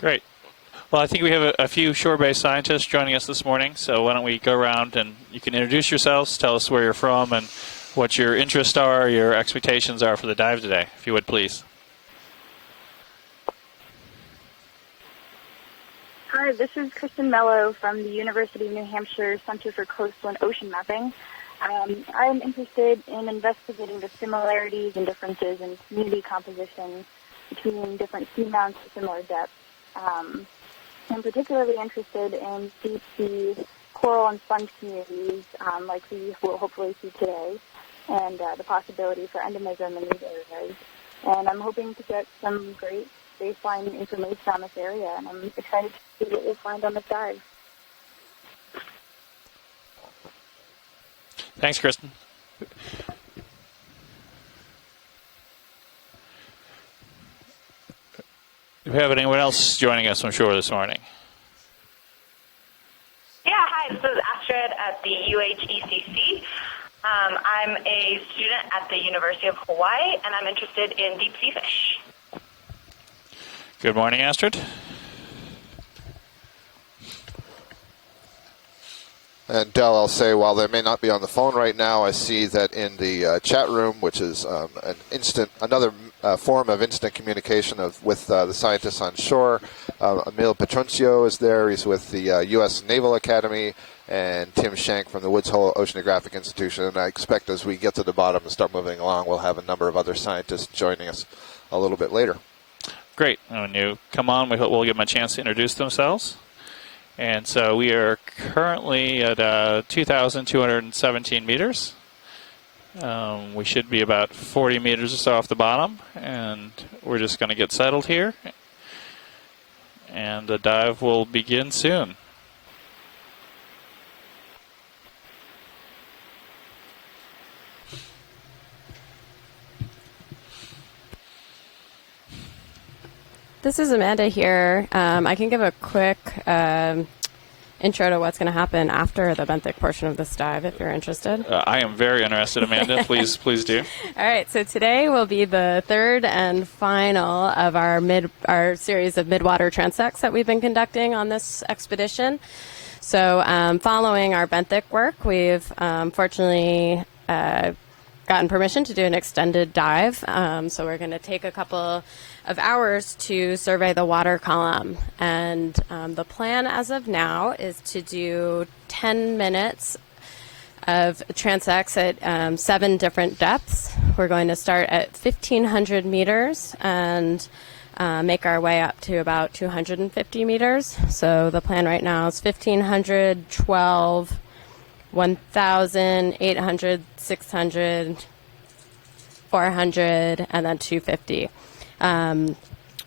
Great. Well, I think we have a few shore-based scientists joining us this morning, so why don't we go around and you can introduce yourselves, tell us where you're from and what your interests are, your expectations are for the dive today, if you would please. Hi, this is Kristen Mello from the University of New Hampshire Center for Coastal and Ocean Mapping. I'm interested in investigating the similarities and differences in community composition between different seamounts at similar depths. I'm particularly interested in deep sea coral and sponge communities like we will hopefully see today, and the possibility for endemism in these areas. And I'm hoping to get some great baseline information on this area, and I'm excited to see what we'll find on this dive. Thanks, Kristen. Do we have anyone else joining us on shore this morning? Yeah, hi, this is Astrid at the UHECC. I'm a student at the University of Hawaii, and I'm interested in deep sea fish. Good morning, Astrid. And Del, I'll say, while they may not be on the phone right now, I see that in the chat room, which is another form of instant communication with the scientists on shore. Emil Petroncio is there. He's with the U.S. Naval Academy, and Tim Shank from the Woods Hole Oceanographic Institution. And I expect as we get to the bottom and start moving along, we'll have a number of other scientists joining us a little bit later. Great. When you come on, we'll give them a chance to introduce themselves. And so we are currently at 2,217 meters. We should be about 40 meters or so off the bottom, and we're just going to get settled here. And the dive will begin soon. This is Amanda here. I can give a quick intro to what's going to happen after the benthic portion of this dive, if you're interested. I am very interested, Amanda. Please do. All right. So today will be the third and final of our series of midwater transects that we've been conducting on this expedition. So following our benthic work, we've fortunately gotten permission to do an extended dive. So we're going to take a couple of hours to survey the water column. And the plan as of now is to do 10 minutes of transects at 7 different depths. We're going to start at 1,500 meters and make our way up to about 250 meters. So the plan right now is 1,500, 12, 1,000, 800, 600, 400, and then 250.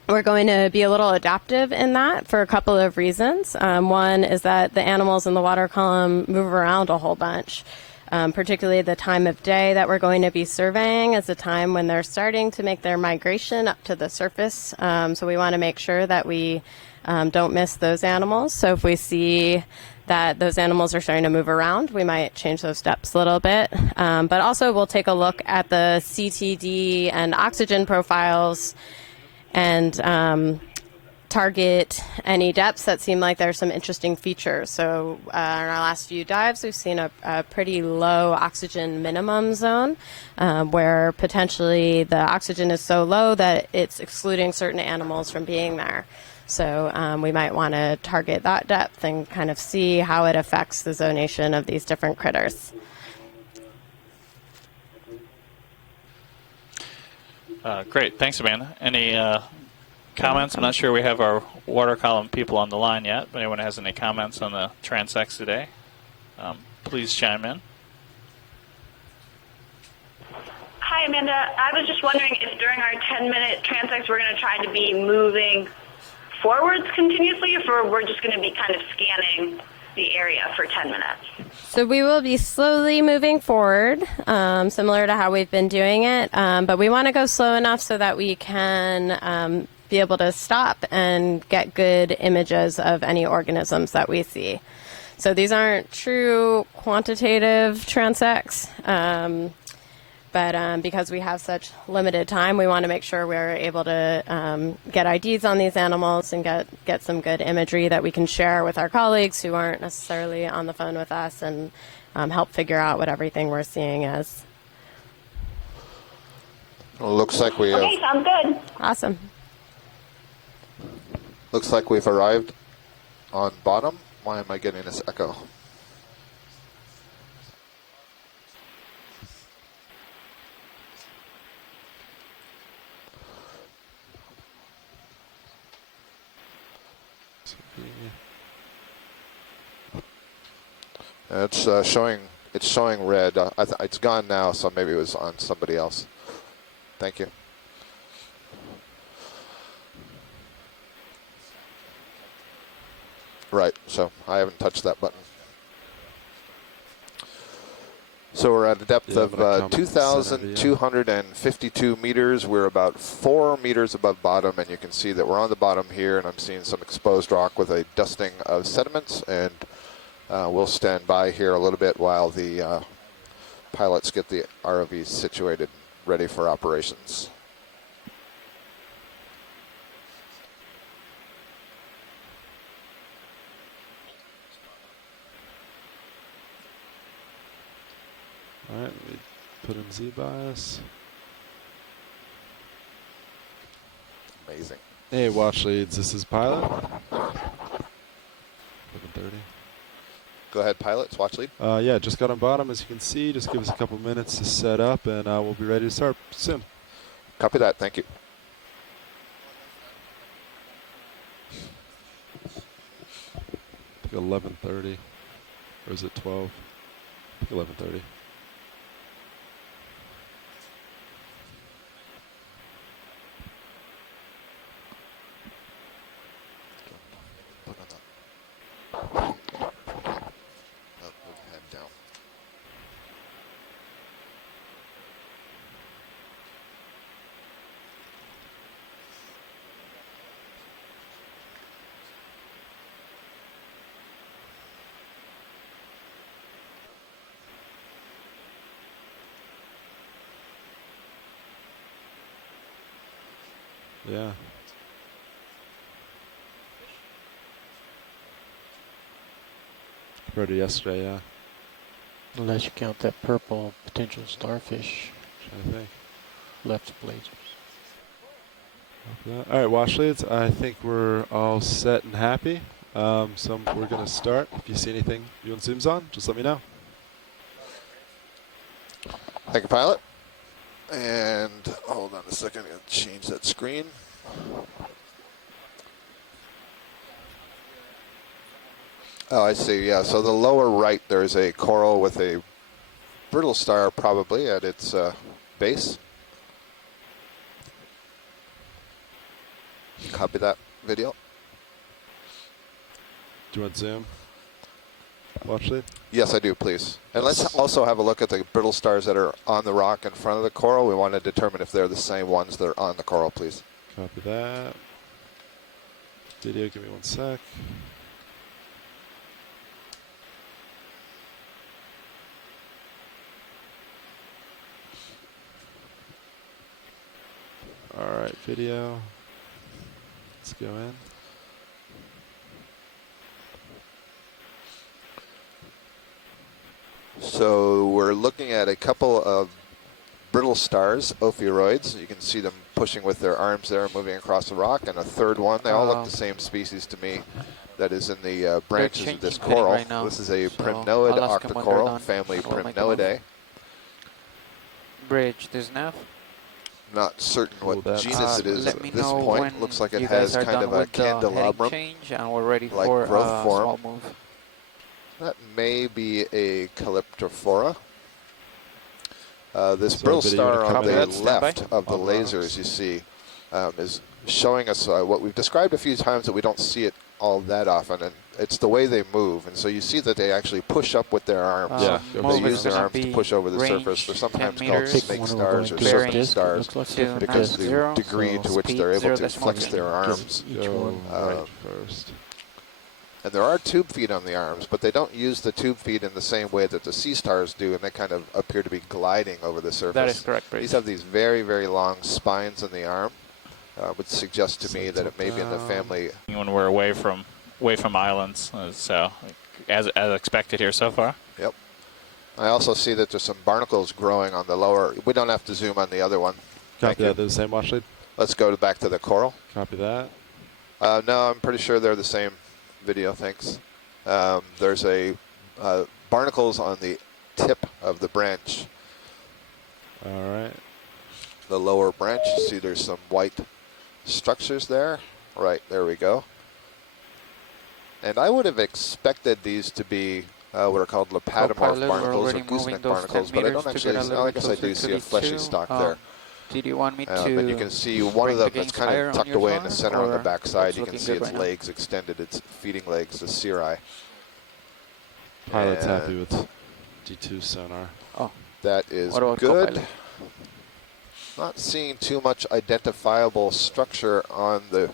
We're going to be a little adaptive in that for a couple of reasons. One is that the animals in the water column move around a whole bunch, particularly the time of day that we're going to be surveying is a time when they're starting to make their migration up to the surface. So we want to make sure that we don't miss those animals. So if we see that those animals are starting to move around, we might change those depths a little bit. But also we'll take a look at the CTD and oxygen profiles and target any depths that seem like there's some interesting features. So in our last few dives, we've seen a pretty low oxygen minimum zone where potentially the oxygen is so low that it's excluding certain animals from being there. So we might want to target that depth and kind of see how it affects the zonation of these different critters. Great. Thanks, Amanda. Any comments? I'm not sure we have our water column people on the line yet, but anyone has any comments on the transects today, please chime in. Hi, Amanda. I was just wondering if during our 10-minute transects we're going to try to be moving forwards continuously, or we're just going to be kind of scanning the area for 10 minutes. So we will be slowly moving forward, similar to how we've been doing it, but we want to go slow enough so that we can be able to stop and get good images of any organisms that we see. So these aren't true quantitative transects, But because we have such limited time, we want to make sure we're able to get IDs on these animals and get some good imagery that we can share with our colleagues who aren't necessarily on the phone with us, and help figure out what everything we're seeing is. Well, looks like we have. Okay, sounds good. Awesome. Looks like we've arrived on bottom. Why am I getting this echo? It's showing. It's showing red. It's gone now, so maybe it was on somebody else. Thank you. Right. So I haven't touched that button. So we're at a depth of 2,252 meters. We're about 4 meters above bottom, and you can see that we're on the bottom here, and I'm seeing some exposed rock with a dusting of sediments, and we'll stand by here a little bit while the pilots get the ROVs situated, ready for operations. All right, let me put in Z-bias. Amazing. Hey, watch leads. This is pilot. 11:30. Go ahead, pilots. Watch lead. Yeah, just got on bottom, as you can see. Just give us a couple minutes to set up, and we'll be ready to start soon. Copy that. Thank you. I think 11:30, or is it 12? I think 11:30. Yeah. Compared to yesterday, yeah. Unless you count that purple potential starfish I think. left blazers. All right, wash leads. I think we're all set and happy. So we're going to start. If you see anything you want zooms on, just let me know. Thank you, pilot. And hold on a second. I'm going to change that screen. Oh, I see. Yeah. So the lower right, there's a coral with a brittle star probably at its base. Copy that video. Do you want zoom? Watch lead? Yes, I do, please. And let's also have a look at the brittle stars that are on the rock in front of the coral. We want to determine if they're the same ones that are on the coral, please. Copy that. Video, give me 1 sec. All right, video. Let's go in. So we're looking at a couple of brittle stars, ophiuroids. You can see them pushing with their arms there, moving across the rock. And a third one, they all look the same species to me, that is in the branches of this coral. Right now, this is a so Primnoid I'll ask him when they're octocoral, done. family We'll make a move. Primnoidae. Bridge, this nav. Not certain Cool, what that's- genus it is Let at me this know point. when Looks like it you has guys are kind done of a with the heading candelabrum. change, and we're ready like for growth a form. small move. That may be a Calyptrophora. This So brittle video to star on copy the that, stand by. left of the On laser, rocks. as you see, is showing us what we've described a few times, that we don't see it all that often, and it's the way they move. And so you see that they actually push up with their arms. Yeah. They Move use is their gonna arms to be push over the range surface. They're 10 sometimes called meters. snake One of stars or them serpent bearing stars to because of the 9.0, degree to so which they're speed able to 0.0. flex their arms. Each Go one. right first. And there are tube feet on the arms, but they don't use the tube feet in the same way that the sea stars do, and they kind of appear to be gliding over the surface. That is correct, Reef. These have these very, very long spines in the arm. Would suggest to me that it may be in the family. When we're away from islands, so as expected here so far. Yep. I also see that there's some barnacles growing on the lower. We don't have to zoom on the other one. Copy that. They're the same watch lead. Let's go back to the coral. Copy that. No, I'm pretty sure they're the same video. Thanks. There's a barnacles on the tip of the branch. All right. The lower branch. See, there's some white structures there. Right, there we go. And I would have expected these to be what are called lepatomorph barnacles or gooseneck barnacles, but I don't actually. I guess I do see a fleshy stalk there. Did you want me to? And you can see one of them that's kind of tucked away in the center on the back side. You can see its legs extended, its feeding legs, the cirri. Pilot's happy with D2 sonar. Oh, that is what about good. co-pilot? Not seeing too much identifiable structure on the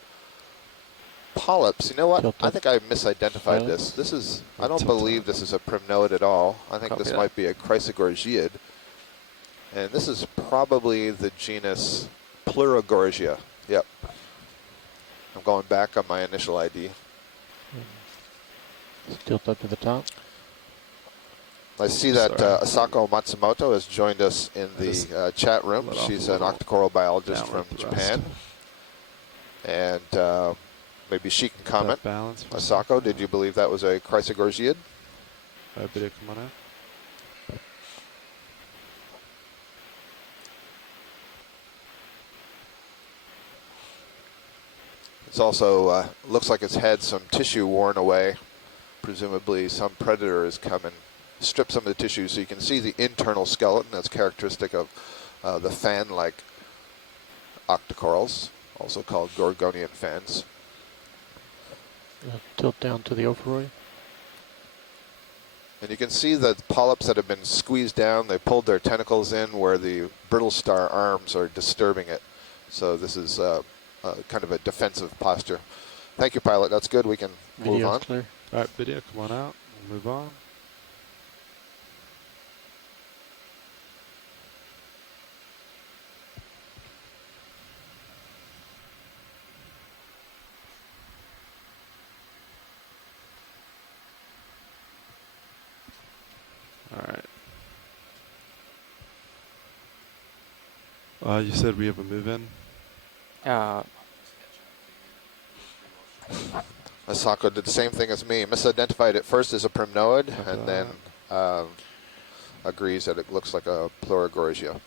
polyps. You know what? I think I misidentified this. This is. I don't believe this is a primnoid at all. I think this might be a chrysogorgiid. And this is probably the genus Pleurogorgia. Yep. I'm going back on my initial ID. Tilt up to the top. I see that Asako Matsumoto has joined us in the chat room. She's an octocoral biologist from Japan. And maybe she can comment. Asako, did you believe that was a chrysogorgiid? Video, come on out. It's also looks like it's had some tissue worn away. Presumably some predator has come and stripped some of the tissue, so you can see the internal skeleton. That's characteristic of the fan-like octocorals, also called Gorgonian fans. Tilt down to the ophiroi. And you can see the polyps that have been squeezed down. They pulled their tentacles in where the brittle star arms are disturbing it. So this is kind of a defensive posture. Thank you, pilot. That's good. We can move on. Clear. All right, video, come on out. We'll move on. All right. You said we have a move-in? Asako did the same thing as me. Misidentified it first as a primnoid, and then agrees that it looks like a Pleurogorgia.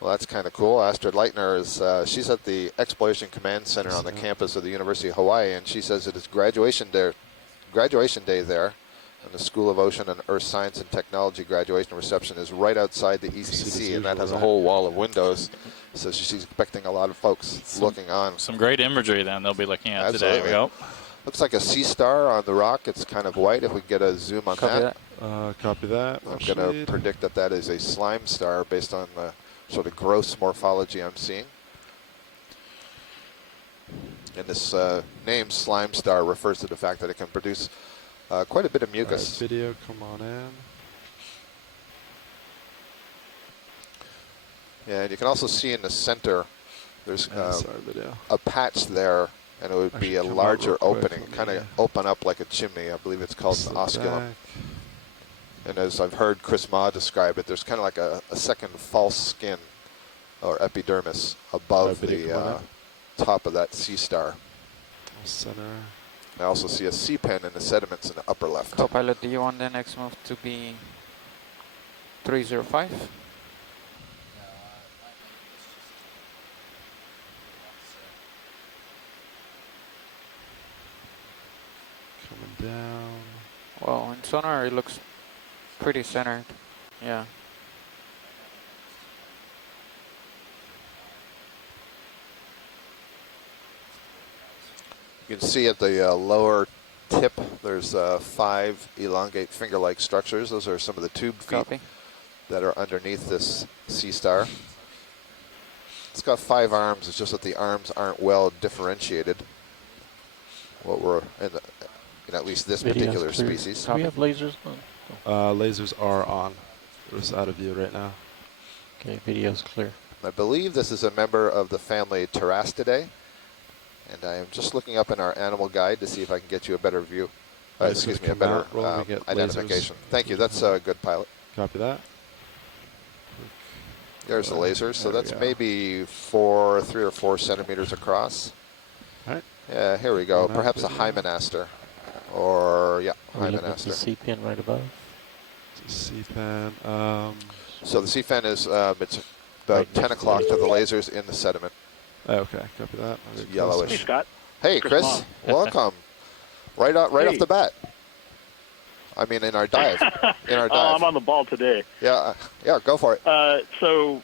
Well, that's kind of cool. Astrid Leitner is she's at the Exploration Command Center on the campus of the University of Hawaii, and she says it is graduation day there. And the School of Ocean and Earth Science and Technology graduation reception is right outside the ECC, and that has a whole wall of windows. So she's expecting a lot of folks looking on. Some great imagery then they'll be looking at Absolutely. today. We hope. Looks like a sea star on the rock. It's kind of white. If we can get a zoom on that. Copy that. I'm going to predict that that is a slime star based on the sort of gross morphology I'm seeing. And this name, slime star, refers to the fact that it can produce quite a bit of mucus. Right, video, come on in. Yeah, and you can also see in the center, there's a patch there, and it would be a larger opening, kind of open up like a chimney. I believe it's called an osculum. And as I've heard Chris Ma describe it, there's kind of like a second false skin or epidermis above the top of that sea star. Center. I also see a sea pen in the sediments in the upper left. Co-pilot, do you want the next move to be 305? Coming down. Well, in sonar it looks pretty centered. Yeah. You can see at the lower tip, there's 5 elongate finger-like structures. Those are some of the tube feet that are underneath this sea star. It's got 5 arms. It's just that the arms aren't well differentiated. What we're in at least this particular species. Do we have lasers on? Lasers are on. They're just out of view right now. Okay, video's clear. I believe this is a member of the family Pterastidae, and I am just looking up in our animal guide to see if I can get you a better view. Excuse me, a better identification. Thank you. That's a good, pilot. Copy that. There's the lasers. So that's maybe 3 or 4 centimeters across. All right. Yeah, here we go. Perhaps a hymenaster. Or, yeah, hymenaster. The C-pin right above. C-pen. So the C-pen is it's about 10 o'clock to the lasers in the sediment. Okay, copy that. It's yellowish. Hey, Scott. Hey, Chris. Welcome. Right off the bat. I mean, in our dive. I'm on the ball today. Yeah, go for it. So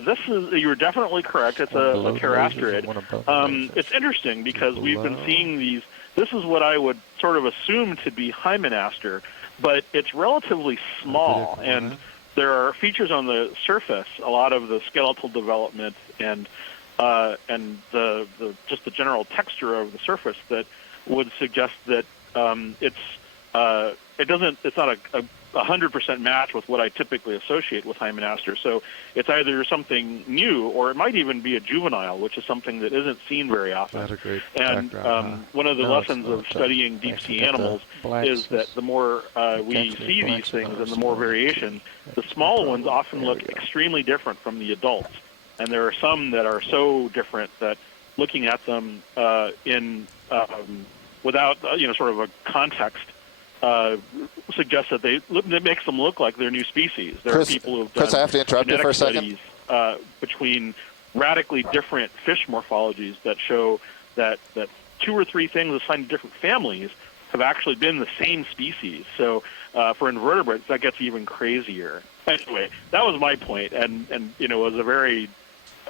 this is, you're definitely correct. It's a pterasterid. It's interesting because we've been seeing these. This is what I would sort of assume to be hymenaster, but it's relatively small, and there are features on the surface, a lot of the skeletal development and the just the general texture of the surface that would suggest that it's not a 100% match with what I typically associate with hymenaster. So it's either something new, or it might even be a juvenile, which is something that isn't seen very often. That's a great and one of the lessons of studying deep sea animals is that the more we see these things and the more variation, the small ones often look extremely different from the adults. And there are some that are so different that looking at them without sort of a context suggests that that makes them look like they're new species. There are people who have done Chris, I have to interrupt you for a second. Studies between radically different fish morphologies that show that 2 or 3 things assigned to different families have actually been the same species. So for invertebrates, that gets even crazier. Anyway, that was my point, and it was a very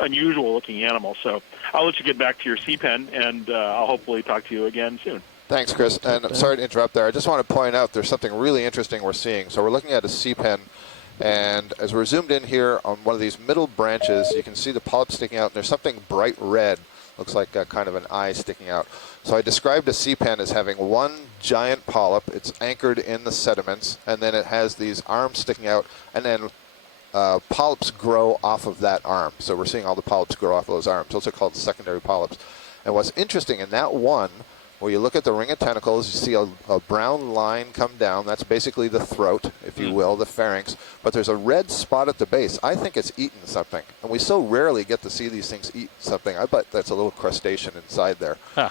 unusual looking animal. So I'll let you get back to your C-pen, and I'll hopefully talk to you again soon. Thanks, Chris. And I'm sorry to interrupt there. I just want to point out there's something really interesting we're seeing. So we're looking at a C-pen, and as we're zoomed in here on one of these middle branches, you can see the polyp sticking out, and there's something bright red. Looks like kind of an eye sticking out. So I described a C-pen as having one giant polyp. It's anchored in the sediments, and then it has these arms sticking out, and then polyps grow off of that arm. So we're seeing all the polyps grow off of those arms. Those are called secondary polyps. And what's interesting in that one, where you look at the ring of tentacles, you see a brown line come down. That's basically the throat, if you will, the pharynx. But there's a red spot at the base. I think it's eaten something. And we so rarely get to see these things eat something. I bet that's a little crustacean inside there. Huh.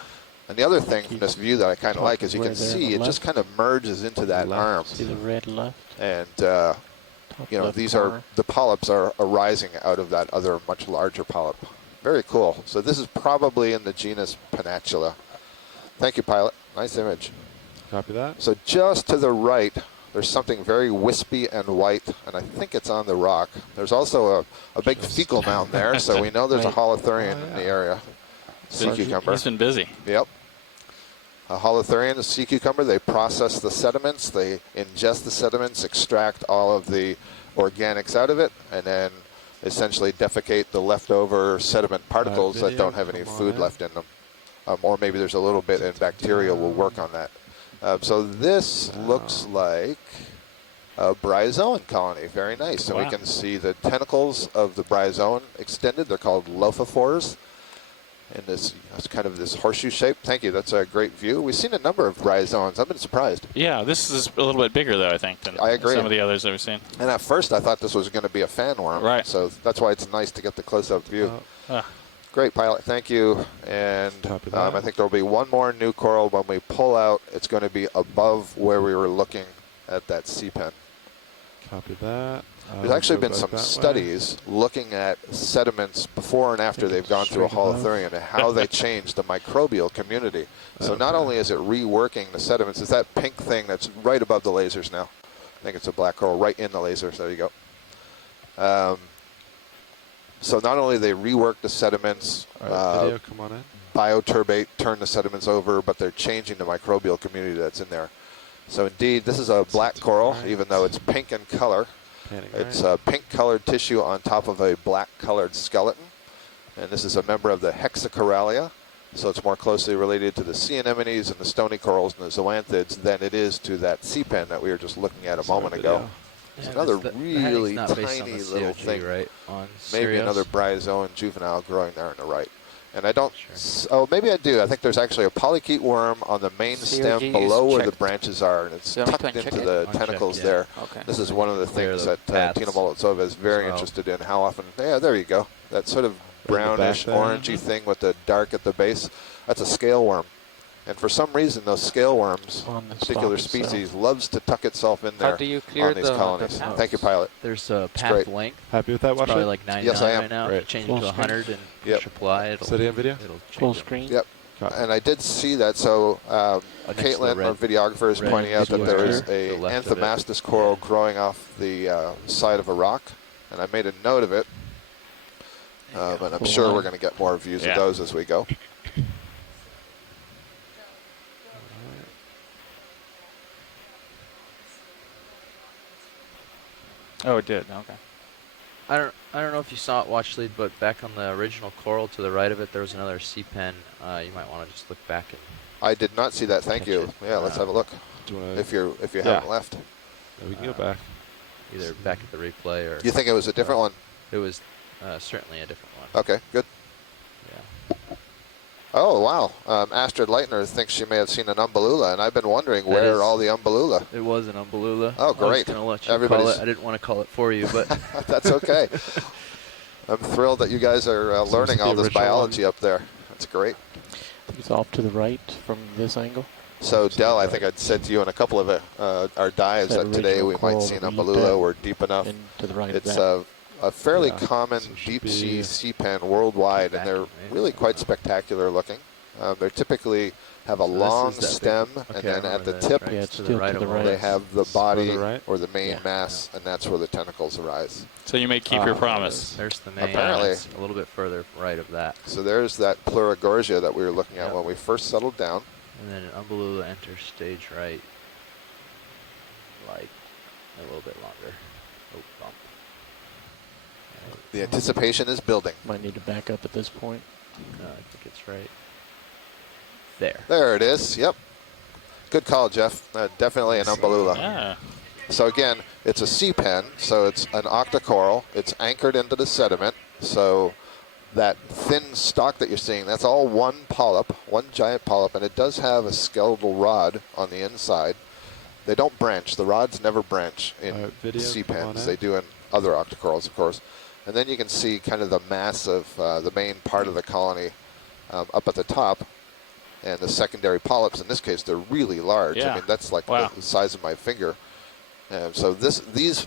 And the other thing from this view that I kind of like is you can see it just kind of merges into that arm. See the red left? And, the polyps are arising out of that other much larger polyp. Very cool. So this is probably in the genus Panatula. Thank you, pilot. Nice image. Copy that. So just to the right, there's something very wispy and white, and I think it's on the rock. There's also a big fecal mound there, so we know there's a holothurian in the area. Sea cucumber. He's been busy. Yep. A holothurian, a sea cucumber, they process the sediments, they ingest the sediments, extract all of the organics out of it, and then essentially defecate the leftover sediment particles that don't have any food left in them. Or maybe there's a little bit, and bacteria will work on that. So this looks like a bryozoan colony. Very nice. And we can see the tentacles of the bryozoan extended. They're called lophophores. And it's kind of this horseshoe shape. Thank you. That's a great view. We've seen a number of bryozoans. I've been surprised. Yeah, this is a little bit bigger, though, I think, than some of the others that we've seen. And at first, I thought this was going to be a fan worm. Right. So that's why it's nice to get the close-up view. Great, pilot. Thank you. And I think there'll be one more new coral when we pull out. It's going to be above where we were looking at that C-pen. Copy that. There's actually been some studies looking at sediments before and after they've gone through a holothurian and how they change the microbial community. So not only is it reworking the sediments, it's that pink thing that's right above the lasers now. I think it's a black coral right in the lasers. There you go. So not only they rework the sediments, video, come on in. bioturbate, turn the sediments over, but they're changing the microbial community that's in there. So indeed, this is a black coral, even though it's pink in color. It's pink-colored tissue on top of a black-colored skeleton. And this is a member of the Hexacoralia, so it's more closely related to the sea anemones and the stony corals and the zoanthids than it is to that sea pen that we were just looking at a moment ago. It's another really tiny little thing. Right, on maybe Sirius. another bryozoan juvenile growing there on the right. And I don't, oh, maybe I do. I think there's actually a polychaete worm on the main stem below where the branches are, and it's tucked into the tentacles there. Okay. This is one of the things that Tina Molotova is very interested in. How often, yeah, there you go. That sort of brownish, orangey thing with the dark at the base, that's a scale worm. And for some reason, those scale worms, particular species, loves to tuck itself in there How do you clear on these colonies. Thank you, pilot. There's a It's path great. length. Happy with that, It's Washer? probably like 99 Yes, I am. right now. Great. Change it to 100 and push apply. It'll, Steady on video? It'll change Full them. screen? Yep. And I did see that. So Caitlin, our videographer, is pointing out that there is a Anthomastus coral growing off the side of a rock, and I made a note of it. And I'm sure we're going to get more views of those as we go. Oh, it did. Okay. I don't know if you saw it, Watchlead, but back on the original coral to the right of it, there was another sea pen. You might want to just look back and. I did not see that. Thank you. Yeah, let's have a look. If you haven't left. Yeah, we can go back. Either back at the replay or. You think it was a different one? It was certainly a different one. Okay, good. Yeah. Oh, wow. Astrid Leitner thinks she may have seen an umbellula, and I've been wondering where are all the umbellula. It was an umbellula. Oh, great. I was going to let you call it. I didn't want to call it for you, but. That's okay. I'm thrilled that you guys are learning all this biology up there. That's great. It's off to the right from this angle. So, Del, I think I'd said to you in a couple of our dives that today we might see an umbellula. We're deep enough. To the right it's a fairly common deep-sea sea pen worldwide, and they're really quite spectacular looking. They typically have a long stem, and then at the tip, they have the body or the main mass, and that's where the tentacles arise. So you may keep your promise. There's the main. Apparently. It's a little bit further right of that. So there's that Pleurogorgia that we were looking at when we first settled down. And then an umbellula enters stage right, like a little bit longer. Oh, bump. The anticipation is building. Might need to back up at this point. No, I think it's right there. There it is. Yep. Good call, Jeff. Definitely an umbellula. Yeah. So again, it's a sea pen, so it's an octocoral. It's anchored into the sediment. So that thin stalk that you're seeing, that's all one polyp, one giant polyp, and it does have a skeletal rod on the inside. They don't branch. The rods never branch in sea pens. They do in other octocorals, of course. And then you can see kind of the mass of the main part of the colony up at the top. And the secondary polyps, in this case, they're really large. Yeah. I mean, that's like the size of my finger. So these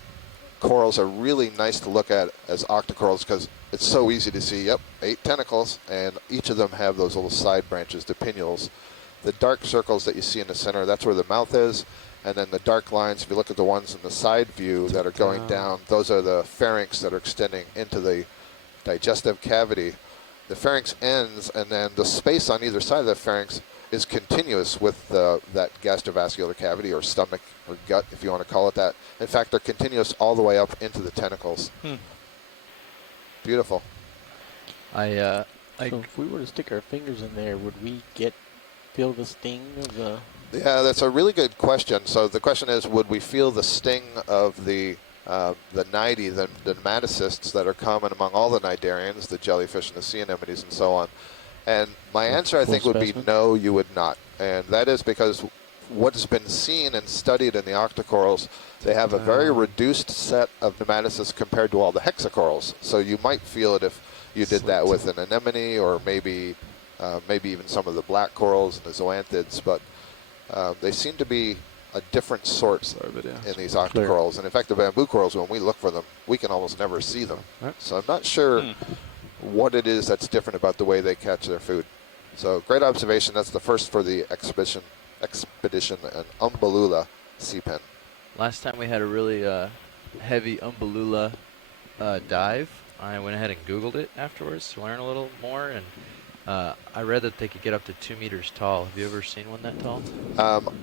corals are really nice to look at as octocorals because it's so easy to see, 8 tentacles, and each of them have those little side branches, the pinnules. The dark circles that you see in the center, that's where the mouth is. And then the dark lines, if you look at the ones in the side view that are going down, those are the pharynx that are extending into the digestive cavity. The pharynx ends, and then the space on either side of the pharynx is continuous with that gastrovascular cavity or stomach or gut, if you want to call it that. In fact, they're continuous all the way up into the tentacles. Beautiful. So if we were to stick our fingers in there, would we feel the sting of the... Yeah, that's a really good question. So the question is, would we feel the sting of the cnidae, the nematocysts that are common among all the cnidarians, the jellyfish and the sea anemones and so on? And my answer, I think, would be no, you would not. And that is because what has been seen and studied in the octocorals, they have a very reduced set of nematocysts compared to all the hexacorals. So you might feel it if you did that with an anemone or maybe even some of the black corals and the zoanthids, but they seem to be a different sort in these octocorals. And in fact, the bamboo corals, when we look for them, we can almost never see them. So I'm not sure what it is that's different about the way they catch their food. So great observation. That's the first for the expedition, an umbellula sea pen. Last time we had a really heavy umbellula dive. I went ahead and Googled it afterwards to learn a little more, and I read that they could get up to 2 meters tall. Have you ever seen one that tall?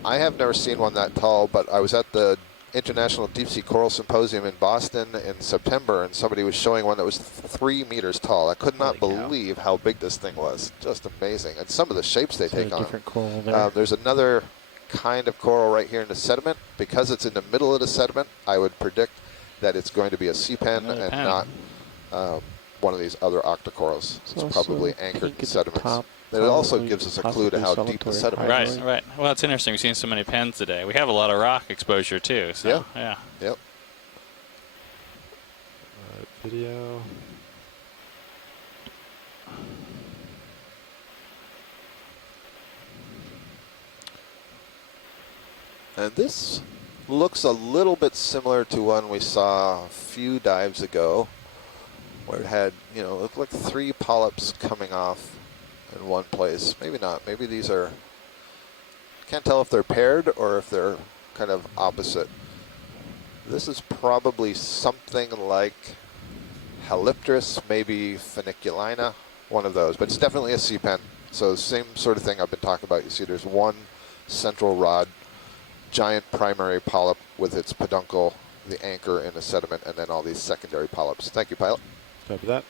I have never seen one that tall, but I was at the International Deep Sea Coral Symposium in Boston in September, and somebody was showing one that was 3 meters tall. I could not believe how big this thing was. Just amazing. And some of the shapes they take on. Different coral there. There's another kind of coral right here in the sediment. Because it's in the middle of the sediment, I would predict that it's going to be a sea pen and not one of these other octocorals. It's probably anchored in sediments. It also gives us a clue to how deep the sediment is. Right. Well, it's interesting. We've seen so many pens today. We have a lot of rock exposure too. So, yeah. Yep. Video. And this looks a little bit similar to one we saw a few dives ago, where it had, it looked like 3 polyps coming off in one place. Maybe not. Maybe these are, can't tell if they're paired or if they're kind of opposite. This is probably something like Halipterus, maybe Funiculina, one of those. But it's definitely a sea pen. So same sort of thing I've been talking about. You see there's one central rod, giant primary polyp with its peduncle, the anchor in the sediment, and then all these secondary polyps. Thank you, pilot. Copy that.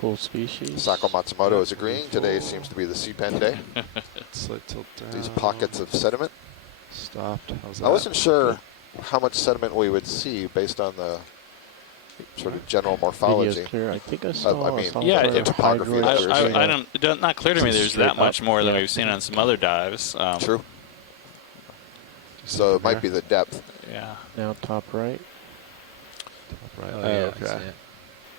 Full species. Sako Matsumoto is agreeing. Today seems to be the sea pen day. Slight tilt down. These pockets of sediment. Stopped. How's that? I wasn't sure how much sediment we would see based on the sort of general morphology. Video's clear. I think I saw. Topography. Not clear to me there's that much more than we've seen on some other dives. True. So it might be the depth. Yeah. Now top right. Top right. Oh, Oh, yeah, okay.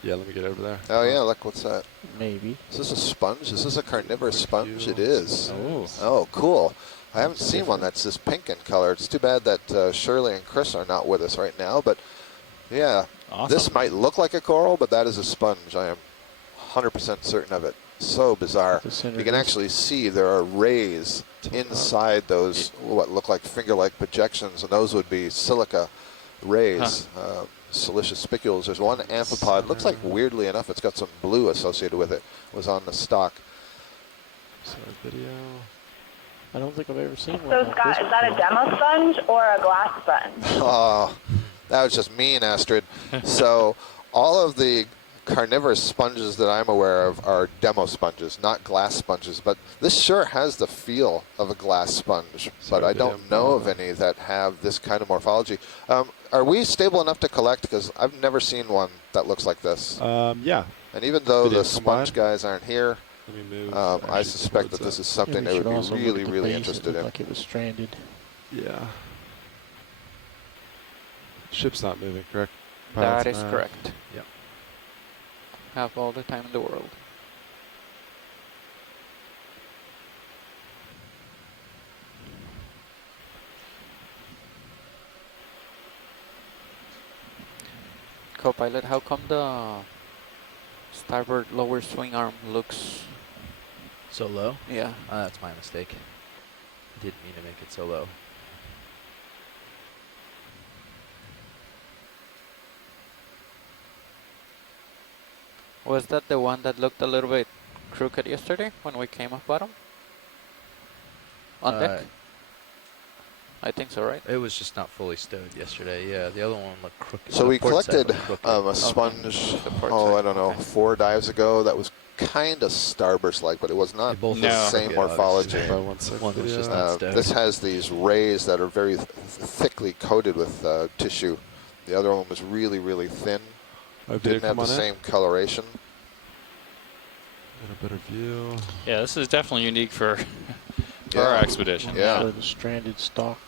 Yeah, let me get over there. Oh, yeah, look, what's that? Maybe. Is this a sponge? Is this a carnivorous sponge? It is. Oh. Oh, cool. I haven't seen one that's this pink in color. It's too bad that Shirley and Chris are not with us right now, but yeah. Awesome. This might look like a coral, but that is a sponge. I am 100% certain of it. So bizarre. You can actually see there are rays inside those, what look like finger-like projections, and those would be silica rays, siliceous spicules. There's one amphipod. Looks like, weirdly enough, it's got some blue associated with it. Was on the stock. Sorry, video. I don't think I've ever seen one. So, like Scott, this is that a demo sponge or a glass sponge? Oh, that was just mean, Astrid. So all of the carnivorous sponges that I'm aware of are demo sponges, not glass sponges. But this sure has the feel of a glass sponge. But I don't know of any that have this kind of morphology. Are we stable enough to collect? Because I've never seen one that looks like this. Yeah. And even though Video the sponge guys aren't here, let me move. I suspect that this is something they would be really, really interested in. Like it was stranded. Yeah. Ship's not moving, correct? That is correct. Yep. Have all the time in the world. Co-pilot, how come the starboard lower swing arm looks So low? Yeah. That's my mistake. Didn't mean to make it so low. Was that the one that looked a little bit crooked yesterday when we came off bottom? On deck? I think so, right? It was just not fully stowed yesterday. Yeah, the other one looked crooked. So The we port side collected looked crooked. a sponge, The port I side, don't know, okay. 4 dives ago that was kind of starburst-like, but it was not They both the look same crooked, morphology. obviously. One second. One was just video. not stowed. This has these rays that are very thickly coated with tissue. The other one was really, really thin. Video, Didn't have come the on in. same coloration. Get a better view. Yeah, this is definitely unique for Yeah. our expedition. Yeah. For the stranded stock.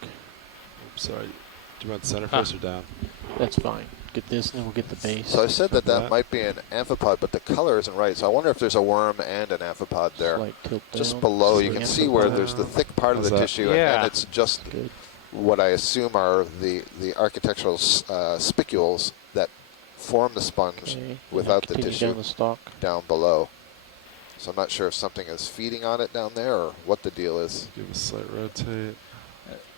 Oops, sorry. Do you want center face or down? That's fine. Get this, and then we'll get the base. So I said that Yeah. might be an amphipod, but the color isn't right. So I wonder if there's a worm and an amphipod there. Slight tilt Just down. below, you Slight can tilt see where down. there's the thick part of How's the that? tissue, Yeah. and it's just Good. what I assume are the architectural spicules that form the sponge Okay. without the Continue tissue down the stalk. down below. So I'm not sure if something is feeding on it down there or what the deal is. Give a slight rotate.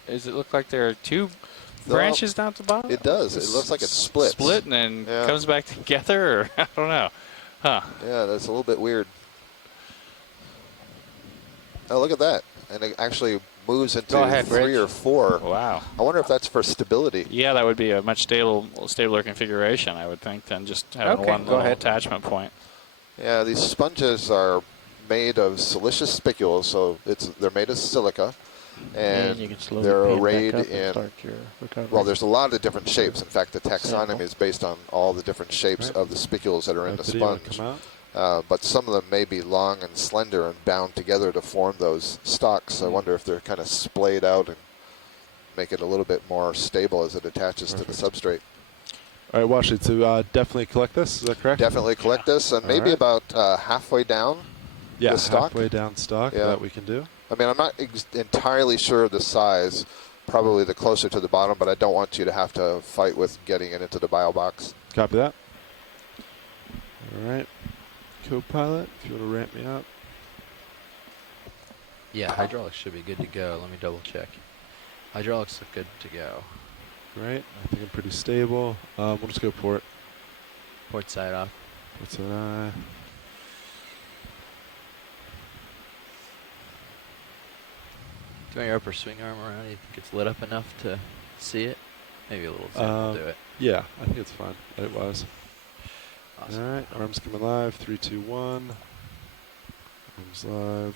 Does it look like there are 2 No, branches down to the bottom? It does. It looks like it's split. Split and then Yeah. comes back together, or I don't know. Huh. Yeah, that's a little bit weird. Oh, look at that. And it actually moves into Go ahead, 3 Rich. or 4. Wow. I wonder if that's for stability. Yeah, that would be a much stabler configuration, I would think, than just having Okay, one go little ahead. attachment point. Yeah, these sponges are made of siliceous spicules, so they're made of silica, and you can slowly they're pan arrayed back up and in. start your recovery. Well, there's a lot of different shapes. In fact, the taxonomy Sample. is based on all the different shapes of the spicules that are in the Video would sponge. come But some of them may be long and slender and bound together to form those stalks. I wonder if they're kind of splayed out and make it a little bit more stable as it attaches to the substrate. All right, Washley, so definitely collect this. Is that correct? Definitely collect this, and All maybe right. about halfway down Yeah, the stalk. halfway down stock. Yeah. That we can do. I mean, I'm not entirely sure of the size, probably the closer to the bottom, but I don't want you to have to fight with getting it into the bio box. Copy that. All right. Co-pilot, if you want to ramp me up. Yeah, hydraulics should be good to go. Let me double check. Hydraulics look good to go. Great. I think I'm pretty stable. We'll just go port. Port side off. What's that? Turn your upper swing arm around. You think it's lit up enough to see it? Maybe a little zoom will do it. Yeah, I think it's fine. Light-wise. Awesome. All right, arms coming live. 3, 2, 1. Arms live.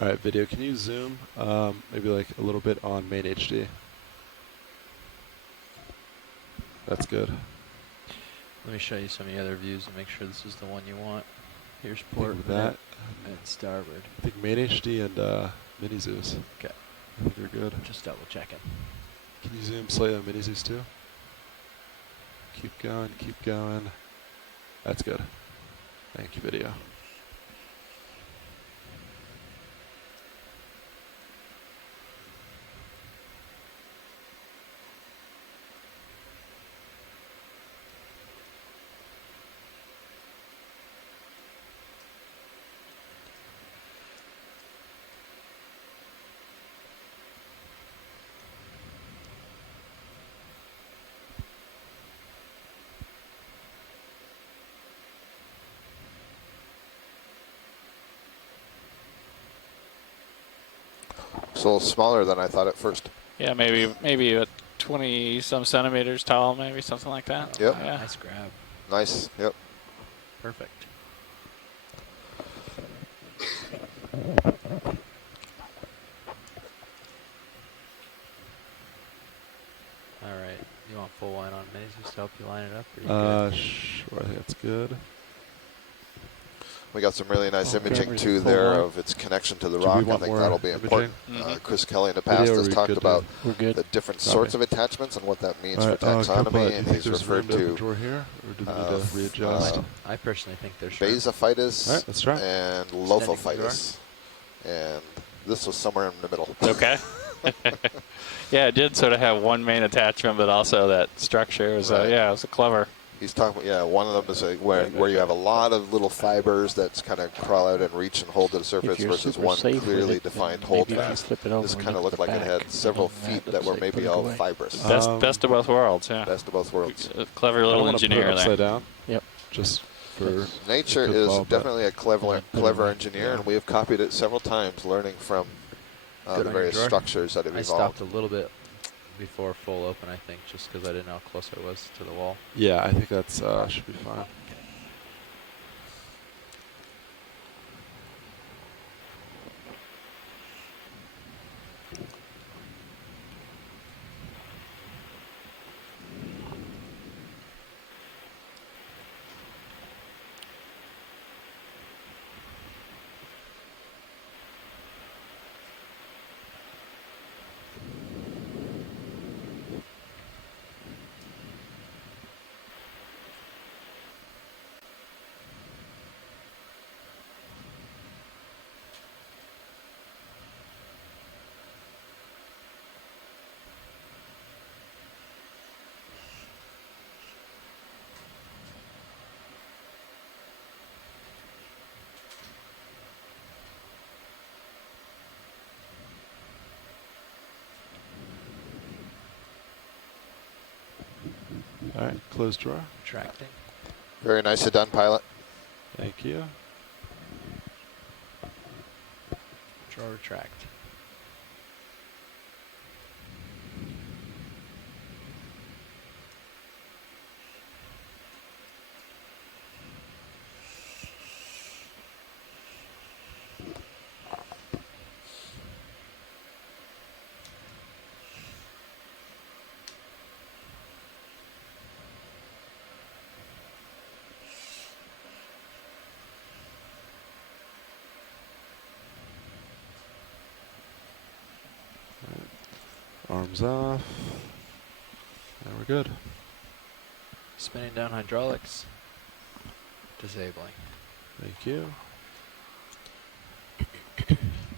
All right, video, can you zoom maybe like a little bit on main HD? That's good. Let me show you some of the other views and make sure this is the one you want. Here's I think port with that, and starboard. I think main HD and mini zoos. Okay. I think they're good. Just double checking. Can you zoom slightly on mini zoos too? Keep going, keep going. That's good. Thank you, video. It's a little smaller than I thought at first. Yeah, maybe a 20-some centimeters tall, maybe something like that. Yep. Yeah. Nice grab. Nice. Yep. Perfect. All right. You want full line on minis just to help you line it up? Or you good? Sure, I think that's good. We got some really nice imaging cameras too are full there on. of its connection to the Do we rock. I want think more that'll be imaging? important. Chris Kelly in the past Video, has or we talked good to- about We're good. the different Copy. sorts of attachments and what that means All for right, taxonomy, co-pilot, and do you he's think there's referred room to to drawer here, or do we need to f- readjust? I personally think there's room. basophytus All right, let's try. and Extending lophophytus. And this was somewhere in the middle. Okay. Yeah, it did sort of have one main attachment, but also that structure. It was, Right. it was clever. He's talking about, one of them is where you have a lot of little fibers that kind of crawl out and reach and hold to the surface you're versus super one safe with clearly it, then defined maybe hold if you fast. flip it over This and kind of look looked at like the it had back, several then feet that that were looks like maybe put it all away. fibrous. Best of both worlds, yeah. Best of both worlds. A clever I little don't want to put it engineer upside there. down. Yep. Just for Nature good is call, but- definitely a clever Yeah. engineer, and we have copied it several times, learning from Good the on your various drawer. structures that have I evolved. stopped a little bit before full open, I think, just because I didn't know how close I was to the wall. Yeah, I think that's should be fine. All right, close drawer. Retracting. Very nicely done, pilot. Thank you. Draw, retract. Arms off. And we're good. Spinning down hydraulics. Disabling. Thank you.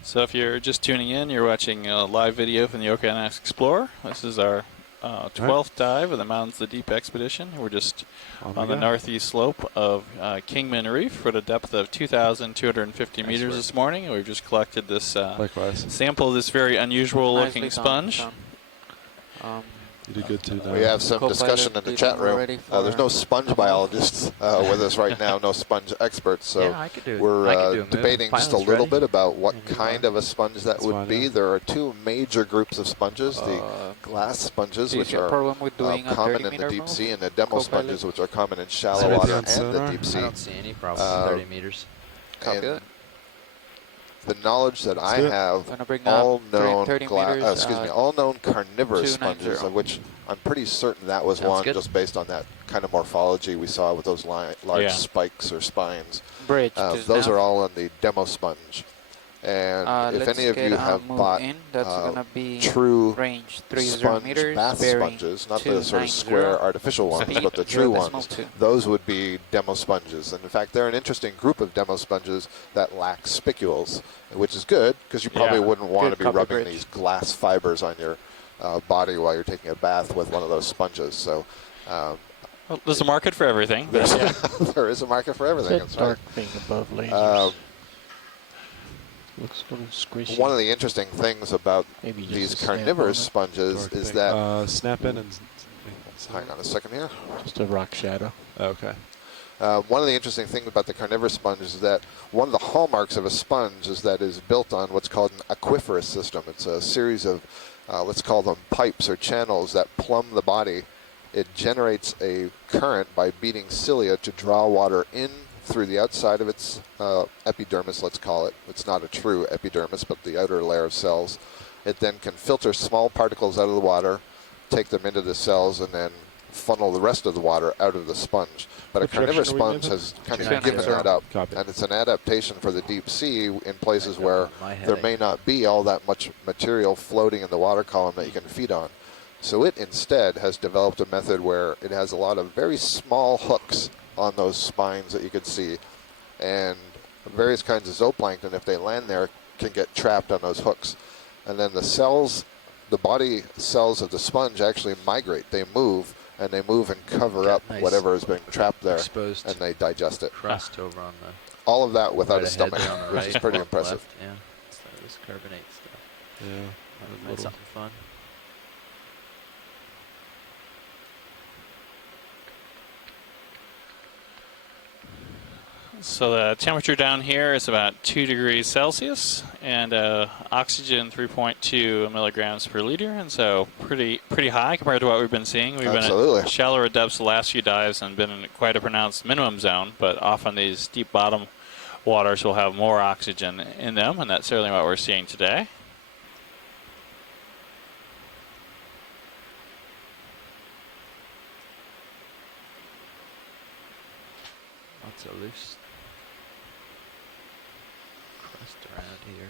So if you're just tuning in, you're watching a live video from the Okeanos Explorer. This is our 12th dive of the Mountains of the Deep expedition. We're just on the northeast slope of Kingman Reef for the depth of 2,250 meters this morning. And we've just collected this sample of this very unusual looking sponge. You did good too. We have some discussion in the chat room. There's no sponge biologists with us right now, no sponge experts. So we're debating just a little bit about what kind of a sponge that would be. There are two major groups of sponges, the glass sponges, which are common in the deep sea, and the demo sponges, which are common in shallow water and the deep sea. I don't see any problem 30 meters. The knowledge that I have, all known carnivorous sponges, of which I'm pretty certain that was one, just based on that kind of morphology we saw with those large spikes or spines. Those are all on the demo sponge. And if any of you have bought true sponge bath sponges, not the sort of square artificial ones, but the true ones, those would be demo sponges. And in fact, they're an interesting group of demo sponges that lack spicules, which is good because you probably wouldn't want to be rubbing these glass fibers on your body while you're taking a bath with one of those sponges. So well, there's a market for everything. There is a market for everything. That dark thing above lasers. Looks a little squishy. One of the interesting things about these carnivorous sponges is that... snap in and... Hang on a second here. Just a rock shadow. Okay. One of the interesting things about the carnivorous sponge is that one of the hallmarks of a sponge is that it is built on what's called an aquiferous system. It's a series of, let's call them pipes or channels that plumb the body. It generates a current by beating cilia to draw water in through the outside of its epidermis, let's call it. It's not a true epidermis, but the outer layer of cells. It then can filter small particles out of the water, take them into the cells, and then funnel the rest of the water out of the sponge. But a carnivorous sponge has kind of given that up. And it's an adaptation for the deep sea in places where there may not be all that much material floating in the water column that you can feed on. So it instead has developed a method where it has a lot of very small hooks on those spines that you could see, and various kinds of zooplankton, if they land there, can get trapped on those hooks. And then the cells, the body cells of the sponge actually migrate. They move, and they move and cover up whatever has been trapped there, and they digest it. Crust over on the all of that without a stomach, which is pretty impressive. Left, yeah, so this carbonate stuff. Yeah, that's something fun. So the temperature down here is about 2 degrees Celsius, and oxygen 3.2 milligrams per liter, and so pretty high compared to what we've been seeing. We've been at shallower depths the last few dives and been in quite a pronounced minimum zone, but often these deep bottom waters will have more oxygen in them, and that's certainly what we're seeing today. Lots of loose crust around here.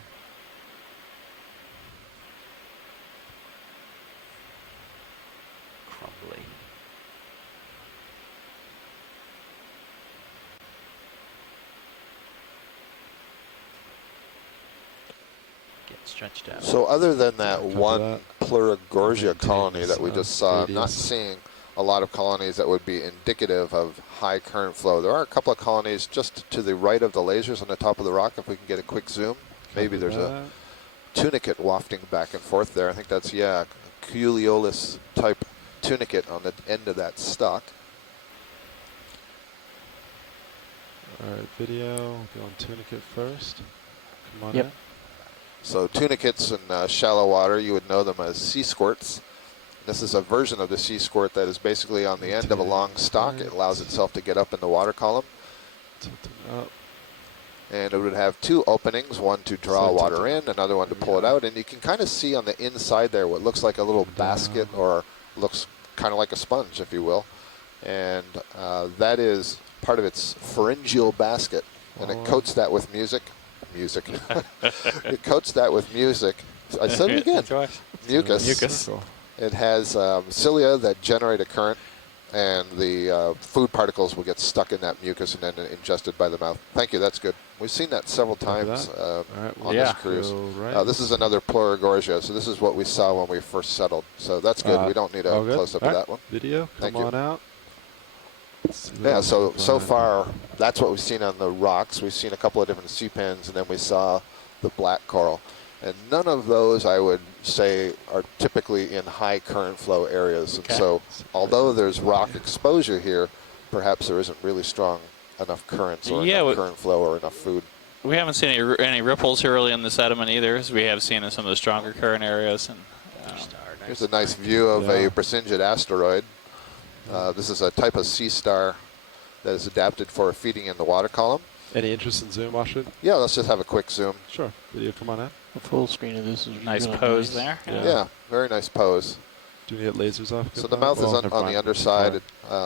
Crumbly. Getting stretched out. So other than that one Pleurogorgia colony that we just saw, I'm not seeing a lot of colonies that would be indicative of high current flow. There are a couple of colonies just to the right of the lasers on the top of the rock. If we can get a quick zoom, maybe there's a tunicate wafting back and forth there. I think that's, Culeolus type tunicate on the end of that stalk. All right, video. Go on tunicate first. Come on Yep. in. So tunicates in shallow water, you would know them as sea squirts. This is a version of the sea squirt that is basically on the end of a long stalk. It allows itself to get up in the water column. Tilting up. And it would have two openings, one to draw So water tilted. in, another one to pull it out. And you can kind of see on the inside there what looks like a little basket, or looks kind of like a sponge, if you will. And that is part of its pharyngeal basket. And it coats that with music. It coats that with music. I said it again. Mucus. It has cilia that generate a current, and the food particles will get stuck in that mucus and then ingested by the mouth. Thank you, that's good. We've seen that several times on this cruise. This is another Pleurogorgia, so this is what we saw when we first settled. So that's good. We don't need a close-up of that one. Video, Thank come you. on out. Yeah, so far, that's what we've seen on the rocks. We've seen a couple of different sea pens, and then we saw the black coral. And none of those, I would say, are typically in high current flow areas. And so, although there's rock exposure here, perhaps there isn't really strong enough currents or enough current flow or enough food. We haven't seen any ripples here really in the sediment either, as we have seen in some of the stronger current areas. And here's a nice view of a Brasingid asteroid. This is a type of sea star that is adapted for feeding in the water column. Any interest in zoom, Washington? Yeah, let's just have a quick zoom. Sure. Video, come on out. The full screen of this is nice really pose nice. there. Yeah, very nice pose. Do we get lasers off? So the mouth is on the underside,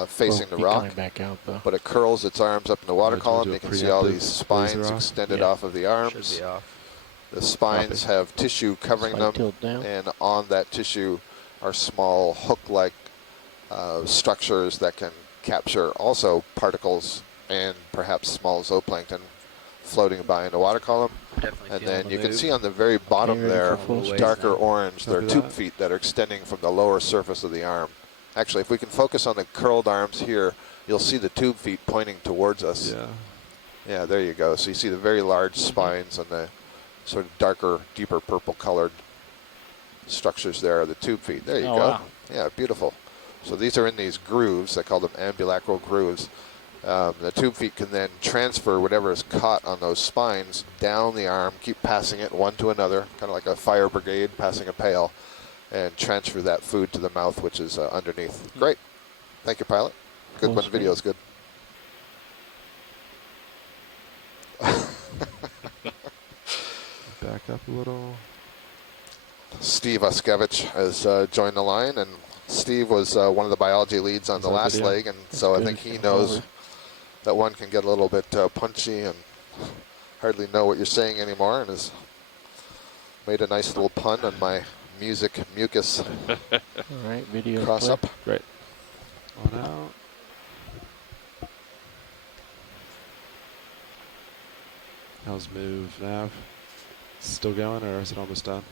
facing the rock, back out, though. but it curls its arms up in the water column. You can see all these spines extended off of the arms. Should be off. The spines have tissue covering them, tilt down. and on that tissue are small hook-like structures that can capture also particles and perhaps small zooplankton floating by in the water column. Definitely And then you can see on the very bottom there, darker orange, there are tube feet that are extending from the lower surface of the arm. Actually, if we can focus on the curled arms here, you'll see the tube feet pointing towards us. Yeah, there you go. So you see the very large spines and the sort of darker, deeper purple colored structures there are the tube feet. There you go. Wow. Yeah, beautiful. So these are in these grooves. They call them ambulacral grooves. The tube feet can then transfer whatever is caught on those spines down the arm, keep passing it one to another, kind of like a fire brigade passing a pail, and transfer that food to the mouth, which is underneath. Great. Thank you, pilot. Good one. Video is good. Back up a little. Steve Uskevich has joined the line, and Steve was one of the biology leads on the last video? leg, and so I think he knows that one can get a little bit punchy and hardly know what you're saying anymore, and has made a nice little pun on my mucus All right, video cross play. up. Great. On out. How's move nav? Still going, or is it almost done?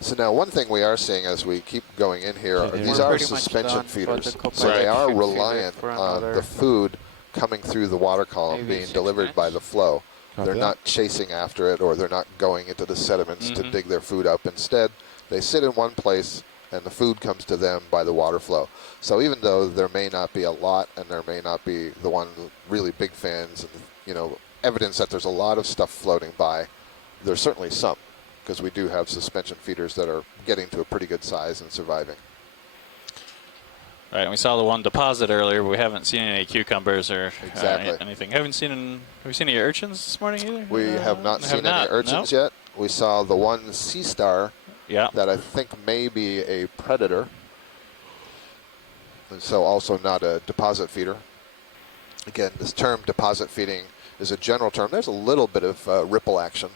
So now one thing we are seeing as we keep going in here, Okay, these we're are pretty much suspension done, but feeders. the So they couple are should feed it reliant for on another the food coming through the water column maybe being 6 delivered minutes. by the flow. Copy They're that. not chasing after it, or they're not going into the sediments to dig their food up. Instead, they sit in one place and the food comes to them by the water flow. So even though there may not be a lot, and there may not be the one really big fans and, you know, evidence that there's a lot of stuff floating by, there's certainly some, because we do have suspension feeders that are getting to a pretty good size and surviving. Right, and we saw the one deposit earlier, but we haven't seen any cucumbers or Exactly. anything. Have we seen any urchins this morning either? We have not seen any urchins yet. We saw the one sea star that I think may be a predator, and so also not a deposit feeder. Again, this term deposit feeding is a general term. There's a little bit of ripple action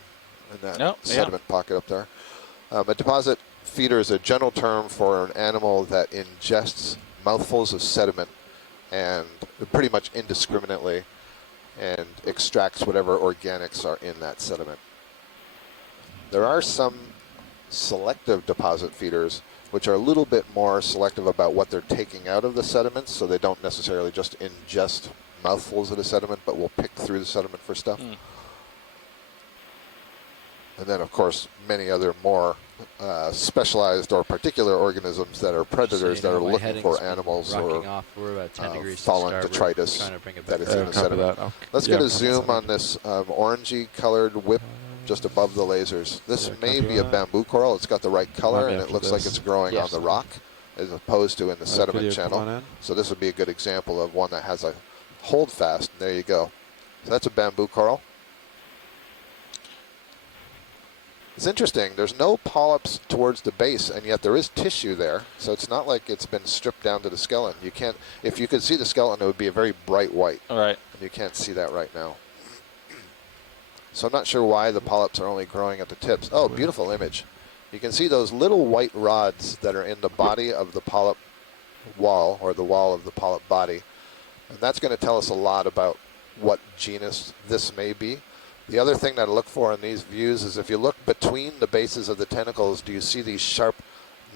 in that sediment pocket up there. A deposit feeder is a general term for an animal that ingests mouthfuls of sediment and pretty much indiscriminately and extracts whatever organics are in that sediment. There are some selective deposit feeders which are a little bit more selective about what they're taking out of the sediments, so they don't necessarily just ingest mouthfuls of the sediment, but will pick through the sediment for stuff. And then, of course, many other more specialized or particular organisms that are predators that are my looking heading's for been animals rocking or off. We're about 10 degrees to fallen starboard. detritus Trying to bring it that back is in down. the sediment. Let's get a zoom on this orangey colored whip just above the lasers. This may be a bamboo coral. It's got the right color, and it looks like it's growing on the rock as opposed to in the sediment channel. So this would be a good example of one that has a holdfast. There you go. So that's a bamboo coral. It's interesting. There's no polyps towards the base, and yet there is tissue there. So it's not like it's been stripped down to the skeleton. You can't. If you could see the skeleton, it would be a very bright white. All right. And you can't see that right now. So I'm not sure why the polyps are only growing at the tips. Oh, beautiful image. You can see those little white rods that are in the body of the polyp wall, or the wall of the polyp body. And that's going to tell us a lot about what genus this may be. The other thing that I look for in these views is if you look between the bases of the tentacles, do you see these sharp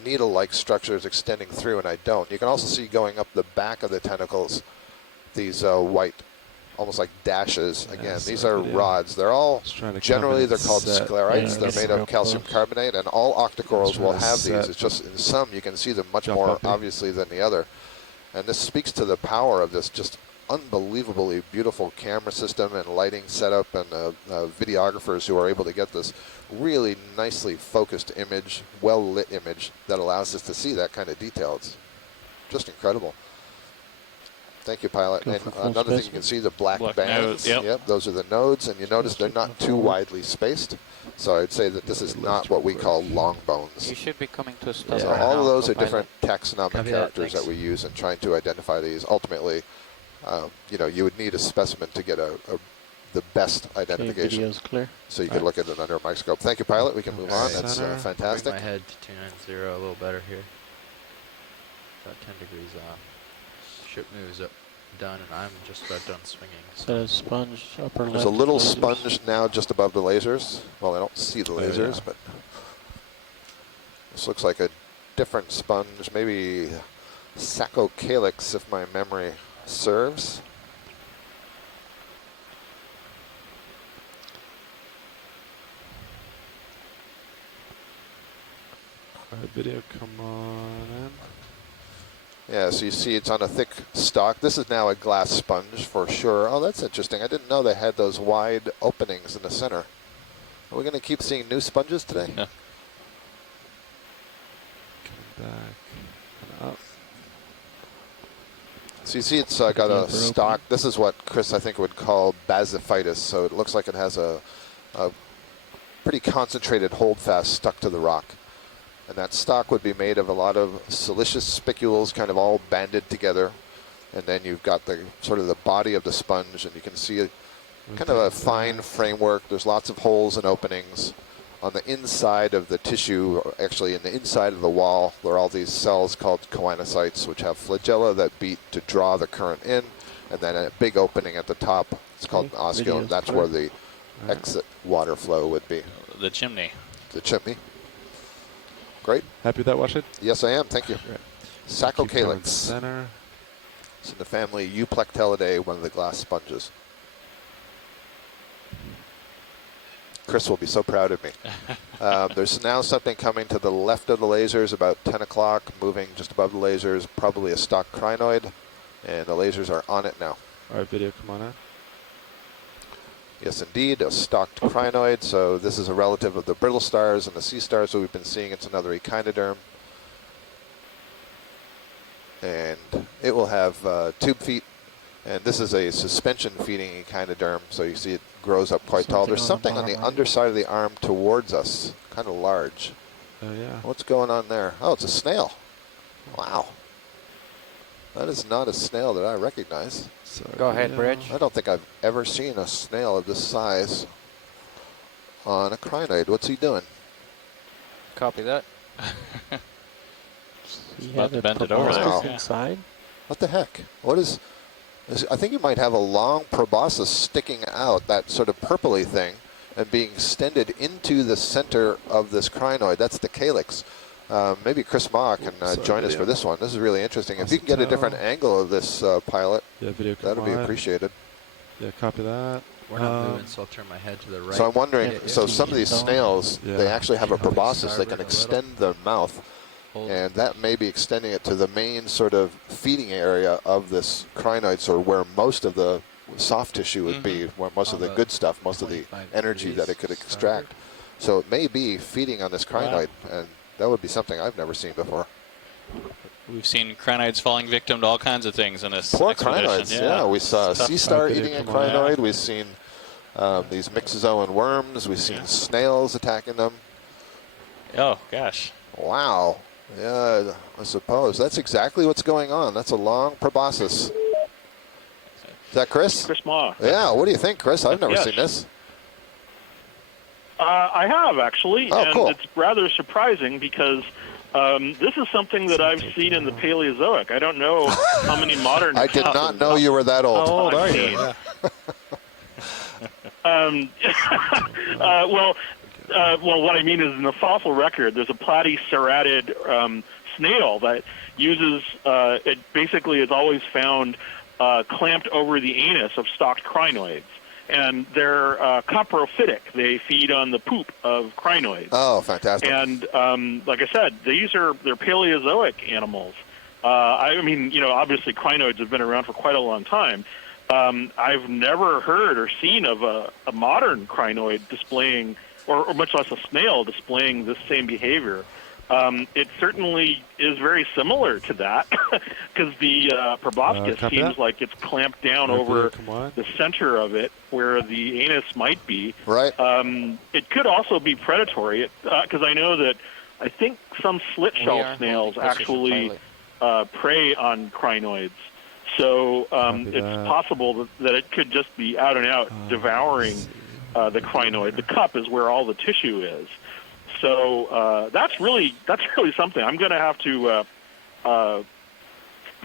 needle-like structures extending through? And I don't. You can also see going up the back of the tentacles, these white, almost like dashes. Again, these are rods. They're all, generally they're called sclerites. They're made of calcium carbonate, and all octocorals will have these. It's just in some you can see them much more obviously than the other. And this speaks to the power of this just unbelievably beautiful camera system and lighting setup, and videographers who are able to get this really nicely focused image, well-lit image that allows us to see that kind of detail. It's just incredible. Thank you, Pilot. And another thing, you can see the black bands. Nodes, yep, those are the nodes, and you notice they're not too widely spaced. So I'd say that this is not what we call long bones. You should be coming to a stop. So all of those are different taxonomic characters that we use in trying to identify these. Ultimately, you would need a specimen to get the best identification. Video's clear. So you could look at it under a microscope. Thank you, Pilot. We can move on. That's fantastic. Bring my head to 290 a little better here. About 10 degrees off. Ship moves up, done, and I'm just about done swinging. So sponge upper left. There's a little lasers. sponge now just above the lasers. Well, I don't see the lasers, but this looks like a different sponge, maybe Saccocalyx, if my memory serves. Video, come on in. Yeah, so you see it's on a thick stalk. This is now a glass sponge for sure. Oh, that's interesting. I didn't know they had those wide openings in the center. Are we going to keep seeing new sponges today? Yeah. Coming back and up. So you see it's got a stalk. This is what Chris, I think, would call basophytus. So it looks like it has a pretty concentrated holdfast stuck to the rock. And that stalk would be made of a lot of siliceous spicules kind of all banded together. And then you've got the sort of the body of the sponge, and you can see kind of a fine framework. There's lots of holes and openings. On the inside of the tissue, or actually in the inside of the wall, there are all these cells called choanocytes, which have flagella that beat to draw the current in. And then a big opening at the top, it's called an oscule, and that's where the exit water flow would be. The chimney. The chimney. Great. Happy with that, Washington? Yes, I am. Thank you. Saccocalyx. Center. It's in the family Euplectellidae, one of the glass sponges. Chris will be so proud of me. There's now something coming to the left of the lasers, about 10 o'clock, moving just above the lasers, probably a stock crinoid, and the lasers are on it now. All right, video, come on in. Yes, indeed, a stalked crinoid. So this is a relative of the brittle stars and the sea stars that we've been seeing. It's another echinoderm. And it will have tube feet. And this is a suspension feeding echinoderm. So you see it grows up quite tall. There's something on the underside of the arm towards us, kind of large. Oh, yeah. What's going on there? Oh, it's a snail. Wow. That is not a snail that I recognize. Go ahead, Bridge. I don't think I've ever seen a snail of this size on a crinoid. What's he doing? Copy that. About to bend it over there. Inside. What the heck? What is I think you might have a long proboscis sticking out, that sort of purpley thing, and being extended into the center of this crinoid. That's the calyx. Maybe Chris Ma can join us for this one. This is really interesting. If you can get a different angle of this pilot, video, that would be appreciated. Yeah, copy that. We're not moving, so I'll turn my head to the right. So I'm wondering, so some of these snails, Yeah. they actually have a proboscis. They can Starboard a extend their mouth, Hold. and that may be extending it to the main sort of feeding area of this crinoids, or where most of the soft tissue would be, where most of the good stuff, most of the 25 energy that it could degrees extract. So it may be feeding on this crinoid, and that would be something I've never seen before. We've seen crinoids falling victim to all kinds of things in this Poor expedition. crinoids, yeah. We saw a sea star eating a Come on. crinoid. We've seen these myxozoan worms. We've seen snails attacking them. Oh, gosh. Wow. Yeah, I suppose. That's exactly what's going on. That's a long proboscis. Is that Chris? Chris Ma. Yeah, what do you think, Chris? I've never Yes. seen this. I have, actually, Oh, and cool. it's rather surprising because this is something that I've seen in the Paleozoic. I don't know how many modern I did not know you were that old. How old are you? Yeah. Well, what I mean is in the fossil record, there's a platycerratid snail that uses, it basically is always found clamped over the anus of stalked crinoids. And they're coprophytic. They feed on the poop of crinoids. Oh, fantastic. And like I said, they're Paleozoic animals. I mean, obviously crinoids have been around for quite a long time. I've never heard or seen of a modern crinoid displaying, or much less a snail displaying this same behavior. It certainly is very similar to that because the proboscis copy seems that. like it's clamped down Right, over come on. the center of it where the anus might be. Right. It could also be predatory because I know that I think some slit We shell are snails holding position actually pilot. prey on crinoids. So Copy it's that. possible that it could just be out and out devouring the crinoid. The cup is where all the tissue is. So that's really something. I'm going to have to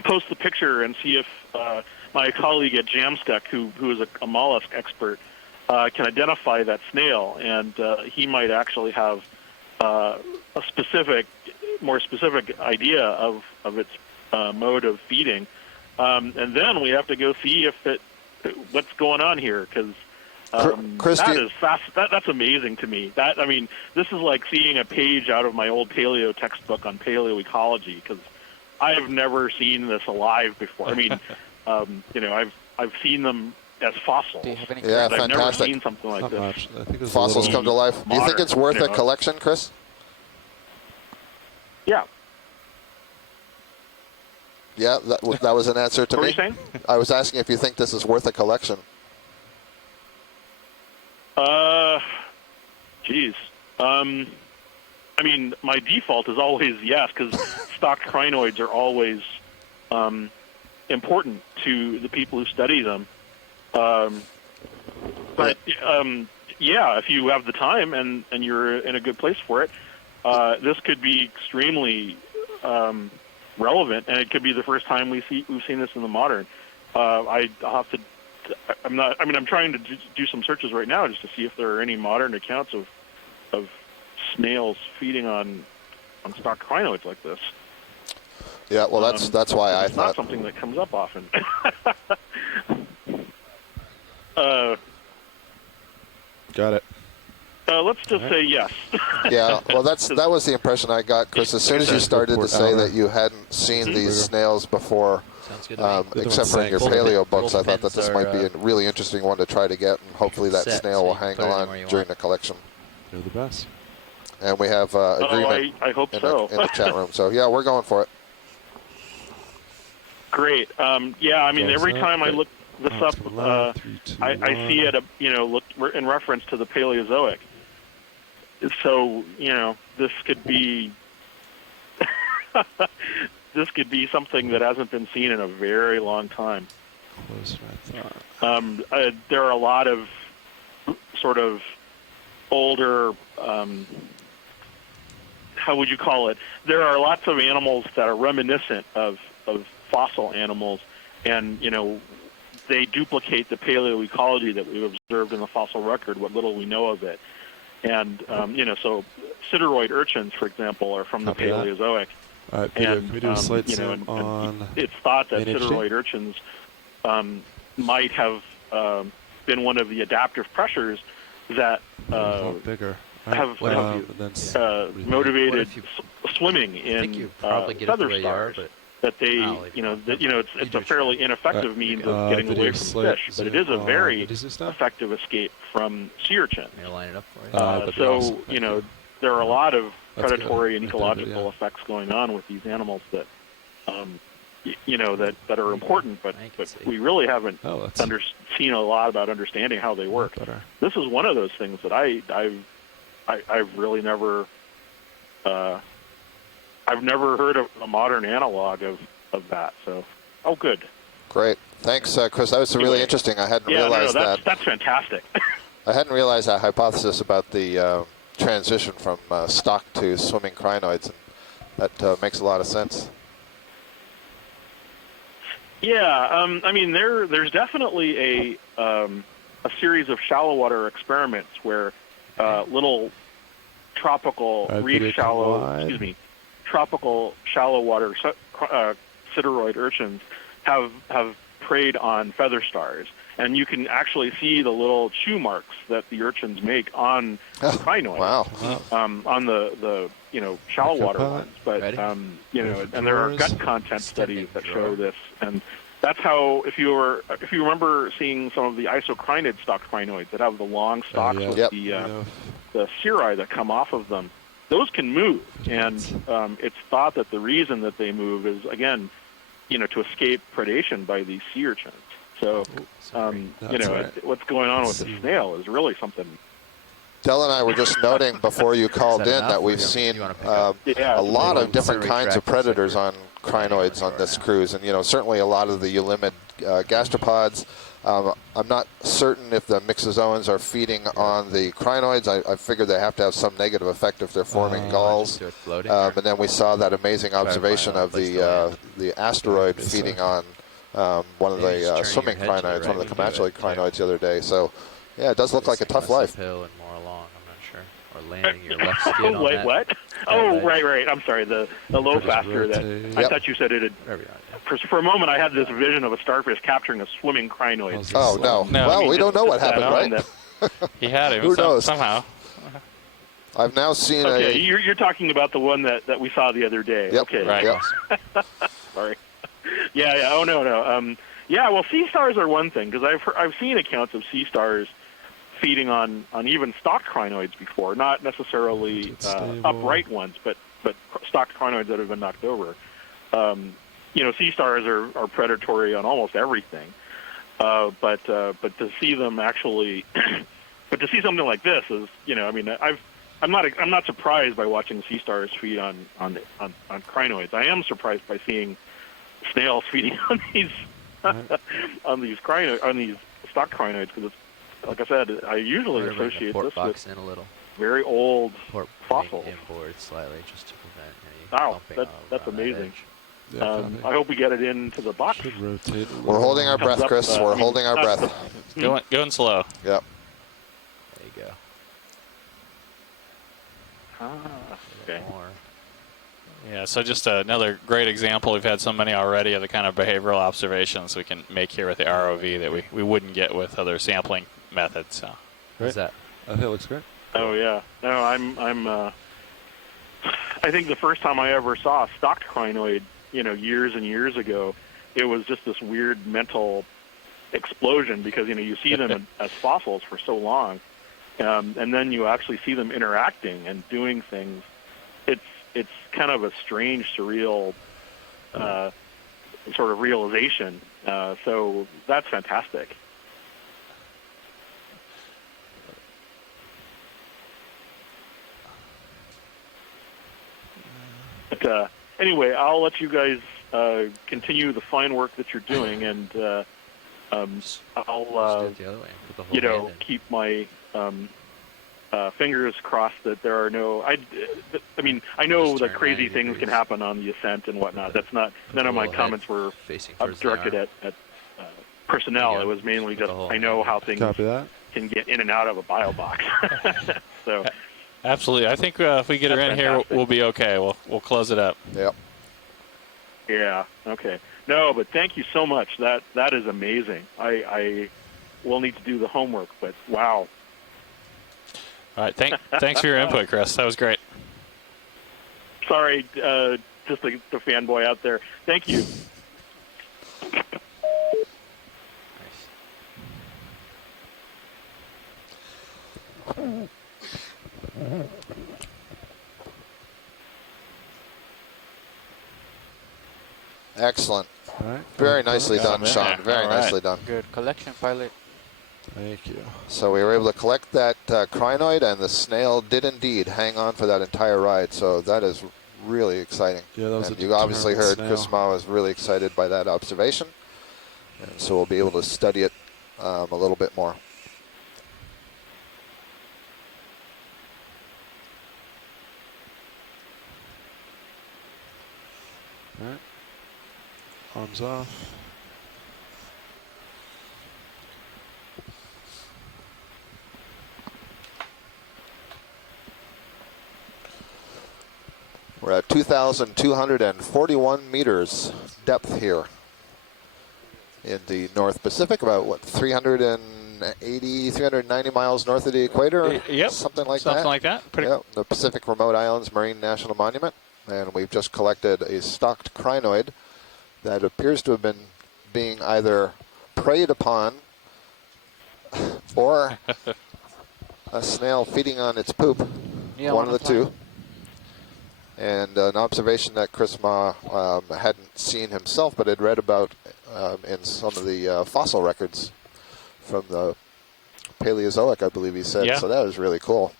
post the picture and see if my colleague at Jamstuck, who is a mollusk expert, can identify that snail, and he might actually have a more specific idea of its mode of feeding. And then we have to go see what's going on here, because Chris, that's amazing to me. This is like seeing a page out of my old paleo textbook on paleoecology, because I have never seen this alive before. I mean, I've seen them as fossils. Do you have any Yeah, but I've never fantastic. seen something like Not this. much. I think there's a Fossils little- come to life. Do you think modern, it's worth a collection, Chris? Yeah. Yeah, that was an answer to What were me. you saying? I was asking if you think this is worth a collection. Geez. I mean, my default is always yes, because stocked crinoids are always important to the people who study them. But yeah, if you have the time and you're in a good place for it, this could be extremely relevant, and it could be the first time we've seen this in the modern. I'll have to. I'm trying to do some searches right now just to see if there are any modern accounts of snails feeding on stocked crinoids like this. Yeah, well, that's why I It's not thought. something that comes up often. Got it. Let's just say yes. Yeah, well, that was the impression I got, Chris. As soon as you started to say that you hadn't seen these snails before, Sounds good to me. except for in your Both paleo pin- books, I thought that both this pins might be are, a really interesting one to try to get, and hopefully that set, snail so will you can hang put it on anywhere you during want. the collection. You're the best. And we have agreement I hope in so. the chat room. So, yeah, we're going for it. Great. Yeah, I mean, Close every up. time I look this Oh, up, it's coming live. 3, 2, I see 1. it, look in reference to the Paleozoic. So, this could be something that hasn't been seen in a very long time. Closer, I thought. There are a lot of sort of older, how would you call it? There are lots of animals that are reminiscent of fossil animals, and, they duplicate the paleoecology that we've observed in the fossil record, what little we know of it. And, so sideroid urchins, for example, are from the Copy that. Paleozoic. All right, Peter, And, can we do a slight and zoom on it's thought that main HD? sideroid urchins might have been one of the adaptive pressures that bigger. have motivated swimming in feather stars. That they, it's a fairly ineffective means of getting away from fish, but it is a very effective escape from sea urchins. Line it up for you. There are a lot of predatory and ecological effects going on with these animals that, that are important, but we really haven't seen a lot about understanding how they work. This is one of those things that I've really never. I've never heard of a modern analog of that. So, good. Great. Thanks, Chris. That was really interesting. I hadn't realized that. That's fantastic. I hadn't realized that hypothesis about the transition from stock to swimming crinoids, and that makes a lot of sense. Yeah, there's definitely a series of shallow water experiments where little tropical tropical shallow water sideroid urchins have preyed on feather stars, and you can actually see the little chew marks that the urchins make on crinoids. Wow. On the shallow water ones, but and there are gut content studies that show this, and that's how if you remember seeing some of the isocrinid stalked crinoids that have the long stalks with the cirri that come off of them. Those can move, and it's thought that the reason that they move is, again, to escape predation by these sea urchins. So, what's going on with the snail is really something. Del and I were just noting before you called in that we've seen a lot of different kinds of predators on crinoids on this cruise, and certainly a lot of the eulimid gastropods. I'm not certain if the myxozoans are feeding on the crinoids. I figured they have to have some negative effect if they're forming galls. And then we saw that amazing observation of the asteroid feeding on one of the swimming crinoids, one of the comatulate crinoids the other day. So, yeah, it does look like a tough life. Or landing your left skin on Wait, that. what? Oh, right. I'm sorry. The low faster that I thought you said it had. For a moment, I had this vision of a starfish capturing a swimming crinoid. Oh, no. Well, we don't know what happened, right? He had him. Who knows? Somehow. I've now seen you're talking about the one that we saw the other day. Yep. Okay. Right. Yep. Sorry. Yeah. Oh, no. Well, sea stars are one thing, because I've seen accounts of sea stars feeding on even stocked crinoids before, not necessarily upright ones, but stocked crinoids that have been knocked over. Sea stars are predatory on almost everything, but to see them actually, but to see something like this is, I'm not surprised by watching sea stars feed on crinoids. I am surprised by seeing snails feeding on these on these stocked crinoids, because it's, like I said, I usually associate this with very old fossils. Inboard slightly just to prevent any that's amazing. I hope we get it into the box. We're holding our breath, Chris. We're holding our breath. Going slow. Yep. There you go. Okay. Yeah, so just another great example. We've had so many already of the kind of behavioral observations we can make here with the ROV that we wouldn't get with other sampling methods. So. What's that? I think it looks great. Oh yeah. No, I think the first time I ever saw a stocked crinoid, years and years ago, it was just this weird mental explosion, because you see them as fossils for so long, and then you actually see them interacting and doing things. It's kind of a strange, surreal sort of realization. So that's fantastic. But anyway, I'll let you guys continue the fine work that you're doing, and I'll keep my fingers crossed that there are no. I know that crazy things can happen on the ascent and whatnot. That's not. None of my comments were directed at personnel. It was mainly just I know how things can get in and out of a bio box. So. Absolutely. I think if we get her in here, we'll be okay. We'll close it up. Yep. Yeah. Okay. No, but thank you so much. That is amazing. I we'll need to do the homework. But wow. All right. Thanks for your input, Chris. That was great. Sorry, just the fanboy out there. Thank you. Excellent. All right. Very nicely done, Yeah. Sean. Very All right. nicely done. Good collection, pilot. Thank you. So we were able to collect that crinoid, and the snail did indeed hang on for that entire ride. So that is really exciting. Yeah, that was and a you obviously heard determined Chris snail. Ma was really excited by that observation. And so we'll be able to study it a little bit more. All right. Arms off. We're at 2,241 meters depth here in the North Pacific, about, what, 380, 390 miles north of the equator? Yep. Something like that. Something like that. Pretty. Yep, the Pacific Remote Islands Marine National Monument. And we've just collected a stocked crinoid that appears to have been being either preyed upon or a snail feeding on its poop. Yeah, one of the two. time. And an observation that Chris Ma hadn't seen himself, but had read about in some of the fossil records from the Paleozoic, I believe he said. Yeah. So that was really cool.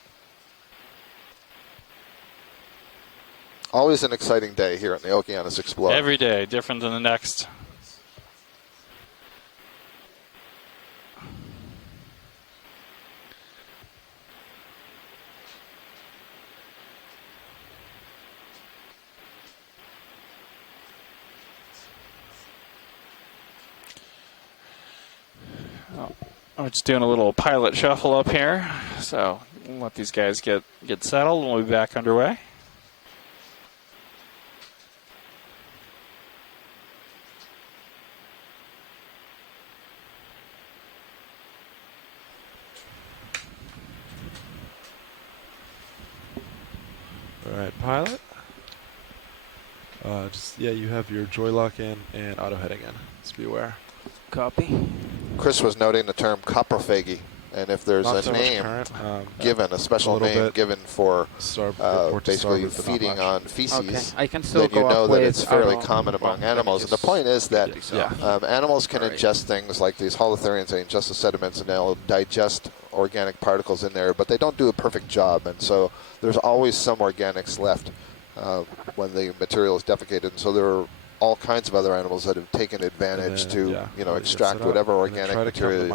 Always an exciting day here in the Okeanos Explorer. Every day, different than the next. I'm just doing a little pilot shuffle up here, so we'll let these guys get settled and we'll be back underway. All right, pilot. Yeah, you have your joy lock in and auto heading in. Just be aware. Copy. Chris was noting the term coprophagy, and if there's Not a so much name current, given, a special little name bit given for report to basically starboard, but not feeding much. on feces, Okay, I can still then you go know up that with it's fairly auto. common among Well, animals. And the point is that animals can All right. ingest things like these holothurians. They ingest the sediments and they'll digest organic particles in there, but they don't do a perfect job. And so there's always some organics left when the material is defecated. And so there are all kinds of other animals that have taken advantage to extract whatever organic material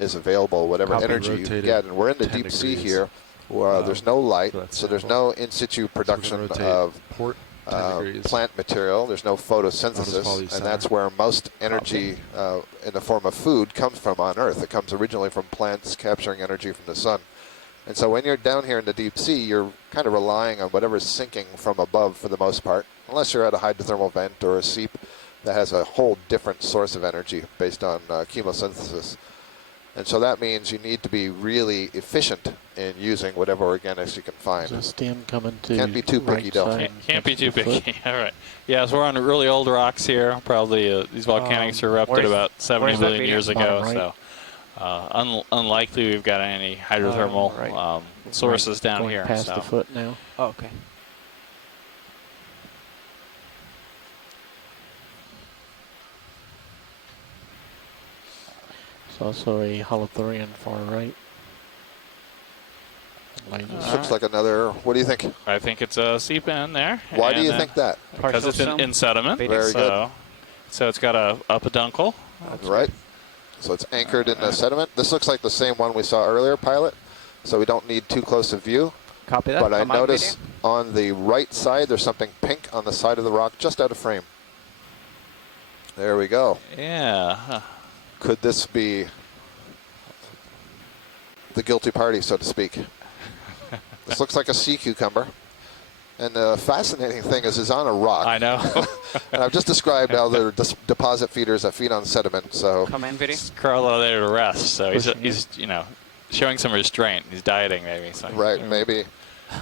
is available, whatever Copy energy you rotated get. And we're in the 10 deep sea degrees. here. Where there's no light, so that's so there's sample. no in situ production rotate of port 10 degrees. plant material. There's no photosynthesis, poly and center. that's where most energy in the form of food comes from on Earth. It comes originally from plants capturing energy from the sun. And so when you're down here in the deep sea, you're kind of relying on whatever's sinking from above for the most part, unless you're at a hydrothermal vent or a seep that has a whole different source of energy based on chemosynthesis. And so that means you need to be really efficient in using whatever organics you can find. There's a stem coming to Can't be too right picky, Del. side. Can't be too Foot. picky. All right. Yeah, so we're on really old rocks here. Probably these volcanics erupted where's- about 70 where's that million video? years ago. Bottom right. So unlikely we've got any hydrothermal Right. sources down Going here. past So. the foot now. Oh, okay. There's also a holothurian far right. This looks like another. What do you think? I think it's a seep in there. Why do you think that? Because it's in sediment. Very good. So it's got a peduncle. Right. So it's anchored in the sediment. This looks like the same one we saw earlier, pilot. So we don't need too close a view. Copy that. But I Come on, notice video. on the right side there's something pink on the side of the rock just out of frame. There we go. Yeah. Huh. Could this be the guilty party, so to speak? This looks like a sea cucumber. And the fascinating thing is on a rock. I know. And I've just described how they're deposit feeders that feed on sediment. So Come in, Vidi. Carlo there to rest, so he's showing some restraint. He's dieting maybe. So. Right, maybe.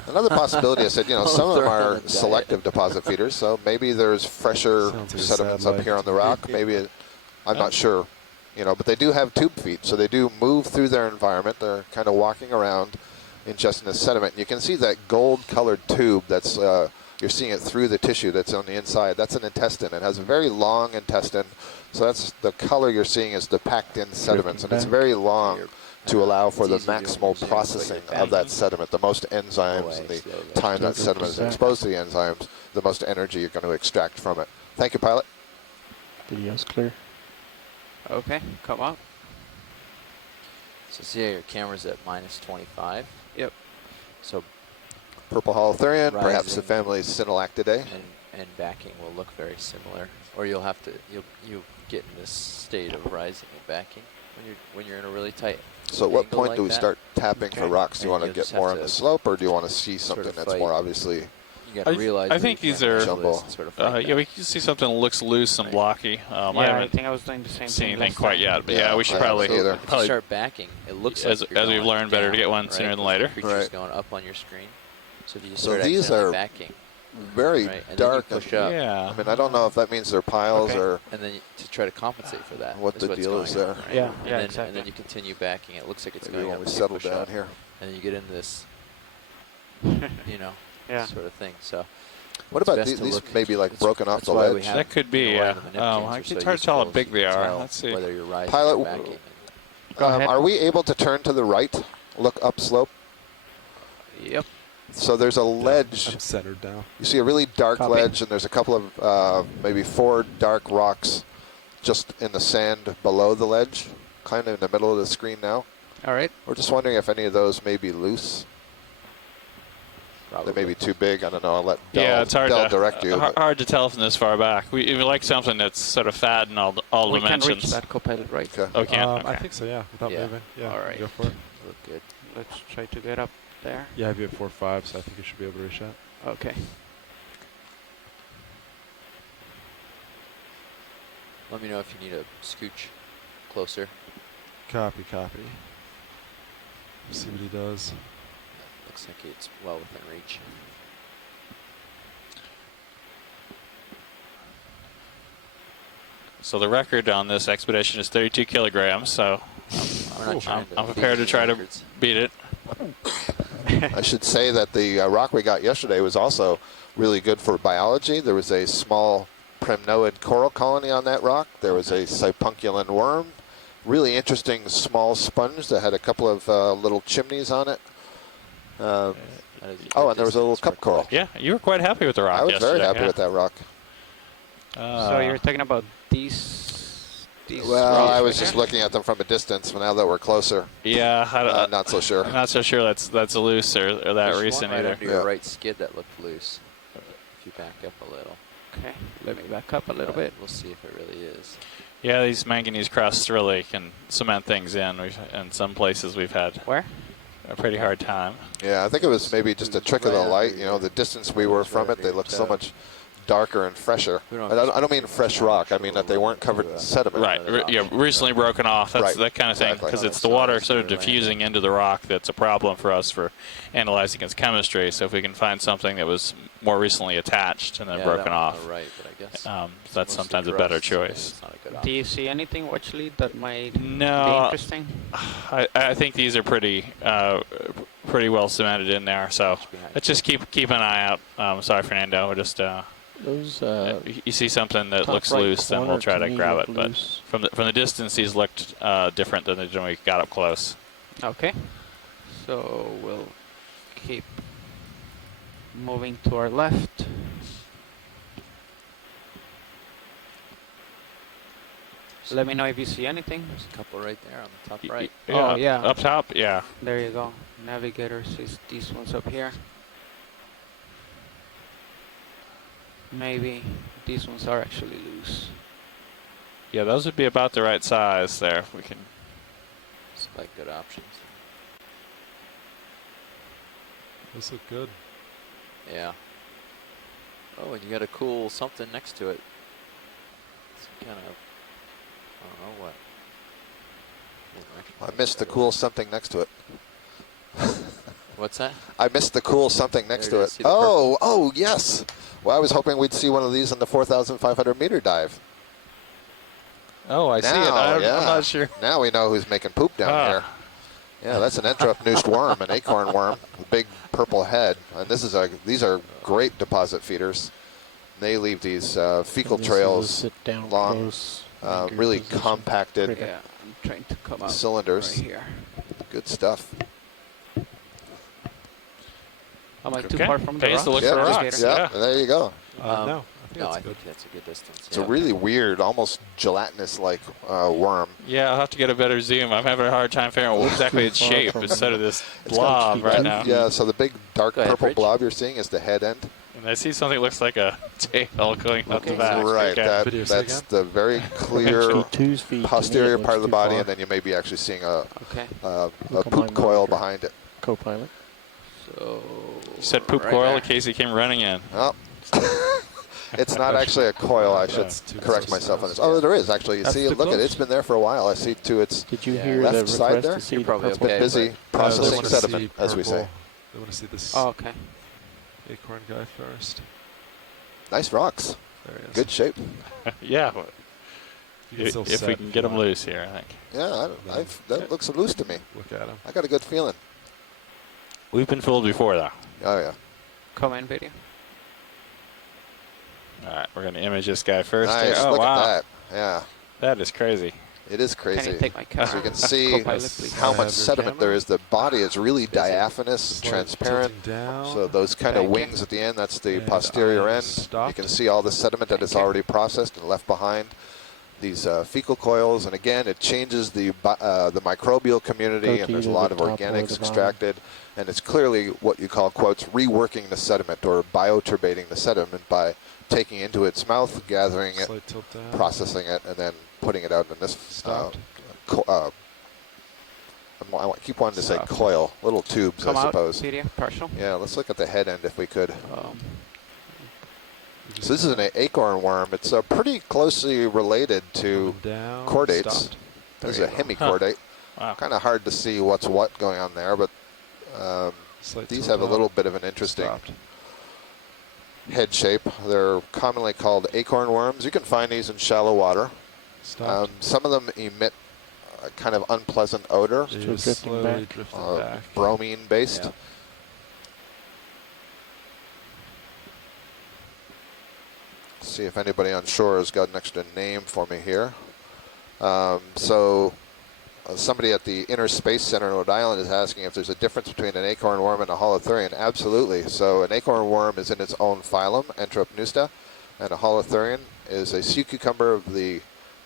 Another possibility, I said, some of them are selective deposit feeders, so maybe there's fresher sediments up here on the rock. Maybe, I'm not sure, but they do have tube feet, so they do move through their environment. They're kind of walking around, ingesting the sediment. You can see that gold-colored tube that's, you're seeing it through the tissue that's on the inside. That's an intestine. It has a very long intestine, so that's the color you're seeing is the packed-in sediments, and it's very long to allow for the maximal processing of that sediment. The most enzymes and the time that sediment is exposed to the enzymes, the most energy you're going to extract from it. Thank you, pilot. Video's clear. Okay, come up. So see how your camera's at -25. Yep. So Purple holothurian, perhaps the rising family Synallactidae. and backing will look very similar, or you'll get in this state of rising and backing when you're in a really tight. So at what angle point like do we that. start tapping for rocks? Do you And want to you'll get just more have on the to slope, or do you want to see sort something of that's fight. more obviously? You got to realize. I think these are jumbo. Sort of fight yeah, that. we can see something that looks loose and blocky. I I haven't think I was doing the same seen thing anything last quite time. yet, but Yeah, we should I probably haven't either. If you probably start backing, it looks as like you're we've going learned better to down, get one right? sooner than 'Cause later. The creature's Right. going up on your screen. So if you just So start these accidentally are backing, very right? And dark. then you push up, Yeah. I mean, I don't know if that means they're piles Okay. or and then to try to compensate for that. what is the what's deal going is on, there. right? Yeah, And yeah, then, exactly. And then you continue backing. It looks like it's Maybe going when up. we and you settle push down up, here. and then you get into this, Yeah. sort of thing. So What it's about best these? to These look- maybe like that's- broken off that's the why we ledge. have- That could be, why yeah. the manipulations are It's so hard to tell how useful, big so they you can are. tell Let's see. whether you're rising Pilot, or backing. Go ahead. Are we able to turn to the right, look upslope? Yep. So there's a ledge. I'm centered now. You see a really dark Copy. ledge, and there's a couple of maybe 4 dark rocks just in the sand below the ledge, kind of in the middle of the screen now. All right. We're just wondering if any of those may be loose. They may be too big. I don't know. I'll let Del, It's hard Del to direct you. but- hard to tell from this far back. We like something that's sort of fat in all We can reach dimensions. that co-pilot, right? Okay. Oh, can I okay. think so, yeah. Without Yeah. moving. Yeah. All right. Go for it. Look good. Let's try to get up there. Yeah, I have you at 4.5, so I think you should be able to reach that. Okay. Let me know if you need a scooch closer. Copy. See what he does. Looks like it's well within reach. So the record on this expedition is 32 kilograms. So We're not trying to I'm beat prepared to any try to records. beat it. I should say that the rock we got yesterday was also really good for biology. There was a small primnoid coral colony on that rock. There was a sipunculin worm. Really interesting small sponge that had a couple of little chimneys on it. That is a Oh, good and there was a little distance for cup coral. Yeah, you were quite happy with the rock I was very yesterday, happy yeah. with that rock. So you're talking about these Well, rocks I was right just here? looking at them from a distance, but now that we're closer, Yeah, not so sure. I'm not so sure that's loose or that There's recent one right either. under your right skid that looked loose. If you back up a little. Okay. Let me back up a little bit. We'll see if it really is. Yeah, these manganese crusts really can cement things in. In some places we've had Where? a pretty hard time. Yeah, I think it was maybe just a trick of the light. You know, the distance we were from it, they looked so much darker and fresher. I don't mean fresh rock. I mean that they weren't covered in sediment. Right. Yeah, recently broken off. That's Right, that kind of thing. exactly. Because it's the water sort of diffusing into the rock that's a problem for us for analyzing its chemistry. So if we can find something that was more recently attached and then Yeah, broken that one's off, on the right, but I guess that's mostly sometimes a better crust, so maybe choice. it's not a good Do option. you see anything, Watchley, that might be No, interesting? I think these are pretty well cemented in there. So let's just keep an eye out. Sorry, Fernando. We're just Those you see something that top looks right loose, then we'll corner try to to me grab look it. But loose. from the distance, these looked different than when we got up close. Okay. So we'll keep moving to our left. Let me know if you see anything. There's a couple right there on the top right. Oh, yeah. Up top, yeah. There you go. Navigator sees these ones up here. Maybe these ones are actually loose. Yeah, those would be about the right size there. If we can. It's like good options. Those look good. Yeah. Oh, and you got a cool something next to it. It's kind of, I don't know what. I missed the cool something next to it. What's that? I missed the cool something next to There it it. is. See the Oh, yes. Well, I was hoping we'd see one of these in the 4,500 meter dive. Oh, I see it. I'm not sure. Now we know who's making poop down here. Yeah, that's an entrop-noosed worm, an acorn worm, with a big purple head. And these are great deposit feeders. They leave these fecal trails long, really compacted Yeah, I'm trying to come up cylinders. right here. Good stuff. Am I too far from the Pays rocks? to look for rocks. Yeah, there you go. No. I think that's a good distance. It's a really weird, almost gelatinous-like worm. Yeah, I'll have to get a better zoom. I'm having a hard time figuring out what exactly its shape instead of this blob right now. Yeah, so the big dark ahead, purple Rich. blob you're seeing is the head end. And I see something that looks like a tail going up the back. Right, Okay. that's the very clear posterior part of the body, and then you may be actually seeing a poop coil behind it. Co-pilot. So You said poop coil in case he came running in. Oh. It's not actually a coil. I should correct myself on this. Oh, there is actually. You see, look at it. It's been there for a while. I see to its Did you hear left the side there. to see probably It's been busy processing wanna sediment, see as we say. They want to see this Oh, okay. acorn guy first. Nice rocks. There he is. Good shape. Yeah, You can still if set we can get you them want. loose here, I think. Yeah, that looks loose to me. Look at him. I got a good feeling. We've been fooled before, though. Oh, yeah. Come in video. All right, we're going to image this guy first. Nice. Oh, Look wow. at that. Yeah. That is crazy. It is Can crazy. you take my camera? So you can see Co-pilot, please. how Have much your sediment there camera. is. The body is really diaphanous and Slight transparent. tilting down. So those kind of Thank you. wings at the end, that's the And posterior I am end. You stopped. can see all the sediment that is already processed and left behind. These fecal coils, and again, it changes the microbial community, and there's a lot of organics extracted, and it's clearly what you call, quotes, reworking the sediment or bioturbating the sediment by taking into its mouth, gathering it, Slight tilt down. processing it, and then putting it out in this. Stopped. I keep wanting to say Stopped. coil, little tubes, Come I out, suppose. video, partial. Yeah, let's look at the head end if we could. You So this is an acorn worm. It's pretty closely related to coming down, chordates. stopped. This is a hemichordate. Wow. Kind of hard to see what's what going on there, but Slight these tilt have a down. little bit of an interesting Stopped. head shape. They're commonly called acorn worms. You can find these in shallow water. Stopped. Some of them emit a kind of unpleasant odor, They So just drifting slowly back. drifted back. bromine based. Yeah. See if anybody on shore has got an extra name for me here. Somebody at the Inner Space Center in Rhode Island is asking if there's a difference between an acorn worm and a holothurian. Absolutely. So an acorn worm is in its own phylum, Entropnusta, and a holothurian is a sea cucumber of the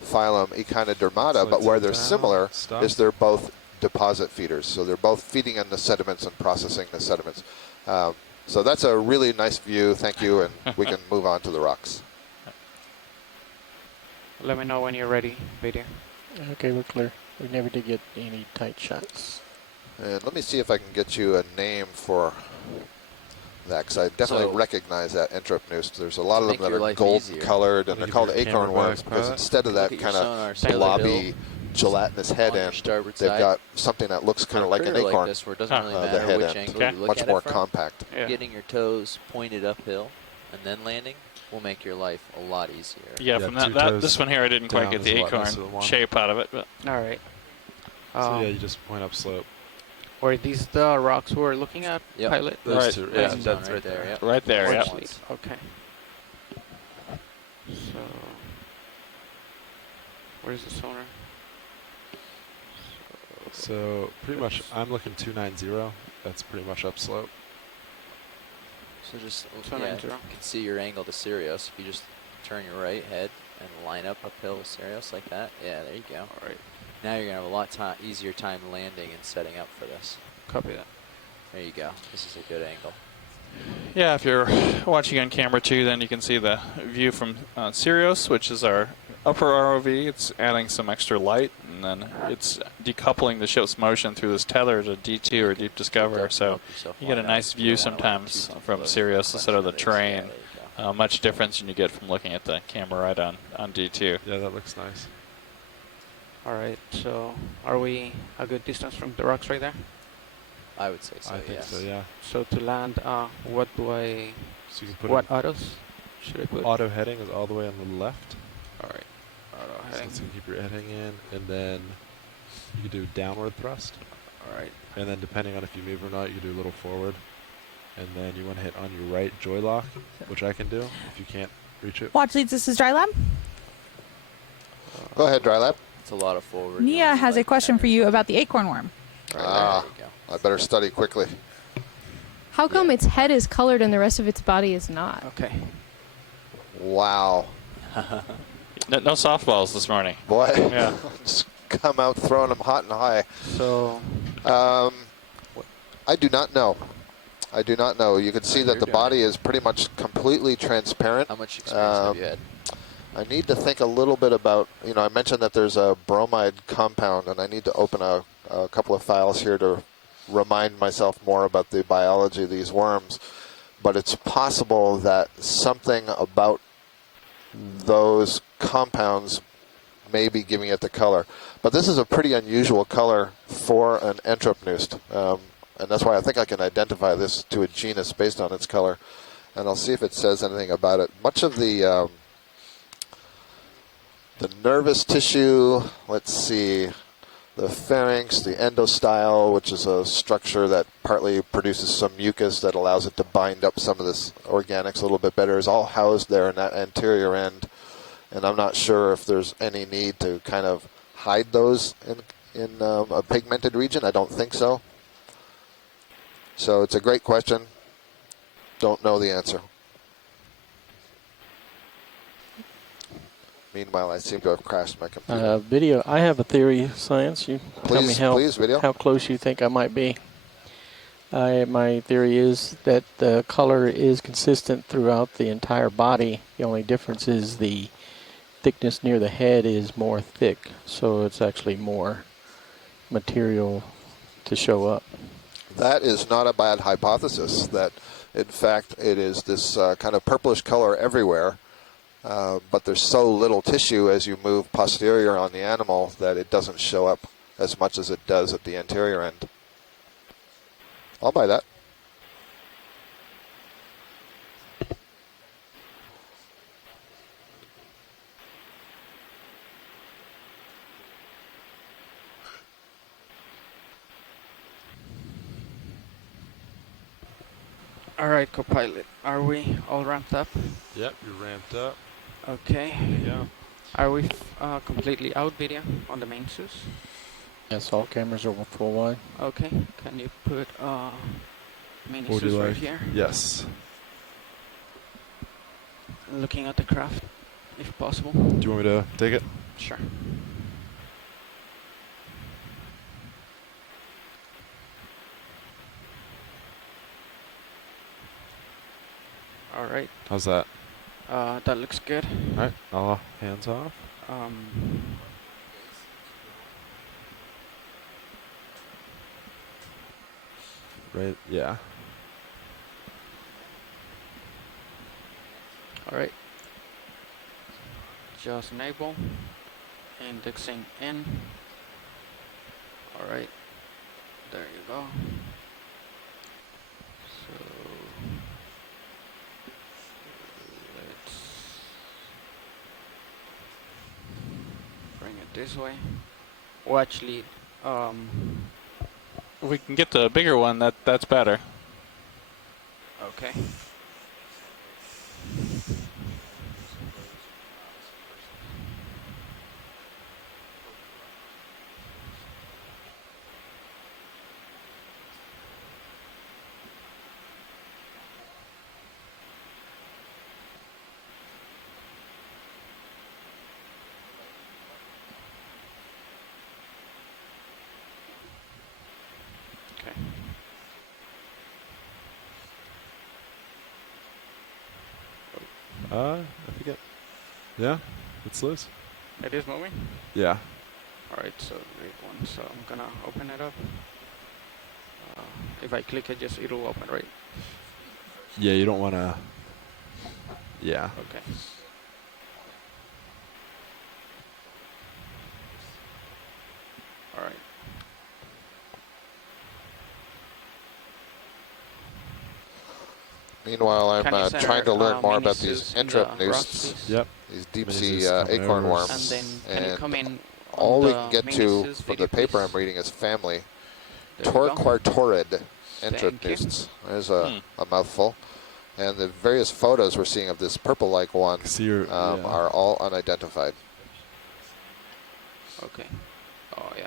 phylum Echinodermata, but where they're similar is they're both deposit feeders. So they're both feeding on the sediments and processing the sediments. So that's a really nice view. Thank you, and we can move on to the rocks. Let me know when you're ready, video. Okay, we're clear. We never did get any tight shots. And let me see if I can get you a name for that, because I definitely So- recognize that Entropnust. There's a lot of them make that your are life gold easier. colored, and Let me they're give called you a acorn camera worms back, because Pat. instead of that Look at your kind sonar of sail blobby, hill gelatinous head on your end, starboard they've side. got something that looks kind For of a like an critter acorn. this, where it doesn't really the matter head which end. angle Okay. you look Much at more it from. compact. Yeah. Getting your toes pointed uphill and then landing will make your life a lot easier. Yeah, Yeah, from two that toes this one here, I didn't quite down get is the a lot nicer than acorn one. shape out of it, but All right. So yeah, you just point up slope. Were these the rocks we're looking at, Yep. pilot? Those Right. two, There's yeah, one that's right there. Yep. right there, Orange yeah. leaf. Okay. So, where's the sonar? So pretty much, I'm looking 290. That's pretty much upslope. So just So yeah, 90. you can see your angle to Sirius. If you just turn your right head and line up uphill with Sirius like that, yeah, there you go. All right. Now you're gonna have a lot easier time landing and setting up for this. Copy that. There you go. This is a good angle. Yeah, if you're watching on camera too, then you can see the view from Sirius, which is our upper ROV. It's adding some extra light, and then it's decoupling the ship's motion through this tether to D2 or Deep Discover. So you get a nice view sometimes from Sirius instead of the terrain much difference than you get from looking at the camera right on D2. Yeah, that looks nice. All right, so are we a good distance from the rocks right there? I would say so. I think yes. so. Yeah. So to land, what do I? So you can put What autos should I put? auto heading is all the way on the left. All right, auto So heading. let's keep your heading in, and then you can do downward thrust. All right. And then depending on if you move or not, you can do a little forward. And then you want to hit on your right joy lock, which I can do if you can't reach it. Watch leads, this is Dry Lab. Go ahead, Dry Lab. It's a lot of forward. Nia has a question for you about the acorn worm. Ah, I better study quickly. How come its head is colored and the rest of its body is not? Okay. Wow. No softballs this morning. Boy. Yeah. Just come out throwing them hot and high. So. I do not know. I do not know. You can see that the body is pretty much completely transparent. How much experience have you had? I need to think a little bit about, I mentioned that there's a bromide compound, and I need to open a couple of files here to remind myself more about the biology of these worms. But it's possible that something about those compounds may be giving it the color. But this is a pretty unusual color for an entropneust. And that's why I think I can identify this to a genus based on its color. And I'll see if it says anything about it. Much of the nervous tissue, let's see, the pharynx, the endostyle, which is a structure that partly produces some mucus that allows it to bind up some of this organics a little bit better, is all housed there in that anterior end. And I'm not sure if there's any need to kind of hide those in a pigmented region. I don't think so. So it's a great question. Don't know the answer. Meanwhile, I seem to have crashed my computer. Video. I have a theory, Science. You tell me Please, video. how close you think I might be. My theory is that the color is consistent throughout the entire body. The only difference is the thickness near the head is more thick, so it's actually more material to show up. That is not a bad hypothesis, that in fact it is this kind of purplish color everywhere, but there's so little tissue as you move posterior on the animal that it doesn't show up as much as it does at the anterior end. I'll buy that. All right, Copilot. Are we all ramped up? Yep, you're ramped up. Okay. Yeah. Are we completely out video on the main SUS? Yes, all cameras are full wide. Okay. Can you put main What would SUS you right like? here? Yes. Looking at the craft, if possible. Do you want me to take it? Sure. All right. How's that? That looks good. All right, I'll hands off. Right, yeah. All right. Just enable. Indexing in. All right. There you go. So let's bring it this way. Oh, actually, We can get the bigger one. That's better. okay. Okay. I think yeah, it's loose. It is moving. Yeah. All right, so great one. So I'm gonna open it up. If I click it, it'll open, right? Yeah, you don't want to Yeah. Okay. All right. Meanwhile, I'm Can you center, trying to learn more about mini-sus these in Entrop the rocks, noosts, please? Yep. these deep Mini-sus sea coming acorn over. And worms. then can you come in All on we the can get to mini-sus from video, the paper please? I'm reading is family. There we go. Torquartorid Entrop Thank you. noosts. There's a mouthful. And the various photos we're seeing of this purple-like one are all unidentified. Okay. Oh, yeah.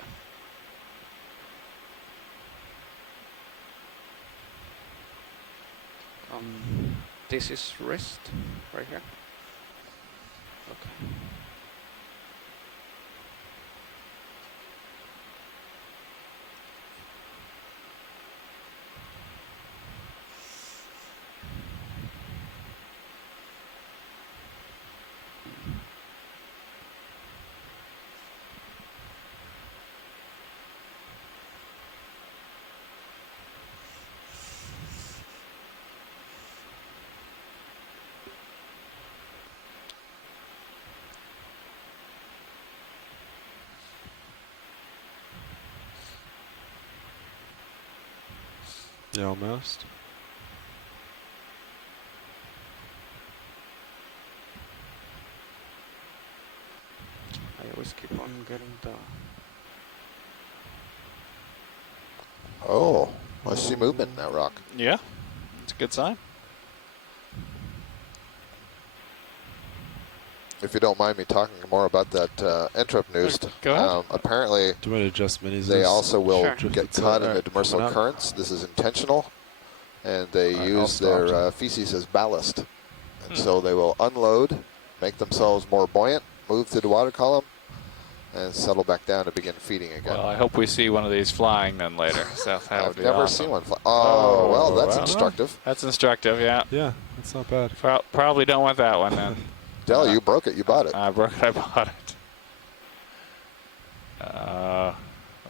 This is wrist right here. Okay. Yeah, almost. I always keep on getting the... Oh, I see movement in that rock. Yeah, it's a good sign. If you don't mind me talking more about that Entrop noost, Go ahead. apparently Do you want to adjust minis? they also will Sure. get caught in the Alright, demersal coming up. currents. This is intentional, and they Alright, I'll use their stop. feces as ballast. And so they will unload, make themselves more buoyant, move through the water column, and settle back down to begin feeding again. Well, I hope we see one of these flying then later. So that would I've be never awesome. seen one fly. Oh, well, that's well. instructive. That's instructive, yeah. Yeah, that's not bad. Probably don't want that one then. Dell, you broke it. You bought it. I broke it. I bought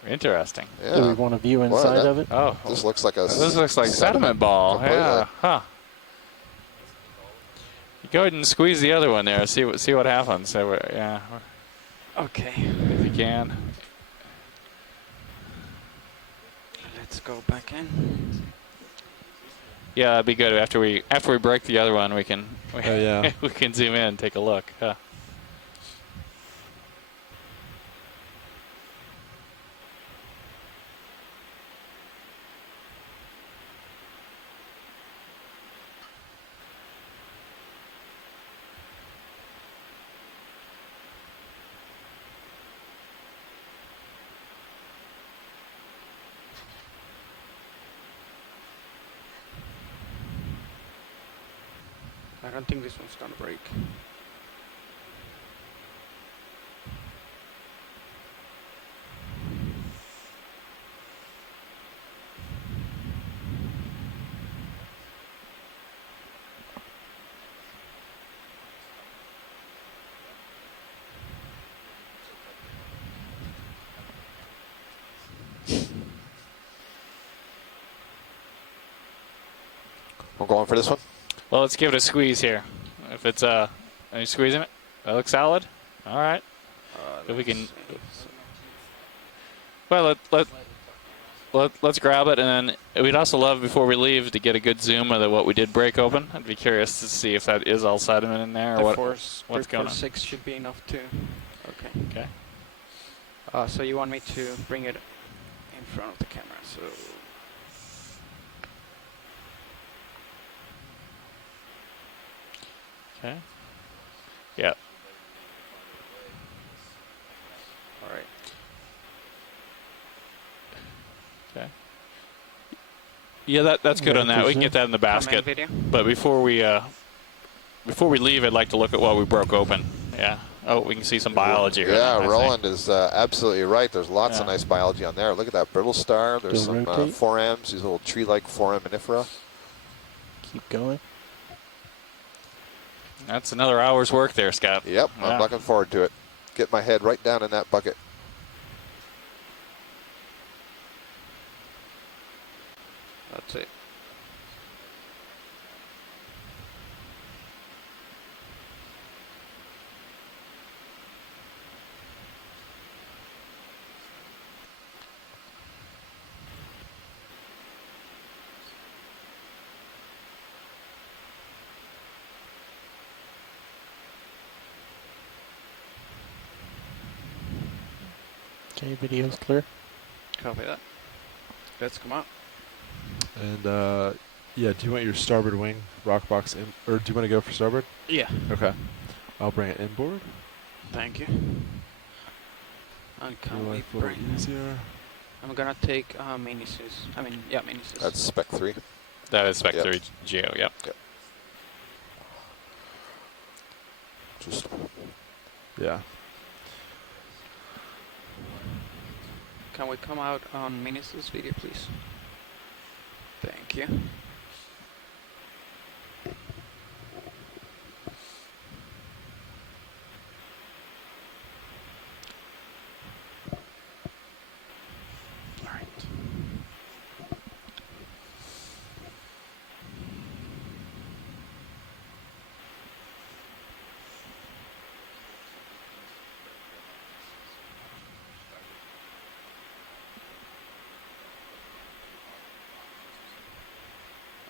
it. Interesting. Yeah. Do we want to view inside that- of it? Oh, This looks like a this looks like sediment ball. completely. Yeah. Huh. You go ahead and squeeze the other one there. See what happens. Yeah. Okay. If you can. Let's go back in. Yeah, that'd be good. After we break the other one, we can yeah. we can zoom in and take a look. Huh. I don't think this one's gonna break. We're going for this one. Well, let's give it a squeeze here. If it's are you squeezing it? That looks solid. All right. If we can. Well, let's grab it, and then we'd also love before we leave to get a good zoom of what we did break open. I'd be curious to see if that is all sediment in there, or what's going on. 6 should be enough too. Okay. Okay. So you want me to bring it in front of the camera? So. Okay. Yeah. All right. Okay. Yeah, that's good Yeah, on that. We can presume. get that in the basket. Video. But before we leave, I'd like to look at what we broke open. Yeah. Oh, we can see some biology here. Yeah, I think. Roland is absolutely right. There's lots of Yeah. nice biology on there. Look at that brittle star. There's Still some rotate? forams, these little tree-like foraminifera. Keep going. That's another hour's work there, Scott. Yep, Yeah. I'm looking forward to it. Get my head right down in that bucket. That's it. Okay, video's clear. Copy that. Let's come out. And yeah, do you want your starboard wing rock box in, or do you want to go for starboard? Yeah. Okay. I'll bring it inboard. Thank you. And Your can we life a little bring... easier. I'm gonna take mini-sus. Mini-sus. That's spec 3. That is Spec Yep. 3 Geo, yep. Just Yeah. Can we come out on mini-sus video, please? Thank you. Alright.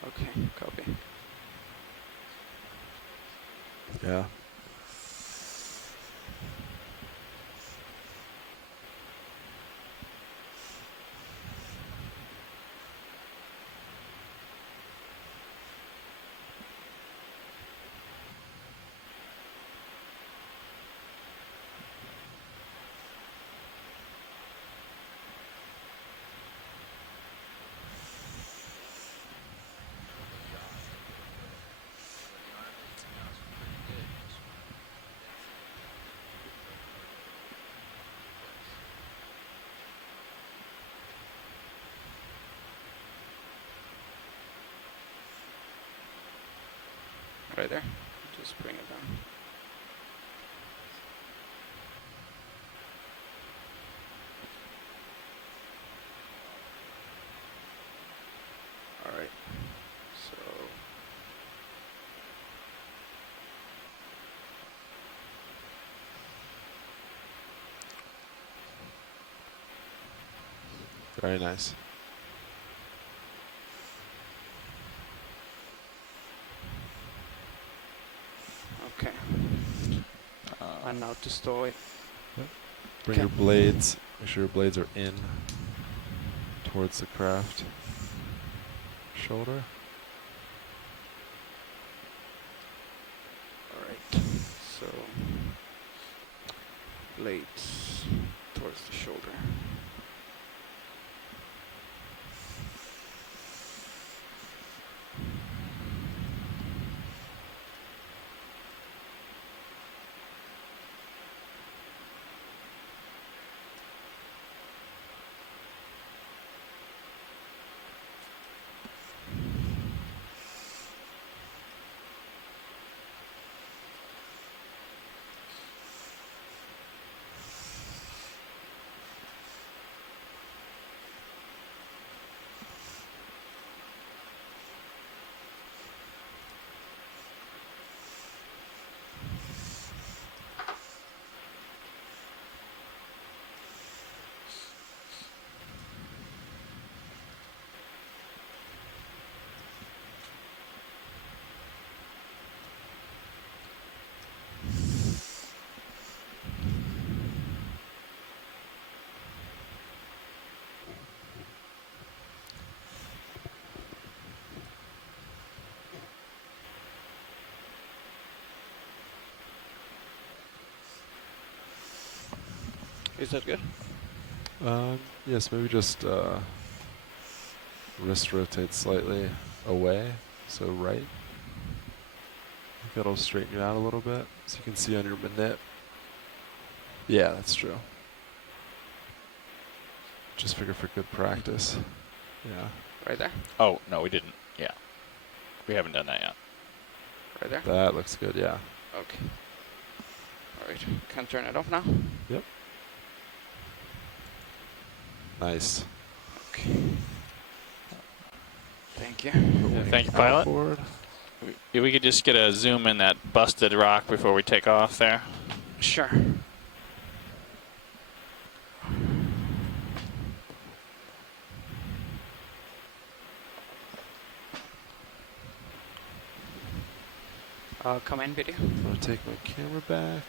Okay, copy. Yeah. Right there. Just bring it down. Alright. So... Very nice. Okay. And now to stow it. Bring your blades. Make sure your blades are in towards the craft shoulder. Alright. So... blades towards the shoulder. Is that good? Yes, maybe just wrist rotate slightly away, so right. I think that'll straighten you out a little bit, so you can see on your manip. Yeah, that's true. Just figure for good practice. Yeah. Right there? Oh, no, we didn't. Yeah. We haven't done that yet. Right there? That looks good, yeah. Okay. Alright, can turn it off now? Yep. Nice. Okay. Thank you. Yeah, thank you, pilot. Outboard. We could just get a zoom in that busted rock before we take off there. Sure. Come in video. I'm gonna take my camera back.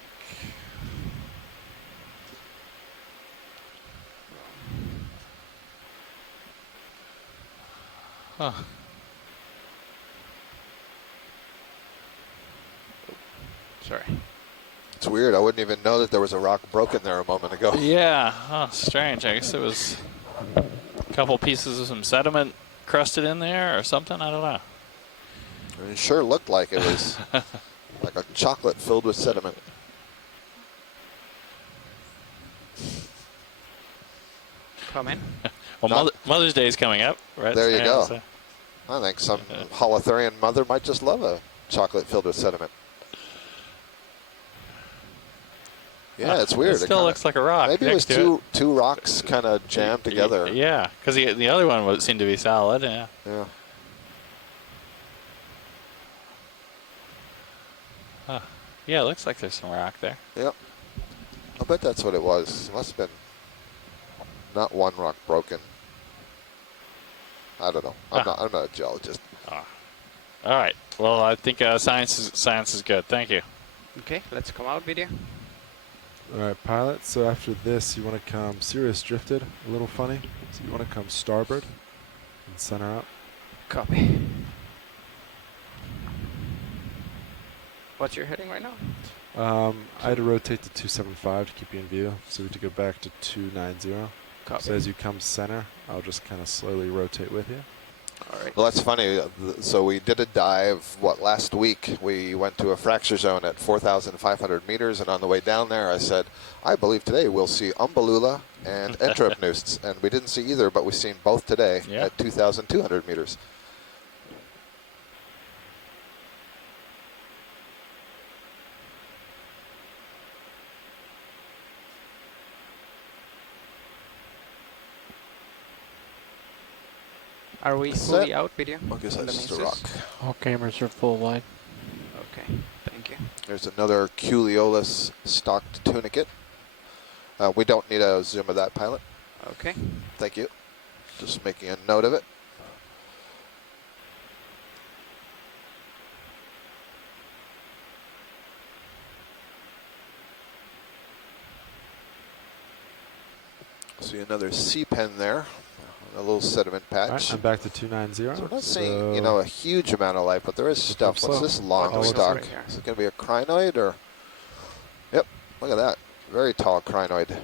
Huh. Sorry. It's weird. I wouldn't even know that there was a rock broken there a moment ago. Yeah, strange. I guess it was a couple pieces of some sediment crusted in there or something. I don't know. It sure looked like it was like a chocolate filled with sediment. Come in. Well, Mother's Day is coming up, right? There you go. So. I think some Holothurian mother might just love a chocolate filled with sediment. Yeah, it's weird. It still looks like a rock. Maybe it was two rocks kind of jammed together. Yeah, because the other one seemed to be solid. Yeah. Yeah. Huh. Yeah, it looks like there's some rock there. Yep. I bet that's what it was. It must have been not one rock broken. I don't know. I'm not a geologist. All right. Well, I think science is good. Thank you. Okay, let's come out video. All right, pilot. So after this, you want to come Sirius drifted, a little funny. So you want to come starboard and center out. Copy. What's your heading right now? I had to rotate to 275 to keep you in view, so we had to go back to 290. Copy. So as you come center, I'll just kind of slowly rotate with you. All right. Well, that's funny. So we did a dive, last week. We went to a fracture zone at 4,500 meters, and on the way down there, I said, I believe today we'll see Umbellula and Enteropneust. And we didn't see either, but we've seen both today at 2,200 meters. Are we fully out video? I guess that's just a rock. All cameras are full wide. Okay, thank you. There's another Culeolus stocked tunicate. We don't need a zoom of that, pilot. Okay. Thank you. Just making a note of it. See another sea pen there. A little sediment patch. All right, I'm back to 290. So we're not seeing, a huge amount of life, but there is stuff. What's this long stock? Is it going to be a crinoid or? Yep, look at that. Very tall crinoid.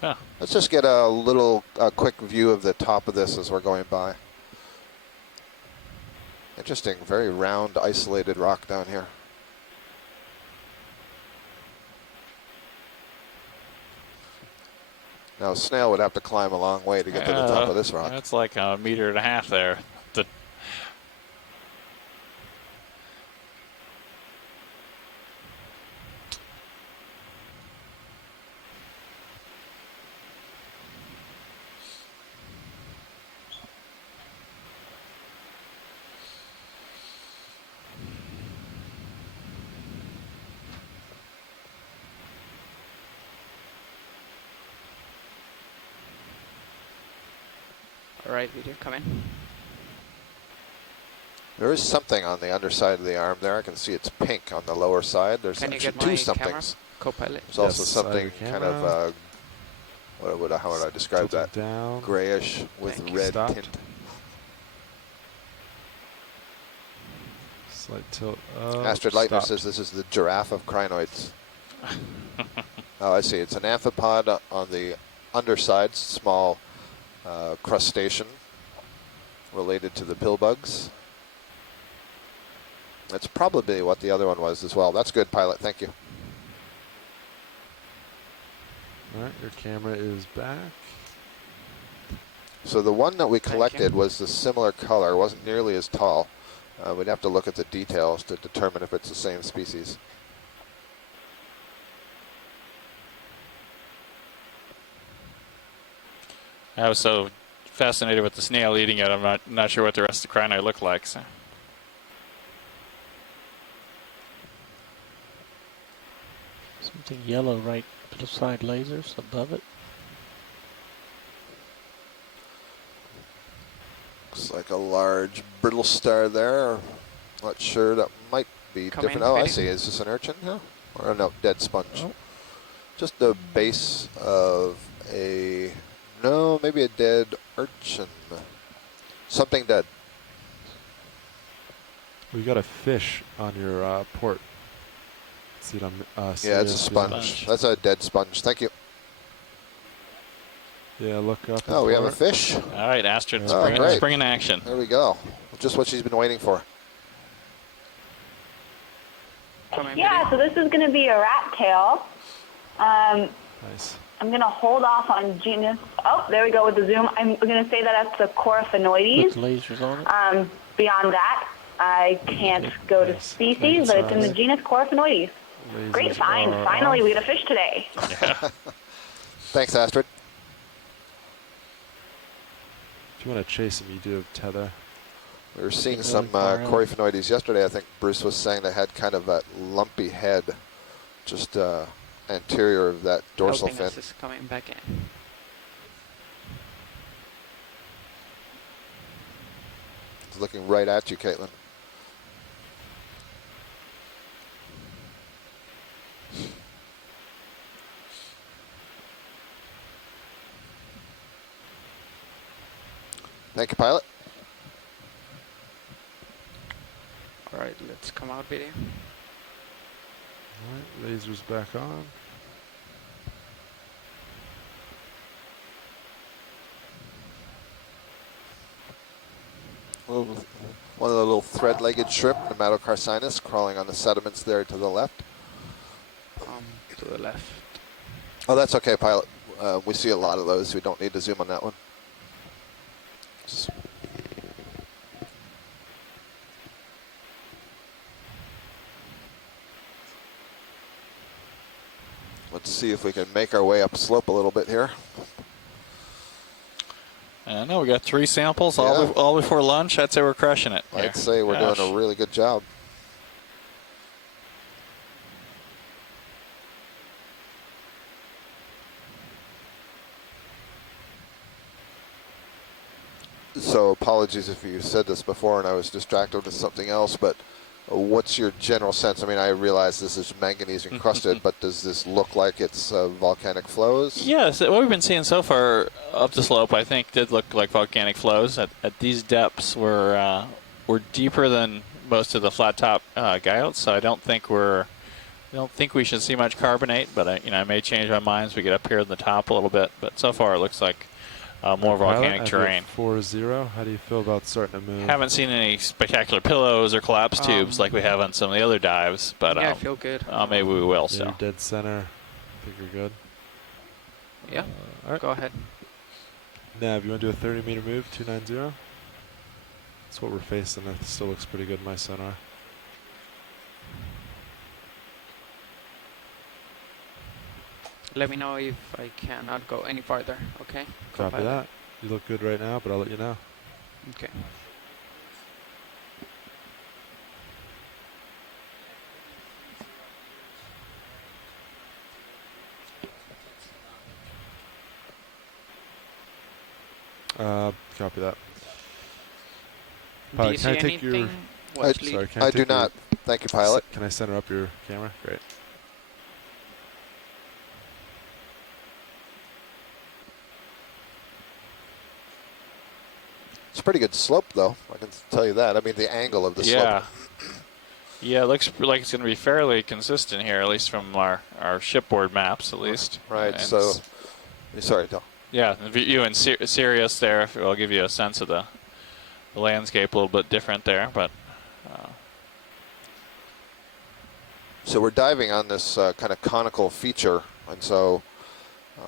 Huh. Let's just get a quick view of the top of this as we're going by. Interesting, very round, isolated rock down here. Now, a snail would have to climb a long way to get to the top of this rock. That's like a meter and a half there. All right, video, come in. There is something on the underside of the arm there. I can see it's pink on the lower side. There's Can you actually get two my somethings. Co-pilot? There's also something kind of, how would I describe that? Down. Grayish with red tint. Slight tilt. Astrid Leitner says this is the giraffe of crinoids. Oh, I see. It's an amphipod on the underside, small crustacean related to the pillbugs. That's probably what the other one was as well. That's good, pilot. Thank you. All right, your camera is back. So the one that we collected was the similar color. It wasn't nearly as tall. We'd have to look at the details to determine if it's the same species. I was so fascinated with the snail eating it. I'm not sure what the rest of the crinoid looked like. So. Something yellow right beside lasers above it. Looks like a large brittle star there. Not sure. That might be different. Oh, I see. Is this an urchin? No. Or no, dead sponge. Oh. Just the base of a... No, maybe a dead urchin. Something dead. We got a fish on your port. See it on, yeah, it's a sponge. That's a dead sponge. Thank you. Yeah, look up. Oh, we have a fish. All right, Astrid, great. spring in action. There we go. Just what she's been waiting for. Yeah, so this is going to be a rat tail. Nice. I'm going to hold off on genus. Oh, there we go with the zoom. I'm going to say that that's the Coryphonoides. Put lasers on it. Beyond that, I can't go to species, but it's in the genus Coryphonoides. Great find. Finally, we get a fish today. Yeah. Thanks, Astrid. If you want to chase them, you do have tether. We were seeing some Coryphonoides yesterday. I think Bruce was saying they had kind of a lumpy head, just anterior of that dorsal fin. Is coming back in. It's looking right at you, Caitlin. Thank you, pilot. All right, let's come out video. All right, lasers back on. One of the little thread-legged shrimp, Nematocarcinus, crawling on the sediments there to the left. To the left. Oh, that's okay, pilot. We see a lot of those. We don't need to zoom on that one. Just let's see if we can make our way up slope a little bit here. I know we got 3 samples all before lunch. I'd say we're crushing it. I'd say we're doing a really good job. So apologies if you said this before and I was distracted with something else, but what's your general sense? I mean, I realize this is manganese encrusted, but does this look like it's volcanic flows? Yes, what we've been seeing so far up the slope, I think, did look like volcanic flows. At these depths, we're deeper than most of the flat top guyouts, so I don't think we should see much carbonate. But I may change my mind as we get up here in the top a little bit. But so far, it looks like more volcanic terrain. 4-0. How do you feel about starting to move? Haven't seen any spectacular pillows or collapse tubes like we have on some of the other dives, but yeah, I feel good. Maybe we will. Yeah, So you're dead center. I think you're good. Yeah. All right. Go ahead. Nav, you want to do a 30-meter move? 290. That's what we're facing. That still looks pretty good in my sonar. Let me know if I cannot go any farther, okay? Copy that. You look good right now, but I'll let you know. Okay. Copy that. Do you see can I take your... anything? Sorry, can I do not. Thank you, pilot. Can I center up your camera? Great. It's a pretty good slope, though. I can tell you that. I mean, the angle of the slope. Yeah, it looks like it's going to be fairly consistent here, at least from our shipboard maps, at least. Right, and so... Sorry, Del. Yeah, you and Sirius there will give you a sense of the landscape a little bit different there, but... So we're diving on this kind of conical feature, and so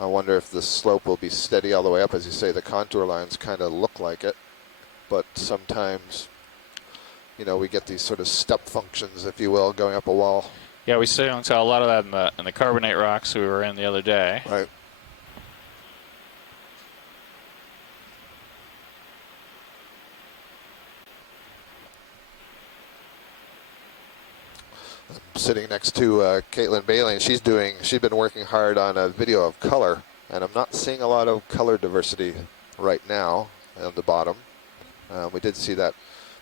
I wonder if the slope will be steady all the way up. As you say, the contour lines kind of look like it, but sometimes, we get these sort of step functions, if you will, going up a wall. Yeah, we saw a lot of that in the carbonate rocks we were in the other day. Right. I'm sitting next to Caitlin Bailey, and she's been working hard on a video of color, and I'm not seeing a lot of color diversity right now on the bottom. We did see that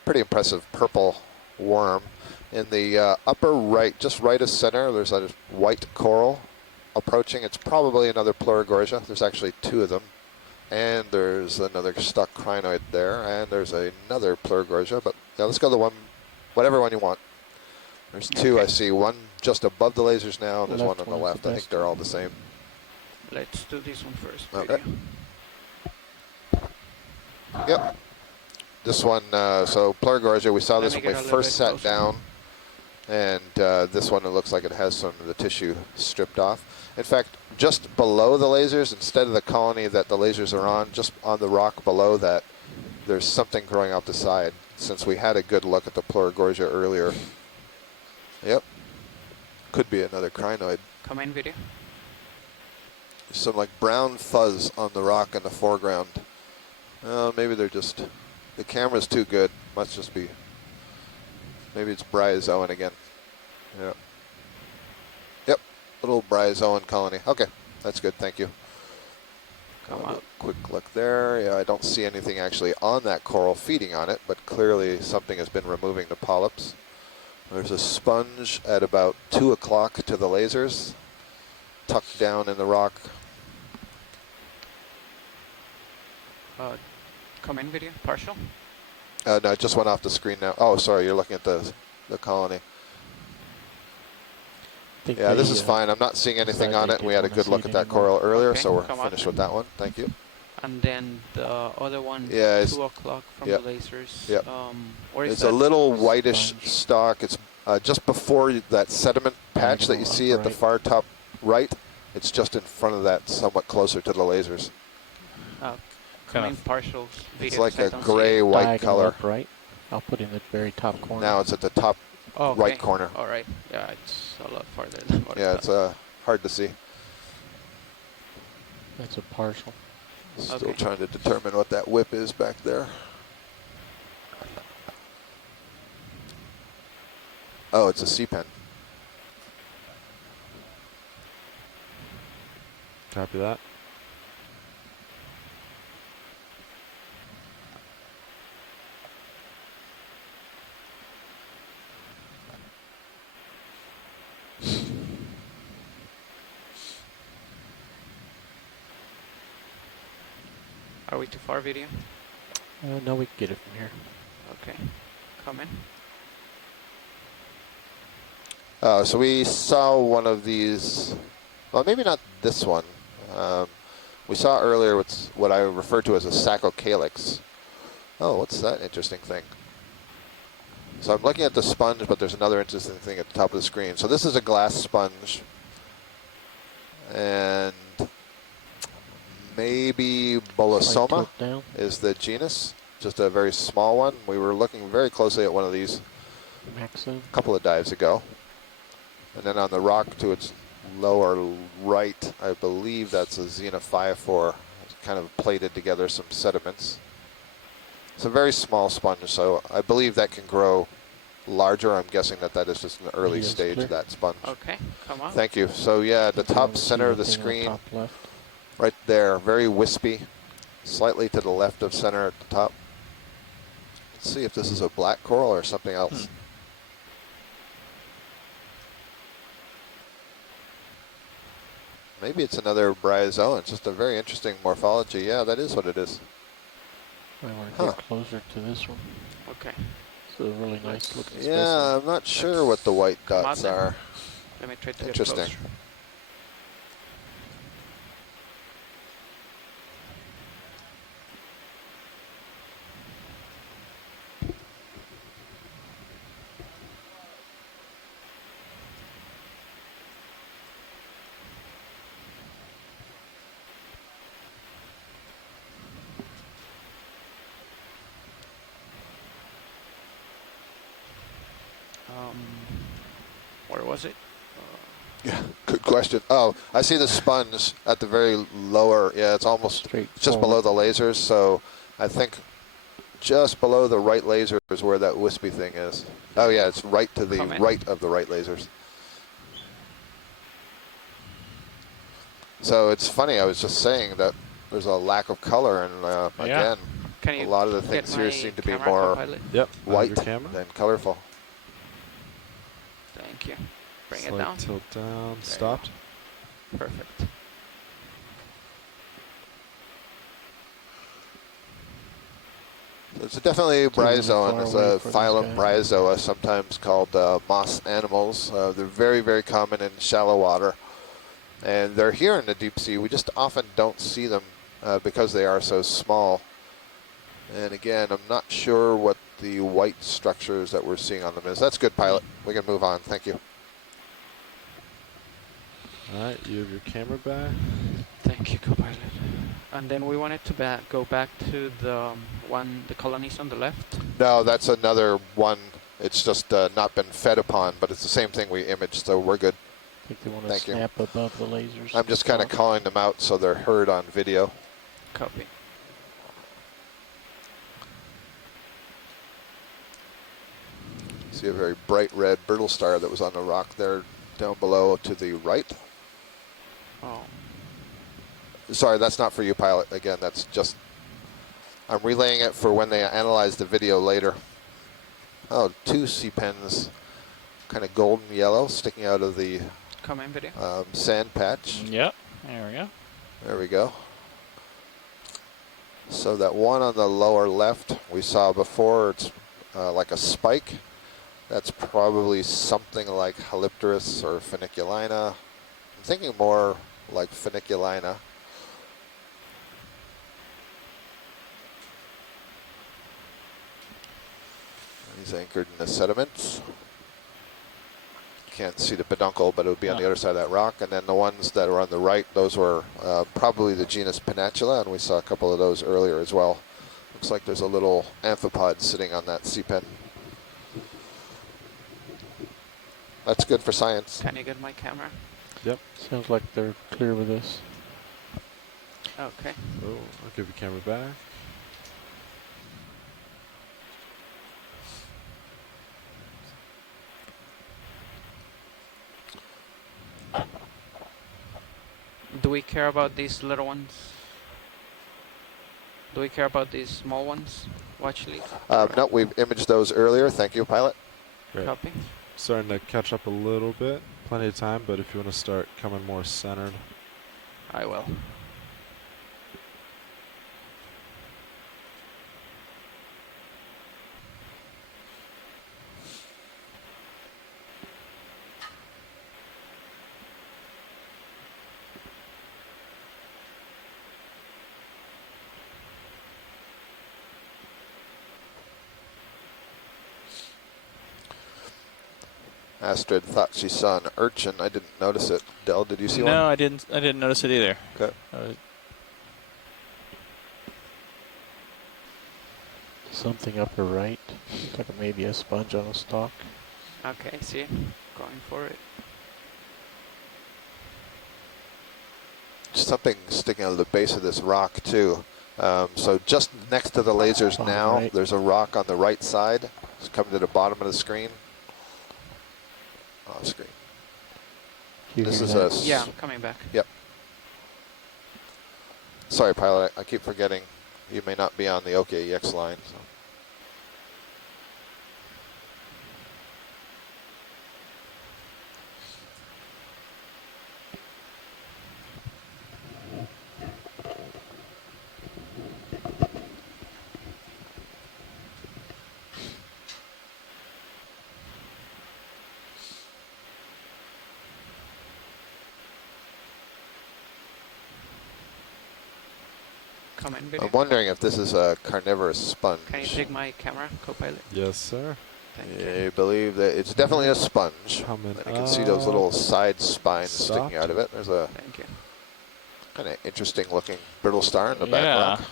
pretty impressive purple worm. In the upper right, just right of center, there's a white coral approaching. It's probably another Pleurogorgia. There's actually 2 of them. And there's another stuck crinoid there, and there's another Pleurogorgia. But now let's go to the one whatever one you want. There's two. Okay. I see one just above the lasers now, and there's one on the one's left. I think they're all the same. Let's do this one first. Okay. Video. Yep. This one, so Pleurogorgia, we saw Let this me when we get a little first bit sat closer. down. And this one, it looks like it has some of the tissue stripped off. In fact, just below the lasers, instead of the colony that the lasers are on, just on the rock below that, there's something growing out the side, since we had a good look at the Pleurogorgia earlier. Yep. Could be another crinoid. Come in, video. Some like brown fuzz on the rock in the foreground. Maybe they're just, the camera's too good. Must just be, maybe it's bryozoan again. Yeah. Yep, little bryozoan colony. Okay, that's good, thank you. Come on. Quick look there. Yeah, I don't see anything actually on that coral feeding on it, but clearly something has been removing the polyps. There's a sponge at about 2 o'clock to the lasers, tucked down in the rock. Come in, video. Partial. No, it just went off the screen now. Oh, sorry, you're looking at the colony. Yeah, this is fine. I'm not seeing anything on it. We had a good look at that coral earlier, Okay, so we're come on. finished with that one. Thank you. And then the other one, Yeah, it's 2 o'clock from yep. the lasers. Yep. Where is It's that? a little whitish stalk. It's just before that sediment patch that you see at the far top right. It's just in front of that, somewhat closer to the lasers. Come in partial video. It's like I a don't see gray-white Diagonal color. upright. I'll put in the very top corner. Now it's at the top Okay. right corner. All right. Yeah, it's a lot farther than what Yeah, I it's thought. hard to see. That's a partial. Still Okay. trying to determine what that whip is back there. Oh, it's a sea pen. Copy that. Are we too far, video? No, we can get it from here. Okay. Come in. So we saw one of these, well, maybe not this one. We saw earlier what I refer to as a saccocalyx. Oh, what's that interesting thing? So I'm looking at the sponge, but there's another interesting thing at the top of the screen. So this is a glass sponge. And maybe Bolosoma is the genus, just a very small one. We were looking very closely at one of these a couple of dives ago. And then on the rock to its lower right, I believe that's a xenophyphore. It's kind of plated together some sediments. It's a very small sponge, so I believe that can grow larger. I'm guessing that is just an early stage of that sponge. Okay, come on. Thank you. So yeah, the top center of the screen, right there, very wispy, slightly to the left of center at the top. Let's see if this is a black coral or something else. Maybe it's another bryozoan. It's just a very interesting morphology. Yeah, that is what it is. I want to get closer to this one. Okay. It's a really nice looking Yeah, specimen. I'm not sure what the white dots are. Let me try to Interesting. get closer. Where was it? Yeah, good question. Oh, I see the sponge at the very lower. Yeah, it's almost just below the lasers. So I think just below the right laser is where that wispy thing is. Oh yeah, it's right to the right of the right lasers. So it's funny. I was just saying that there's a lack of color, and again, a lot of the things here seem to be more white than colorful. Thank you. Bring Slight it down. Tilt down. There Stopped. Perfect. It's definitely bryozoan. It's a phylum guys. bryozoa, sometimes called moss animals. They're very, very common in shallow water. And they're here in the deep sea. We just often don't see them because they are so small. And again, I'm not sure what the white structures that we're seeing on them is. That's good, pilot. We can move on. Thank you. All right, you have your camera back. Thank you, co-pilot. And then we wanted to go back to the the colonies on the left. No, that's another one. It's just not been fed upon, but it's the same thing we imaged, so we're good. I think they want to snap above the lasers. I'm just kind of calling them out so they're heard on video. Copy. See a very bright red brittle star that was on the rock there down below to the right. Oh. Sorry, that's not for you, pilot. Again, that's just, I'm relaying it for when they analyze the video later. Oh, 2 sea pens, kind of golden yellow, sticking out of the video. Sand patch. Yep, there we go. There we go. So that one on the lower left we saw before, it's like a spike. That's probably something like Halipterus or Funiculina. I'm thinking more like Funiculina. He's anchored in the sediments. Can't see the peduncle, but it would be on the other side of that rock. And then the ones that are on the right, those were probably the genus Pennatula, and we saw a couple of those earlier as well. Looks like there's a little amphipod sitting on that sea pen. That's good for science. Can you get my camera? Yep. Sounds like they're clear with this. Okay. Oh, I'll give your camera back. Do we care about these little ones? Do we care about these small ones? Watch lead. No, we've imaged those earlier. Thank you, pilot. Great. Copy. Starting to catch up a little bit. Plenty of time, but if you want to start coming more centered. I will. Astrid thought she saw an urchin. I didn't notice it. Del, did you see one? No, I didn't notice it either. Okay. Something upper right. Looks like maybe a sponge on a stalk. Okay, see. Going for it. Something sticking out of the base of this rock, too. So just next to the lasers now, right. There's a rock on the right side. It's coming to the bottom of the screen. Off screen. This is a... Yeah, I'm coming back. Yep. Sorry, pilot. I keep forgetting. You may not be on the OKEX line. So. I'm wondering if this is a carnivorous sponge. Can you take my camera, co-pilot? Yes, sir. Thank you. I believe that it's definitely a sponge. Coming And you can see those little side spines sticking out of it. There's a Thank you. kind of interesting looking brittle star in the back Yeah. rock.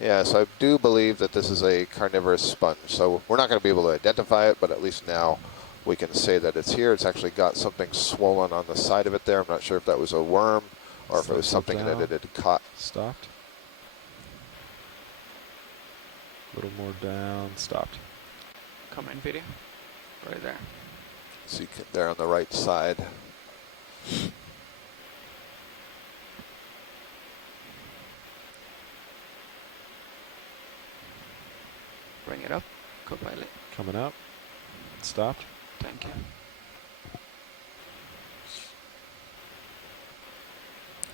Yeah, so I do believe that this is a carnivorous sponge. So we're not going to be able to identify it, but at least now we can say that it's here. It's actually got something swollen on the side of it there. I'm not sure if that was a worm or if it was something that it had caught. Stopped. A little more down. Stopped. Comment video. Right there. See there on the right side. Bring it up, co-pilot. Coming up. Stopped. Thank you.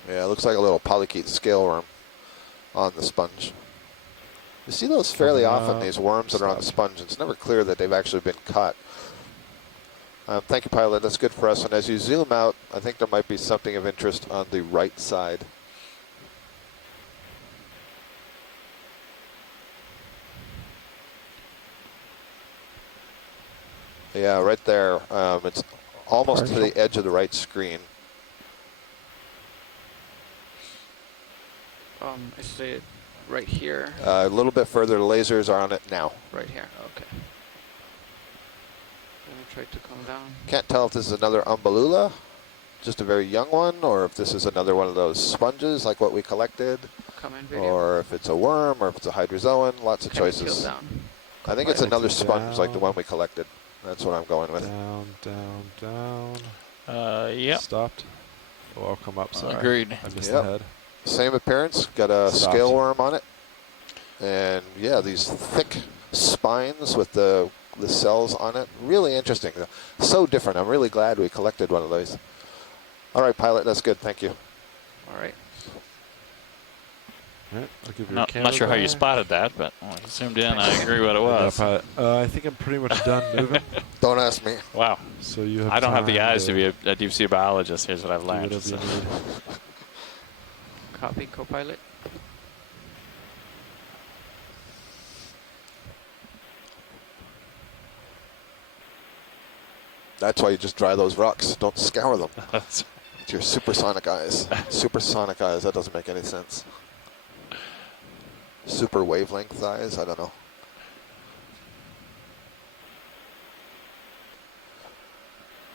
Yeah, it looks like a little polychaete scale worm on the sponge. You see those fairly Coming often, up. these worms that are on the sponge. It's never clear that they've actually been caught. Thank you, pilot. That's good for us. And as you zoom out, I think there might be something of interest on the right side. Yeah, right there. It's almost to the edge of the right screen. Is it right here? A little bit further, the lasers are on it now. Right here, okay. Let me try to come down. Can't tell if this is another umbellula, just a very young one, or if this is another one of those sponges like what we collected, Come in video. or if it's a worm, or if it's a hydrozoan. Lots of Can you choices. tilt down? I think it's another sponge like the down. one we collected. That's what I'm going with. Down, down, down. Yep. Stopped. Oh, I'll come up. Sorry. Agreed. I missed Yep. the head. Same appearance. Got a Stopped. scale worm on it. And yeah, these thick spines with the cells on it. Really interesting. So different. I'm really glad we collected one of those. All right, pilot, that's good. Thank you. All right. All right, I'll give you a Not camera sure how you back. spotted that, but when I zoomed in, I agree what it was. Yeah, pilot. I think I'm pretty much done moving. Don't ask me. Wow. So you have I don't have the time eyes to be a deep sea biologist. Here's what I've do learned. whatever you so. need. Copy, co-pilot. That's why you just dry those rocks. Don't scour them. That's- With your supersonic eyes. Supersonic eyes. That doesn't make any sense. Super wavelength eyes. I don't know.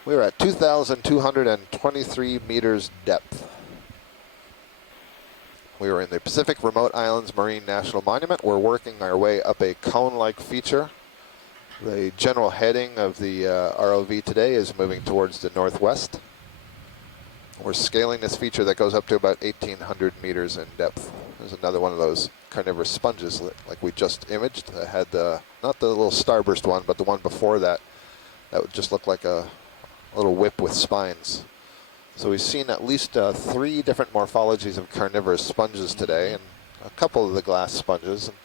We're at 2,223 meters depth. We are in the Pacific Remote Islands Marine National Monument. We're working our way up a cone-like feature. The general heading of the ROV today is moving towards the northwest. We're scaling this feature that goes up to about 1,800 meters in depth. There's another one of those carnivorous sponges like we just imaged. That had the, not the little starburst one, but the one before that. That would just look like a little whip with spines. So we've seen at least 3 different morphologies of carnivorous sponges today, and a couple of the glass sponges. And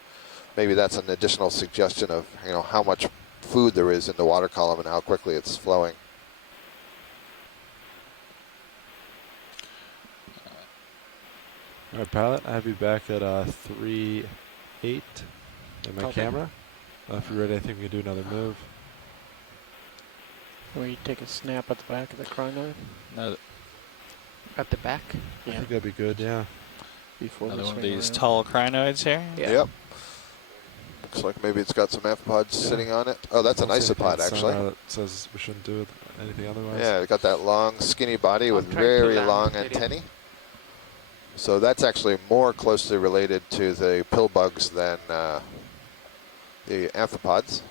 maybe that's an additional suggestion of how much food there is in the water column and how quickly it's flowing. All right, pilot. I have you back at 3.8 in my Okay. camera. If you're ready, I think we can do another move. Can we take a snap at the back of the crinoid Another, At the back. I think that'd be good. Yeah. before we another one of swing these around? tall crinoids here. Yeah. Yep. Looks like maybe it's got some amphipods sitting on it. Oh, that's an Don't see anything isopod, on the actually. sonar that says we shouldn't do anything otherwise. Yeah, it's got that long, skinny body with I'm trying to very land long the video. antennae. So that's actually more closely related to the pill bugs than the amphipods.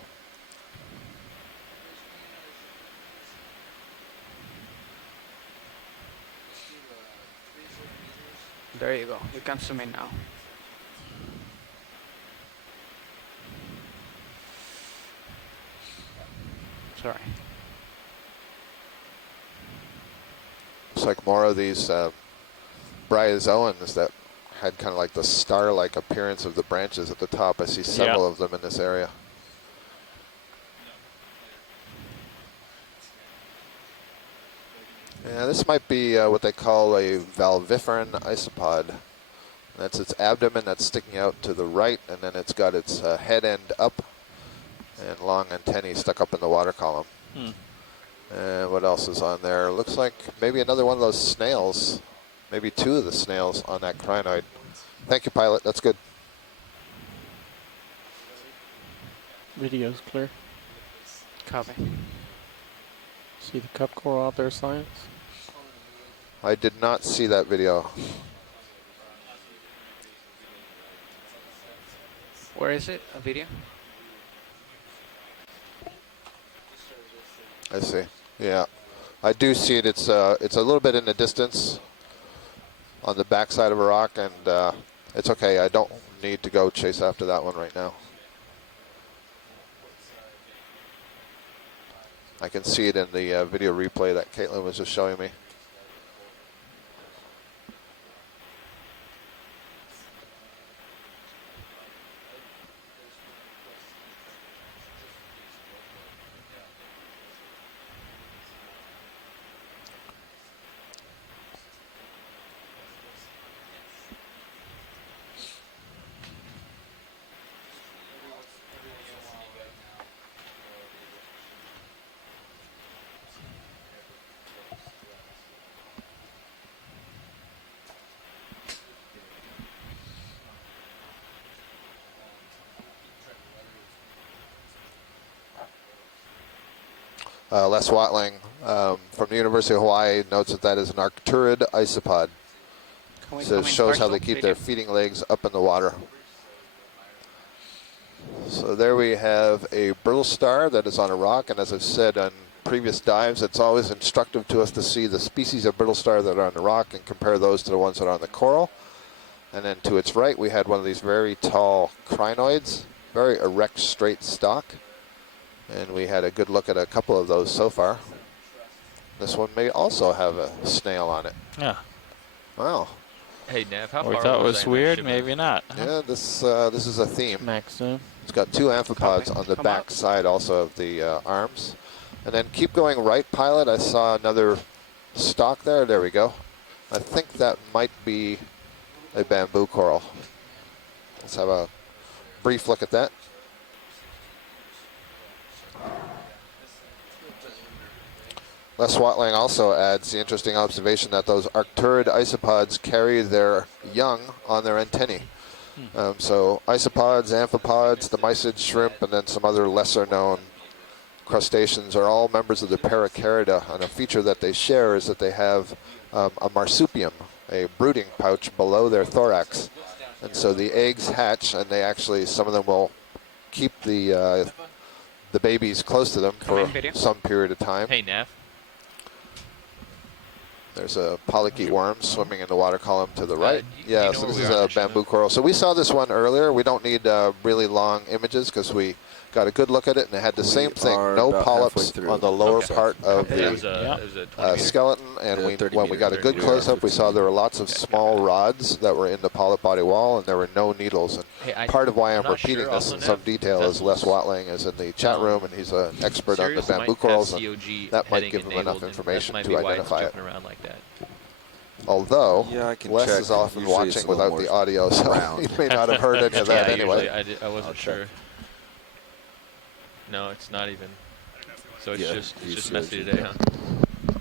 There you go. You can zoom in now. Sorry. Looks like more of these bryozoans that had kind of like the star-like appearance of the branches at the top. I see several of them in this area. Yeah, this might be what they call a valviferan isopod. That's its abdomen that's sticking out to the right, and then it's got its head end up and long antennae stuck up in the water column. And what else is on there? Looks like maybe another one of those snails. Maybe 2 of the snails on that crinoid. Thank you, pilot. That's good. Video's clear. Copy. See the cup coral out there, science? I did not see that video. Where is it? A video? I see. Yeah, I do see it. It's a little bit in the distance on the backside of a rock, and it's okay. I don't need to go chase after that one right now. I can see it in the video replay that Caitlin was just showing me. Les Watling from the University of Hawaii notes that that is an Arcturid isopod. So it shows how they keep their feeding legs up in the water. So there we have a brittle star that is on a rock, and as I've said on previous dives, it's always instructive to us to see the species of brittle star that are on the rock and compare those to the ones that are on the coral. And then to its right, we had one of these very tall crinoids, very erect, straight stalk. And we had a good look at a couple of those so far. This one may also have a snail on it. Yeah. Wow. Hey, Nev, how we far thought it was was I in that weird, shipment? maybe not. Yeah, this is a theme. Maxim. It's got two amphipods on the back side also of the arms. And then keep going right, pilot. I saw another stalk there. There we go. I think that might be a bamboo coral. Let's have a brief look at that. Les Watling also adds the interesting observation that those Arcturid isopods carry their young on their antennae. So isopods, amphipods, the mysid shrimp, and then some other lesser-known crustaceans are all members of the Paracarida, and a feature that they share is that they have a marsupium, a brooding pouch below their thorax. And so the eggs hatch, and they actually, some of them will keep the babies close to them for some period of time. Hey, Nev. There's a polychaete worm swimming in the water column to the right. Yeah, Yeah, so this is a bamboo coral. So we saw this one earlier. We don't need really long images because we got a good look at it, and it had the same thing. No polyps on the lower part of the skeleton. And when we got a good close-up, we saw there were lots of small rods that were in the polyp body wall, and there were no needles. And part of why I'm repeating this in some detail is Les Watling is in the chat room, and he's an expert on the bamboo corals, and that might give him enough information to identify it. Although, Les is often watching without the audio, so he may not have heard any of that anyway. I wasn't sure. No, it's not even. So it's just messy today, huh?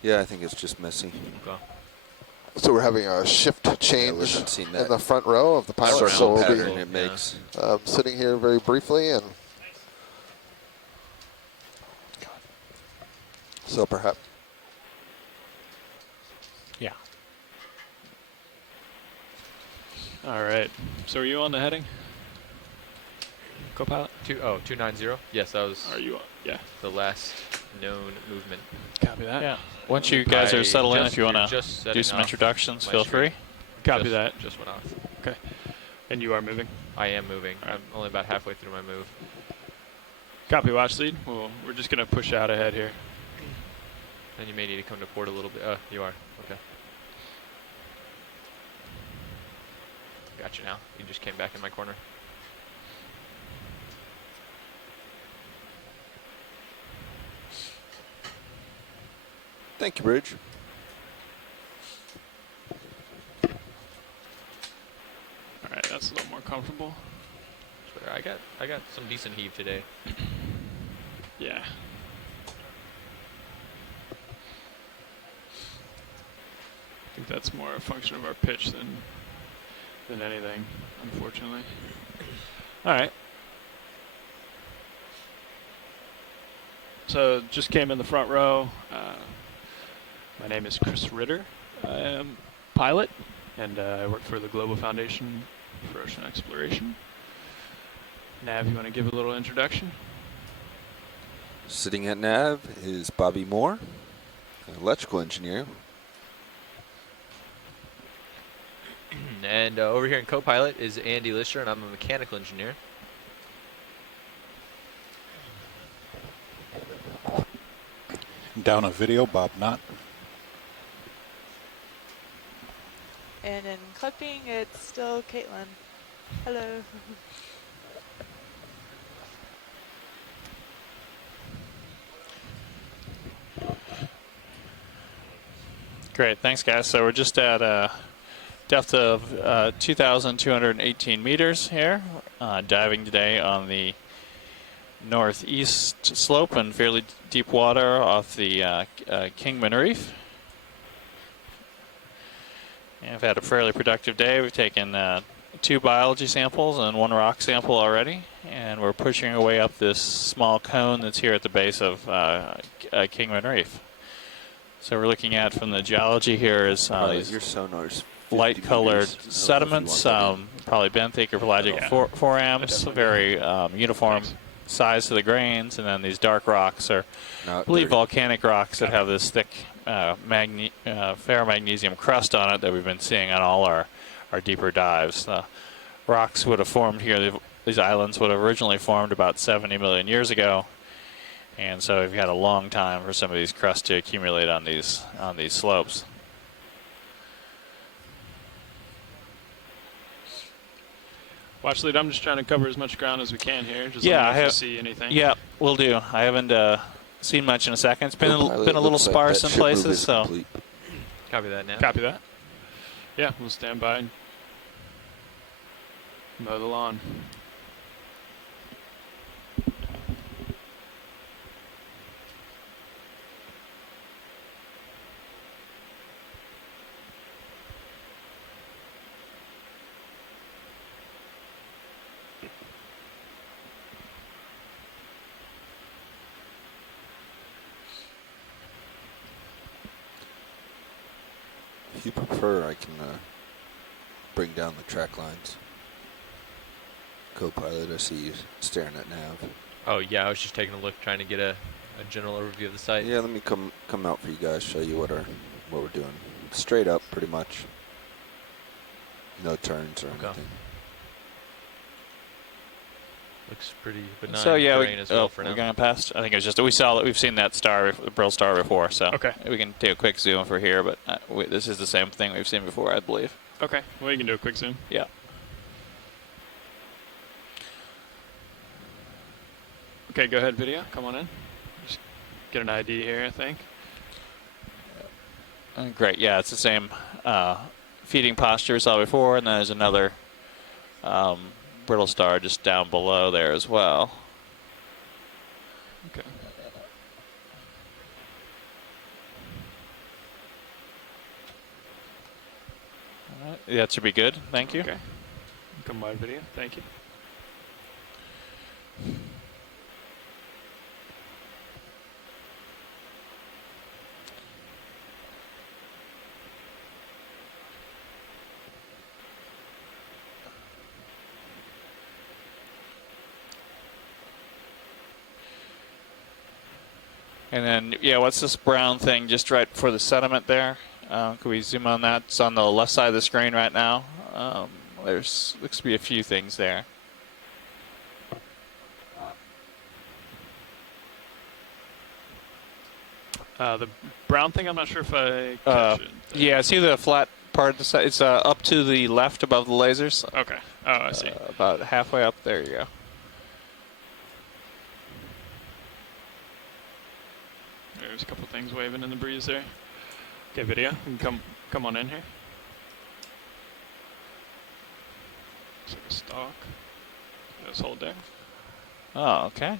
Yeah, I think it's just messy. Okay. So we're having a shift change in the front row of the pilot. So we'll be it makes. Sitting here very briefly, and so perhaps. Yeah. All right. So are you on the heading? Co-pilot? 290. Yes, that was. Are you on? Yeah. The last known movement. Copy that. Yeah. Once you guys are settled in, if you want to do some introductions, feel free. Copy that. Just went off. Okay. And you are moving? I am moving. I'm only about halfway through my move. Copy, watch lead. Well, we're just going to push out ahead here. And you may need to come to port a little bit. You are. Okay. Gotcha now. You just came back in my corner. Thank you, Bridge. All right, that's a little more comfortable. Sure, I got some decent heave today. Yeah. I think that's more a function of our pitch than anything, unfortunately. All right. So just came in the front row. My name is Chris Ritter. I am pilot, and I work for the Global Foundation for Ocean Exploration. Nav, you want to give a little introduction? Sitting at nav is Bobby Moore, an electrical engineer. And over here in co-pilot is Andy Lister, and I'm a mechanical engineer. Down a video, Bob Knott. And in clipping, it's still Caitlin. Hello. Great, thanks guys. So we're just at a depth of 2,218 meters here, diving today on the northeast slope in fairly deep water off the Kingman Reef. And I've had a fairly productive day. We've taken 2 biology samples and 1 rock sample already, and we're pushing our way up this small cone that's here at the base of Kingman Reef. So we're looking at, from the geology here, is these your sonar's light-colored sediments, probably benthic or pelagic forams, very uniform size to the grains, and then these dark rocks are, I believe, volcanic rocks that have this thick ferromagnesium crust on it that we've been seeing on all our deeper dives. Rocks would have formed here. These islands would have originally formed about 70 million years ago, and so we've had a long time for some of these crusts to accumulate on these slopes. Watch lead. I'm just trying to cover as much ground as we can here. Just Yeah, let me know if you see anything. Yeah, we'll do. I haven't seen much in a second. It's been a little sparse in places, so. Complete. Copy that now. Copy that. Yeah, we'll stand by and mow the lawn. If you prefer, I can bring down the track lines. Co-pilot, I see you staring at nav. Oh yeah, I was just taking a look, trying to get a general overview of the site. Yeah, let me come out for you guys, show you what we're doing. Straight up, pretty much. No turns or anything. Looks pretty benign. So yeah, as well for now. we're going past. I think it's just we've seen that star, the Brill star, before. So okay, we can take a quick zoom for here, but this is the same thing we've seen before, I believe. Okay, well you can do a quick zoom. Yeah. Okay, go ahead, video. Come on in. Just get an ID here, I think. Great. Yeah, it's the same feeding posture we saw before, and then there's another brittle star just down below there as well. Okay. All right. Yeah, that should be good. Thank you. Okay. Come by video. Thank you. And then, yeah, what's this brown thing just right for the sediment there? Can we zoom on that? It's on the left side of the screen right now. There's looks to be a few things there. The brown thing, I'm not sure if I catch it. Yeah, see the flat part of the side? It's up to the left above the lasers. Okay. Oh, I see. About halfway up. There you go. There's a couple things waving in the breeze there. Okay, video. You can come on in here. Looks like a stalk. Let's hold there. Oh, okay.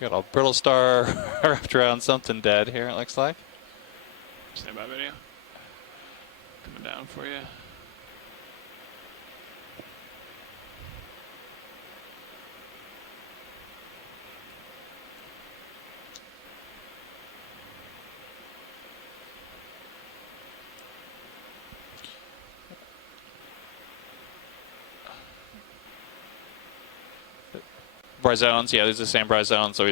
Got a brittle star wrapped around something dead here, it looks like. Stand by, video. Coming down for you. Bryozoans, yeah, these are the same bryozoans that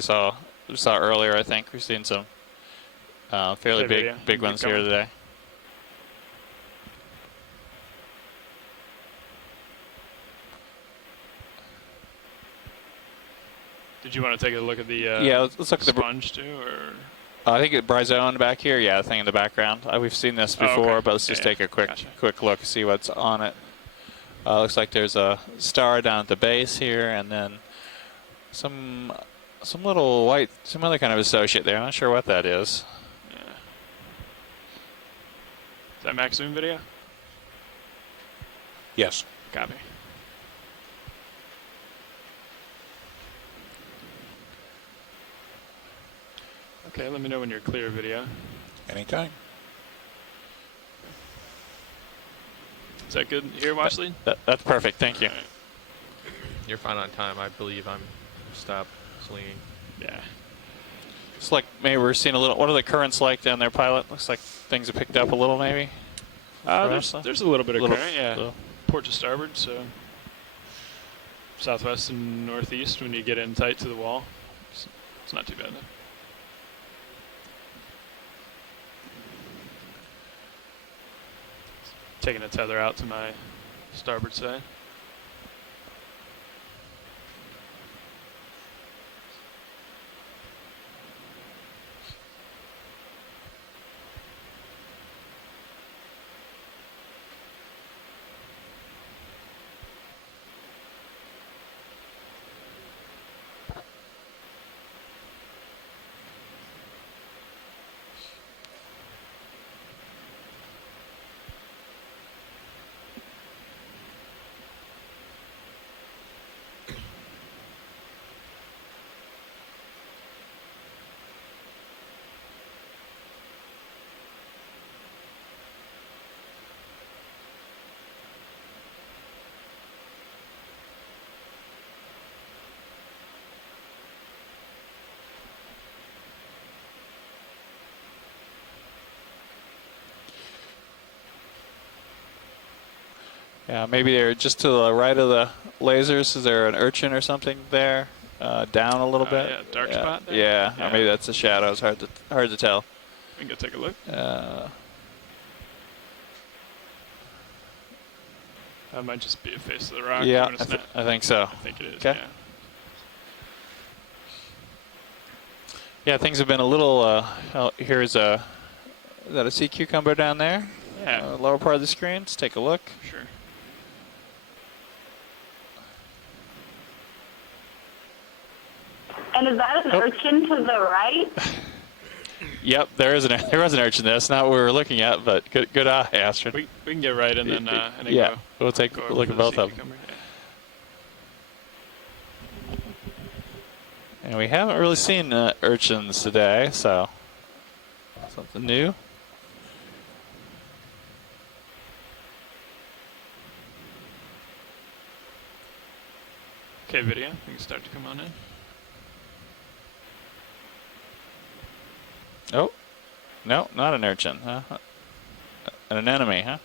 we saw earlier. I think we've seen some fairly big ones here today. Did you want to take a look at the yeah? Let's look at the sponge too, or I think it bryozoan back here. Yeah, the thing in the background. We've seen this before, okay. but let's just take a quick look, see what's on it. Looks like there's a star down at the base here, and then some little white, some other kind of associate there. I'm not sure what that is. Yeah. Is that max zoom video? Yes. Copy. Okay, let me know when you're clear, video. Anytime. Is that good here, Washley? That's perfect. Thank you. All right. You're fine on time. I believe I'm stop swinging. Yeah. It's like maybe we're seeing a little. What are the currents like down there, pilot? Looks like things have picked up a little, maybe. There's a little bit of current, yeah. Little. Port to starboard, so southwest and northeast when you get in tight to the wall. It's not too bad. Taking a tether out to my starboard side. Yeah, maybe they're just to the right of the lasers. Is there an urchin or something there? Down a little bit. Yeah, dark spot there? Yeah, or maybe that's the shadows. Hard to tell. We can go take a look. That might just be a face of the rock. Yeah, I think so. I think it is. Okay. Yeah. Yeah, things have been a little. Here's is that a sea cucumber down there? Yeah. Lower part of the screen. Let's take a look. Sure. And is that an urchin to the right? Yep, there was an urchin there. That's not what we were looking at, but good eye, Astrid. We can get right and then yeah, go. we'll take a look at both of them. And we haven't really seen urchins today, so something new. Okay, video. We can start to come on in. Oh, no, not an urchin. An anemone, huh?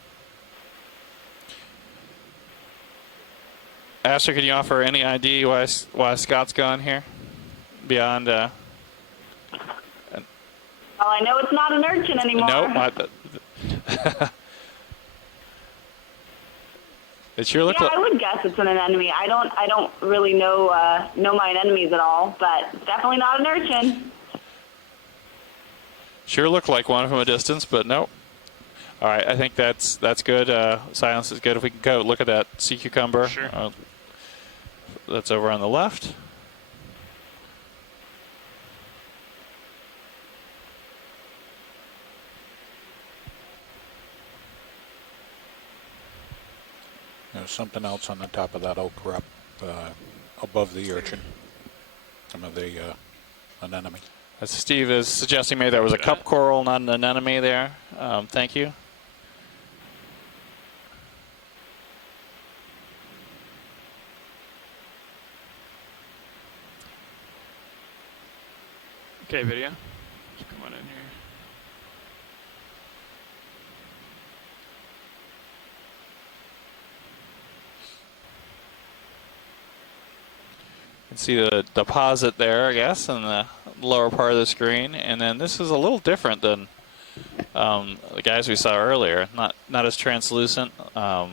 Astrid, can you offer any idea why Scott's gone here? Beyond... Well, I know it's not an urchin anymore. Nope. It sure looks yeah, like... I would guess it's an anemone. I don't really know my anemones at all, but definitely not an urchin. Sure looked like one from a distance, but nope. All right, I think that's good. Silence is good. If we can go look at that sea cucumber. Sure. That's over on the left. There's something else on the top of that oak crop above the urchin. Some of the anemone. As Steve is suggesting, maybe there was a cup coral, not an anemone there. Thank you. Okay, video. Just come on in here. You can see the deposit there, I guess, in the lower part of the screen. And then this is a little different than the guys we saw earlier. Not as translucent, a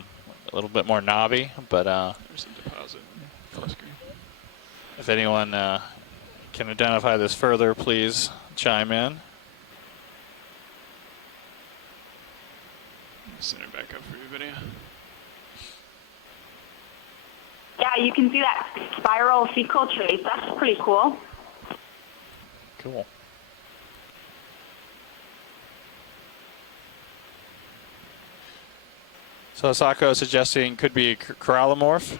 little bit more knobby. But there's a deposit full screen. If anyone can identify this further, please chime in. Center back up for your video. Yeah, you can see that spiral fecal trace. That's pretty cool. Cool. So Asako is suggesting could be corallomorph.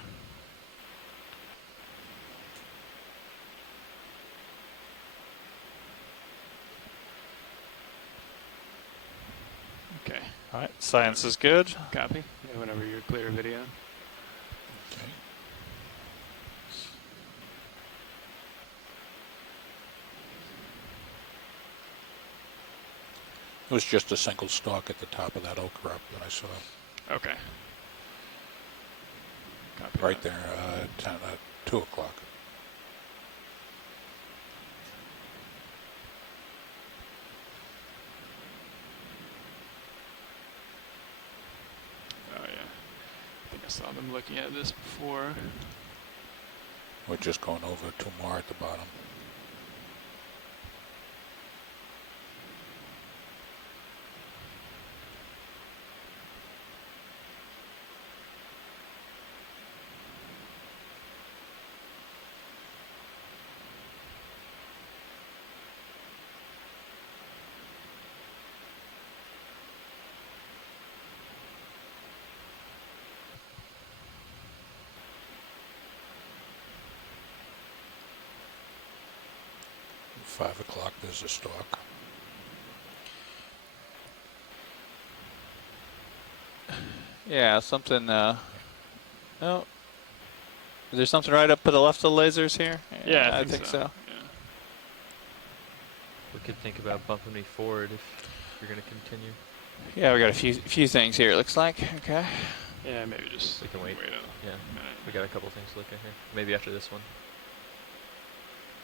Okay. All right, science is good. Copy. Yeah, whenever you're a clear video. Okay. It was just a single stalk at the top of that oak crop that I saw. Okay. Copy Right that. there, 2 o'clock. Oh yeah. I think I saw them looking at this before. We're just going over 2 more at the bottom. At 5 o'clock, there's a stalk. Yeah, something. Oh, is there something right up to the left of the lasers here? Yeah, I think so. Yeah. We could think about bumping me forward if you're going to continue. Yeah, we got a few things here. It looks like. Okay. Yeah, maybe just We can wait. a Yeah, minute. we got a couple things to look at here. Maybe after this one.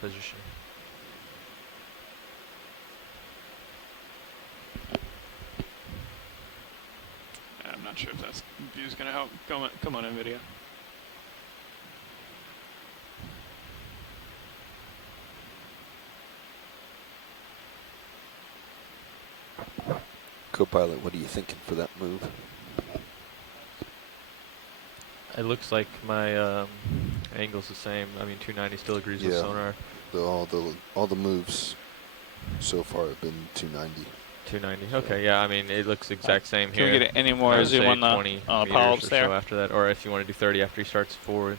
Position. I'm not sure if that view's gonna help. Come on in video. Co-pilot, what are you thinking for that move? It looks like my angle's the same. I mean, 290 still agrees with sonar. All the moves so far have been 290. 290. Okay, yeah. I mean, it looks exact same Can here. we get any more zoom on the 20 meters polyps or there? so after that, or if you want to do 30 after he starts forward.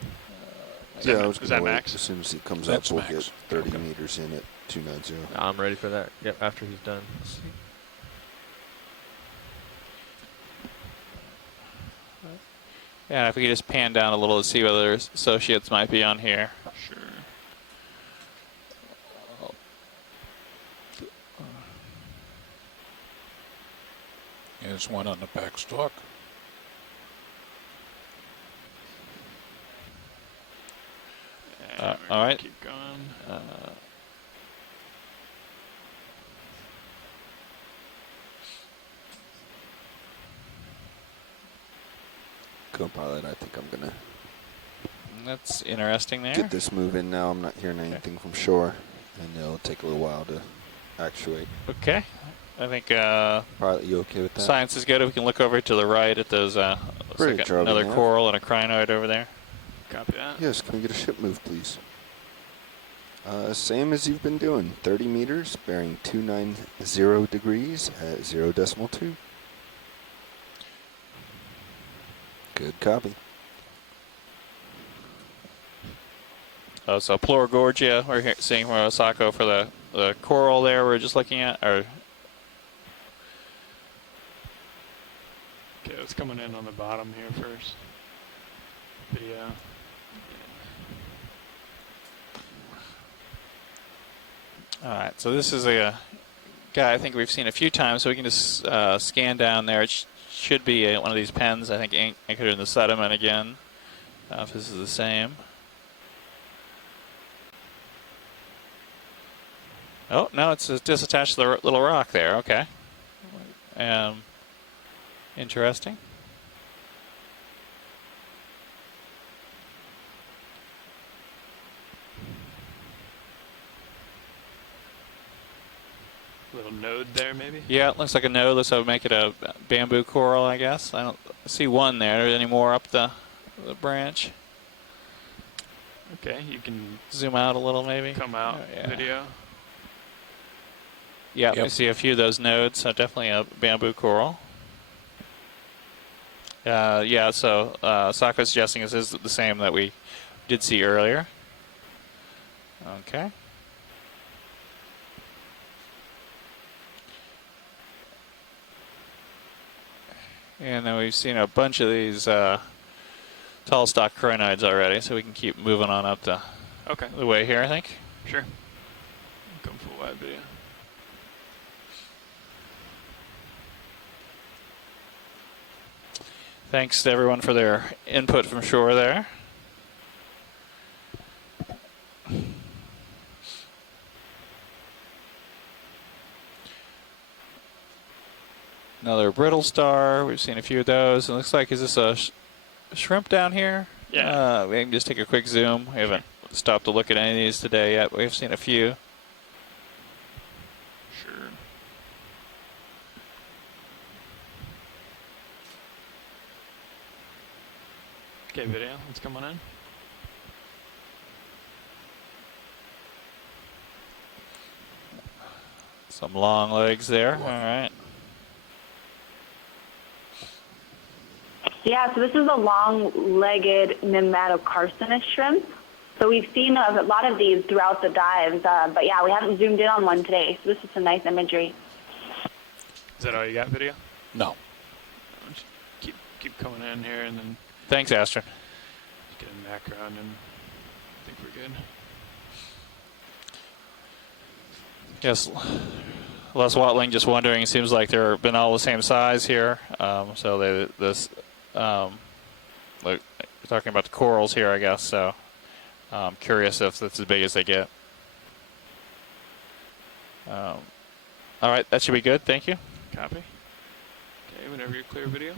Yeah, I was is going that to wait. max? As soon as he comes That's up, we'll max. get 30 meters in at 290. I'm ready for that. Yep, after he's done. Yeah, if we could just pan down a little to see whether associates might be on here. Sure. There's one on the back stalk. And we're all gonna right. Keep going. Co-pilot, I think I'm going to That's interesting there. get this move in now. I'm not hearing anything from shore, and it'll take a little while to actuate. Okay. I think Pilot, you okay with that? science is good. We can look over to the right at those. Looks Bridge, like Charlie, another yeah. coral and a crinoid over there. Copy that. Yes, can we get a ship move, please? Same as you've been doing. 30 meters, bearing 290 degrees at 0.2. Good copy. Oh, so Plurigorgia, we're seeing from Osako for the coral there we're just looking at. Or Okay, it's coming in on the bottom here first. Video. all right, so this is a guy I think we've seen a few times, so we can just scan down there. It should be one of these pens, I think, anchored in the sediment again, if this is the same. Oh, no, it's just attached to the little rock there. Okay. Interesting. Little node there, maybe? Yeah, it looks like a node. Let's make it a bamboo coral, I guess. I don't see one there. Are there any more up the branch? Okay, you can Zoom out a little, maybe. come out Oh, yeah. video. Yeah, Yep. we see a few of those nodes, so definitely a bamboo coral. Yeah, so Saka's suggesting this is the same that we did see earlier. Okay. And then we've seen a bunch of these tall stalk crinoids already, so we can keep moving on up the way here, I think. Sure. Come full wide video. Thanks to everyone for their input from shore there. Another brittle star. We've seen a few of those. It looks like, is this a shrimp down here? Yeah. We can just take a quick zoom. We haven't stopped to look at any of these today yet. We've seen a few. Sure. Okay, video. Let's come on in. Some long legs there. All right. Yeah, so this is a long-legged nematocarcinus shrimp. So we've seen a lot of these throughout the dives, but yeah, we haven't zoomed in on one today, so this is some nice imagery. Is that all you got, video? No. Keep coming in here, and then Thanks, Astrid. just get a background, and I think we're good. Yes, Les Watling just wondering, it seems like they've been all the same size here. So like, we're talking about the corals here, I guess. So I'm curious if that's as big as they get. All right, that should be good. Thank you. Copy. Okay, whenever you're clear, video.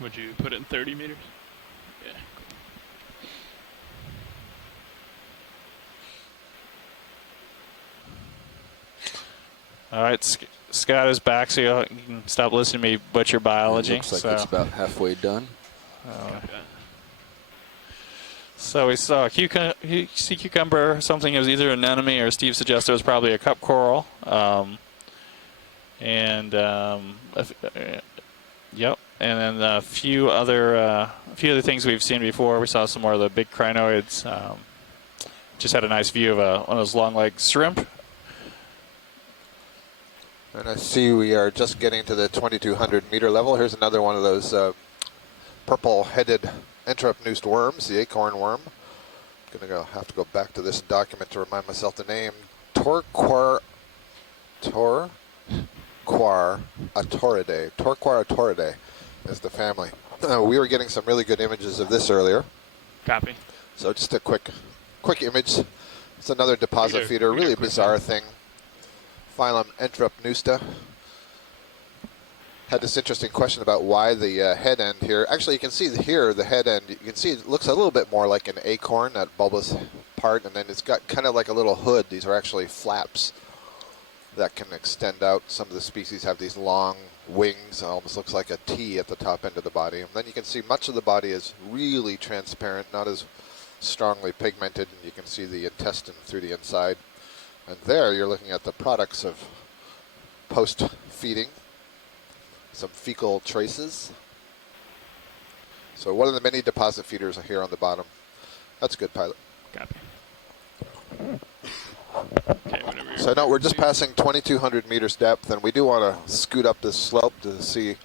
Would you put it in 30 meters? Yeah. All right, Scott is back, so you can stop listening to me butcher biology. It looks like it's about halfway done. So we saw sea cucumber, something that was either an anemone or Steve suggested it was probably a cup coral. Yep. And then a few other things we've seen before. We saw some more of the big crinoids. Just had a nice view of one of those long-legged shrimp. And I see we are just getting to the 2,200 meter level. Here's another one of those purple-headed enterop-noosed worms, the acorn worm. I'm gonna have to go back to this document to remind myself the name. Torquar Atoridae. Torquar Atoridae is the family. We were getting some really good images of this earlier. Copy. So just a quick image. It's another deposit feeder, really bizarre thing. Phylum Enteropnusta. Had this interesting question about why the head end here. Actually, you can see here the head end. You can see it looks a little bit more like an acorn, that bulbous part, and then it's got kind of like a little hood. These are actually flaps that can extend out. Some of the species have these long wings. It almost looks like a T at the top end of the body. And then you can see much of the body is really transparent, not as strongly pigmented, and you can see the intestine through the inside. And there you're looking at the products of post-feeding, some fecal traces. So one of the many deposit feeders are here on the bottom. That's a good pilot. Copy. Okay, whenever you're So no, we're just passing 2,200 meters depth, and we do want to scoot up this slope to see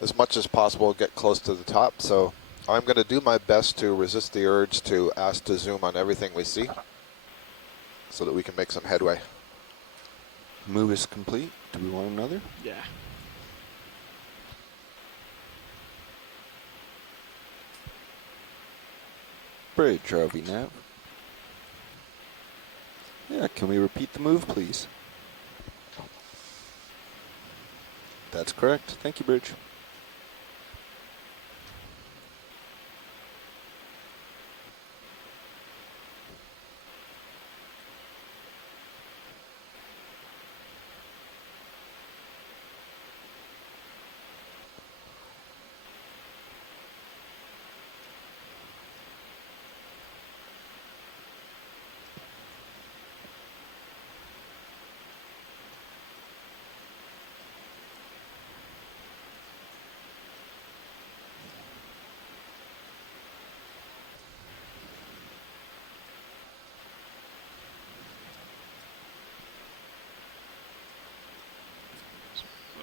as much as possible, get close to the top. So I'm going to do my best to resist the urge to ask to zoom on everything we see so that we can make some headway. Move is complete. Do we want another? Yeah. Bridge, ROV nav. Yeah, can we repeat the move, please? That's correct. Thank you, Bridge.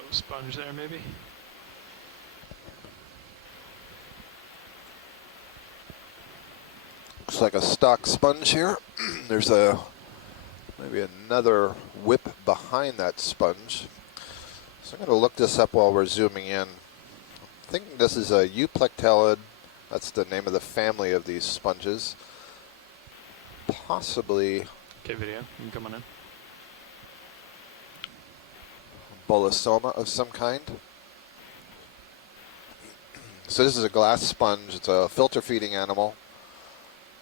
little sponge there, maybe. Looks like a stock sponge here. There's maybe another whip behind that sponge. So I'm going to look this up while we're zooming in. I'm thinking this is a euplectellid. That's the name of the family of these sponges. Possibly. Okay, video. You can come on in. Bolosoma of some kind. So this is a glass sponge. It's a filter feeding animal.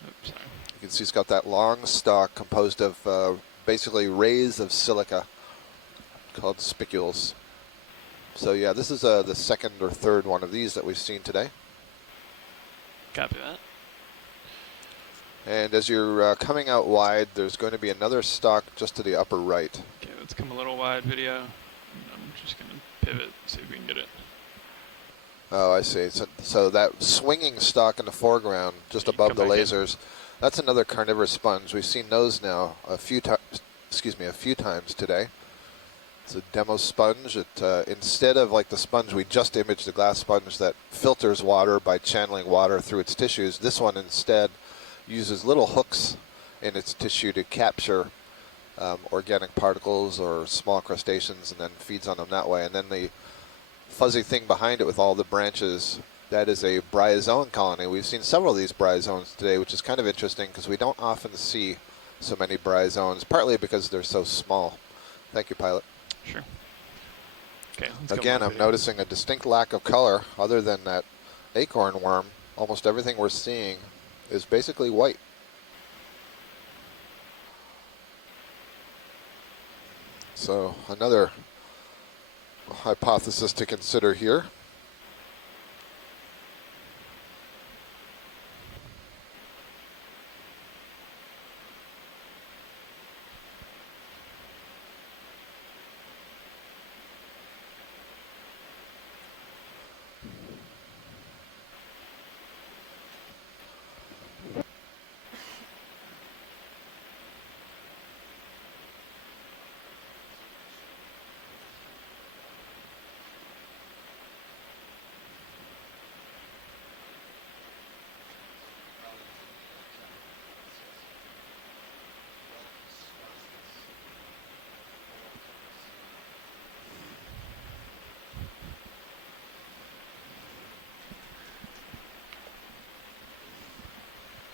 Oops, sorry. You can see it's got that long stalk composed of basically rays of silica called spicules. So yeah, this is the second or third one of these that we've seen today. Copy that. And as you're coming out wide, there's going to be another stalk just to the upper right. Okay, let's come a little wide, video. I'm just going to pivot, see if we can get it. Oh, I see. So that swinging stalk in the foreground, just above the lasers, that's another carnivorous sponge. We've seen those now a few times today. It's a demo sponge. It instead of like the sponge we just imaged, the glass sponge that filters water by channeling water through its tissues, this one instead uses little hooks in its tissue to capture organic particles or small crustaceans and then feeds on them that way. And then the fuzzy thing behind it with all the branches, that is a bryozoan colony. We've seen several of these bryozoans today, which is kind of interesting because we don't often see so many bryozoans, partly because they're so small. Thank you, Pilot. Sure. Okay. Again, I'm noticing a distinct lack of color other than that acorn worm. Almost everything we're seeing is basically white. So another hypothesis to consider here.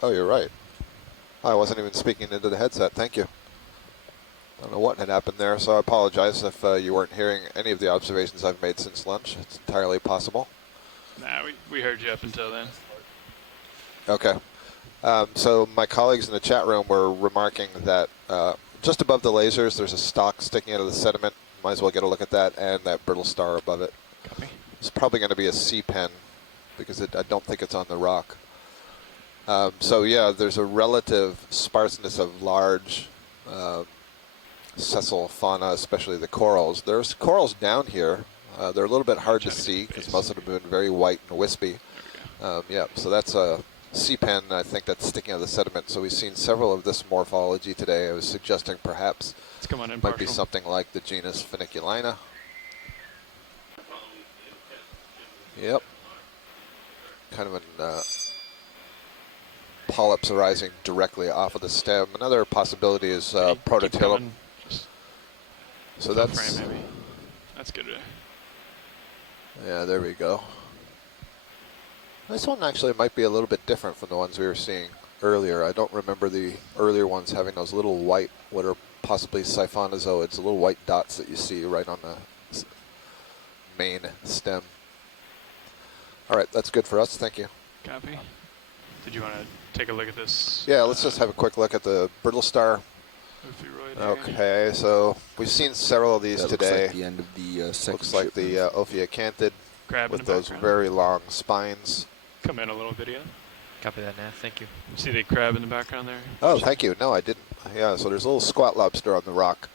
Oh, you're right. I wasn't even speaking into the headset. Thank you. I don't know what had happened there, so I apologize if you weren't hearing any of the observations I've made since lunch. It's entirely possible. Nah, we heard you up until then. Okay. So my colleagues in the chat room were remarking that just above the lasers, there's a stalk sticking out of the sediment. Might as well get a look at that, and that brittle star above it. Copy. It's probably going to be a sea pen because I don't think it's on the rock. So yeah, there's a relative sparseness of large sessile fauna, especially the corals. There's corals down here. They're a little bit hard to see because most of them have been very white and wispy. Yeah, so that's a sea pen, I think, that's sticking out of the sediment. So we've seen several of this morphology today. I was suggesting perhaps it might be something like the genus Funiculina. Yep. Kind of an polyps arising directly off of the stem. Another possibility is prototillum. So that's frame, maybe. That's good. Yeah, there we go. This one actually might be a little bit different from the ones we were seeing earlier. I don't remember the earlier ones having those little white, what are possibly siphonozoids, little white dots that you see right on the main stem. All right, that's good for us. Thank you. Copy. Did you want to take a look at this? Yeah, let's just have a quick look at the brittle star. Okay, so we've seen several of these today. Looks like the end of the second looks like the Ophiacanthid with those very long spines. Come in a little video. Copy that, Nav. Thank you. See the crab in the background there? Oh, thank you. No, I didn't. Yeah, so there's a little squat lobster on the rock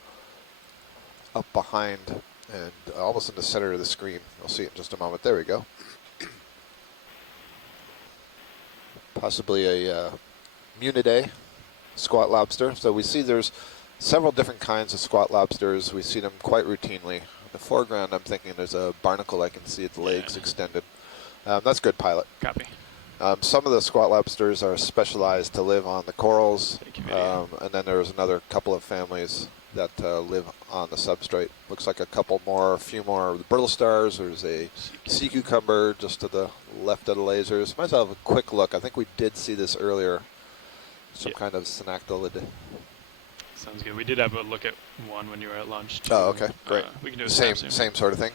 up behind and almost in the center of the screen. You'll see it in just a moment. There we go. Possibly a Munidae squat lobster. So we see there's several different kinds of squat lobsters. We see them quite routinely. the foreground, I'm thinking there's a barnacle. I can see its legs extended. That's good, pilot. Copy. Some of the squat lobsters are specialized to live on the corals, and then there's another couple of families that live on the substrate. Looks like a few more of the brittle stars. There's a sea cucumber just to the left of the lasers. Might as well have a quick look. I think we did see this earlier. Some kind of synactylid. Sounds good. We did have a look at one when you were at lunch, too. Oh, okay, great. We can do a snap zoom. Same sort of thing?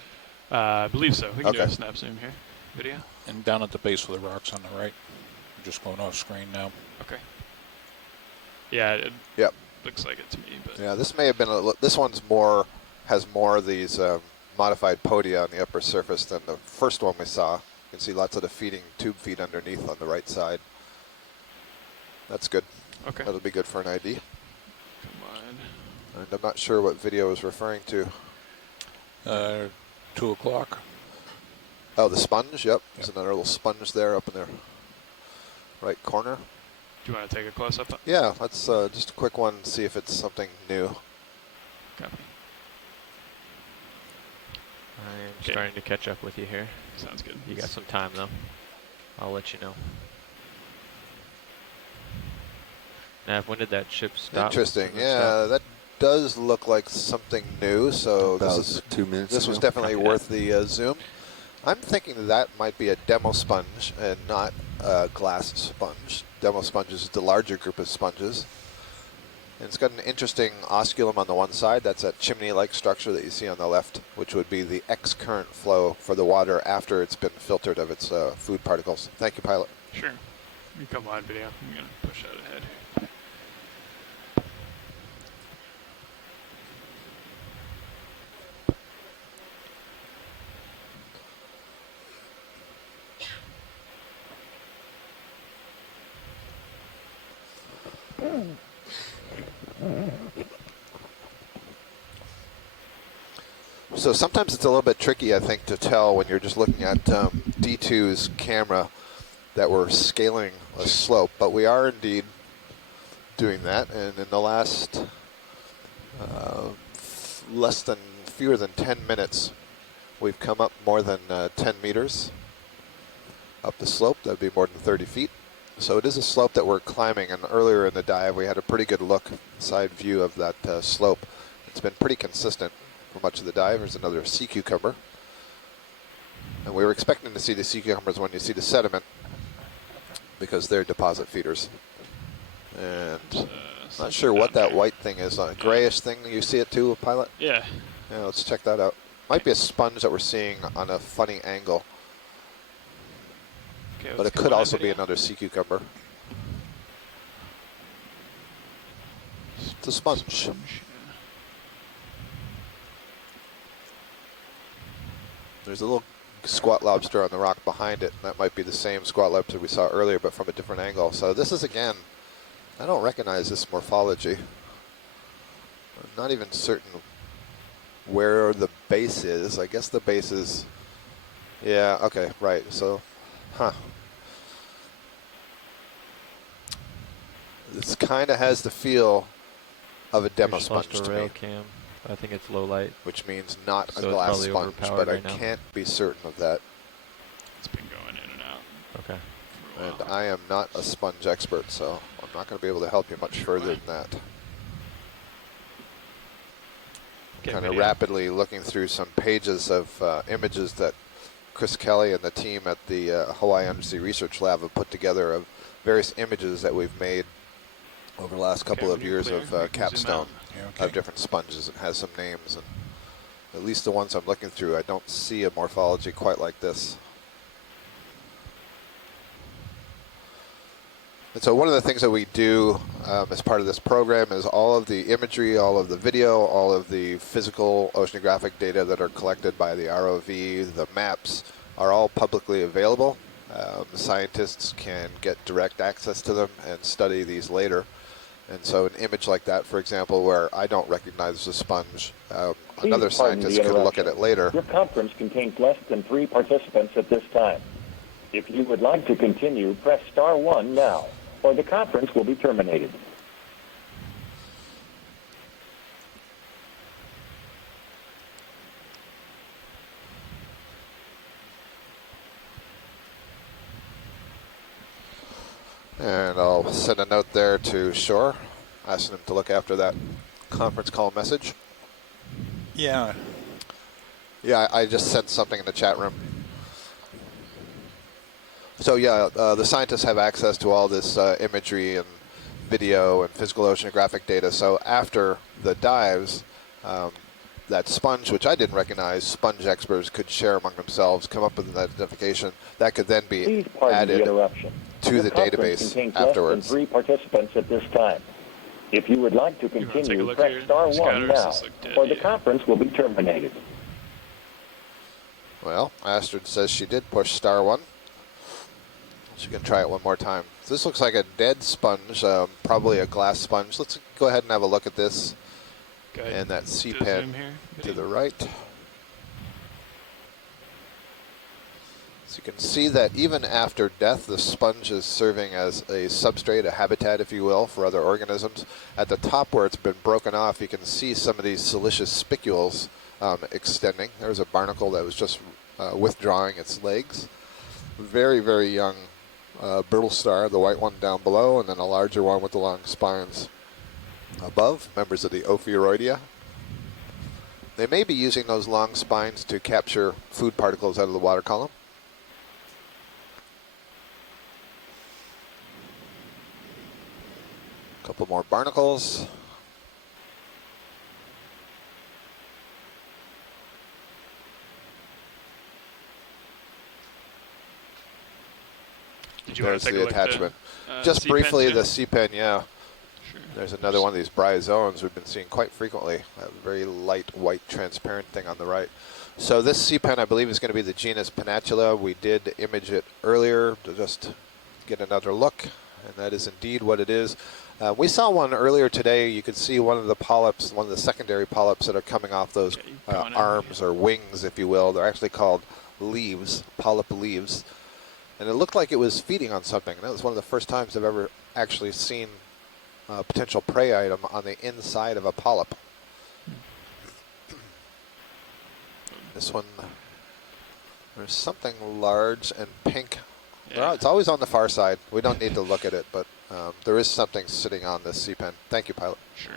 I believe so. We can do a snap zoom here. Video. And down at the base of the rocks on the right. We're just going off screen now. Okay. Yeah, it looks like it to me. But yeah, this may have been this one's has more of these modified podia on the upper surface than the first one we saw. You can see lots of the tube feed underneath on the right side. That's good. Okay. That'll be good for an ID. Come on. And I'm not sure what video is referring to. 2 o'clock. Oh, the sponge. Yep. There's another little sponge there up in the right corner. Do you want to take a close up? Yeah, let's just a quick one, see if it's something new. Copy. I'm starting to catch up with you here. Sounds good. You got some time though. I'll let you know. Nav, when did that ship stop? Interesting. Yeah, that does look like something new. So About this is 2 minutes. This was definitely worth the zoom. I'm thinking that might be a demo sponge and not a glass sponge. Demo sponge is the larger group of sponges. And it's got an interesting osculum on the one side. That's that chimney-like structure that you see on the left, which would be the X-current flow for the water after it's been filtered of its food particles. Thank you, pilot. Sure. You come on video. I'm going to push that ahead. So sometimes it's a little bit tricky, I think, to tell when you're just looking at D2's camera that we're scaling a slope, but we are indeed doing that. And in the last fewer than 10 minutes, we've come up more than 10 meters up the slope. That would be more than 30 feet. So it is a slope that we're climbing, and earlier in the dive we had a pretty good look, side view of that slope. It's been pretty consistent for much of the dive. There's another sea cucumber. And we were expecting to see the sea cucumbers when you see the sediment, because they're deposit feeders. And not sure what that white thing is, a grayish thing. You see it too, pilot? Yeah. Yeah, let's check that out. Might be a sponge that we're seeing on a funny angle. Okay, but it could also be another sea cucumber. It's a sponge. There's a little squat lobster on the rock behind it. That might be the same squat lobster we saw earlier, but from a different angle. So this is, again, I don't recognize this morphology. I'm not even certain where the base is. I guess the base is, yeah, okay, right. So, this kind of has the feel of a demo sponge to me. Cam. I think it's low light. Which means not so a glass sponge, but right I now. can't be certain of that. It's been going in and out. Okay. And I am not a sponge expert, so I'm not going to be able to help you much further than that. Kind of rapidly looking through some pages of images that Chris Kelly and the team at the Hawaii Undersea Research Lab have put together of various images that we've made over the last couple of years of capstone of different sponges. It has some names, and at least the ones I'm looking through, I don't see a morphology quite like this. And so one of the things that we do as part of this program is all of the imagery, all of the video, all of the physical oceanographic data that are collected by the ROV, the maps, are all publicly available. The scientists can get direct access to them and study these later. And so an image like that, for example, where I don't recognize the sponge, another scientist could look at it later. Your conference contains less than 3 participants at this time. If you would like to continue, press star 1 now, or the conference will be terminated. And I'll send a note there to Shore, asking them to look after that conference call message. Yeah. Yeah, I just sent something in the chat room. So yeah, the scientists have access to all this imagery and video and physical oceanographic data. So after the dives, that sponge, which I didn't recognize, sponge experts could share among themselves, come up with an identification that could then be added to the database contains afterwards. less than 3 participants at this time. If you would like to continue, press star 1 now, or the conference will be terminated. Well, Astrid says she did push star 1. She can try it one more time. So this looks like a dead sponge, probably a glass sponge. Let's go ahead and have a look at this. And that C-pen to the right. So you can see that even after death, the sponge is serving as a substrate, a habitat, if you will, for other organisms. At the top where it's been broken off, you can see some of these siliceous spicules extending. There's a barnacle that was just withdrawing its legs. Very, very young brittle star, the white one down below, and then a larger one with the long spines above, members of the Ophiuroidea. They may be using those long spines to capture food particles out of the water column. A couple more barnacles. Did you want There's to take the a look at attachment. the, Just C-pen briefly, too? the C-pen, yeah. Sure. There's another one of these bryozoans we've been seeing quite frequently. A very light, white, transparent thing on the right. So this C-pen, I believe, is going to be the genus Penatula. We did image it earlier to just get another look, and that is indeed what it is. We saw one earlier today. You could see one of the polyps, one of the secondary polyps that are coming off those arms or wings, if you will. They're actually called leaves, polyp leaves. And it looked like it was feeding on something. And that was one of the first times I've ever actually seen a potential prey item on the inside of a polyp. This one, there's something large and pink. Yeah. It's always on the far side. We don't need to look at it, but there is something sitting on this C-pen. Thank you, pilot. Sure.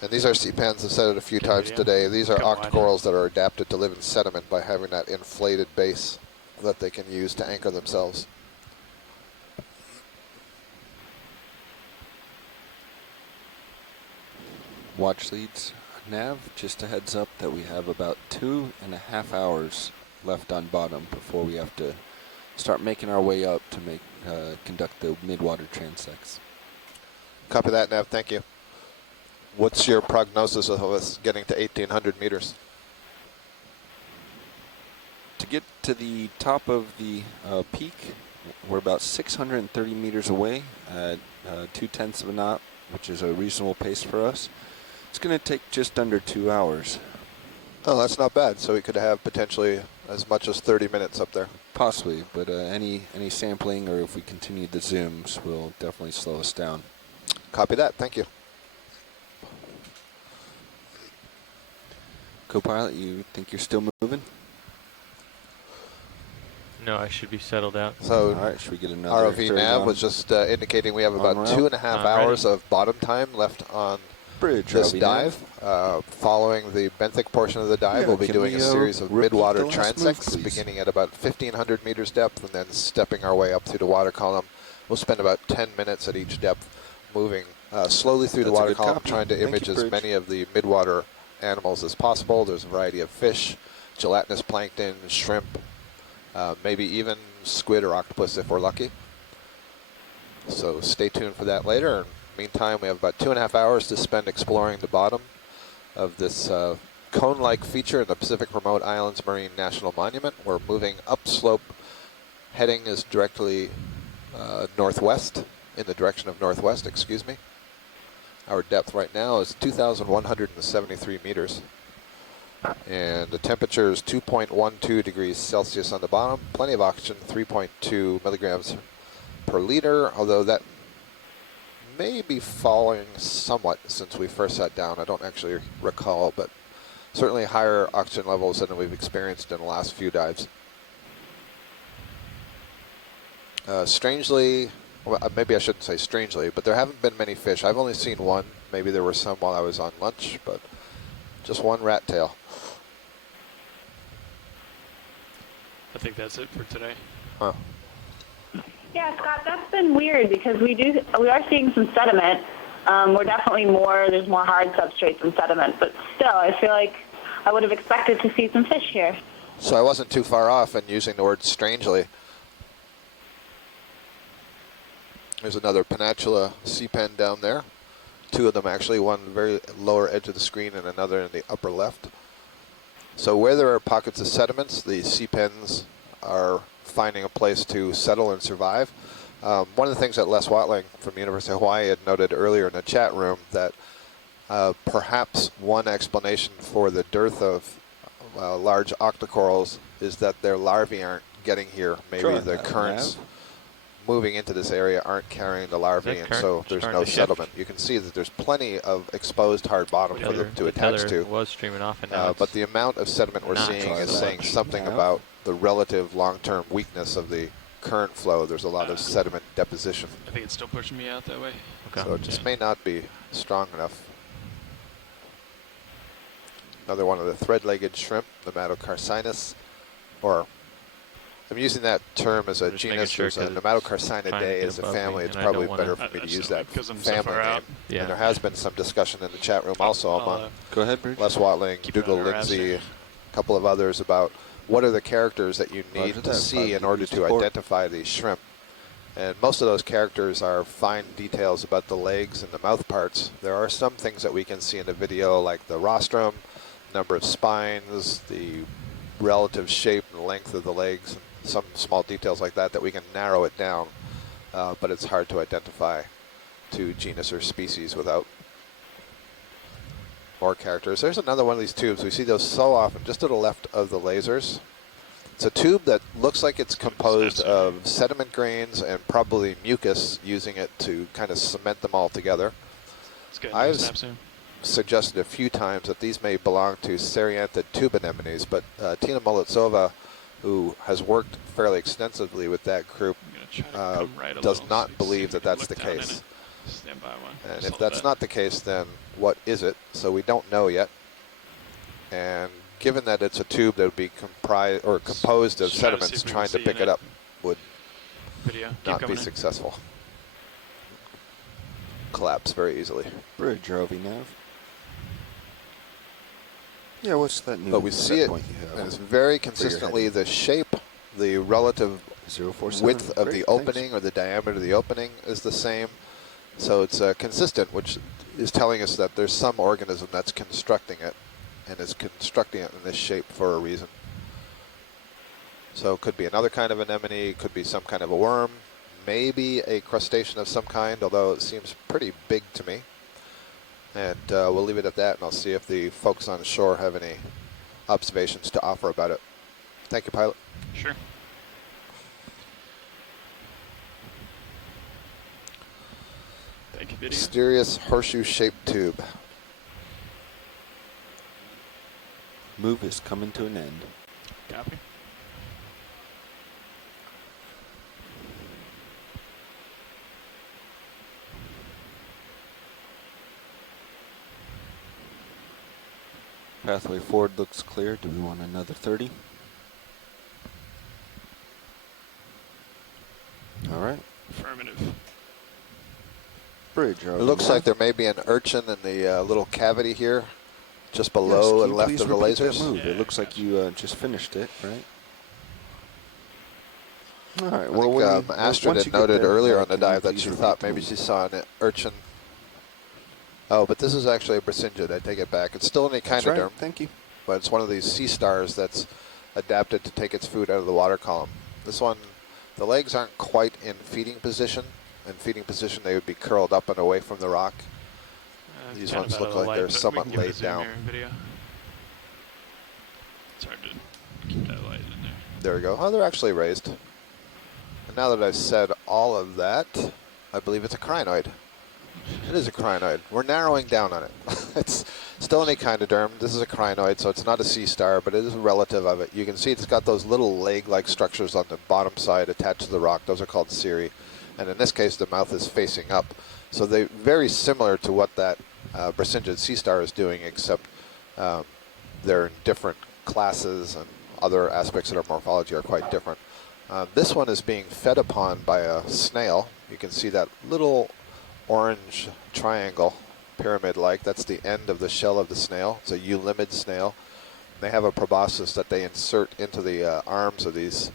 And these are C-pens, I've said it a few times today. These are octocorals that are adapted to live in sediment by having that inflated base that they can use to anchor themselves. Watch leads. Nav, just a heads up that we have about 2.5 hours left on bottom before we have to start making our way up to conduct the midwater transects. Copy that, Nav. Thank you. What's your prognosis of us getting to 1,800 meters? To get to the top of the peak, we're about 630 meters away at 0.2 of a knot, which is a reasonable pace for us. It's going to take just under 2 hours. Oh, that's not bad. So we could have potentially as much as 30 minutes up there. Possibly, but any sampling or if we continue the zooms will definitely slow us down. Copy that. Thank you. Co-pilot, you think you're still moving? No, I should be settled out. So all right, should we get another ROV nav was just indicating we have about 2.5 hours of bottom time left on this dive. Following the benthic portion of the dive, we'll be doing a series of midwater transects beginning at about 1,500 meters depth and then stepping our way up through the water column. We'll spend about 10 minutes at each depth moving slowly through the water column, trying to image as many of the midwater animals as possible. There's a variety of fish, gelatinous plankton, shrimp, maybe even squid or octopus if we're lucky. So stay tuned for that later. And meantime, we have about 2.5 hours to spend exploring the bottom of this cone-like feature in the Pacific Remote Islands Marine National Monument. We're moving upslope. Heading is directly northwest, in the direction of northwest, excuse me. Our depth right now is 2,173 meters. And the temperature is 2.12 degrees Celsius on the bottom. Plenty of oxygen, 3.2 milligrams per liter, although that may be falling somewhat since we first sat down. I don't actually recall, but certainly higher oxygen levels than we've experienced in the last few dives. Strangely, well, maybe I shouldn't say strangely, but there haven't been many fish. I've only seen one. Maybe there were some while I was on lunch, but just one rat tail. I think that's it for today. Huh. Yeah, Scott, that's been weird because we are seeing some sediment. There's more hard substrates than sediment, but still, I feel like I would have expected to see some fish here. So I wasn't too far off in using the word strangely. There's another Peninsula sea pen down there. Two of them actually, one very lower edge of the screen and another in the upper left. So where there are pockets of sediments, the sea pens are finding a place to settle and survive. One of the things that Les Watling from University of Hawaii had noted earlier in the chat room that perhaps one explanation for the dearth of large octocorals is that their larvae aren't getting here. Maybe the currents moving into this area aren't carrying the larvae, and so there's no settlement. You can see that there's plenty of exposed hard bottom for them to attach to. Was streaming off, and now but the amount of sediment we're seeing is saying something about the relative long-term weakness of the current flow. There's a lot of sediment deposition. I think it's still pushing me out that way. So it just may not be strong enough. Another one of the thread-legged shrimp, Nematocarcinus, or I'm using that term as a genus. There's a Nematocarcinidae as a family. It's probably better for me to use that family name. Yeah. And there has been some discussion in the chat room also among Go ahead, Bridge. Les Watling, Dougal Lindsay, a couple of others about what are the characters that you need to see in order to identify these shrimp. And most of those characters are fine details about the legs and the mouth parts. There are some things that we can see in the video, like the rostrum, number of spines, the relative shape and length of the legs, some small details like that we can narrow it down, but it's hard to identify to genus or species without more characters. There's another one of these tubes. We see those so often just to the left of the lasers. It's a tube that looks like it's composed of sediment grains and probably mucus, using it to kind of cement them all together. I've suggested a few times that these may belong to Serianthid tube anemones, but Tina Molitsova, who has worked fairly extensively with that group, does not believe that that's the case. And if that's not the case, then what is it? So we don't know yet. And given that it's a tube that would be comprised or composed of sediments, trying to pick it up would not be successful. Collapse very easily. Bridge, ROV nav. Yeah, what's that new? But we see it, and it's very consistently the shape, the relative width of the opening or the diameter of the opening is the same. So it's consistent, which is telling us that there's some organism that's constructing it, and is constructing it in this shape for a reason. So it could be another kind of anemone, could be some kind of a worm, maybe a crustacean of some kind, although it seems pretty big to me. And we'll leave it at that, and I'll see if the folks on shore have any observations to offer about it. Thank you, pilot. Sure. Thank you, video. Mysterious horseshoe-shaped tube. Move is coming to an end. Copy. Pathway forward looks clear. Do we want another 30? All right. Affirmative. Bridge. It looks like there may be an urchin in the little cavity here, just below and left of the lasers. Move? It looks like you just finished it, right? All right. Well, Astrid had noted earlier on the dive that she thought maybe she saw an urchin. Oh, but this is actually a Bracingid. I take it back. It's still an echinoderm. Right. Thank you. But it's one of these sea stars that's adapted to take its food out of the water column. This one, the legs aren't quite in feeding position. In feeding position, they would be curled up and away from the rock. These ones look like they're somewhat laid down. It's hard to keep that light in there. There we go. Oh, they're actually raised. And now that I've said all of that, I believe it's a crinoid. It is a crinoid. We're narrowing down on it. It's Still an echinoderm. This is a crinoid, so it's not a sea star, but it is a relative of it. You can see it's got those little leg-like structures on the bottom side attached to the rock. Those are called cirri. And in this case, the mouth is facing up. So they're very similar to what that Brisingid sea star is doing, except they're in different classes and other aspects of their morphology are quite different. This one is being fed upon by a snail. You can see that little orange triangle, pyramid-like. That's the end of the shell of the snail. It's a eulimid snail. They have a proboscis that they insert into the arms of these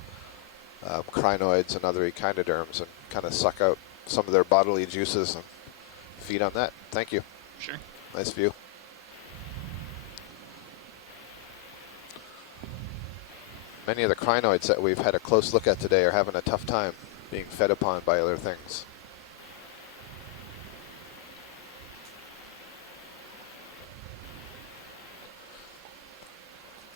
crinoids and other echinoderms and kind of suck out some of their bodily juices and feed on that. Thank you. Sure. Nice view. Many of the crinoids that we've had a close look at today are having a tough time being fed upon by other things.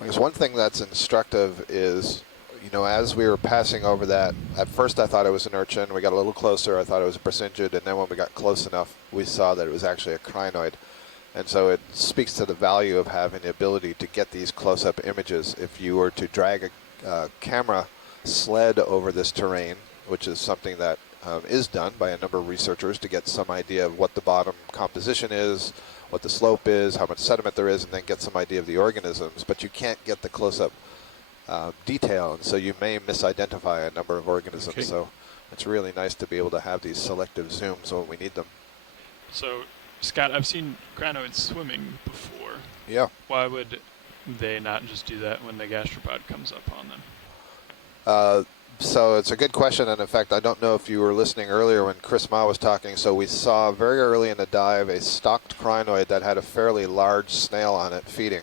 I guess one thing that's instructive is, you know, as we were passing over that, at first I thought it was an urchin. We got a little closer, I thought it was a Brisingid, and then when we got close enough, we saw that it was actually a crinoid. And so it speaks to the value of having the ability to get these close-up images. If you were to drag a camera sled over this terrain, which is something that is done by a number of researchers to get some idea of what the bottom composition is, what the slope is, how much sediment there is, and then get some idea of the organisms, but you can't get the close-up detail, and so you may misidentify a number of organisms. Okay. So it's really nice to be able to have these selective zooms when we need them. So, Scott, I've seen crinoids swimming before. Yeah. Why would they not just do that when the gastropod comes up on them? So it's a good question, and in fact, I don't know if you were listening earlier when Chris Ma was talking. So we saw very early in the dive a stocked crinoid that had a fairly large snail on it feeding.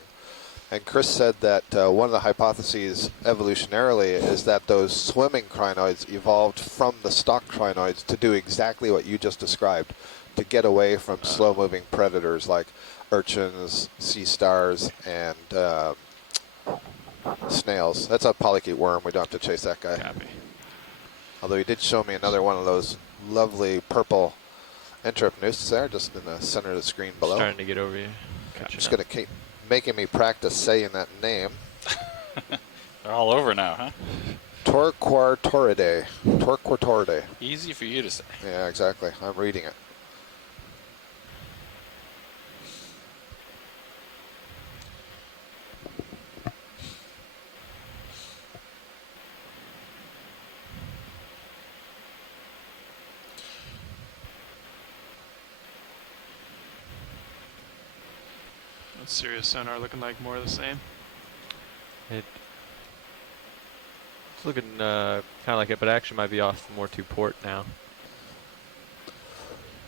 And Chris said that one of the hypotheses evolutionarily is that those swimming crinoids evolved from the stocked crinoids to do exactly what you just described, to get away from slow-moving predators like urchins, sea stars, and snails. That's a polychaete worm. We don't have to chase that guy. Copy. Although he did show me another one of those lovely purple Enteropneustes there, just in the center of the screen below. Starting to get over you. Just going to keep making me practice saying that name. They're all over now, huh? Torquatoridae. Torquatoridae. Easy for you to say. Yeah, exactly. I'm reading it. What's Sirius sonar looking like? More of the same? It's looking kind of like it, but actually might be off more to port now.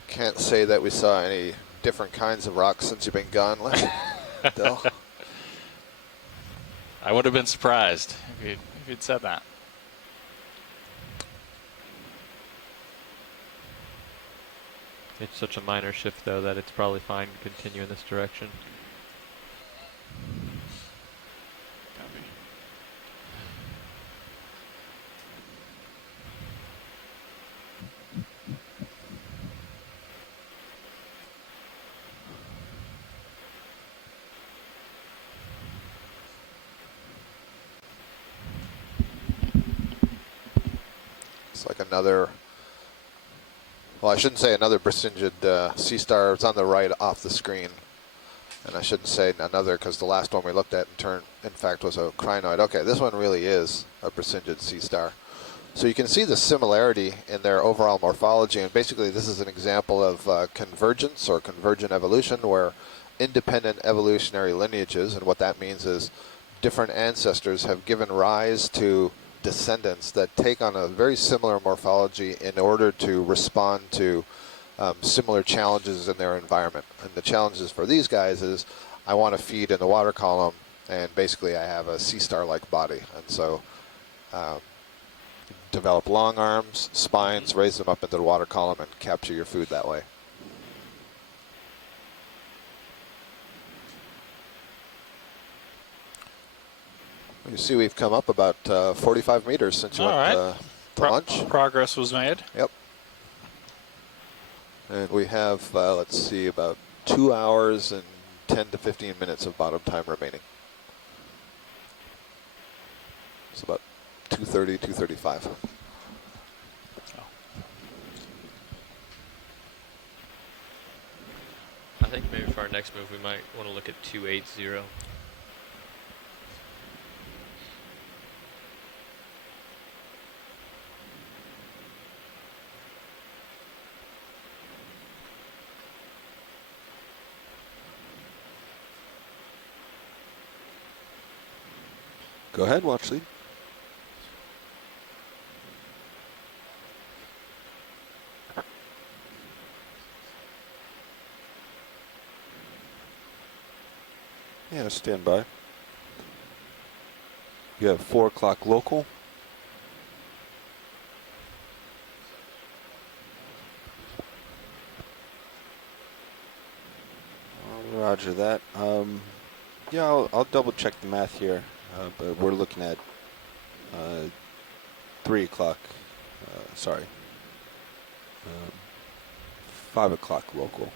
Can't say that we saw any different kinds of rocks since you've been gone, Del. I would have been surprised if you'd said that. It's such a minor shift, though, that it's probably fine to continue in this direction. Copy. It's like another, well, I shouldn't say another Brisingid sea star. It's on the right off the screen. And I shouldn't say another because the last one we looked at in fact was a crinoid. Okay, this one really is a Brisingid sea star. So you can see the similarity in their overall morphology, and basically this is an example of convergence or convergent evolution, where independent evolutionary lineages, and what that means is different ancestors have given rise to descendants that take on a very similar morphology in order to respond to similar challenges in their environment. And the challenges for these guys is, I want to feed in the water column, and basically I have a sea star-like body. And so develop long arms, spines, raise them up into the water column, and capture your food that way. You see we've come up about 45 meters since you went to lunch. Progress was made. Yep. And we have, let's see, about 2 hours and 10 to 15 minutes of bottom time remaining. It's about 2:30, 2:35. I think maybe for our next move, we might want to look at 280. Go ahead, watch lead. Yeah, stand by. You have 4 o'clock local. Roger that. Yeah, I'll double check the math here, but we're looking at 3 o'clock. Sorry, 5 o'clock local.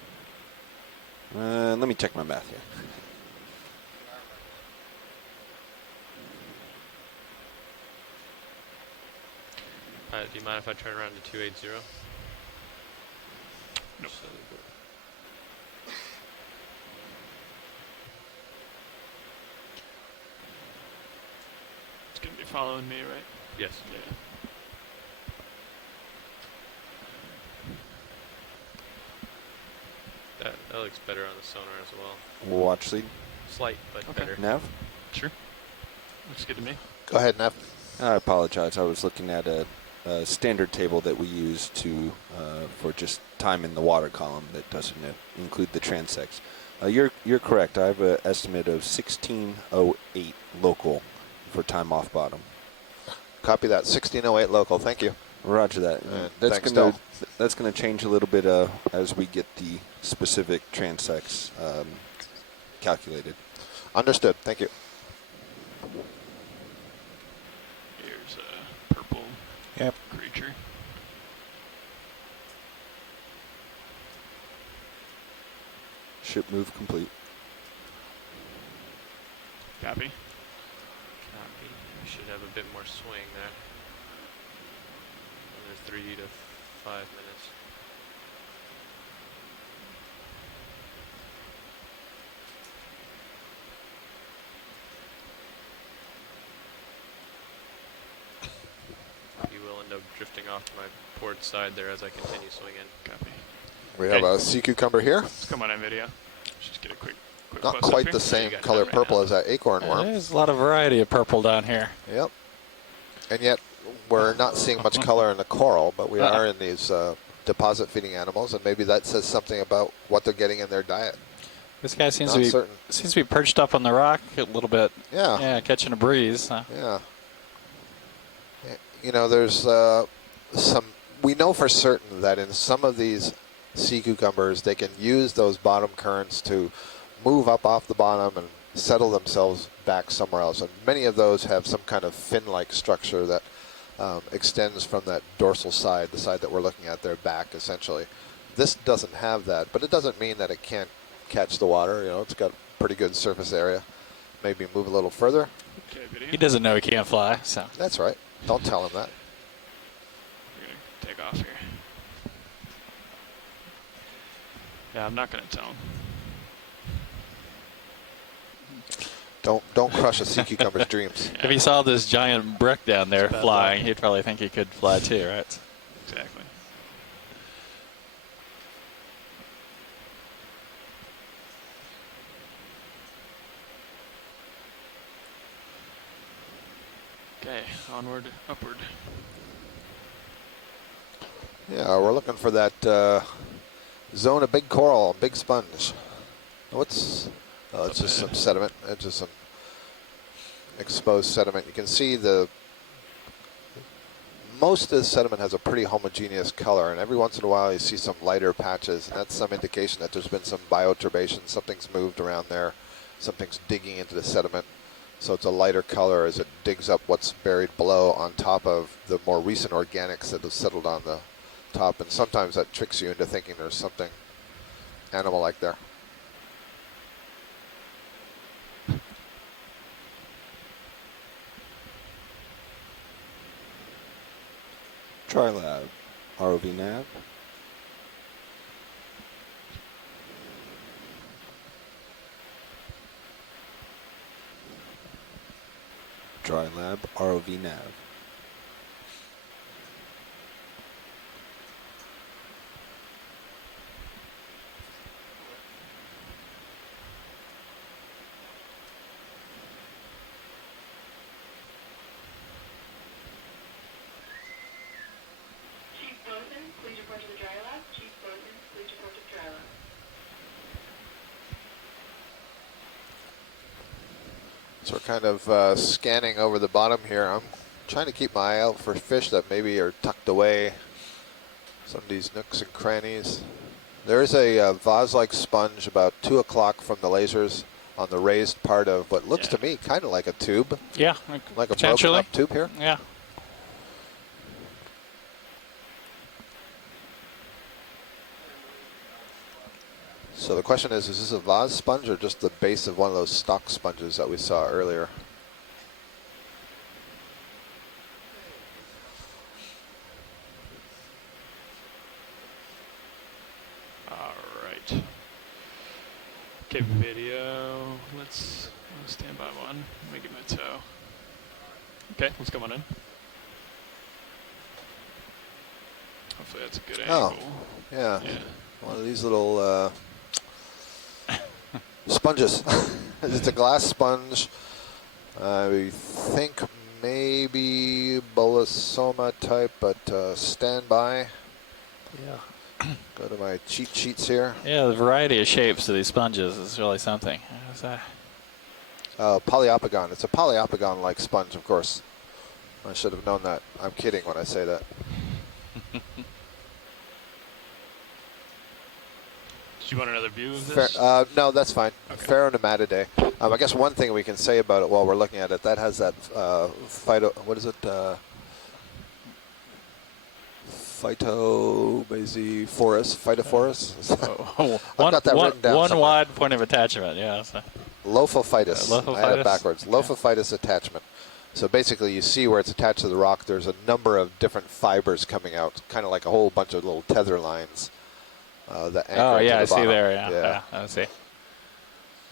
Let me check my math here. Do you mind if I turn around to 280? Nope. It's going to be following me, right? Yes. Yeah. That looks better on the sonar as well. Watch lead. Slight, but better. Nav? Sure. Looks good to me. Go ahead, Nev. I apologize. I was looking at a standard table that we use for just time in the water column that doesn't include the transects. You're correct. I have an estimate of 16:08 local for time off bottom. Copy that. 16:08 local. Thank you. Roger that. That's gonna change a little bit as we get the specific transects calculated. Understood. Thank you. Here's a purple creature. Ship move complete. Copy. Copy. We should have a bit more swing there. Another 3 to 5 minutes. You will end up drifting off to my port side there as I continue swinging. Copy. We have a sea cucumber here. Let's come on in video. Let's just get a quick Not close-up quite here. the same color purple as that acorn worm. There's a lot of variety of purple down here. Yep. And yet we're not seeing much color in the coral, but we are in these deposit feeding animals, and maybe that says something about what they're getting in their diet. This guy seems Not to be certain. seems to be perched up on the rock a little bit. Yeah. Yeah, catching a breeze. Yeah. You know, there's some. We know for certain that in some of these sea cucumbers, they can use those bottom currents to move up off the bottom and settle themselves back somewhere else. And many of those have some kind of fin-like structure that extends from that dorsal side, the side that we're looking at there, back essentially. This doesn't have that, but it doesn't mean that it can't catch the water. You know, it's got pretty good surface area. Maybe move a little further. Okay, video. He doesn't know he can't fly, so. That's right. Don't tell him that. We're going to take off here. Yeah, I'm not going to tell him. Don't crush a sea cucumber's dreams. If he saw this giant brick down there bad flying, luck. he'd probably think he could fly too, right? Exactly. Okay, onward, upward. Yeah, we're looking for that zone of big coral, big sponge. It's just some sediment. It's just some exposed sediment. You can see most of the sediment has a pretty homogeneous color, and every once in a while you see some lighter patches, and that's some indication that there's been some bioturbation. Something's moved around there. Something's digging into the sediment. So it's a lighter color as it digs up what's buried below on top of the more recent organics that have settled on the top. And sometimes that tricks you into thinking there's something animal-like there. TriLab, ROV nav. TriLab, ROV nav. So we're kind of scanning over the bottom here. I'm trying to keep my eye out for fish that maybe are tucked away. Some of these nooks and crannies. There's a vase-like sponge about 2 o'clock from the lasers on the raised part of what looks to me kind of like a tube. Yeah, like a broken up tube here. Yeah. So the question is this a vase sponge or just the base of one of those stock sponges that we saw earlier? All right. Okay, video. Let's stand by one. Let me get my toe. Okay, let's come on in. Hopefully that's a good angle. Yeah. One of these little sponges. It's a glass sponge. I think maybe Bolosoma type, but stand by. Yeah. Go to my cheat sheets here. Yeah, the variety of shapes of these sponges is really something. Polyopogon. It's a polyopogon-like sponge, of course. I should have known that. I'm kidding when I say that. Do you want another view of this? No, that's fine. Okay. Ferronematidae. I guess one thing we can say about it while we're looking at it, that has that what is it? Phytophorus. I've got that written down One somewhere. wide point of attachment, yeah. So. Lophophytus. Lophophytus? I had it backwards. Lophophytus attachment. So basically you see where it's attached to the rock, there's a number of different fibers coming out, kind of like a whole bunch of little tether lines that anchor Oh, to yeah, the I see bottom. there, yeah. I see.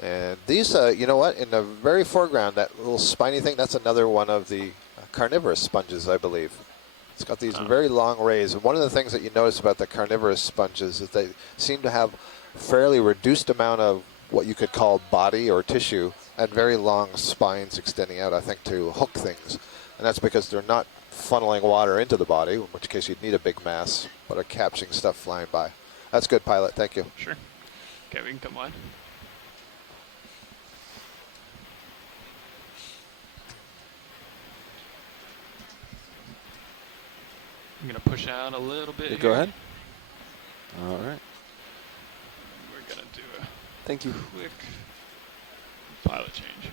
And these, you know what, in the very foreground, that little spiny thing, that's another one of the carnivorous sponges, I believe. It's got these very long rays. And one of the things that you notice about the carnivorous sponges is they seem to have fairly reduced amount of what you could call body or tissue and very long spines extending out, I think, to hook things. And that's because they're not funneling water into the body, in which case you'd need a big mass, but are catching stuff flying by. That's good, Pilot. Thank you. Sure. Okay, we can come on. I'm going to push out a little bit. Go ahead. All right. We're going to do a Thank you. quick pilot change here.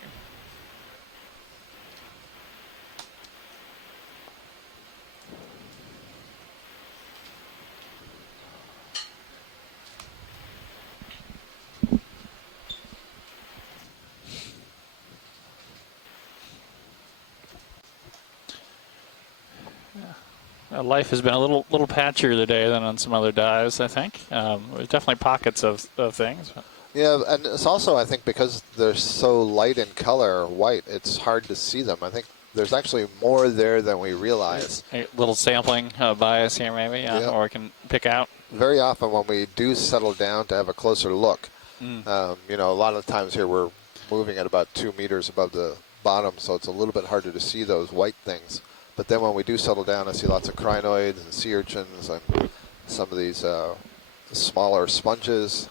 Life has been a little patchier today than on some other dives, I think. There's definitely pockets of things. Yeah, and it's also, I think, because they're so light in color, white, it's hard to see them. I think there's actually more there than we realize. A little sampling bias here, maybe, or we can pick out. Very often when we do settle down to have a closer look, you know, a lot of the times here we're moving at about 2 meters above the bottom, so it's a little bit harder to see those white things. But then when we do settle down, I see lots of crinoids and sea urchins and some of these smaller sponges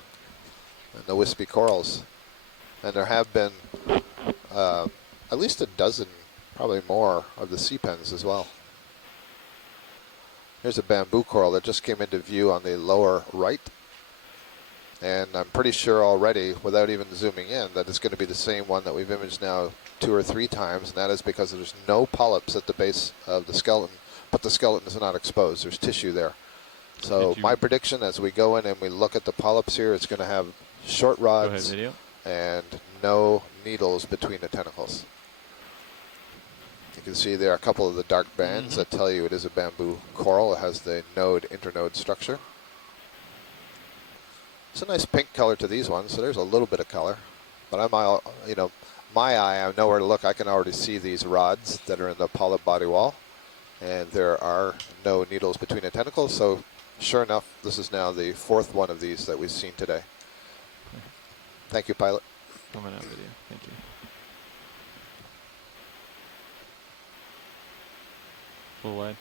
and the wispy corals. And there have been at least a dozen, probably more, of the sea pens as well. Here's a bamboo coral that just came into view on the lower right. And I'm pretty sure already, without even zooming in, that it's going to be the same one that we've imaged now 2 or 3 times, and that is because there's no polyps at the base of the skeleton, but the skeleton is not exposed. There's tissue there. So my prediction as we go in and we look at the polyps here, it's going to have short rods and no needles between the tentacles. You can see there are a couple of the dark bands that tell you it is a bamboo coral. It has the internode structure. It's a nice pink color to these ones, so there's a little bit of color. But my eye, I know where to look. I can already see these rods that are in the polyp body wall, and there are no needles between the tentacles. So, sure enough, this is now the 4th one of these that we've seen today. Thank you, pilot. Coming out video. Thank you. Full wide.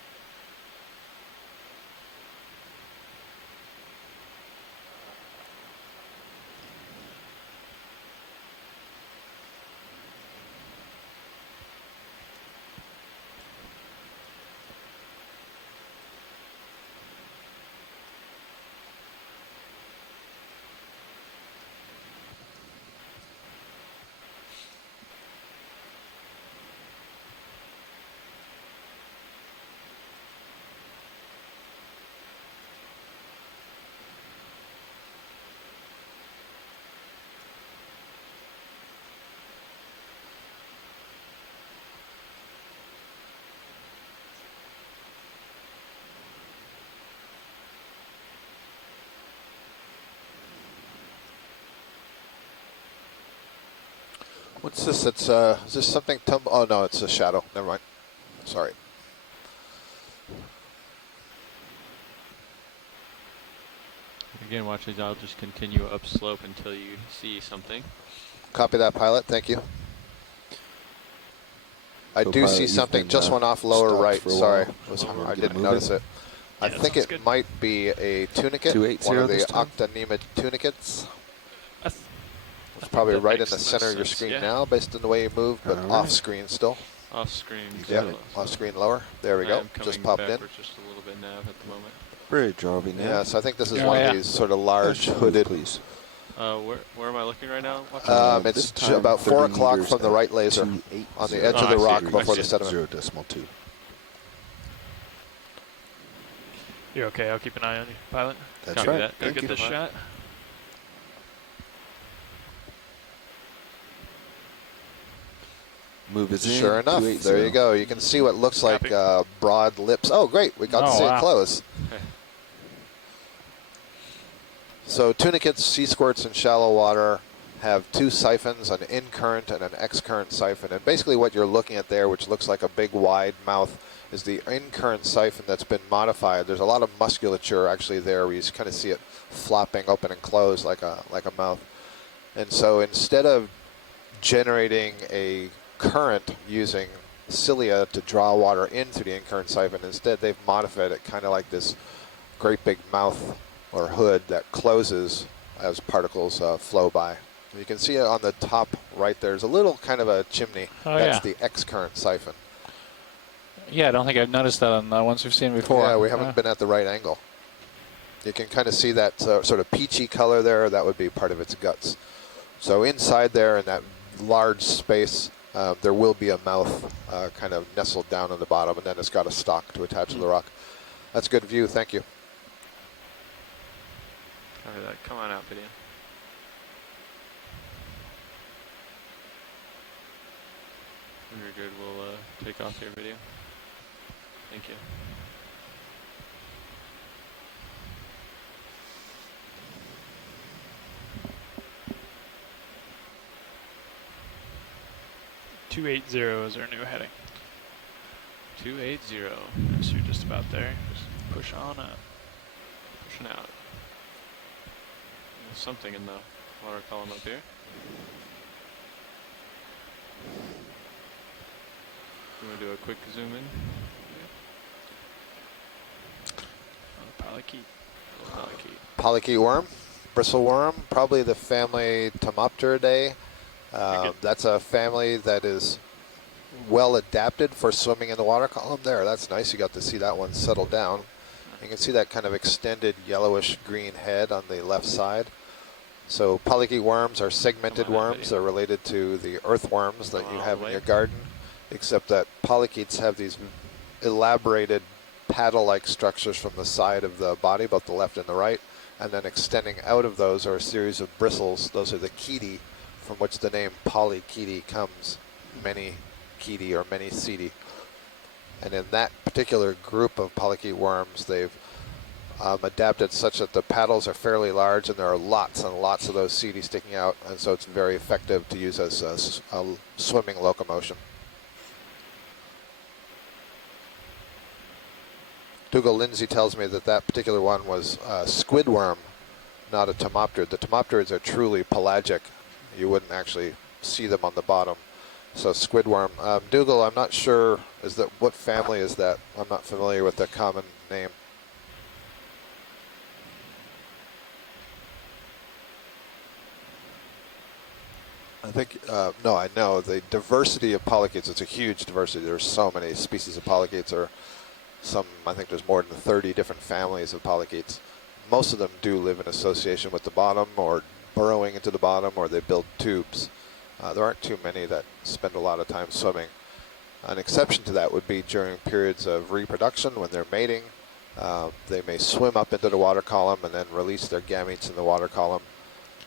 What's this? It's is this something tumble? Oh no, it's a shadow. Never mind. Sorry. Again, watch these. I'll just continue upslope until you see something. Copy that, pilot. Thank you. I So do pilot, see you've something been, just went off lower stopped right. for a Sorry, while. I Get didn't moving. notice it. I Yeah, think sounds it good. might be a tunicate, 280 one of the this time? octonema tunicates. I th- It's probably that right in makes the most center of your sense, screen yeah. now, based on the way you move, but All right. off screen still. Off screen. Yeah, off screen lower. There we I go. am Just coming popped in. backwards just a little bit nav at the moment. Bridge, are we now? Yeah, so I think this is Yeah, one yeah. of these sort of large Move, hooded. please. Where am I looking right now? It's This time, about 30 4 o'clock meters from the at right laser 280. on the edge Oh, of the I see. rock I before see. the sediment. 0.2. You're okay. I'll keep an eye on you, pilot. That's Copy right. That. Go Thank get you. this shot. Move is in. Sure enough, 280. there you go. You can see what looks like Copy. broad lips. Oh, great. We got to Oh, see it wow. close. Okay. So tunicates, sea squirts in shallow water have 2 siphons, an in-current and an ex-current siphon. And basically what you're looking at there, which looks like a big wide mouth, is the in-current siphon that's been modified. There's a lot of musculature actually there where you kind of see it flopping open and closed like a mouth. And so instead of generating a current using cilia to draw water in through the in-current siphon, instead they've modified it kind of like this great big mouth or hood that closes as particles flow by. You can see it on the top right there's a little kind of a chimney. Oh, That's yeah. the ex-current siphon. Yeah, I don't think I've noticed that on the ones we've seen before. Yeah, we haven't been at the right angle. You can kind of see that sort of peachy color there. That would be part of its guts. So inside there in that large space, there will be a mouth kind of nestled down on the bottom, and then it's got a stalk to attach to the rock. That's a good view. Thank you. Copy that. Come on out, video. When you're good, we'll take off your video. Thank you. .280 is our new heading. 280. So you're just about there. Just push on up. Pushing out. There's something in the water column up here. You want to do a quick zoom in? Oh, polychaete. Polychaete worm, bristle worm, probably the family Tomopteridae. That's a family that is well adapted for swimming in the water column there. That's nice. You got to see that one settle down. You can see that kind of extended yellowish green head on the left side. So polychaete worms are segmented worms. They're related to the earthworms that you have in your garden, except that polychaetes have these elaborated paddle-like structures from the side of the body, both the left and the right, and then extending out of those are a series of bristles. Those are the chaetae, from which the name polychaete comes many polychaete or many-cete. And in that particular group of polychaete worms, they've adapted such that the paddles are fairly large, and there are lots and lots of those cete sticking out, and so it's very effective to use as a swimming locomotion. Dougal Lindsay tells me that that particular one was a squid worm, not a tomopterid. The tomopterids are truly pelagic. You wouldn't actually see them on the bottom. So squid worm. Dougal, I'm not sure, what family is that? I'm not familiar with the common name. I think, no, I know. The diversity of polychaetes, it's a huge diversity. There's so many species of polychaetes, or I think there's more than 30 different families of polychaetes. Most of them do live in association with the bottom, or burrowing into the bottom, or they build tubes. There aren't too many that spend a lot of time swimming. An exception to that would be during periods of reproduction when they're mating. They may swim up into the water column and then release their gametes in the water column.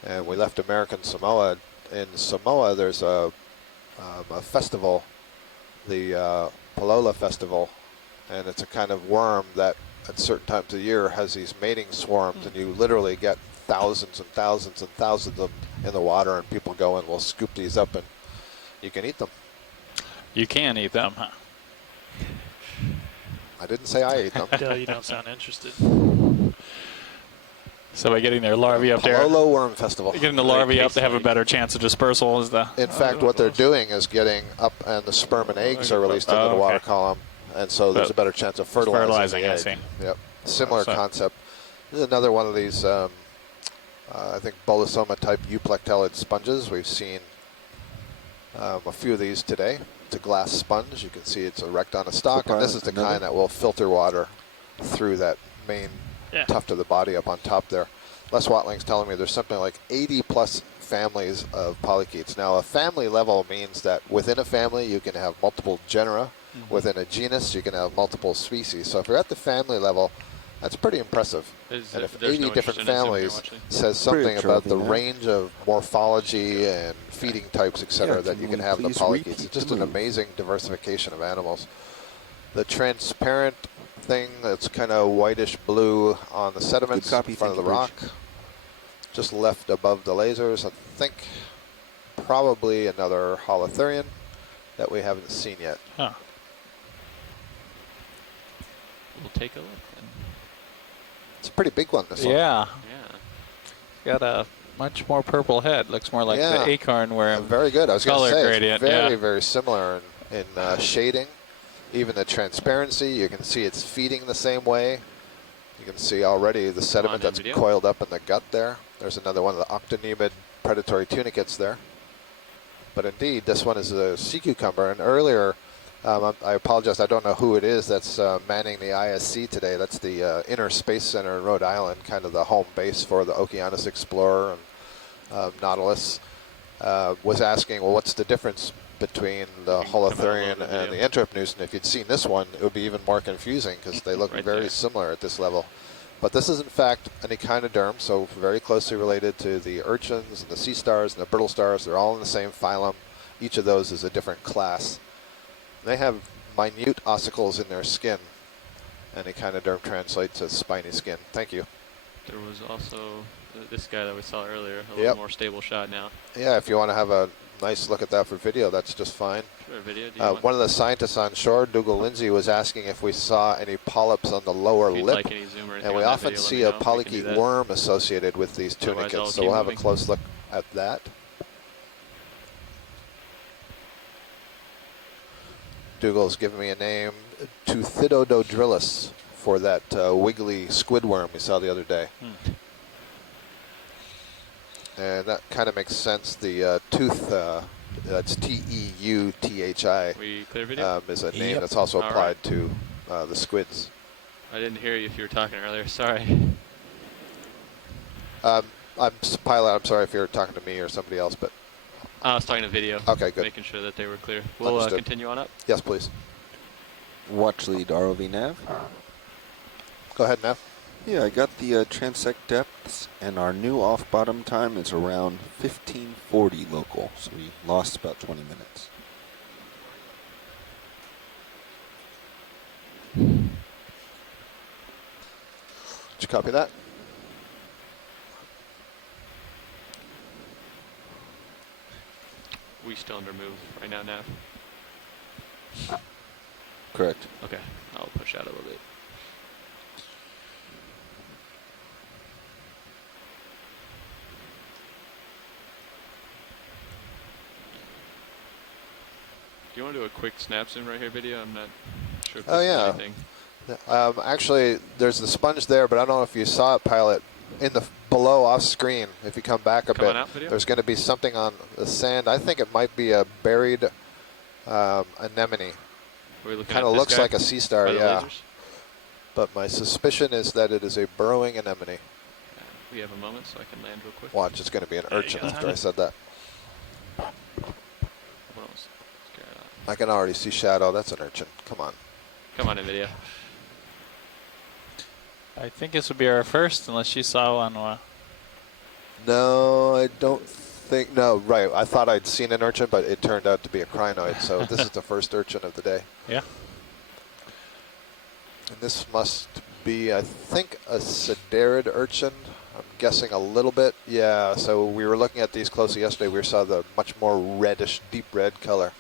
And we left American Samoa. In Samoa, there's a festival, the Palola Festival, and it's a kind of worm that at certain times of the year has these mating swarms, and you literally get thousands and thousands and thousands of them in the water, and people go and will scoop these up, and you can eat them. You can eat them, huh? I didn't say I ate them. Dale, you don't sound interested. So by getting their larvae up there, Palolo Worm Festival. Getting the larvae up, they have a better chance of dispersal. In fact, what they're doing is getting up, and the sperm and eggs are released into the water column, and so there's a better chance of fertilizing the egg. I see. Yep, similar concept. This is another one of these, I think, Bolosoma type euplectellid sponges. We've seen a few of these today. It's a glass sponge. You can see it's erect on a stalk, and this is the kind that will filter water through that main tuft of the body up on top there. Les Watling's telling me there's something like 80 plus families of polychaetes. Now, a family level means that within a family you can have multiple genera. Within a genus you can have multiple species. So if you're at the family level, that's pretty impressive. And if 80 different families says something about the range of morphology and feeding types, etc., that you can have in the polychaetes, it's just an amazing diversification of animals. The transparent thing that's kind of whitish blue on the sediments in front of the rock, just left above the lasers. I think probably another holothurian that we haven't seen yet. Huh. We'll take a look then. It's a pretty big one, this one. Yeah. Got a much more purple head. Looks more like the acorn worm. Very good. I was going to say, gradient. it's very similar in shading. Even the transparency, you can see it's feeding the same way. You can see already the sediment that's coiled up in the gut there. There's another one of the octonumid predatory tunicates there. But indeed, this one is a sea cucumber. And earlier, I apologize, I don't know who it is that's manning the ISC today. That's the Inner Space Center in Rhode Island, kind of the home base for the Okeanos Explorer and Nautilus. Was asking, well, what's the difference between the holothurian and the Entropneusen? If you'd seen this one, it would be even more confusing because they look very similar at this level. But this is, in fact, an echinoderm, so very closely related to the urchins and the sea stars and the brittle stars. They're all in the same phylum. Each of those is a different class. They have minute ossicles in their skin, and echinoderm translates as spiny skin. Thank you. There was also this guy that we saw earlier, a little more stable shot now. Yeah, if you want to have a nice look at that for video, that's just fine. Sure, video. One of the scientists on shore, Dougal Lindsay, was asking if we saw any polyps on the lower lip. Like any zoom or and we often see a polychaete worm associated with these tunicates, so we'll have a close look at that. Dougal's given me a name, Tuthidododrillis, for that wiggly squid worm we saw the other day. And that kind of makes sense. The tooth, that's T-E-U-T-H-I, We clear video? is a name that's also applied to the squids. I didn't hear you if you were talking earlier. Sorry. Pilot, I'm sorry if you're talking to me or somebody else, but I was talking to video. Okay, good. Making sure that they were clear. We'll continue on up. Yes, please. Watch lead ROV nav. Go ahead, Nav. Yeah, I got the transect depths, and our new off-bottom time is around 1540 local, so we lost about 20 minutes. Did you copy that? We still under move right now, Nav? Correct. Okay, I'll push out a little bit. Do you want to do a quick snap zoom right here video? I'm not sure if this is anything. Actually, there's the sponge there, but I don't know if you saw it, Pilot. In the below off screen, if you come back a bit, there's going to be something on the sand. I think it might be a buried anemone. Kind of looks like a sea star, yeah. But my suspicion is that it is a burrowing anemone. We have a moment, so I can land real quick. Watch, it's going to be an urchin after I said that. I can already see shadow. That's an urchin. Come on. Come on, NVIDIA. I think this would be our first, unless you saw one. No, I don't think. No, right. I thought I'd seen an urchin, but it turned out to be a crinoid. So this is the first urchin of the day. Yeah. And this must be, I think, a sedarid urchin. I'm guessing a little bit. Yeah. So we were looking at these closely yesterday. We saw the much more reddish, deep red color.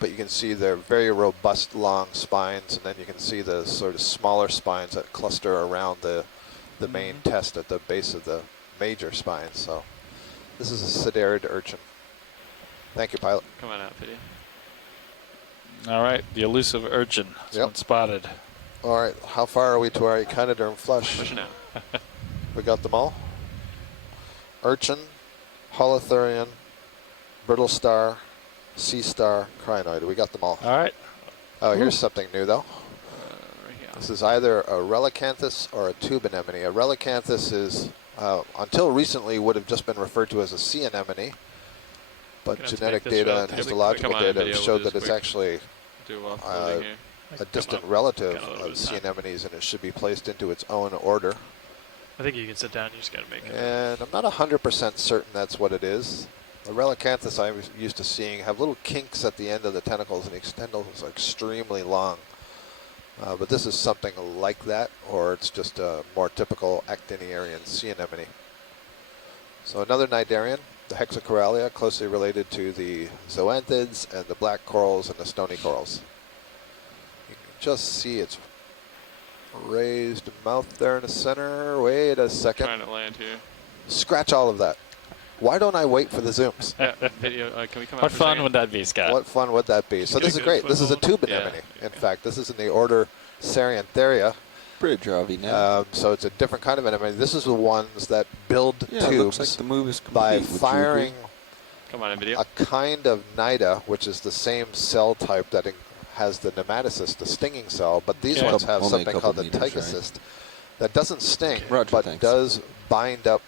But you can see they're very robust, long spines, and then you can see the sort of smaller spines that cluster around the main test at the base of the major spine. So this is a sedarid urchin. Thank you, Pilot. Come on out, video. All right, the elusive urchin. One spotted. All right, how far are we to our echinoderm flush? Pushing out. We got them all. Urchin, holothurian, brittle star, sea star, crinoid. We got them all. All right. Oh, here's something new, though. This is either a relicanthus or a tube anemone. A relicanthus is, until recently, would have just been referred to as a sea anemone. But genetic data and histological data showed that it's actually a distant relative of sea anemones, and it should be placed into its own order. I think you can sit down. You just got to make it. And I'm not 100% certain that's what it is. The relicanthus I was used to seeing have little kinks at the end of the tentacles, and the tentacles are extremely long. But this is something like that, or it's just a more typical actiniarian sea anemone. So another cnidarian, the Hexacoralia, closely related to the zoanthids and the black corals and the stony corals. You can just see its raised mouth there in the center. Wait a second. Trying to land here. Scratch all of that. Why don't I wait for the zooms? Video, can we come out What for a fun second? would that be, Scott? What fun would that be? So this is great. This is a tube anemone. In fact, this is in the order Cerantheria. Pretty drawby now. So it's a different kind of anemone. This is the ones that build Yeah, it tubes looks like the move is by complete. Would you firing Come on, NVIDIA. a kind of nida, which is the same cell type that has the nematocyst, the stinging cell, but these ones have Only a something couple called the meters, right? tychocyst that doesn't sting, Roger, but thanks. does bind up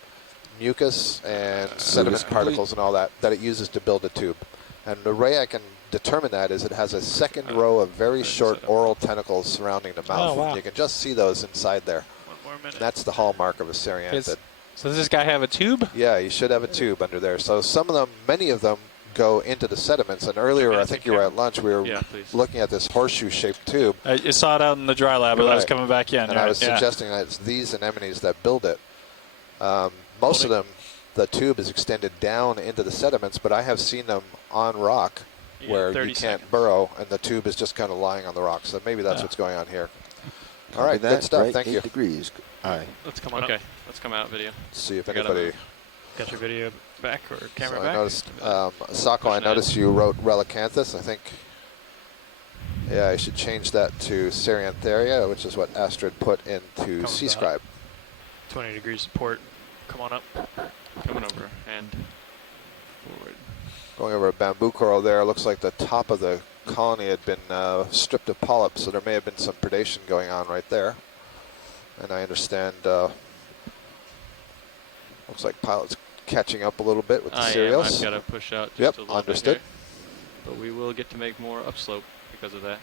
mucus and sediment complete. particles and all that it uses to build a tube. And the way I can determine that is it has a second row of very short oral tentacles surrounding the mouth. Oh, wow. You can just see those inside there. One more minute. And that's the hallmark of a ceranthid. So does this guy have a tube? Yeah, you should have a tube under there. So some of them, many of them, go into the sediments. And earlier, I think you were at lunch, we were looking at this horseshoe-shaped tube. You saw it out in the dry lab as I was coming back in. And I was suggesting that it's these anemones that build it. Most of them, the tube is extended down into the sediments, but I have seen them on rock where you can't burrow, and the tube is just kind of lying on the rock. So maybe that's what's going on here. All right, good stuff. Right, Thank 8 you. degrees. All right. Let's come on Okay, up. let's come out video. See if We gotta anybody. move. Got your video back or camera So back? I noticed, Sako, I noticed you wrote relicanthus. I think, yeah, I should change that to Cerantheria, which is what Astrid put into Comes C-Scribe. 20 degrees support. Come on up. Coming over and forward. Going over a bamboo coral there, looks like the top of the colony had been stripped of polyps, so there may have been some predation going on right there. And I understand, looks like Pilot's catching up a little bit with the cereals. I've got to push out just Yep, a little understood. bit here. But we will get to make more upslope because of that.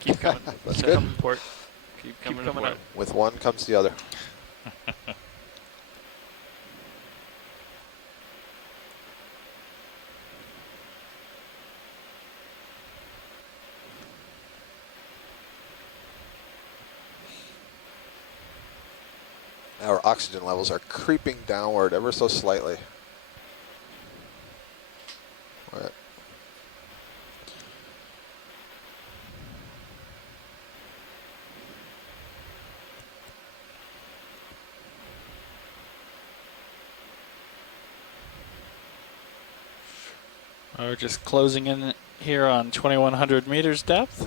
Keep coming. That's good. Port. Keep coming coming up. up. With one comes the other. our oxygen levels are creeping downward ever so slightly. Right. We're just closing in here on 2,100 meters depth.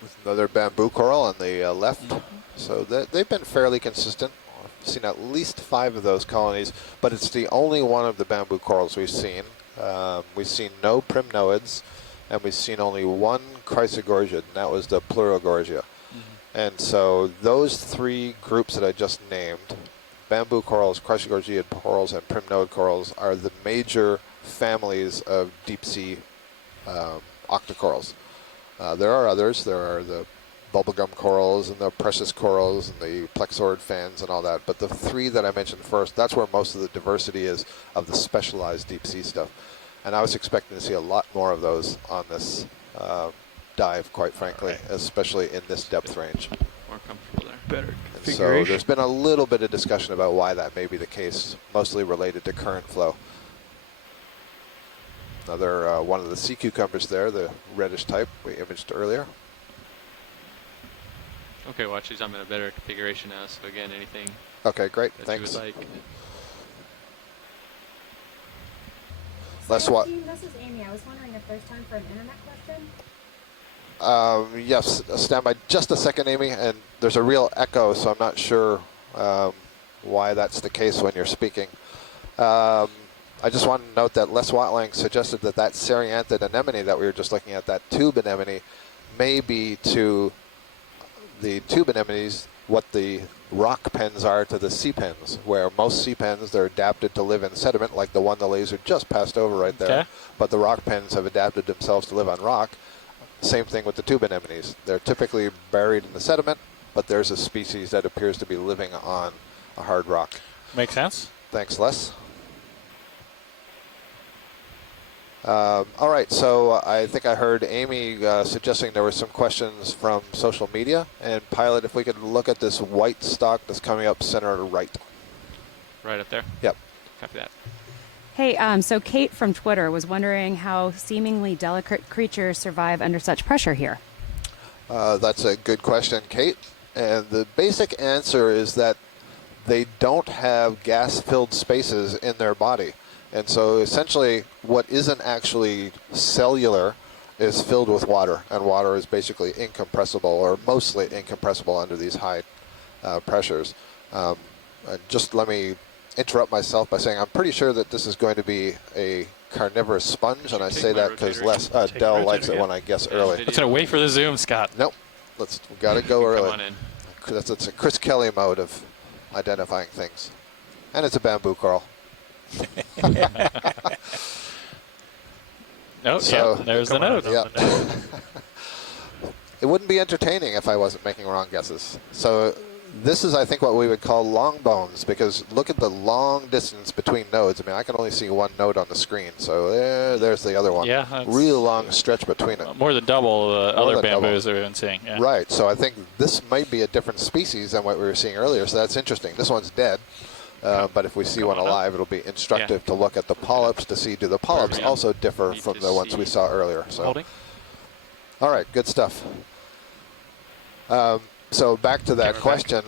With another bamboo coral on the left. So they've been fairly consistent. I've seen at least 5 of those colonies, but it's the only one of the bamboo corals we've seen. We've seen no primnoids, and we've seen only one chrysogorgia, and that was the Pleurogorgia. And so those 3 groups that I just named, bamboo corals, chrysogorgia corals, and primnoid corals, are the major families of deep sea octocorals. There are others. There are the bubblegum corals and the precious corals and the plexaurid fans and all that. But the 3 that I mentioned first, that's where most of the diversity is of the specialized deep sea stuff. And I was expecting to see a lot more of those on this dive, quite frankly, especially in this depth range. More comfortable there. Better And configuration. so there's been a little bit of discussion about why that may be the case, mostly related to current flow. Another one of the sea cucumbers there, the reddish type we imaged earlier. Okay, watch these. I'm in a better configuration now. So again, anything. Okay, great. That Thanks. You would like. Less what? This is Amy. I was wondering if there's time for an internet question. Yes, stand by just a second, Amy. And there's a real echo, so I'm not sure why that's the case when you're speaking. I just want to note that Les Watling suggested that that Serianthid anemone that we were just looking at, that tube anemone, may be to the tube anemones what the rock pens are to the sea pens, where most sea pens, they're adapted to live in sediment, like the one the laser just passed over right there. Okay. But the rock pens have adapted themselves to live on rock. Same thing with the tube anemones. They're typically buried in the sediment, but there's a species that appears to be living on a hard rock. Makes sense. Thanks, Les. All right, so I think I heard Amy suggesting there were some questions from social media. And Pilot, if we could look at this white stalk that's coming up center right. Right up there? Yep. Copy that. Hey, so Kate from Twitter was wondering how seemingly delicate creatures survive under such pressure here. That's a good question, Kate. And the basic answer is that they don't have gas-filled spaces in their body. And so essentially what isn't actually cellular is filled with water, and water is basically incompressible, or mostly incompressible under these high pressures. Just let me interrupt myself by saying I'm pretty sure that this is going to be a carnivorous sponge, and I say that because Dell likes it when I guess early. Let's gonna wait for the zoom, Scott. Nope. We got to go early. Come on in. That's a Chris Kelly mode of identifying things. And it's a bamboo coral. Oh, so, yeah, there's the note. Yeah. It wouldn't be entertaining if I wasn't making wrong guesses. So this is, I think, what we would call long bones, because look at the long distance between nodes. I mean, I can only see one node on the screen, so there's the other one. Yeah, real long stretch between it. More than double the other bamboos that we've been seeing. Yeah. Right, so I think this might be a different species than what we were seeing earlier, so that's interesting. This one's dead. But if we see one alive, it'll be instructive to look at the polyps to see, do the polyps also differ from the ones we saw earlier. So, all right, good stuff. So back to that question.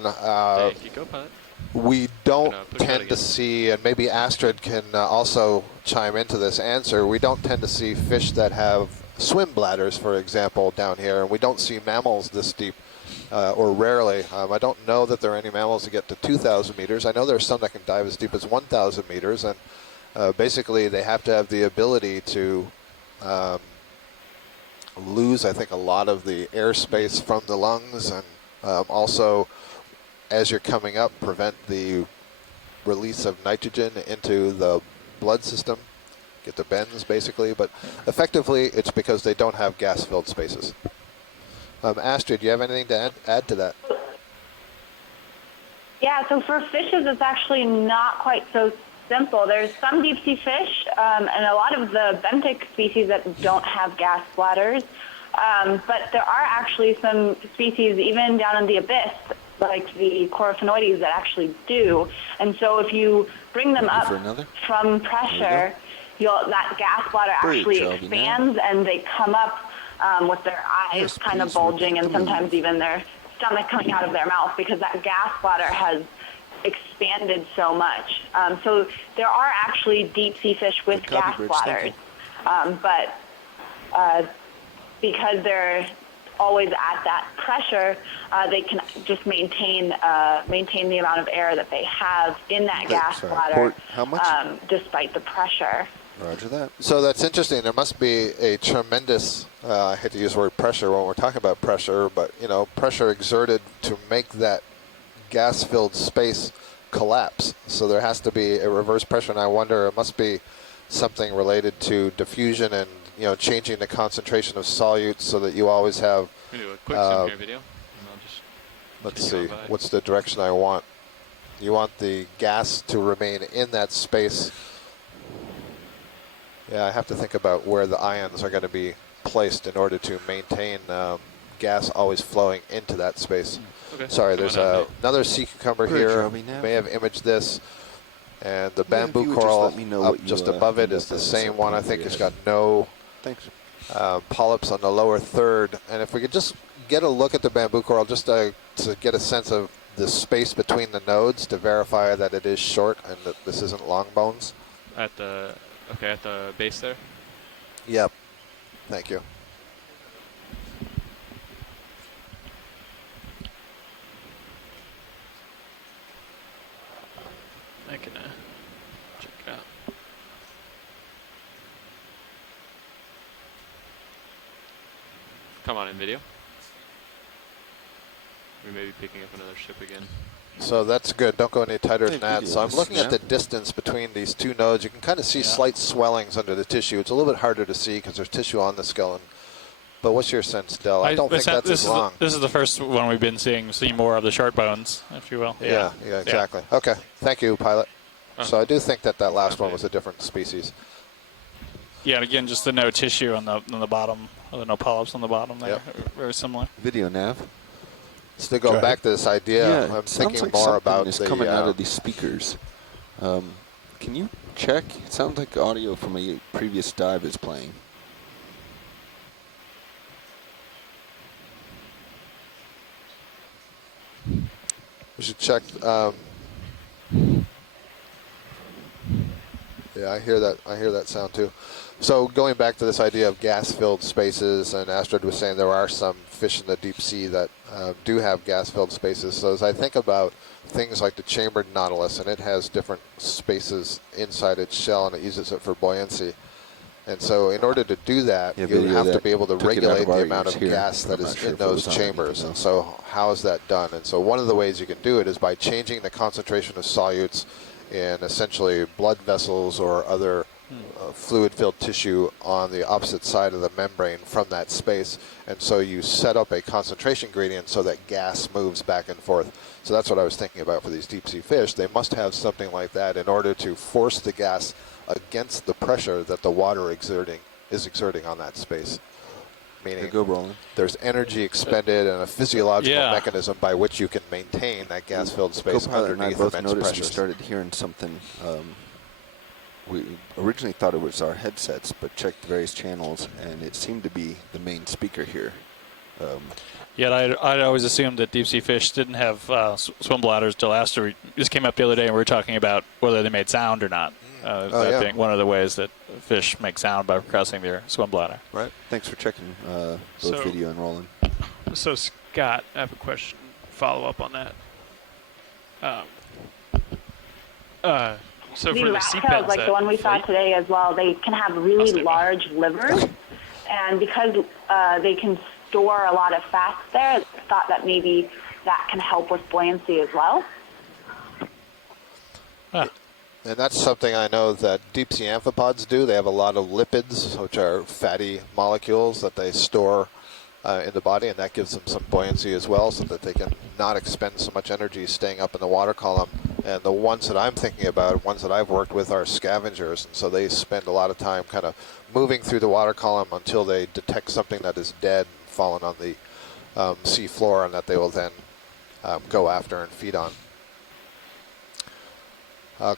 We don't tend to see, and maybe Astrid can also chime into this answer, we don't tend to see fish that have swim bladders, for example, down here, and we don't see mammals this deep. Or rarely. I don't know that there are any mammals that get to 2,000 meters. I know there are some that can dive as deep as 1,000 meters, and basically they have to have the ability to lose, I think, a lot of the airspace from the lungs, and also, as you're coming up, prevent the release of nitrogen into the blood system, get the bends, basically. But effectively, it's because they don't have gas-filled spaces. Astrid, do you have anything to add to that? Yeah, so for fishes, it's actually not quite so simple. There's some deep-sea fish and a lot of the benthic species that don't have gas bladders. But there are actually some species, even down in the abyss, like the Coryphaenoides, that actually do. And so if you bring them up from pressure, that gas bladder actually expands, and they come up with their eyes kind of bulging, and sometimes even their stomach coming out of their mouth, because that gas bladder has expanded so much. So there are actually deep sea fish with gas bladders, but because they're always at that pressure, they can just maintain the amount of air that they have in that gas bladder, despite the pressure. Roger that. So that's interesting. There must be a tremendous, I hate to use the word pressure when we're talking about pressure, but pressure exerted to make that gas-filled space collapse. So there has to be a reverse pressure, and I wonder, it must be something related to diffusion and changing the concentration of solutes so that you always have. We do a quick sim here video. And I'll just let's see. What's the direction I want? You want the gas to remain in that space. Yeah, I have to think about where the ions are going to be placed in order to maintain gas always flowing into that space. Okay. Sorry, there's another sea cucumber here. You may have imaged this. And the bamboo coral up just above it is the same one. I think it's got no polyps on the lower third. And if we could just get a look at the bamboo coral, just to get a sense of the space between the nodes to verify that it is short and that this isn't long bones. At the base there? Yep. Thank you. I can check it out. Come on in video. We may be picking up another ship again. So that's good. Don't go any tighter than that. So I'm looking at the distance between these two nodes. You can kind of see slight swellings under the tissue. It's a little bit harder to see because there's tissue on the skeleton. But what's your sense, Del? I don't think that's as long. This is the first one we've been seeing more of the short bones, if you will. Yeah, exactly. Yeah. Okay. Thank you, pilot. So I do think that last one was a different species. Yeah, and again, just the no tissue on the bottom, or the no polyps on the bottom there. Yep. Very similar. Video nav. So to go back to this idea, I'm thinking like more about is coming out of these speakers. Can you check? It sounds like audio from a previous dive is playing. We should check. Yeah, I hear that sound too. So going back to this idea of gas-filled spaces, and Astrid was saying there are some fish in the deep sea that do have gas-filled spaces. So as I think about things like the chambered nautilus, and it has different spaces inside its shell, and it uses it for buoyancy. And so in order to do that, you have to be able to regulate the amount of gas that is in those chambers. And so how is that done? And so one of the ways you can do it is by changing the concentration of solutes in essentially blood vessels or other fluid-filled tissue on the opposite side of the membrane from that space. And so you set up a concentration gradient so that gas moves back and forth. So that's what I was thinking about for these deep-sea fish. They must have something like that in order to force the gas against the pressure that the water is exerting on that space. Meaning there's energy expended and a physiological mechanism by which you can maintain that gas-filled space underneath immense pressures. We started hearing something. We originally thought it was our headsets, but checked the various channels, and it seemed to be the main speaker here. Yet I'd always assumed that deep-sea fish didn't have swim bladders till after we just came up the other day and we were talking about whether they made sound or not. That being one of the ways that fish make sound by crossing their swim bladder. Right. Thanks for checking both video and Roland. So Scott, I have a question, follow up on that. So for the sea pens, like the one we saw today as well, they can have really large livers, and because they can store a lot of fats there, I thought that maybe that can help with buoyancy as well. And that's something I know that deep-sea amphipods do. They have a lot of lipids, which are fatty molecules that they store in the body, and that gives them some buoyancy as well so that they can not expend so much energy staying up in the water column And the ones that I'm thinking about, ones that I've worked with, are scavengers, and so they spend a lot of time kind of moving through the water column until they detect something that is dead and fallen on the sea floor, and that they will then go after and feed on.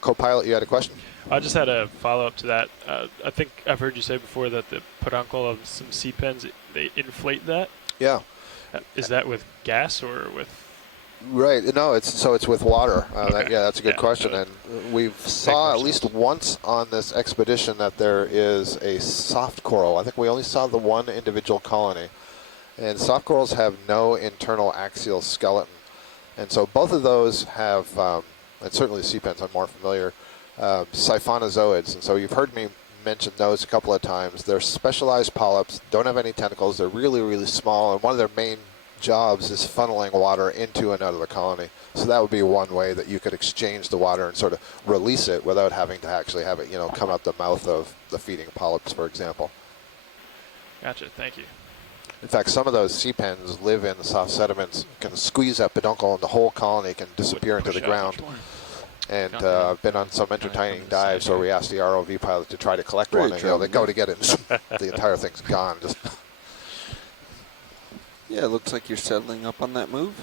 Co-pilot, you had a question? I just had a follow-up to that. I think I've heard you say before that the peduncle of some sea pens, they inflate that? Yeah. Is that with gas or with... Right. No, it's with water. That's a good question. And we've saw at least once on this expedition that there is a soft coral. I think we only saw the one individual colony. And soft corals have no internal axial skeleton. And so both of those have, and certainly sea pens I'm more familiar, siphonozoids. And so you've heard me mention those a couple of times. They're specialized polyps, don't have any tentacles. They're really, really small. And one of their main jobs is funneling water into and out of the colony. So that would be one way that you could exchange the water and sort of release it without having to actually have it, come out the mouth of the feeding polyps, for example. Gotcha. Thank you. In fact, some of those sea pens live in the soft sediments, can squeeze that peduncle, and the whole colony can disappear into the ground. And I've been on some entertaining dives where we asked the ROV pilot to try to collect one, and they go to get it, and the entire thing's gone. Just Yeah, it looks like you're settling up on that move.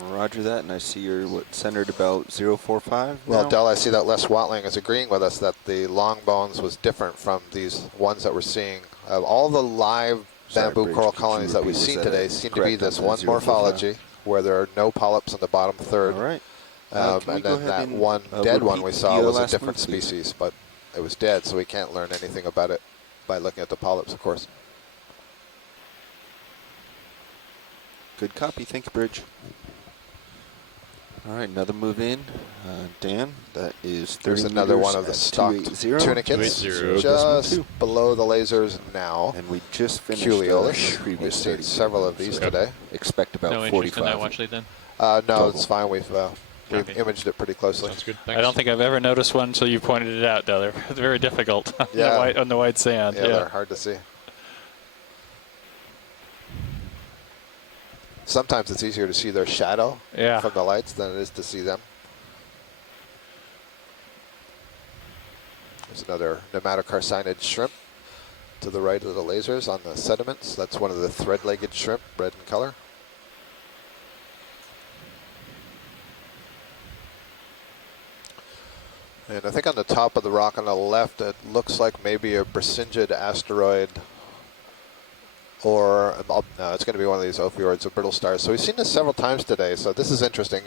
Roger that, and I see you're centered about 045. Well, now? Del, I see that Les Watling is agreeing with us that the long bones was different from these ones that we're seeing. All the live bamboo Bridge, coral could you colonies that we've repeat, seen was that today it? seem to be Correct, this on one that 045? morphology where there are no polyps in the bottom third. All right. Can we And go then ahead that and, one dead one repeat we saw the was a last different move, please? species, but it was dead, so we can't learn anything about it by looking at the polyps, of course. Good copy. Thank you, Bridge. All right, another move in. Dan, that is 30 There's another meters one of the at stocked 280. tunicates just below the lasers now. And we just finished Culeolish. the previous We've seen 30. several of these today. Expect about No 45. interest in that watch lead then? No, Total. it's fine. We've imaged it pretty closely. Sounds good. I don't think I've ever noticed one until you pointed it out, though. They're very difficult on, Yeah. on the white sand. Yeah, they're hard to see. Sometimes it's easier to see their shadow from the lights than it is to see them. There's another nematocarcinid shrimp to the right of the lasers on the sediments. That's one of the thread-legged shrimp, red in color. And I think on the top of the rock on the left, it looks like maybe a Brisingid asteroid, or no, it's going to be one of these ophiords or brittle stars. So we've seen this several times today. So this is interesting.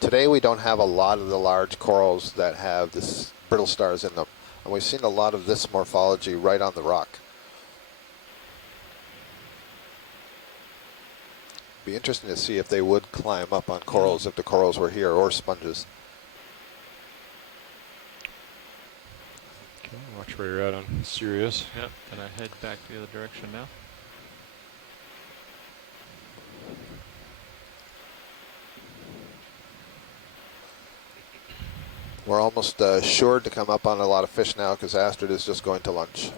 Today we don't have a lot of the large corals that have this brittle stars in them, and we've seen a lot of this morphology right on the rock. Be interesting to see if they would climb up on corals if the corals were here, or sponges. Okay, watch where you're at on Sirius. Yep, and I head back the other direction now. We're almost sure to come up on a lot of fish now because Astrid is just going to lunch.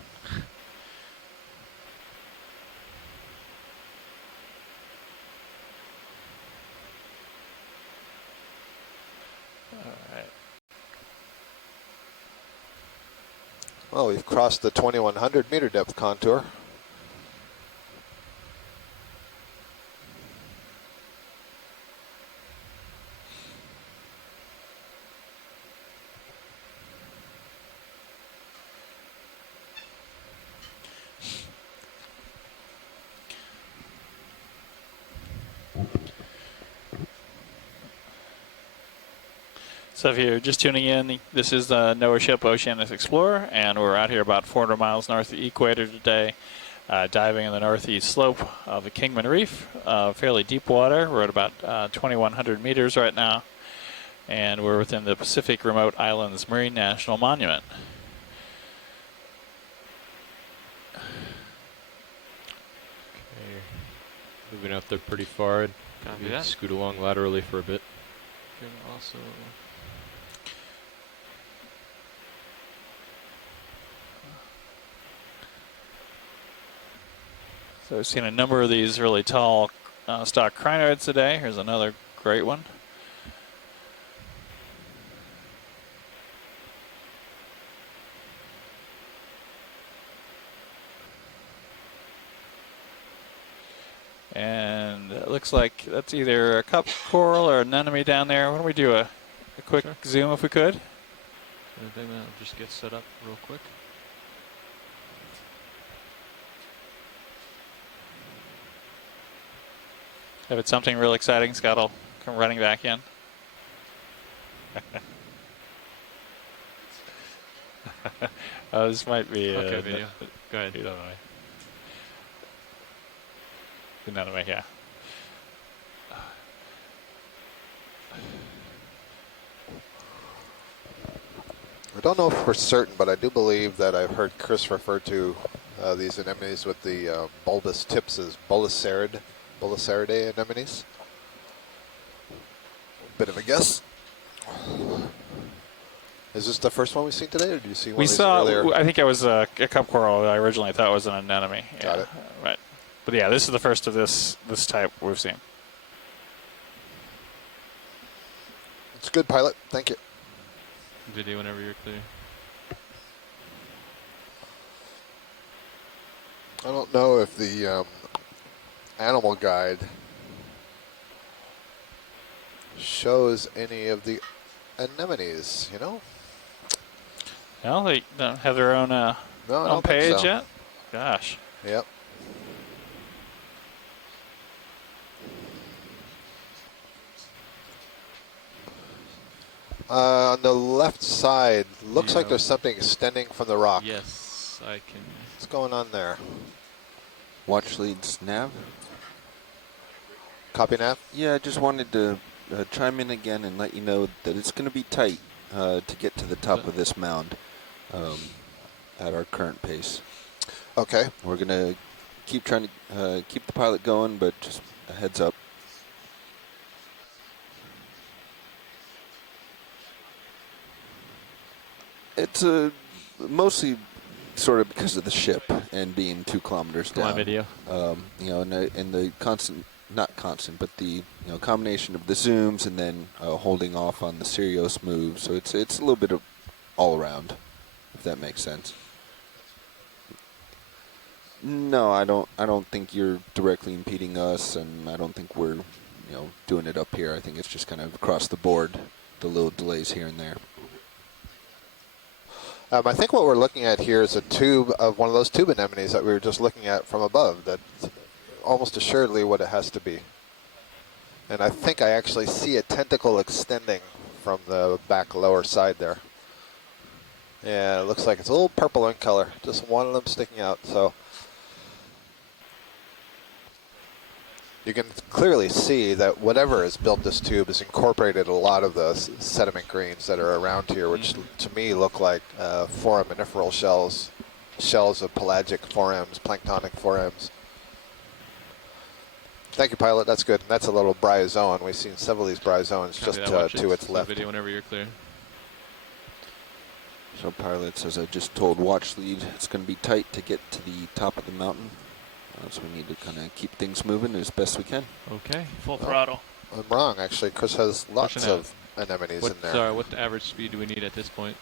Well, we've crossed the 2100 meter depth contour. So if you're just tuning in, this is the NOAA ship Oceanos Explorer, and we're out here about 400 miles north of the equator today, diving in the northeast slope of the Kingman Reef, fairly deep water. We're at about 2,100 meters right now, and we're within the Pacific Remote Islands Marine National Monument. Okay, moving out there pretty far. Copy that. Scoot along laterally for a bit. Can also So we've seen a number of these really tall stock crinoids today. Here's another great one. And it looks like that's either a cup coral or an anemone down there. Why don't we do a quick zoom if we could? I think that'll just get set up real quick. If it's something real exciting, Scott will come running back in. Oh, this might be okay, video. Go ahead. Another yeah. I don't know for certain, but I do believe that I've heard Chris refer to these anemones with the bulbous tips as Bullosaridae anemones. Bit of a guess. Is this the first one we've seen today, or did you see one We of these saw, earlier? I think it was a cup coral that I originally thought was an anemone. Got it. Right. But yeah, this is the first of this type we've seen. It's good, pilot. Thank you. Video whenever you're clear. I don't know if the animal guide shows any of the anemones, you know? No, they don't have their own No, I don't think page so. yet? Gosh. Yep. On the left side, looks like there's something extending from the rock. Yes, I can. What's going on there? Watch leads nav. Copy nav? Yeah, I just wanted to chime in again and let you know that it's going to be tight to get to the top of this mound at our current pace. Okay. We're going to keep trying to keep the pilot going, but just a heads up. It's mostly sort of because of the ship and being 2 kilometers down. My video. You know, and the constant, not constant, but the combination of the zooms and then holding off on the Sirius move. So it's a little bit of all around, if that makes sense. No, I don't think you're directly impeding us, and I don't think we're doing it up here. I think it's just kind of across the board, the little delays here and there. I think what we're looking at here is a tube of one of those tube anemones that we were just looking at from above. That's almost assuredly what it has to be. And I think I actually see a tentacle extending from the back lower side there. Yeah, it looks like it's a little purple in color. Just one of them sticking out. So you can clearly see that whatever has built this tube has incorporated a lot of the sediment grains that are around here, which to me look like foraminiferal shells of pelagic forams, planktonic forams. Thank you, pilot. That's good. And that's a little bryozoan. We've seen several of these bryozoans just to its left. Video whenever you're clear. So pilot, as I just told watch lead, it's going to be tight to get to the top of the mountain. So we need to kind of keep things moving as best we can. Okay, full throttle. I'm wrong, actually. Chris has lots of anemones in there. Sorry, what the average speed do we need at this point?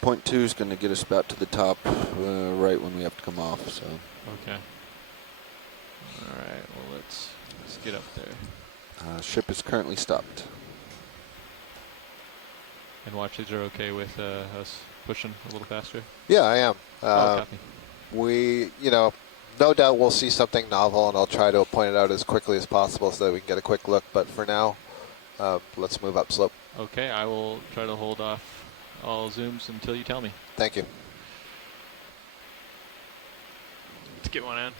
0.2 is going to get us about to the top right when we have to come off. So. Okay. All right. Well, let's get up there. Ship is currently stopped. And watch leads are okay with us pushing a little faster? Yeah, I am. Copy. We, no doubt we'll see something novel, and I'll try to point it out as quickly as possible so that we can get a quick look. But for now, let's move upslope. Okay, I will try to hold off all zooms until you tell me. Thank you. Let's get one in.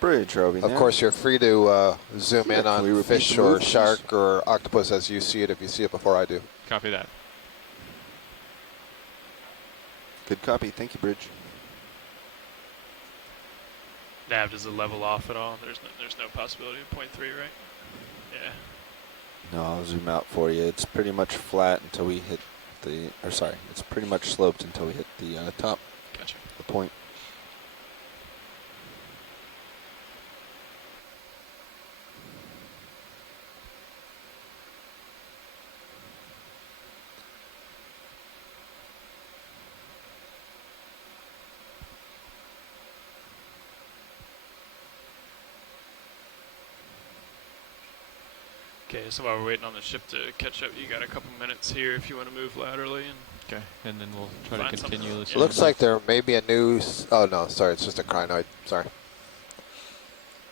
Bridge, are we Of there? course, you're free to zoom in Can we on repeat fish the or move, please? shark or octopus as you see it, if you see it before I do. Copy that. Good copy. Thank you, Bridge. Nav, does it level off at all? There's no possibility of 0.3, right? Yeah. No, I'll zoom out for you. It's pretty much flat until we hit it's pretty much sloped until we hit the top. Gotcha. The point. Okay, so while we're waiting on the ship to catch up, you got a couple minutes here if you want to move laterally. Okay, and then we'll try to continue this. Looks like there may be a new. Oh no, sorry, it's just a crinoid. Sorry.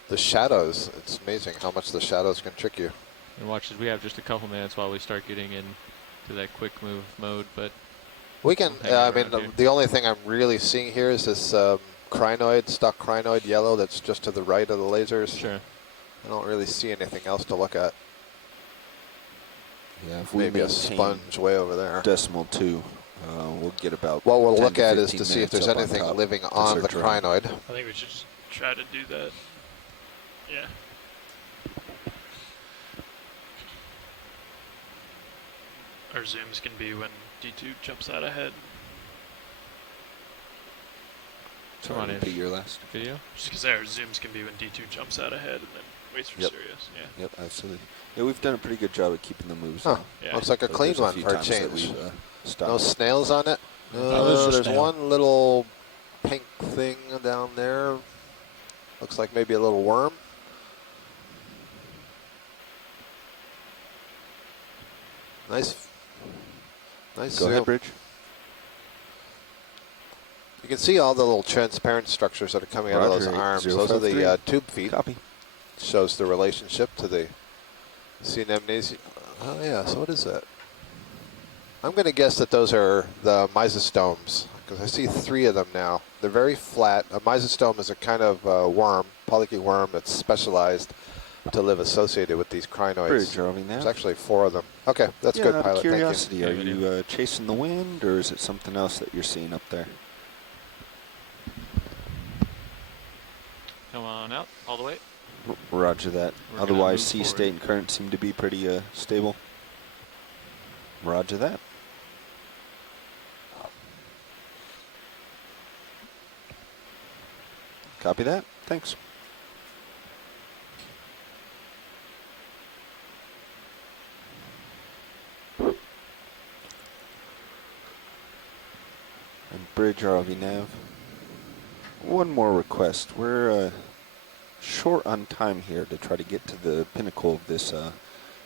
The shadows. It's amazing how much the shadows can trick you. And watch, we have just a couple minutes while we start getting into that quick move mode, but we can. I mean, the only thing I'm really seeing here is this crinoid, stock crinoid yellow that's just to the right of the lasers. Sure. I don't really see anything else to look at. Yeah, if we maybe a sponge way over there. Decimal 2, we'll get about. What we'll 10 look to at is 15 to see if minutes there's up on anything top living to on the search around. crinoid. I think we should just try to do that. Yeah. Our zooms can be when D2 jumps out ahead. Come on in. Be your last video. Just because our zooms can be when D2 jumps out ahead and then waits for Sirius. Yeah. Yep, absolutely. Yeah, we've done a pretty good job of keeping the moves. Huh. Yeah. Looks like a But clean there's a one few for a times that change. we've, stopped. No snails on it. There's one little pink thing down there. Looks like maybe a little worm. Nice. Nice Go zoom. ahead, Bridge. You can see all the little transparent structures that are coming out of those arms. Those are the tube feet. Copy. Shows the relationship to the sea anemones. Oh yeah, so what is that? I'm going to guess that those are the mysostomes, because I see 3 of them now. They're very flat. A mysostome is a kind of worm, polychaete worm that's specialized to live associated with these crinoids. Bridge, are we now? There's actually 4 of them. Okay, that's yeah, good, out pilot. of curiosity, Thank you. are you chasing the wind, or is it something else that you're seeing up there? Come on out, all the way. Roger that. We're Otherwise, gonna sea move state and current seem to be pretty stable. Roger that. Copy that. Thanks. And Bridge ROV Nav. One more request. We're short on time here to try to get to the pinnacle of this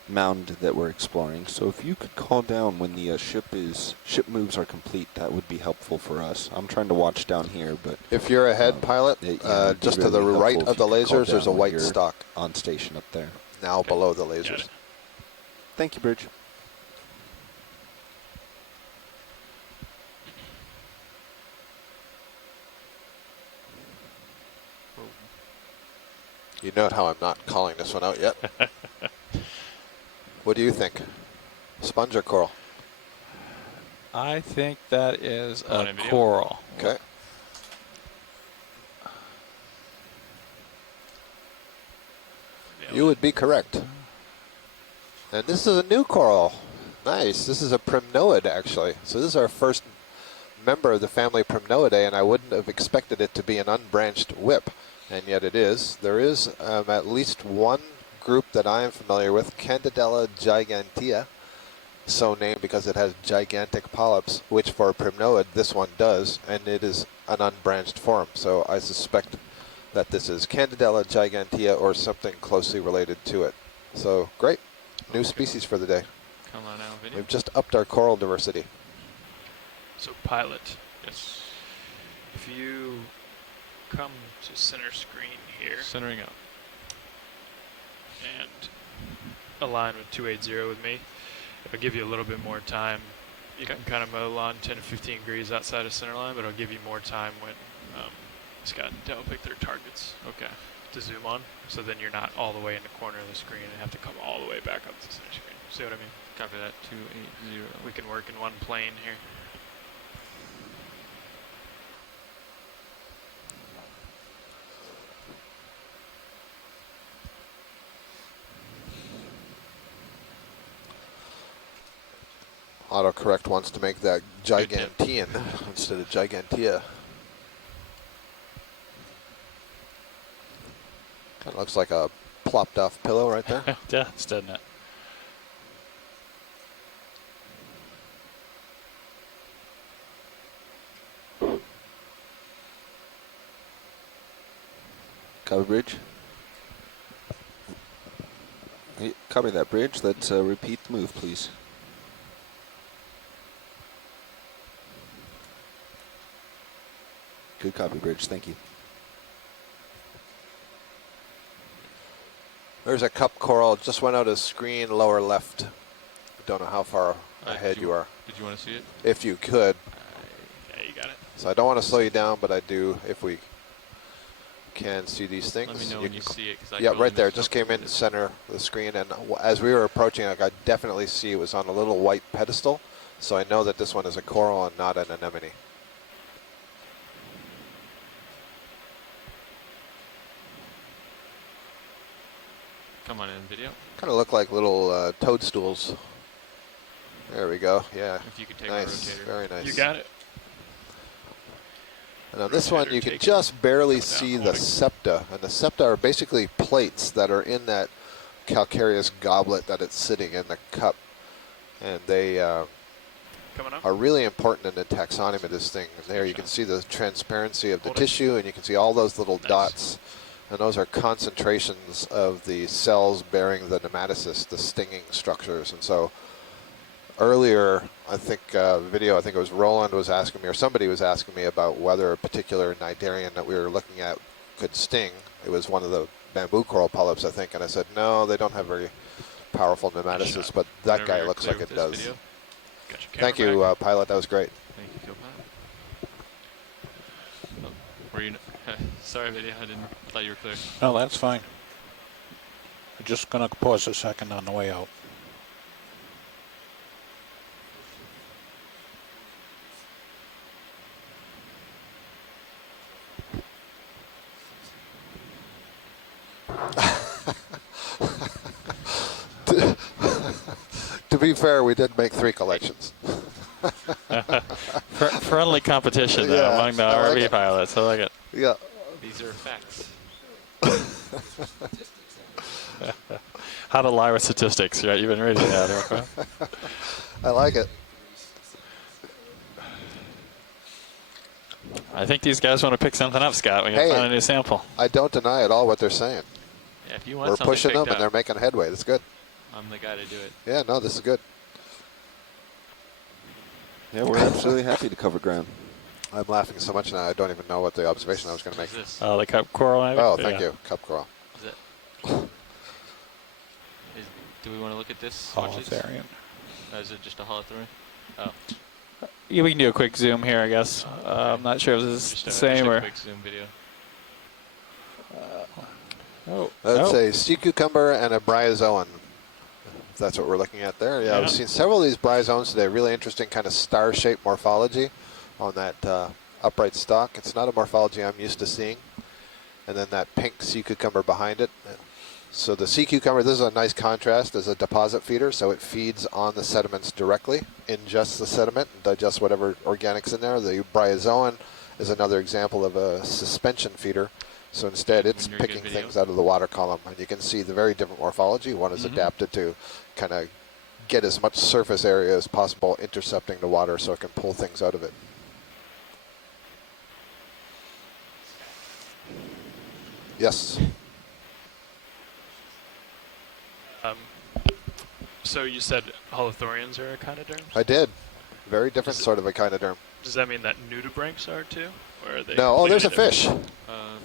mound that we're exploring. So if you could call down when the ship moves are complete, that would be helpful for us. I'm trying to watch down here, but if you're ahead, pilot, just to the right of the lasers, there's a white stock on station up there. Now below the lasers. Thank you, Bridge. You note how I'm not calling this one out yet. What do you think? Sponge or coral? I think that is a coral. Okay. You would be correct. And this is a new coral. Nice. This is a primnoid, actually. So this is our first member of the family Primnoidae, and I wouldn't have expected it to be an unbranched whip, and yet it is. There is at least one group that I am familiar with, Candidella gigantea, so named because it has gigantic polyps, which for a primnoid this one does, and it is an unbranched form. So I suspect that this is Candidella gigantea or something closely related to it. So great, new species for the day. Come on now, video. We've just upped our coral diversity. So pilot, yes. If you come to center screen here. Centering up. And align with 280 with me. It'll give you a little bit more time. You can kind of mow along 10 to 15 degrees outside of center line, but it'll give you more time when Scott and Dell pick their targets. Okay. To zoom on, so then you're not all the way in the corner of the screen and have to come all the way back up to the center screen. See what I mean? Copy that. 280. We can work in one plane here. Autocorrect wants to make that gigantean instead of gigantea. Kind of looks like a plopped off pillow right there. It does, doesn't it? Cover Bridge. Copy that, Bridge. Let's repeat the move, please. Good copy, Bridge. Thank you. There's a cup coral. Just went out of screen lower left. Don't know how far ahead you are. Did you want to see it? If you could. Yeah, you got it. So I don't want to slow you down, but I do if we can see these things. Let me know when you see it. Yeah, right there. Just came in center of the screen, and as we were approaching, I could definitely see it was on a little white pedestal. So I know that this one is a coral and not an anemone. Come on in video. Kind of look like little toadstools. There we go. Yeah. If you could take nice. a rotator. Very nice. You got it. And on this one, you can just barely see the septa. And the septa are basically plates that are in that calcareous goblet that it's sitting in the cup. And they are really important in the taxonomy of this thing. And there you can see the transparency of the tissue, and you can see all those little dots. And those are concentrations of the cells bearing the nematocyst, the stinging structures. And so earlier, I think video, I think it was Roland was asking me, or somebody was asking me about whether a particular cnidarian that we were looking at could sting. It was one of the bamboo coral polyps, I think, and I said, no, they don't have very powerful nematocysts, but that guy looks like it does. Thank you, Pilot. That was great. Thank you, co-pilot. Were you? Sorry, video. I didn't thought you were clear. Oh, that's fine. I'm just going to pause a second on the way out. To be fair, we did make 3 collections. Friendly competition though, among the RV pilots. I like it. Yeah. These are facts. How to lie with statistics, right? You've been reading that, okay? I like it. I think these guys want to pick something up, Scott. We can find a new sample. I don't deny at all what they're saying. Yeah, if you want We're something pushing them, picked and they're up, making headway. That's good. I'm the guy to do it. Yeah, no, this is good. Yeah, we're absolutely happy to cover ground. I'm laughing so much now, I don't even know what the observation I was going to make. Oh, the cup coral. Oh, thank you. Cup coral. Is it? Do we want to look at this? Holothurian. Is it just a holothurian? Oh. Yeah, we can do a quick zoom here, I guess. I'm not sure if this is the same or. Quick zoom video. That's a sea cucumber and a bryozoan. If that's what we're looking at there. Yeah, I've seen several of these bryozoans today. Really interesting kind of star-shaped morphology on that upright stalk. It's not a morphology I'm used to seeing. And then that pink sea cucumber behind it. So the sea cucumber, this is a nice contrast as a deposit feeder, so it feeds on the sediments directly, ingests the sediment, and digests whatever organics in there. The bryozoan is another example of a suspension feeder. So instead, it's picking things out of the water column. And you can see the very different morphology. One is adapted to kind of get as much surface area as possible, intercepting the water so it can pull things out of it. Yes. So you said holothurians are echinoderms? I did. Very different sort of echinoderm. Does that mean that nudibranchs are too? Or are they No, oh, there's a completely fish. different?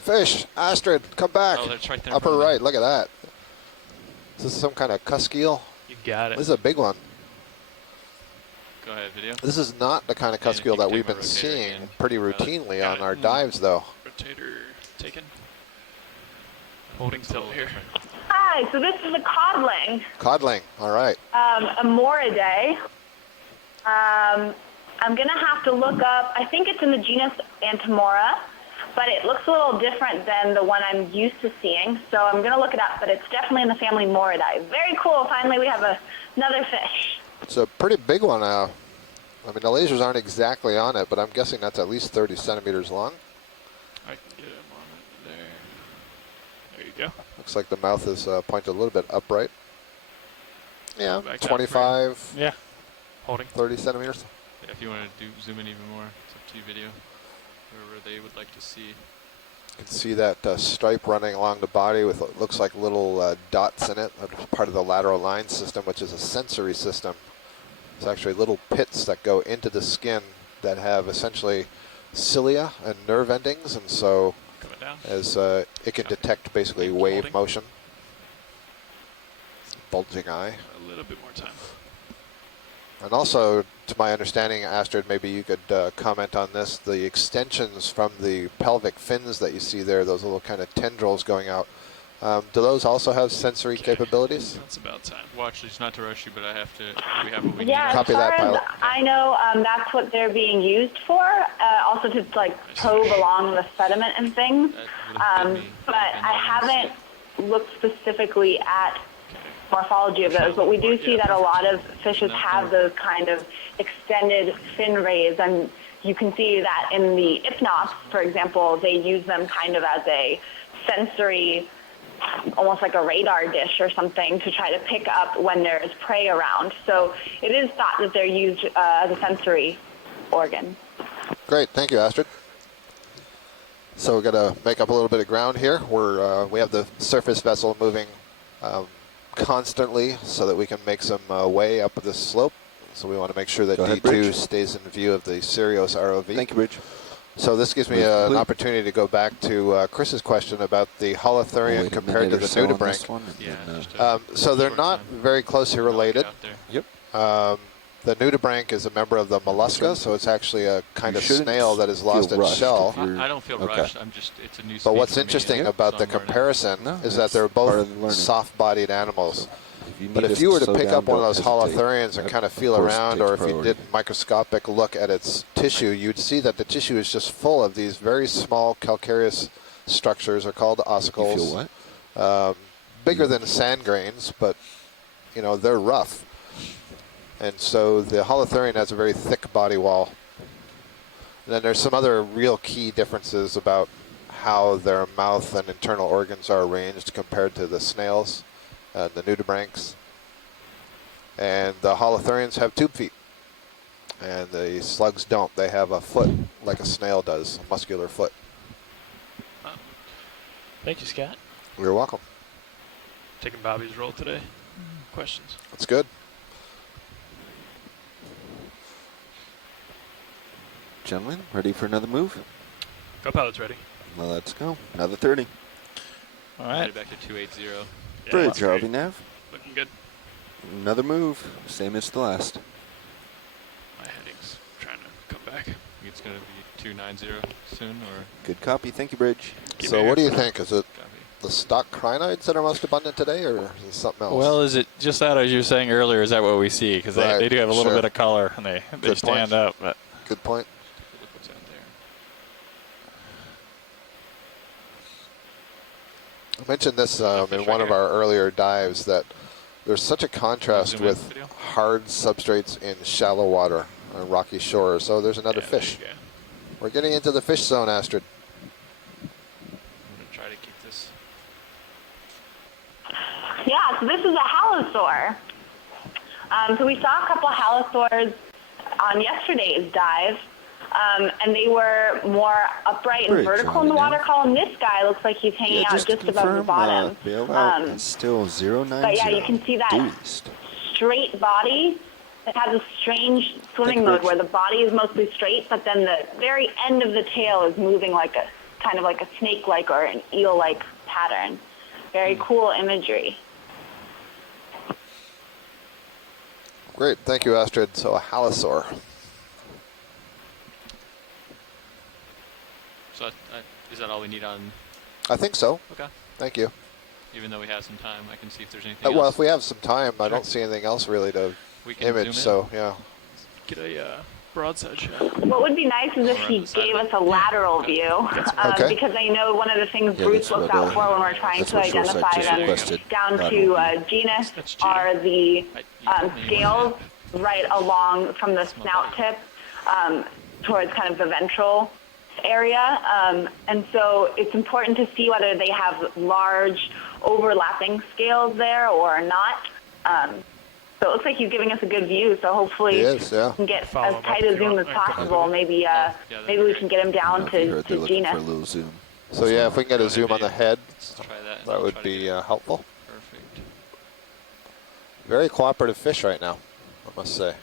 Fish, Astrid, come back. Oh, that's right there in Upper front of me. right, look at that. Is this some kind of cusk eel? You got it. This is a big one. Go ahead, video. This is not the kind of cusk eel that we've been seeing pretty routinely on our dives, though. Rotator taken. Holding tilt here. Hi, so this is a codling, Codling, all right. a Moridae. I'm going to have to look up, I think it's in the genus Antimora, but it looks a little different than the one I'm used to seeing. So I'm going to look it up, but it's definitely in the family Moridae. Very cool. Finally, we have another fish. It's a pretty big one. I mean, the lasers aren't exactly on it, but I'm guessing that's at least 30 centimeters long. I can get him on it there. There you go. Looks like the mouth is pointed a little bit upright. Yeah, Back up 25, yeah, holding 30 centimeters. Yeah, if you want to zoom in even more, it's up to you, video. Wherever they would like to see. You can see that stripe running along the body with what looks like little dots in it, part of the lateral line system, which is a sensory system. It's actually little pits that go into the skin that have essentially cilia and nerve endings, and so as it can detect basically wave motion. Bulging eye. A little bit more time. And also, to my understanding, Astrid, maybe you could comment on this, the extensions from the pelvic fins that you see there, those little kind of tendrils going out, do those also have sensory capabilities? That's about time. Watch these, not to rush you, but I have to, we have what we Yeah, need. as far as I know, that's what they're being used for, also to like probe along the sediment and things. But I haven't looked specifically at morphology of those, but we do see that a lot of fishes have those kind of extended fin rays, and you can see that in the Ichnos, for example, they use them kind of as a sensory, almost like a radar dish or something, to try to pick up when there's prey around. So it is thought that they're used as a sensory organ. Great, thank you, Astrid. So we're going to make up a little bit of ground here. We have the surface vessel moving constantly so that we can make some way up this slope. So we want to make sure that D2 stays in view of the Sirios ROV. Thank you, Bridge. So this gives me an opportunity to go back to Chris's question about the holothurian compared to the nudibranch. So they're not very closely related. Yep. The nudibranch is a member of the mollusca, so it's actually a kind of snail that has lost its shell. I don't feel rushed. I'm just, it's a new speed But what's for me. interesting about the comparison is that they're both soft-bodied animals. But if you were to pick up one of those holothurians and kind of feel around, or if you did a microscopic look at its tissue, you'd see that the tissue is just full of these very small calcareous structures, are called ossicles. You feel what? Bigger than sand grains, but you know they're rough. And so the holothurian has a very thick body wall. And then there's some other real key differences about how their mouth and internal organs are arranged compared to the snails, the nudibranchs. And the holothurians have tube feet, and the slugs don't. They have a foot like a snail does, a muscular foot. Thank you, Scott. You're welcome. Taking Bobby's role today. Questions? That's good. Gentlemen, ready for another move? Go Pilots, ready. Well, let's go. Another 30. All right. Back to 280. Bridge, RV Nav. Looking good. Another move, same as the last. My heading's trying to come back. It's going to be 290 soon, or? Good copy. Thank you, Bridge. So what do you think? Is it the stock crinoids that are most abundant today, or is it something else? Well, is it just that, as you were saying earlier, is that what we see? Because they do have a little bit of color, and they stand up. But good point. Look what's out there. I mentioned this in one of our earlier dives, that there's such a contrast with hard substrates in shallow water on rocky shores. So there's another fish. We're getting into the fish zone, Astrid. I'm going to try to keep this. Yeah, so this is a halosaur. So we saw a couple of halosaurs on yesterday's dive, and they were more upright and vertical in the water column. This guy looks like he's hanging out just above the bottom. Bailout still 090. But yeah, you can see that straight body. It has a strange swimming mode where the body is mostly straight, but then the very end of the tail is moving like a kind of like a snake-like or an eel-like pattern. Very cool imagery. Great, thank you, Astrid. So a halosaur. So is that all we need on? I think so. Okay. Thank you. Even though we have some time, I can see if there's anything well, else. if we have some time, I don't see anything else really to image, so yeah. Get a broadside shot. What would be nice is if he gave us a lateral view, because I know one of the things Bruce looks out for when we're trying to identify them down to genus are the scales right along from the snout tip towards kind of the ventral area. And so it's important to see whether they have large overlapping scales there or not. So it looks like he's giving us a good view, so hopefully we can get as tight a zoom as possible. Maybe maybe we can get him down to genus. For a little zoom. So yeah, if we can get a zoom on the head, Let's try that. that would be helpful. Perfect. Very cooperative fish right now, I must say.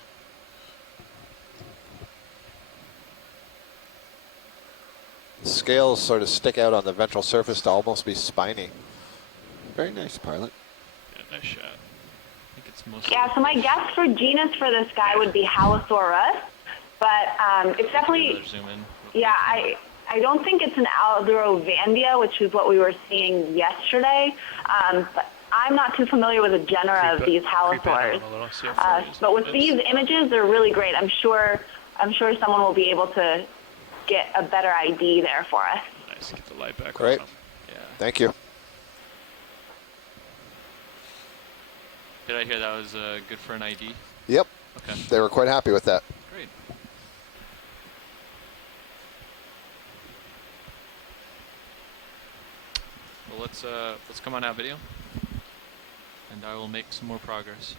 The scales sort of stick out on the ventral surface to almost be spiny. Very nice, Pilot. Yeah, nice shot. I think it's mostly. Yeah, so my guess for genus for this guy would be Halosaurus, but it's definitely. Another zoom in. Yeah, I don't think it's an Aldrovandia, which is what we were seeing yesterday. But I'm not too familiar with the genera of these halosaurs. But with these images, they're really great. I'm sure someone will be able to get a better ID there for us. Nice, get the light back. Great. On them. Yeah. Thank you. Did I hear that was good for an ID? Yep. Okay. They were quite happy with that. Great. Well, let's come on out video, and I will make some more progress.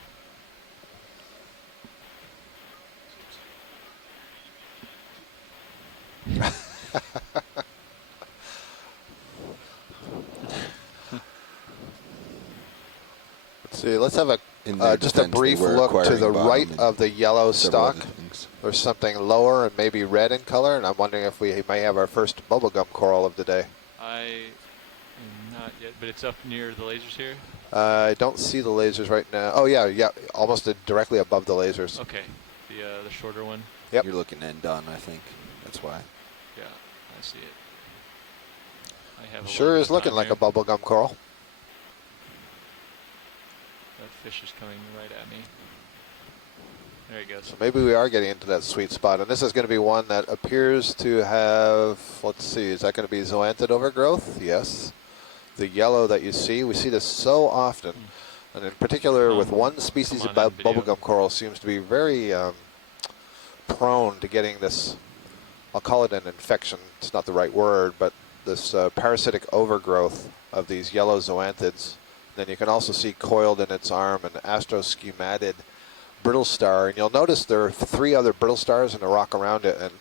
Let's see. Let's have just a brief look to the right of the yellow stock. There's something lower and maybe red in color, and I'm wondering if we may have our first bubblegum coral of the day. I am not yet, but it's up near the lasers here. I don't see the lasers right now. Oh yeah, almost directly above the lasers. Okay, the shorter one. Yep. You're looking end on, I think. That's why. Yeah, I see it. I have. Sure is looking like a bubblegum coral. That fish is coming right at me. There he goes. So maybe we are getting into that sweet spot, and this is going to be one that appears to have. Let's see, is that going to be zoanthid overgrowth? Yes. The yellow that you see, we see this so often, and in particular with one species of bubblegum coral seems to be very prone to getting this, I'll call it an infection, it's not the right word, but this parasitic overgrowth of these yellow zoanthids. Then you can also see coiled in its arm an astroschematid brittle star, and you'll notice there are 3 other brittle stars in the rock around it, and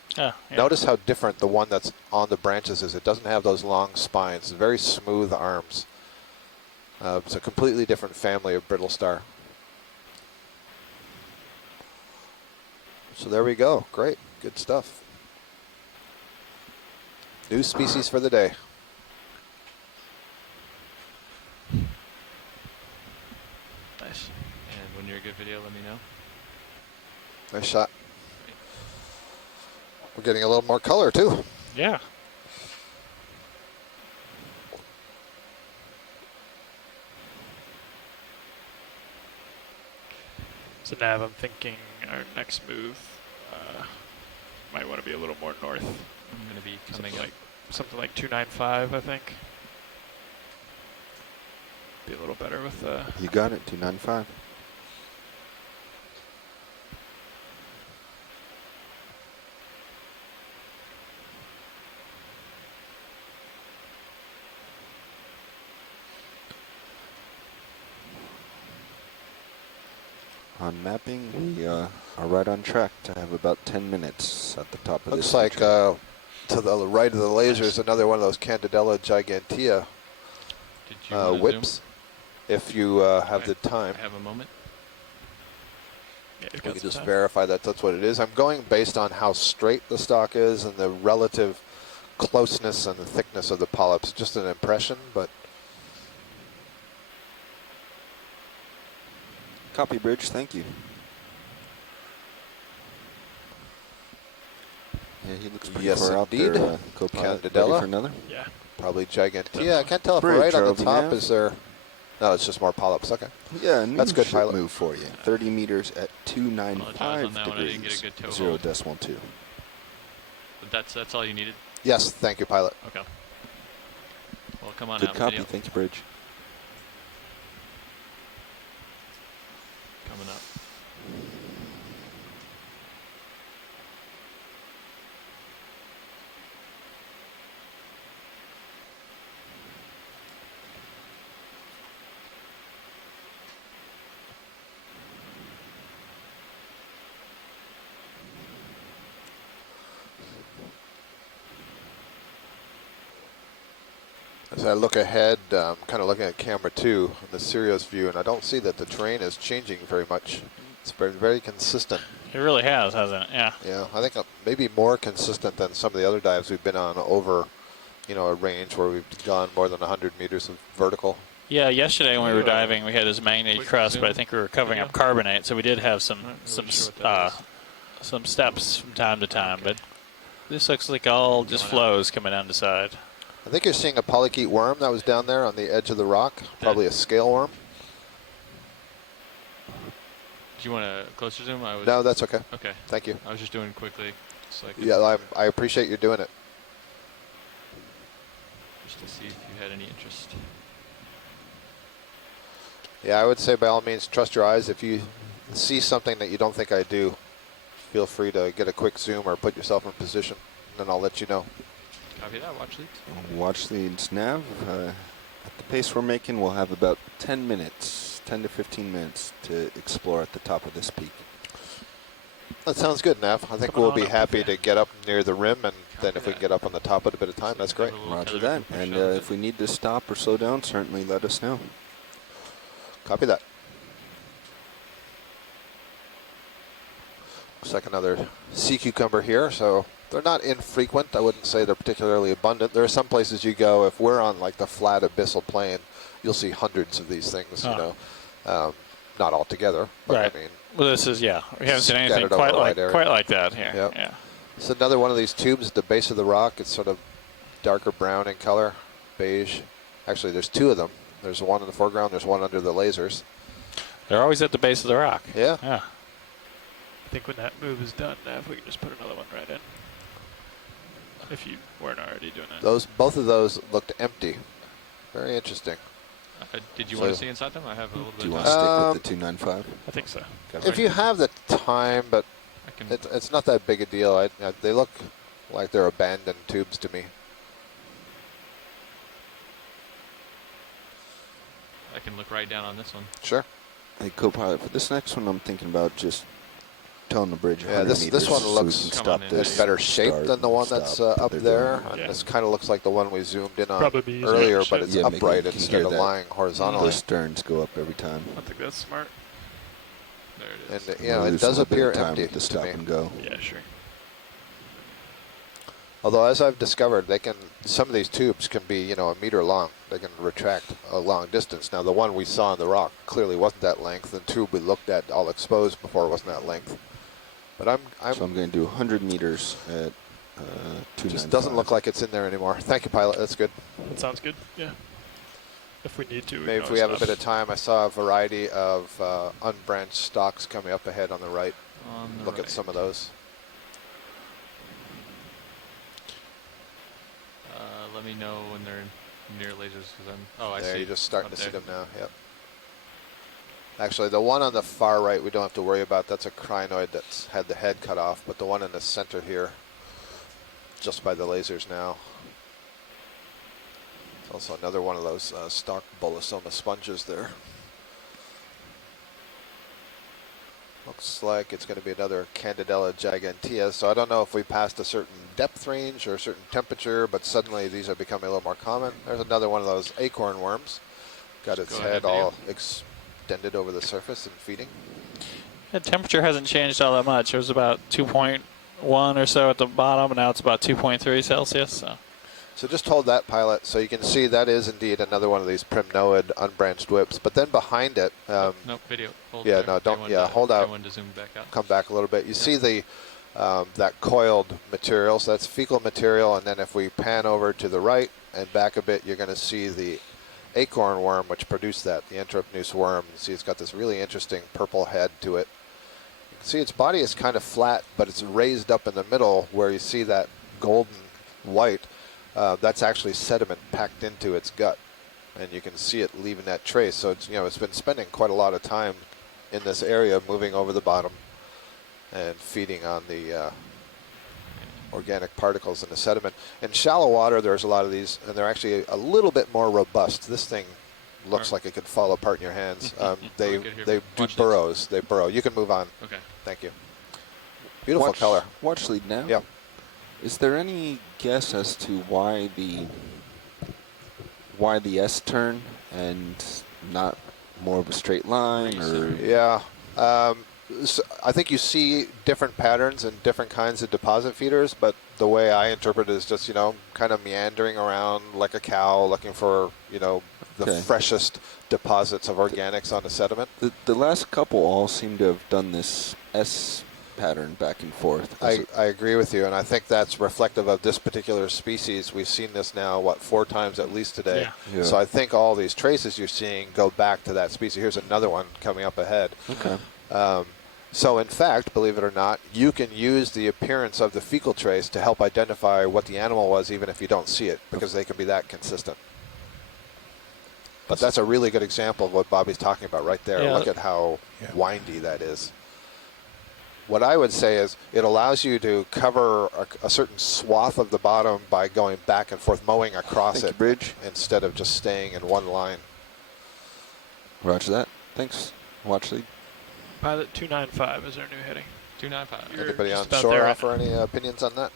notice how different the one that's on the branches is. It doesn't have those long spines, very smooth arms. It's a completely different family of brittle star. So there we go. Great. Good stuff. New species for the day. Nice. And when you're a good video, let me know. Nice shot. We're getting a little more color too. Yeah. So Nav, I'm thinking our next move might want to be a little more north. I'm going to be coming something something like 295, I think. Be a little better with You got it, 295. On mapping, we are right on track to have about 10 minutes at the top of Looks this. like to the right of the lasers, another one of those Candidella gigantea whips, if you have the time. I have a moment. Yeah, we can just verify that that's what it is. I'm going based on how straight the stalk is and the relative closeness and the thickness of the polyps. Just an impression, but... Copy, Bridge. Thank you. Yeah, he looks pretty Yes, far indeed. out there. Co-pilot. Ready Candidella. for another? Yeah. Probably gigantea. I can't tell if Bridge, right on the ROV top nav. is there... No, it's just more polyps. Okay. Yeah, that's good, ship pilot. move for you. 30 meters at 295 on that one, I didn't get a good toe degrees, hold. 0.2. But that's all you needed? Yes, thank you, pilot. Okay. Well, come on Good out. copy. Video. Thank you, Bridge. Coming up. As I look ahead, kind of looking at camera 2, the Sirius view, and I don't see that the terrain is changing very much. It's been very consistent. It really has, hasn't it? Yeah. Yeah, I think maybe more consistent than some of the other dives we've been on over, a range where we've gone more than 100 meters of vertical. Yeah, yesterday when we were diving, we had this magnet crust, but I think we were covering up carbonate, so we did have some steps from time to time. But this looks like all just flows coming down the side. I think you're seeing a polychaete worm that was down there on the edge of the rock, probably a scale worm. Do you want a closer zoom? No, that's okay. Okay. Thank you. I was just doing quickly. So I appreciate you doing it. Just to see if you had any interest. Yeah, I would say by all means, trust your eyes. If you see something that you don't think I do, feel free to get a quick zoom or put yourself in position, and then I'll let you know. Copy that. Watch leads. Watch leads, Nav. At the pace we're making, we'll have about 10 minutes, 10 to 15 minutes to explore at the top of this peak. That sounds good, Nav. I think we'll be happy to get up near the rim, and then if we can get up on the top at a bit of time, that's great. Roger that. And if we need to stop or slow down, certainly let us know. Copy that. Looks like another sea cucumber here, so they're not infrequent. I wouldn't say they're particularly abundant. There are some places you go, if we're on like the flat abyssal plain, you'll see hundreds of these things, not all together. But right. I mean, well, this is, we haven't seen anything quite like that here. Yep. Yeah. It's another one of these tubes at the base of the rock. It's sort of darker brown in color, beige. Actually, there's two of them. There's one in the foreground. There's one under the lasers. They're always at the base of the rock. Yeah. Yeah. I think when that move is done, if we can just put another one right in. If you weren't already doing it. Both of those looked empty. Very interesting. Did you want to see inside them? I have a little bit. Do you want to stick with the 295? I think so. If you have the time, but it's not that big a deal. They look like they're abandoned tubes to me. I can look right down on this one. Sure. Hey, co-pilot, for this next one, I'm thinking about just towing the bridge. Yeah, this one looks in better shape than the one that's up there. And this kind of looks like the one we zoomed in on earlier, but it's upright instead of lying horizontally. The sterns go up every time. I think that's smart. There it is. And it does appear empty to stop and go. Yeah, sure. Although, as I've discovered, some of these tubes can be, a meter long. They can retract a long distance. Now, the one we saw on the rock clearly wasn't that length. The tube we looked at all exposed before wasn't that length. But so I'm going to do 100 meters at 295. Just doesn't look like it's in there anymore. Thank you, pilot. That's good. That sounds good. Yeah. If we need to, maybe if we have a bit of time. I saw a variety of unbranched stalks coming up ahead on the right. Look at some of those. Let me know when they're near lasers because I'm. Oh, I see. You're just starting to see them now. Yep. Actually, the one on the far right we don't have to worry about. That's a crinoid that's had the head cut off. But the one in the center here, just by the lasers now. Also another one of those stalk bolosoma sponges there. Looks like it's going to be another Candidella gigantea. So I don't know if we passed a certain depth range or a certain temperature, but suddenly these are becoming a little more common. There's another one of those acorn worms. Got its head all extended over the surface and feeding. The temperature hasn't changed all that much. It was about 2.1 or so at the bottom, and now it's about 2.3 Celsius. So just hold that, pilot, so you can see that is indeed another one of these primnoid unbranched whips. But then behind it, no video. Hold yeah, there. no, don't. Yeah, hold out. To zoom back out. Come back a little bit. You see the that coiled material. So that's fecal material. And then if we pan over to the right and back a bit, you're going to see the acorn worm, which produced that, the Entropneus worm. You see, it's got this really interesting purple head to it. You can see its body is kind of flat, but it's raised up in the middle where you see that golden white. That's actually sediment packed into its gut, and you can see it leaving that trace. So it's, it's been spending quite a lot of time in this area, moving over the bottom and feeding on the organic particles in the sediment. In shallow water, there's a lot of these, and they're actually a little bit more robust. This thing looks like it could fall apart in your hands. They do burrows. They burrow. You can move on. Okay. Thank you. Beautiful color. Watch lead now. Yeah. Is there any guess as to why the why the S turn and not more of a straight line? Or Yeah. So I think you see different patterns and different kinds of deposit feeders, but the way I interpret it is just, kind of meandering around like a cow looking for, the freshest deposits of organics on the sediment. The last couple all seem to have done this S pattern back and forth. I agree with you, and I think that's reflective of this particular species. We've seen this now, 4 times at least today. Yeah. So I think all these traces you're seeing go back to that species. Here's another one coming up ahead. Okay. So in fact, believe it or not, you can use the appearance of the fecal trace to help identify what the animal was, even if you don't see it, because they can be that consistent. But that's a really good example of what Bobby's talking about right there. Yeah. Look at how windy that is. What I would say is it allows you to cover a certain swath of the bottom by going back and forth, mowing across it, Bridge, instead of just staying in one line. Roger that. Thanks. Watch lead. Pilot 295 is our new heading. 295. Anybody on just about shore there right offer any opinions on that?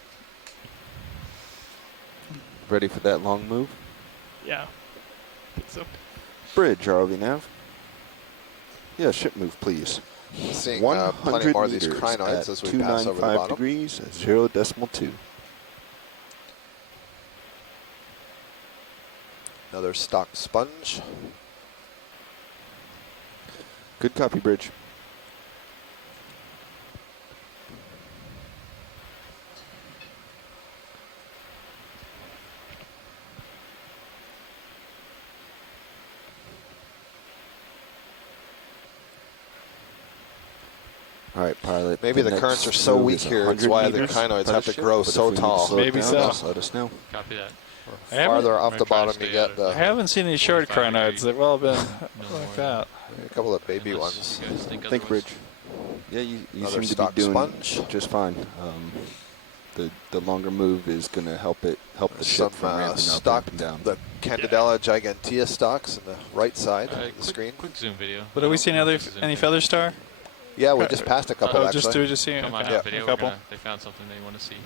Ready for that long move? Yeah. I think so. Bridge, ROV nav. Yeah, ship move, please. Seeing plenty more of these crinoids as we pass over the 295 bottom. degrees at 0.2. Another stock sponge. Good copy, Bridge. All right, pilot. Maybe the currents are so weak here, it's why the crinoids have to grow so tall. Maybe so. Let us know. Copy that. Farther off the bottom you get I haven't seen any short crinoids. They've all been like that. A couple of baby ones. Think Bridge. Yeah, you Another seem to be stock doing sponge. just fine. The longer move is going to help the ship from ramping stock, up and down. the Candidella gigantea stocks on the right side of the screen. Quick zoom video. But have we seen any feather star? Yeah, we just passed a couple actually. We just seen Come on okay. out video. A couple. They found something they want to see.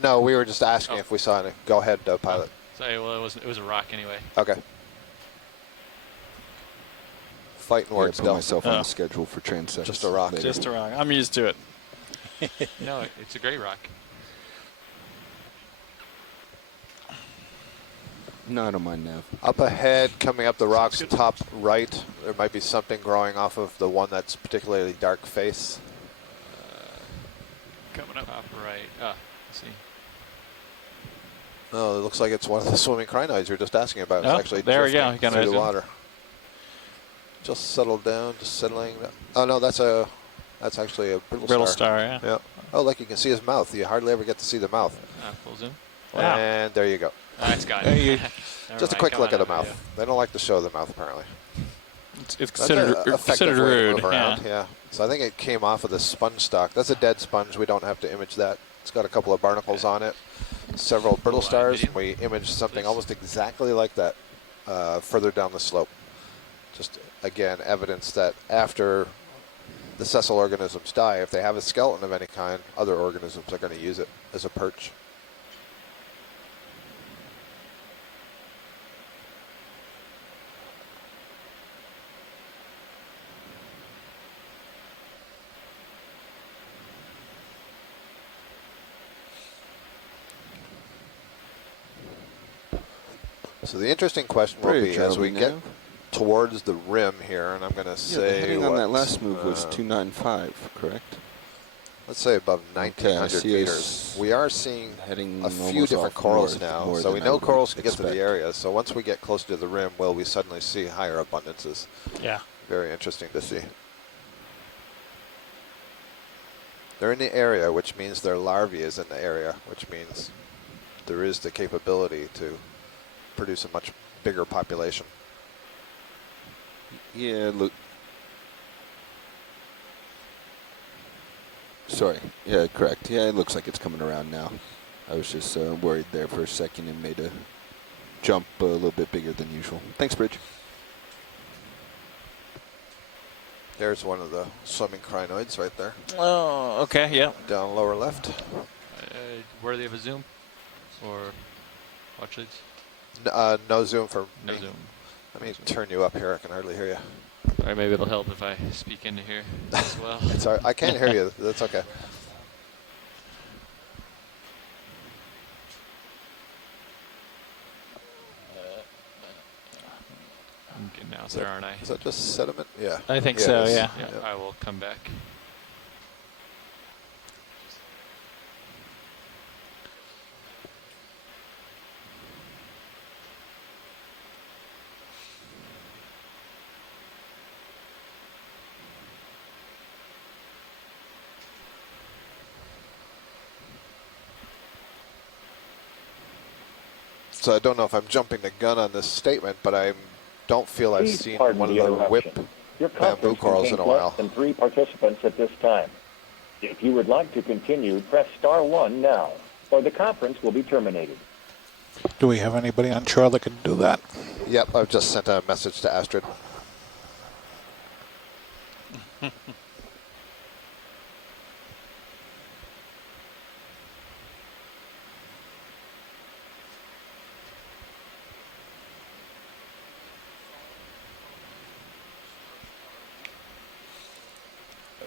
No, we were just asking if we saw any. Go ahead, pilot. Sorry, well, it was a rock anyway. Okay. Fighting I words put still. myself on the schedule for transects. Just a rock. later. Just a rock. I'm used to it. No, it's a great rock. No, I don't mind nav. Up ahead, coming up the rocks, top right, there might be something growing off of the one that's particularly dark face. Coming up. Top right. Let's see. Oh, it looks like it's one of the swimming crinoids you were just asking about. It's Oh, actually there we go. drifting through the water. Just settled down, just settling. Oh no, that's actually a brittle star. Yeah. Yeah. Oh, look, you can see his mouth. You hardly ever get to see the mouth. Full zoom. Wow. And there you go. It's got There you- it. Just a quick look at the mouth. They don't like to show the mouth, apparently. It's That's considered a effective considered way to rude. move around, yeah. So I think it came off of the sponge stock. That's a dead sponge. We don't have to image that. It's got a couple of barnacles on it, several brittle stars. And we imaged something almost exactly like that further down the slope. Just, again, evidence that after the sessile organisms die, if they have a skeleton of any kind, other organisms are going to use it as a perch. So the interesting question will be as we get towards the rim here, and I'm going to say the heading on that last move was 295, correct? Let's say above 1,900 meters. We are seeing a few different corals now, so we know corals can get to the area. So once we get closer to the rim, will we suddenly see higher abundances? Yeah. Very interesting to see. They're in the area, which means their larvae is in the area, which means there is the capability to produce a much bigger population. Yeah, look. Sorry. Yeah, correct. Yeah, it looks like it's coming around now. I was just worried there for a second and made a jump a little bit bigger than usual. Thanks, Bridge. There's one of the swimming crinoids right there. Oh, okay, yeah. Down lower left. Worthy of a zoom or watch leads? No zoom for No me. zoom. Let me turn you up here. I can hardly hear you. All right, maybe it'll help if I speak into here as well. It's all right. I can't hear you. That's okay. I'm getting out there, aren't I? Is that just sediment? Yeah. I think so, yeah. I will come back. So I don't know if I'm jumping the gun on this statement, but I don't feel I've Please seen pardon one of the the interruption. whip Your bamboo conference corals in a contains less while. than 3 participants at this time. If you would like to continue, press star 1 now, or the conference will be terminated. Do we have anybody on shore that can do that? Yep, I've just sent a message to Astrid.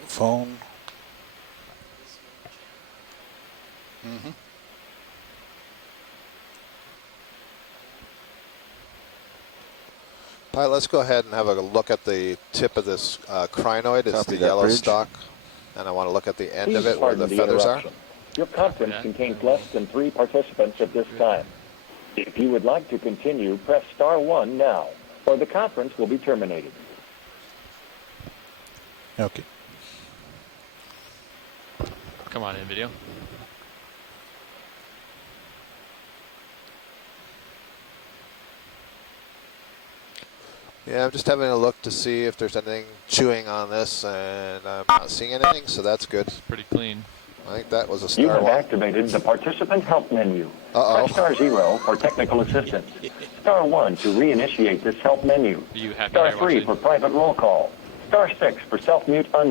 Phone. Mm-hmm. All right, let's go ahead and have a look at the tip of this crinoid. It's Copy the that, yellow Bridge. stalk. And I want to look at the end of Please it where pardon the feathers are. interruption. Your conference contains less than 3 participants at this time. If you would like to continue, press star 1 now, or the conference will be terminated. Okay. Come on in, video. Yeah, I'm just having a look to see if there's anything chewing on this, and I'm not seeing anything, so that's good. It's pretty clean. I think that was a You star have one. activated the participant help menu. Uh-oh. Press star 0 for technical assistance. Star 1 to reinitiate this help menu. Are you happy Star there, 3 Wesley? for private roll call. Star 6 for self-mute un...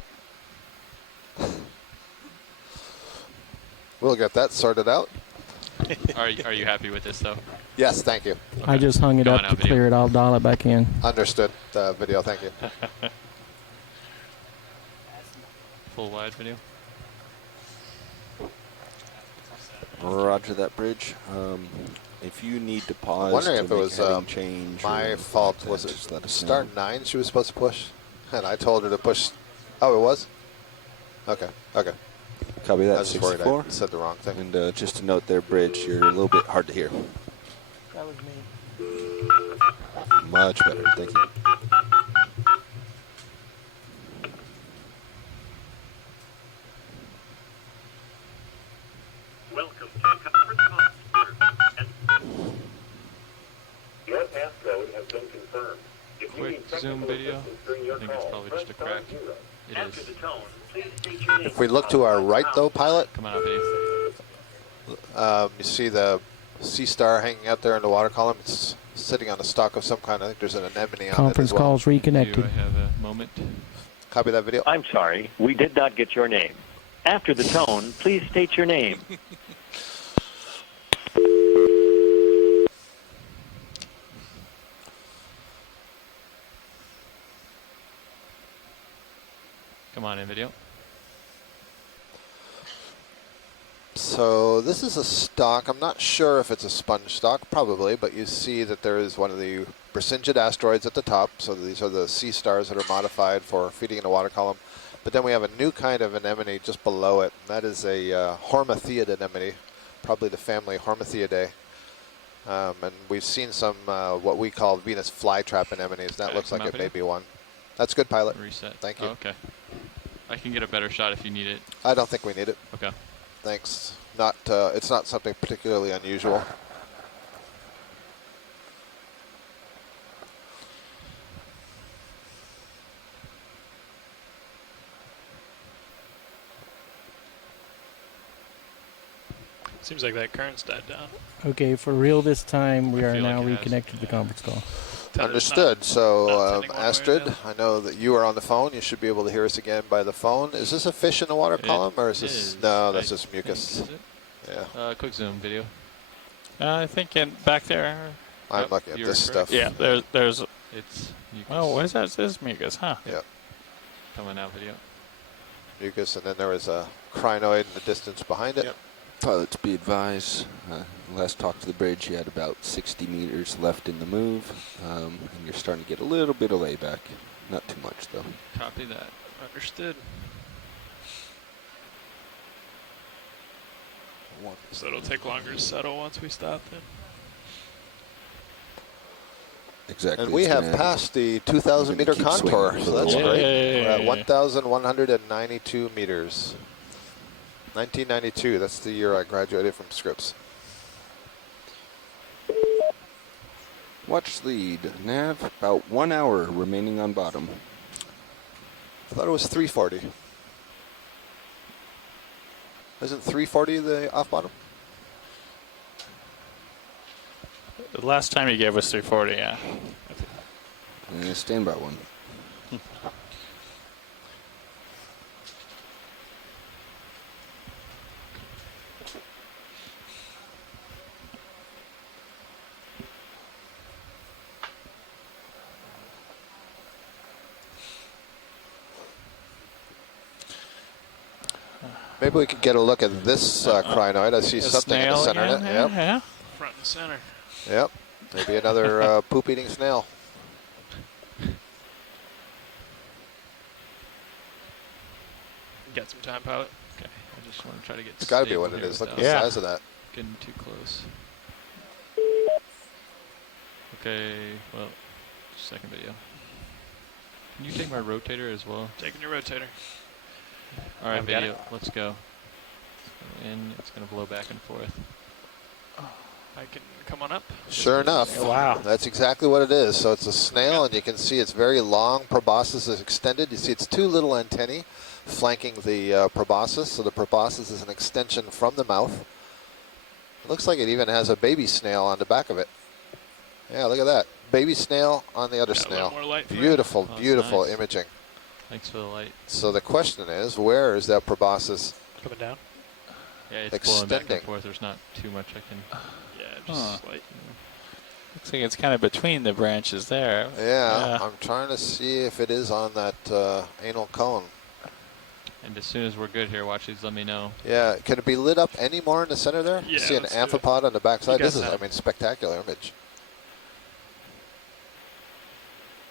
We'll get that sorted out. Are you happy with this, though? Yes, thank you. I just hung it Go up on out, to video. clear it. I'll dial it back in. Understood. Video, thank you. Full wide video. Roger that, Bridge. If you need to pause I'm wondering to if it make was a heading change my or fault. like that, Was just let it us start know. 9 she was supposed to push? And I told her to push. Oh, it was? Okay, okay. Copy I that, was just worried 64. I said the wrong thing. And just a note there, Bridge, you're a little bit hard to hear. That was me. Much better, thank you. Welcome to conference call. Your passcode has been confirmed. If you Quick need technical zoom video. assistance during I your think it's call, probably press just a star crack. 0. It After is. the tone, please state your name. If we look to our right, though, pilot, Come on out, video. you see the sea star hanging out there in the water column. It's sitting on a stalk of some kind. I think there's an anemone on it Conference as well. calls reconnected. Do I have a moment? Copy that video. I'm sorry, we did not get your name. After the tone, please state your name. Come on in, video. So this is a stalk. I'm not sure if it's a sponge stalk, probably, but you see that there is one of the Brisingid asteroids at the top. So these are the sea stars that are modified for feeding in a water column. But then we have a new kind of anemone just below it. And that is a Hormathiid anemone, probably the family Hormathiidae. And we've seen some what we call Venus flytrap anemones. That Okay, looks like come it out, may video. be one. That's good, pilot. Reset. Thank you. Oh, okay. I can get a better shot if you need it. I don't think we need it. Okay. Thanks. Not. It's not something particularly unusual. Seems like that current's died down. Okay, for real this time, we I are feel now like it has. reconnected to the conference call. Understood. So, not sending one way or Astrid, the I know that you are on the phone. You should be able to hear us again by the phone. Is this a fish in the water It column, or is this? is, No, that's I just mucus. think, is it? Yeah. Quick zoom video. I think back there, I'm looking at this stuff. Yeah, there's. It's mucus. Oh, what is that? This is mucus, huh? Yep. Coming out video. Mucus, and then there was a crinoid in the distance behind it. Yep. Pilots be advised, last talk to the bridge, you had about 60 meters left in the move, and you're starting to get a little bit of layback. Not too much, though. Copy that. Understood. So it'll take longer to settle once we stop then. Exactly. And we have passed the 2,000 meter contour, so that's great. We're at 1,192 meters. 1992, that's the year I graduated from Scripps. Watch lead. Nav, about 1 hour remaining on bottom. I thought it was 340. Isn't 340 the off bottom? The last time you gave us 340, yeah. Stand by one. Maybe we could get a look at this crinoid. I see something in the center of it. Yep. Yeah. Front and center. Yep. Maybe another poop-eating snail. Got some time, pilot? Okay. I just want to try to get. It's got to be what it is. Look at the size of that. Getting too close. Okay. Well, second video. Can you take my rotator as well? Taking your rotator. All right, I've got video. it. Let's go. And it's going to blow back and forth. I can come on up. Sure enough. Wow. That's exactly what it is. So it's a snail, and you can see it's very long. Proboscis is extended. You see it's two little antennae flanking the proboscis. So the proboscis is an extension from the mouth. It looks like it even has a baby snail on the back of it. Yeah, look at that. Baby snail on the other snail. Beautiful, beautiful nice. imaging. Thanks for the light. So the question is, where is that proboscis coming down? Yeah, it's extending? blowing back and forth. There's not too much I can. Yeah, just light. Looks like it's kind of between the branches there. Yeah, I'm trying to see if it is on that anal cone. And as soon as we're good here, watch these. Let me know. Yeah, can it be lit up any more in the center there? Yeah, see an let's do it. amphipod on the backside. You This is, got I that. mean, spectacular image.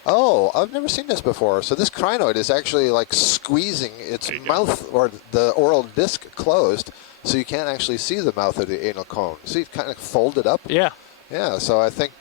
Oh, I've never seen this before. So this crinoid is actually like squeezing its mouth or the oral disc closed, so you can't actually see the mouth of the anal cone. See, it kind of folded up. Yeah. Yeah. So I think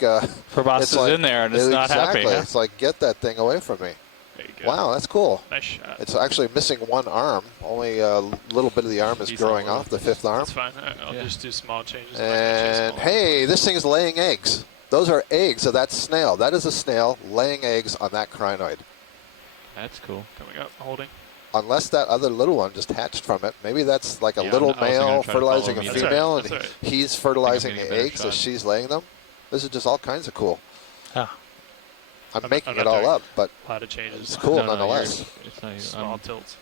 proboscis it's like, in there and it's not happy. Exactly. Huh? It's like, get that thing away from me. There you go. Wow, that's cool. Nice shot. It's actually missing one arm. Only a little bit of the arm is growing off, the fifth arm. That's fine. I'll just do small changes. And hey, this thing is laying eggs. Those are eggs of that snail. That is a snail laying eggs on that crinoid. That's cool. Coming up, holding. Unless that other little one just hatched from it. Maybe that's like a little I wasn't male gonna try to fertilizing a follow him either. female, That's and all right. he's fertilizing getting a the better eggs shot. as she's laying them. This is just all kinds of cool. Ah. I'm making I'm it not all doing up, but a lot of changes. it's cool No, nonetheless. it's not even, Small tilts.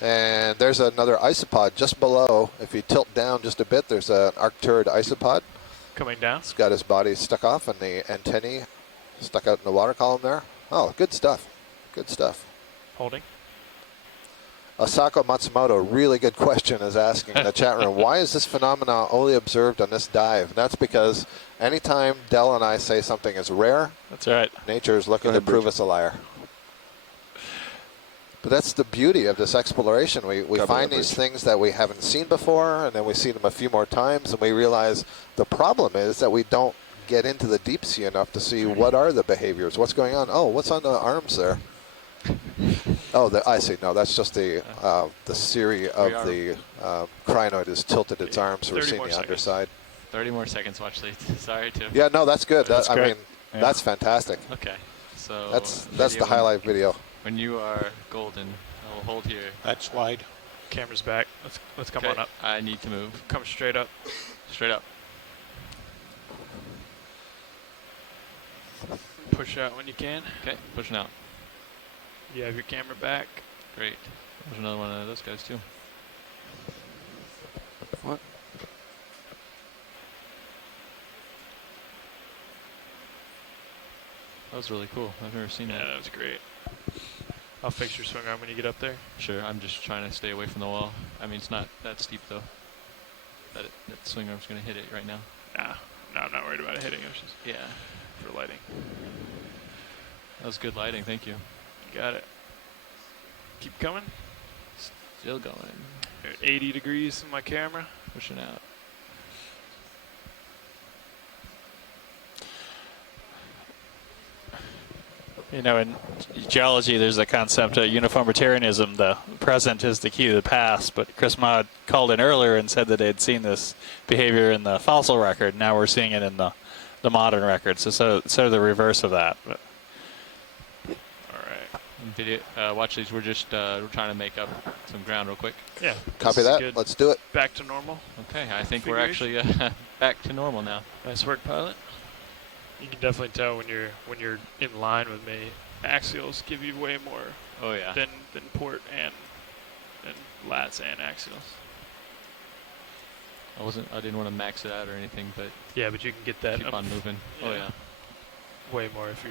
And there's another isopod just below. If you tilt down just a bit, there's an arcturid isopod. Coming down. It's got his body stuck off and the antennae stuck out in the water column there. Oh, good stuff. Good stuff. Holding. Asako Matsumoto, really good question, is asking in the chat room, why is this phenomenon only observed on this dive? And that's because anytime Dell and I say something is rare, that's right. Nature is looking to prove us a liar. But that's the beauty of this exploration. We find these things that we haven't seen before, and then we see them a few more times, and we realize the problem is that we don't get into the deep sea enough to see what are the behaviors, what's going on. Oh, what's on the arms there? Oh, I see. No, that's just the cirri of the crinoid has tilted its arms. So we're seeing the underside. 30 more seconds. Watch lead. Sorry to. Yeah, no, that's good. That's I great. mean, Yeah. that's fantastic. Okay. So That's the highlight video. When you are golden, I will hold here. That's wide. Camera's back. Let's come on up. I need to move. Come straight up. Straight up. Push out when you can. Okay, pushing out. You have your camera back. Great. There's another one of those guys too. What? That was really cool. I've never seen that. Yeah, that was great. I'll fix your swing arm when you get up there. Sure. I'm just trying to stay away from the wall. I mean, it's not that steep though. That swing arm's going to hit it right now. Nah, no, I'm not worried about it hitting. It was just for lighting. That was good lighting. Thank you. You got it. Keep coming. Still going. At 80 degrees in my camera. Pushing out. You know, in geology, there's a concept of uniformitarianism. The present is the key to the past. But Chris Maud called in earlier and said that they'd seen this behavior in the fossil record. Now we're seeing it in the modern record. So the reverse of that. But all right. Video. Watch these. We're just we're trying to make up some ground real quick. Yeah. Copy that. Good. Let's do it. Back to normal. Okay. I think we're actually back to normal now. Nice work, pilot. You can definitely tell when you're in line with me. Axials give you way more. Oh yeah. Than port and lats and axials. I didn't want to max it out or anything, but yeah, but you can get that. Keep on moving. Yeah. Oh yeah. Way more if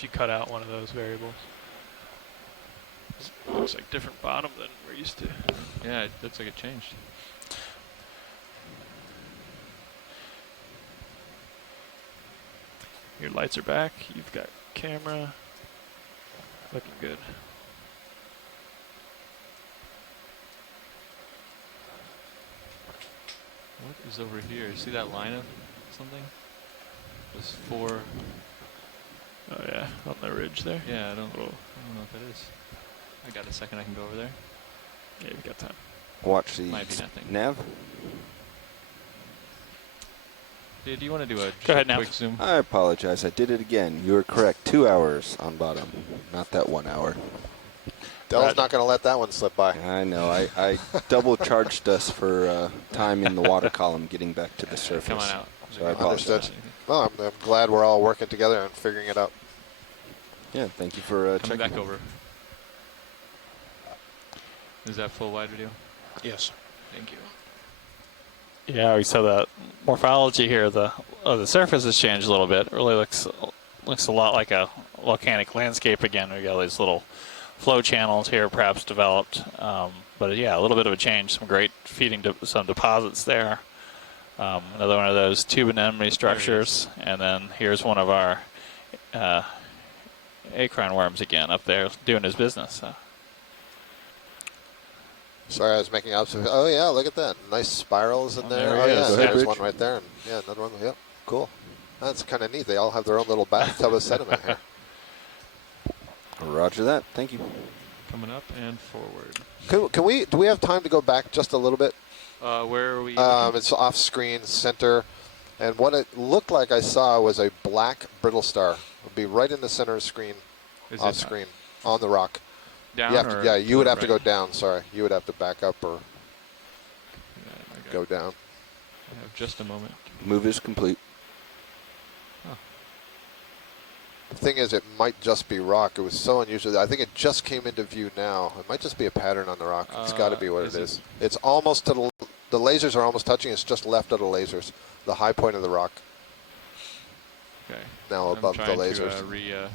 you cut out one of those variables. It looks like different bottom than we're used to. Yeah, it looks like it changed. Your lights are back. You've got camera. Looking good. What is over here? You see that line of something? There's 4. Oh yeah, on the ridge there. Yeah, I don't know what that is. I got a second. I can go over there. Yeah, you've got time. Watch the Might be nothing. nav. Do you want to do a quick zoom? I apologize. I did it again. You were correct. 2 hours on bottom, not that 1 hour. Dell's not going to let that one slip by. I know. I double charged us for time in the water column getting back to the surface. Come on out. So I apologize. Understood. Well, I'm glad we're all working together and figuring it out. Yeah, thank you for Coming checking. back over. Is that full wide video? Yes. Thank you. yeah, we saw that morphology here. The surface has changed a little bit. It really looks a lot like a volcanic landscape again. We got these little flow channels here, perhaps developed. But yeah, a little bit of a change. Some great feeding to some deposits there. Another one of those tube anemone structures, and then here's one of our acorn worms again up there doing his business. Sorry, I was making observations. Oh, yeah, look at that. Nice spirals in there. there Oh, he yeah, is. there's one right there. And yeah, another one. Yep, cool. That's kind of neat. They all have their own little bathtub of sediment here. Roger that. Thank you. Coming up and forward. Do we have time to go back just a little bit? Where are we? It's off screen, center. And what it looked like I saw was a black brittle star. It would be right in the center of the screen, off screen, on the rock. Down you would have to go down. Sorry, you would have to back up or go down. I have just a moment. Move is complete. The thing is, it might just be rock. It was so unusual. I think it just came into view now. It might just be a pattern on the rock. It's got to be what it is. It's almost to the lasers are almost touching. It's just left of the lasers, the high point of the rock. Okay. Now above the lasers. To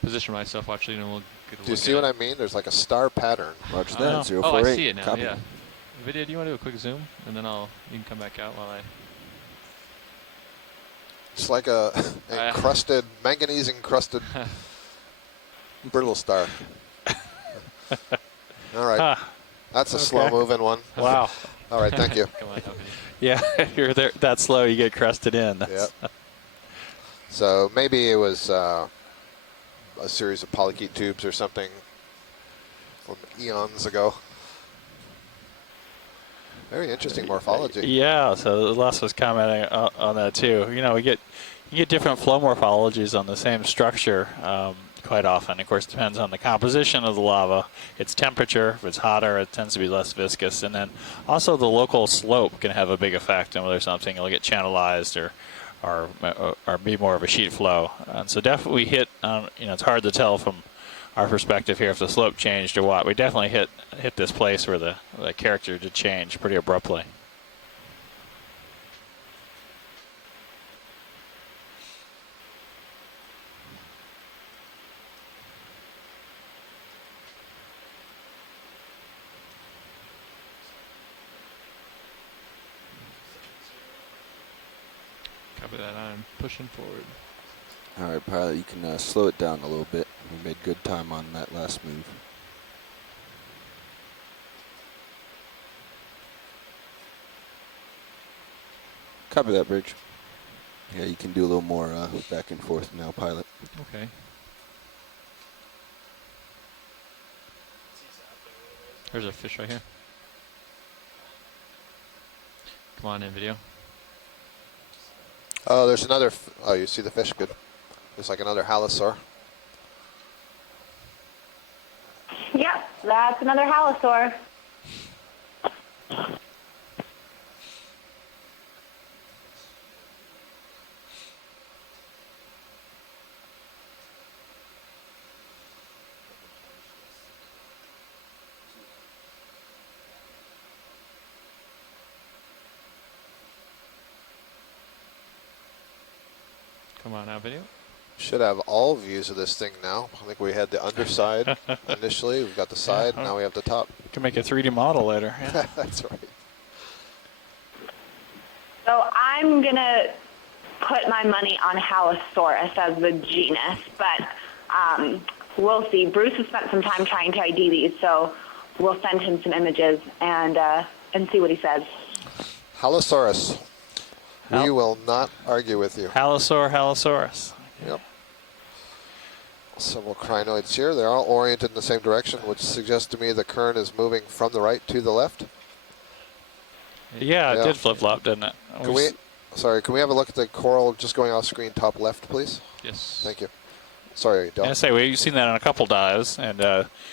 position myself. Actually, and we'll get a look. Do you see what I mean? There's like a star pattern. Watch that. 048. Oh, I see it now. Copy. Yeah. Video, do you want to do a quick zoom, and then you can come back out while I. It's like a encrusted, manganese encrusted brittle star. All right. That's a slow moving one. Wow. All right, thank you. Come on, yeah, if you're there that slow, you get crusted in. Yep. So maybe it was a series of polychaete tubes or something from eons ago. Very interesting morphology. Yeah, so Les was commenting on that too. You know, you get different flow morphologies on the same structure quite often. Of course, it depends on the composition of the lava, its temperature. If it's hotter, it tends to be less viscous, and then also the local slope can have a big effect on whether something will get channelized or be more of a sheet flow. And so definitely hit. It's hard to tell from our perspective here if the slope changed or what. We definitely hit this place where the character did change pretty abruptly. Copy that. I'm pushing forward. All right, pilot, you can slow it down a little bit. We made good time on that last move. Copy that, Bridge. Yeah, you can do a little more back and forth now, pilot. Okay. There's a fish right here. Come on in, video. Oh, there's another. Oh, you see the fish? Good. Looks like another halosaur. Yep, that's another halosaur. Come on now, video. Should have all views of this thing now. I think we had the underside initially. We've got the side. Now we have the top. You can make a 3D model later. Yeah. That's right. So I'm going to put my money on Halosaurus as the genus, but we'll see. Bruce has spent some time trying to ID these, so we'll send him some images and see what he says. Halosaurus. We will not argue with you. Halosaurus. Yep. Several crinoids here. They're all oriented in the same direction, which suggests to me the current is moving from the right to the left. Yeah, it did flip-flop, didn't it? Can we have a look at the coral just going off screen top left, please? Yes. Thank you. Sorry, Del. I say we've seen that on a couple dives, and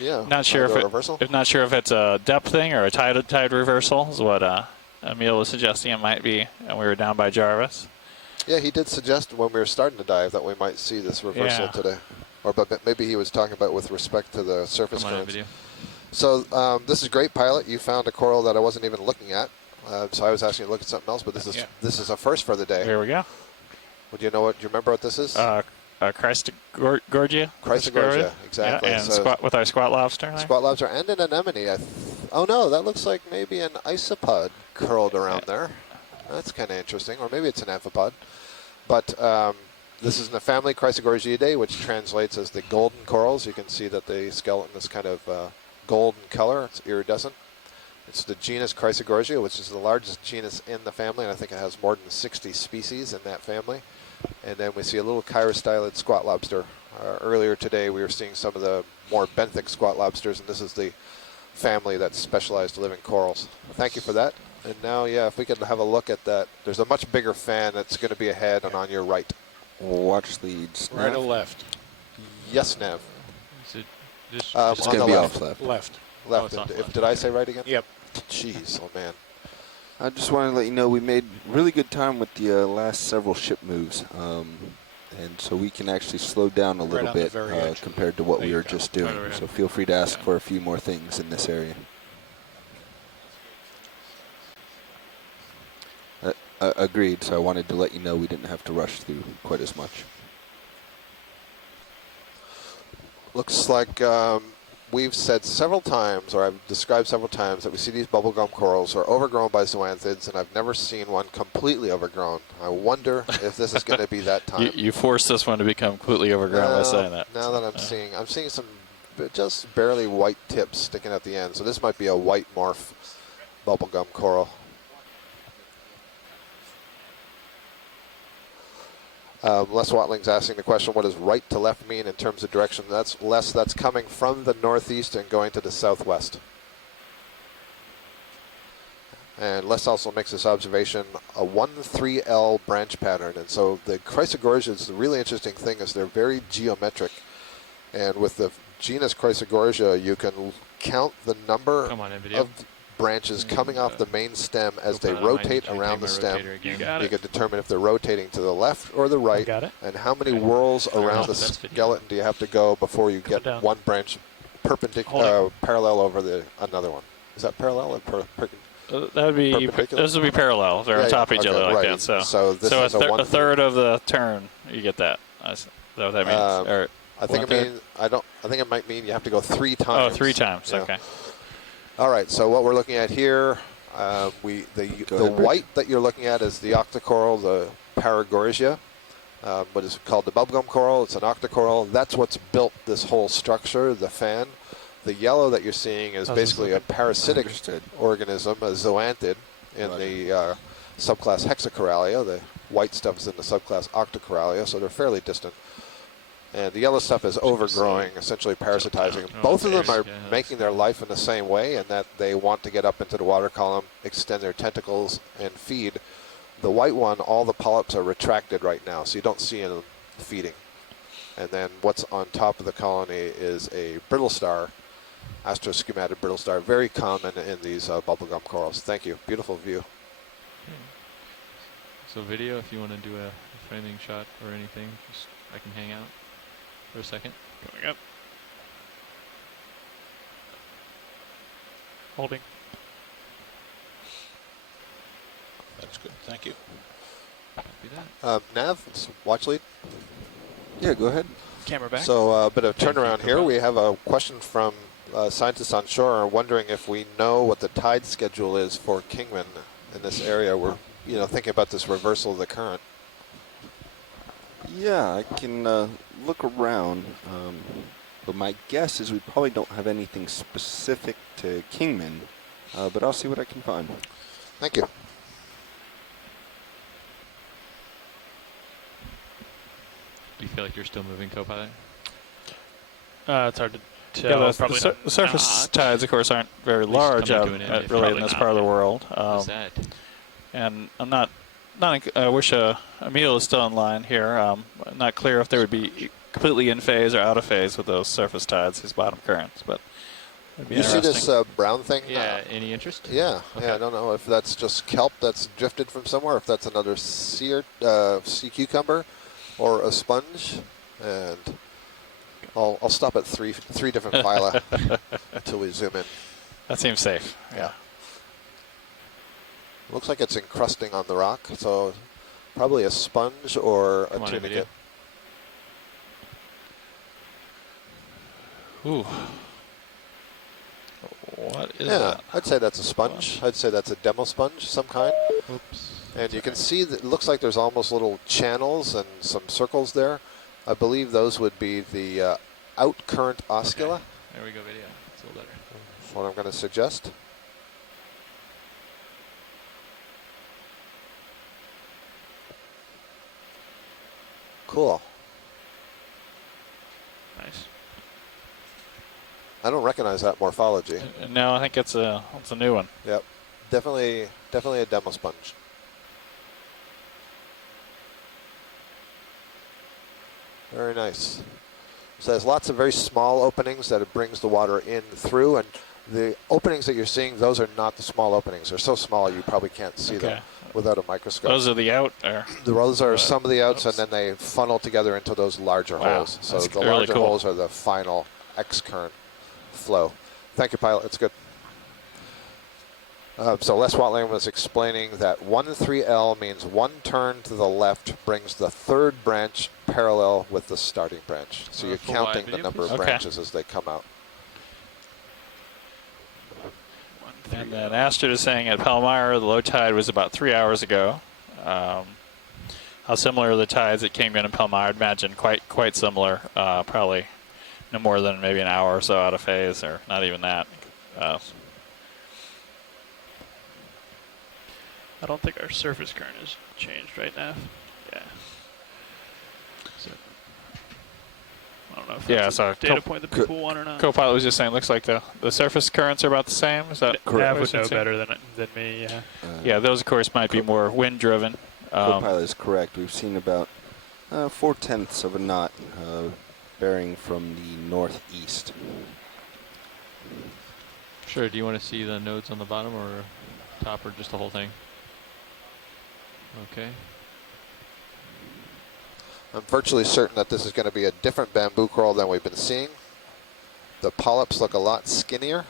not sure if it's a depth thing or a tide reversal is what Emil was suggesting it might be, and we were down by Jarvis. Yeah, he did suggest when we were starting to dive that we might see this reversal today. But maybe he was talking about with respect to the surface currents. So this is great, pilot. You found a coral that I wasn't even looking at. So I was asking you to look at something else, but this is a first for the day. Here we go. Well, do you remember what this is? Chrysogorgia. Chrysogorgia, exactly. Yeah, and with our squat lobster. Squat lobster and an anemone. Oh no, that looks like maybe an isopod curled around there. That's kind of interesting, or maybe it's an amphipod. But this is in the family Chrysogorgiidae, which translates as the golden corals. You can see that the skeleton is kind of golden color. It's iridescent. It's the genus Chrysogorgia, which is the largest genus in the family, and I think it has more than 60 species in that family. And then we see a little chirostylid squat lobster. Earlier today, we were seeing some of the more benthic squat lobsters, and this is the family that's specialized to live in corals. Thank you for that. And now, if we could have a look at that. There's a much bigger fan that's going to be ahead and on your right. Watch leads. Right or left? Yes, Nav. Is it this? It's going to be off left. Left. Oh, Did I say right again? Yep. Jeez, oh man. I just wanted to let you know we made really good time with the last several ship moves. And so we can actually slow down a little bit compared to what we were just doing. So feel free to ask for a few more things in this area. Agreed. So I wanted to let you know we didn't have to rush through quite as much. Looks like we've said several times, or I've described several times, that we see these bubblegum corals are overgrown by zoanthids, and I've never seen one completely overgrown. I wonder if this is going to be that time. You forced this one to become completely overgrown by saying that. Now that I'm seeing some just barely white tips sticking at the end, so this might be a white morph bubblegum coral. Les Watling's asking the question, what does right to left mean in terms of direction? That's coming from the northeast and going to the southwest. And Les also makes this observation, a 1-3L branch pattern. And so the Chrysogorgias, the really interesting thing is they're very geometric. And with the genus Chrysogorgia, you can count the number of branches coming off the main stem as they rotate around the stem. You can determine if they're rotating to the left or the right, and how many whirls around the skeleton do you have to go before you get one branch parallel over another one. Is that parallel or that would be perpendicular? This would be parallel. They're on top of each other like that. So this is a third of the turn, you get that. Is that what that means? I think it might mean you have to go 3 times. Oh, 3 times. Okay. All right, so what we're looking at here, the white that you're looking at is the octocoral. The Paragorgia, what is called the bubblegum coral. It's an octocoral. That's what's built this whole structure, the fan. The yellow that you're seeing is basically a parasitic organism, a zoanthid, in the subclass Hexacoralia. The white stuff is in the subclass Octocoralia, so they're fairly distant. And the yellow stuff is overgrowing, essentially parasitizing. Both of them are making their life in the same way, in that they want to get up into the water column, extend their tentacles, and feed. The white one, all the polyps are retracted right now, so you don't see them feeding. And then what's on top of the colony is a brittle star, astroschumatid brittle star, very common in these bubblegum corals. Thank you. Beautiful view. So video, if you want to do a framing shot or anything, just I can hang out for a second. Going up. Holding. That's good. Thank you. Nav, watch lead. Yeah, go ahead. Camera back. So a bit of turnaround here. We have a question from scientists on shore wondering if we know what the tide schedule is for Kingman in this area. We're thinking about this reversal of the current. Yeah, I can look around, but my guess is we probably don't have anything specific to Kingman, but I'll see what I can find. Thank you. Do you feel like you're still moving, co-pilot? It's hard to tell. Yeah, the surface tides, of course, aren't very large really in this part of the world. What's that? And I'm not I wish Emil is still in line here. I'm not clear if they would be completely in phase or out of phase with those surface tides, these bottom currents. But it'd be you see this brown thing? Yeah. Any interest? Yeah. Okay. Yeah. I don't know if that's just kelp that's drifted from somewhere, if that's another sea cucumber, or a sponge. And I'll stop at three different phyla until we zoom in. That seems safe. Yeah. Looks like it's encrusting on the rock, so probably a sponge or a tunicate. Ooh. What is that? I'd say that's a sponge. I'd say that's a demo sponge, some kind. Oops. And you can see that it looks like there's almost little channels and some circles there. I believe those would be the outcurrent oscula. Okay. There we go, video. It's a little better. That's what I'm going to suggest. Cool. Nice. I don't recognize that morphology. No, I think it's a new one. Yep. Definitely a demo sponge. Very nice. So there's lots of very small openings that it brings the water in through, and the openings that you're seeing, those are not the small openings. They're so small you probably can't see them without a microscope. Those are the out there. Those are some of the outs, and then they funnel together into those larger holes. So the really larger cool. holes are the final X-current flow. Thank you, pilot. That's good. So Les Watling was explaining that 1-3L means one turn to the left brings the third branch parallel with the starting branch. So you're counting the number of branches as they come out. And then Astrid is saying at Palmyra, the low tide was about 3 hours ago. How similar are the tides at Kingman and Palmyra? I'd imagine quite similar. Probably no more than maybe an hour or so out of phase, or not even that. I don't think our surface current has changed right now. Yeah. So, I don't know if that's a data point that people want or not. Co-pilot was just saying, looks like the surface currents are about the same. Is that correct? Nav would know better than me, yeah. Yeah, those, of course, might be more wind-driven. Co-pilot is correct. We've seen about 4/10 of a knot bearing from the northeast. Sure. Do you want to see the nodes on the bottom or top, or just the whole thing? Okay. I'm virtually certain that this is going to be a different bamboo coral than we've been seeing. The polyps look a lot skinnier,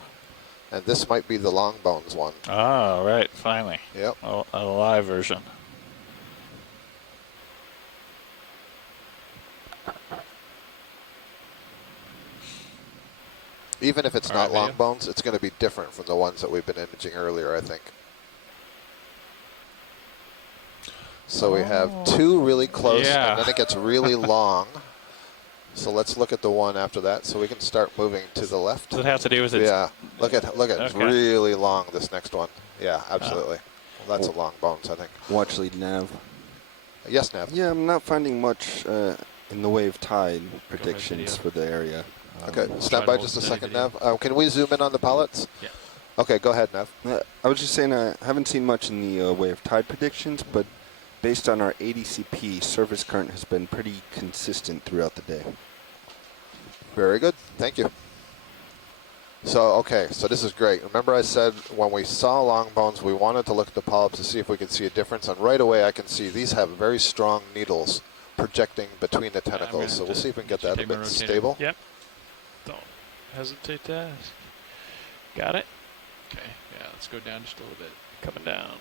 and this might be the long bones one. Oh, right, finally. Yep. A live version. Even if it's not long bones, it's going to be different from the ones that we've been imaging earlier, I think. So we have two really close, Yeah. and then it gets really long. So let's look at the one after that, so we can start moving to the left. Does it have to do with it? Yeah. Look at it's Okay. really long. This next one. Yeah, absolutely. Well, that's a long bones, I think. Watch lead nav. Yes, Nav. Yeah, I'm not finding much in the way of tide predictions for the area. Okay, stand by just a second, Nav. Can we zoom in on the pilots? Yeah. Okay, go ahead, Nav. I was just saying I haven't seen much in the way of tide predictions, but based on our ADCP, surface current has been pretty consistent throughout the day. Very good. Thank you. So this is great. Remember I said when we saw long bones, we wanted to look at the polyps to see if we could see a difference, and right away I can see these have very strong needles projecting between the tentacles. So we'll see if we can get that a bit stable. Yep. Don't hesitate to ask. Got it? Okay, yeah, let's go down just a little bit. Coming down.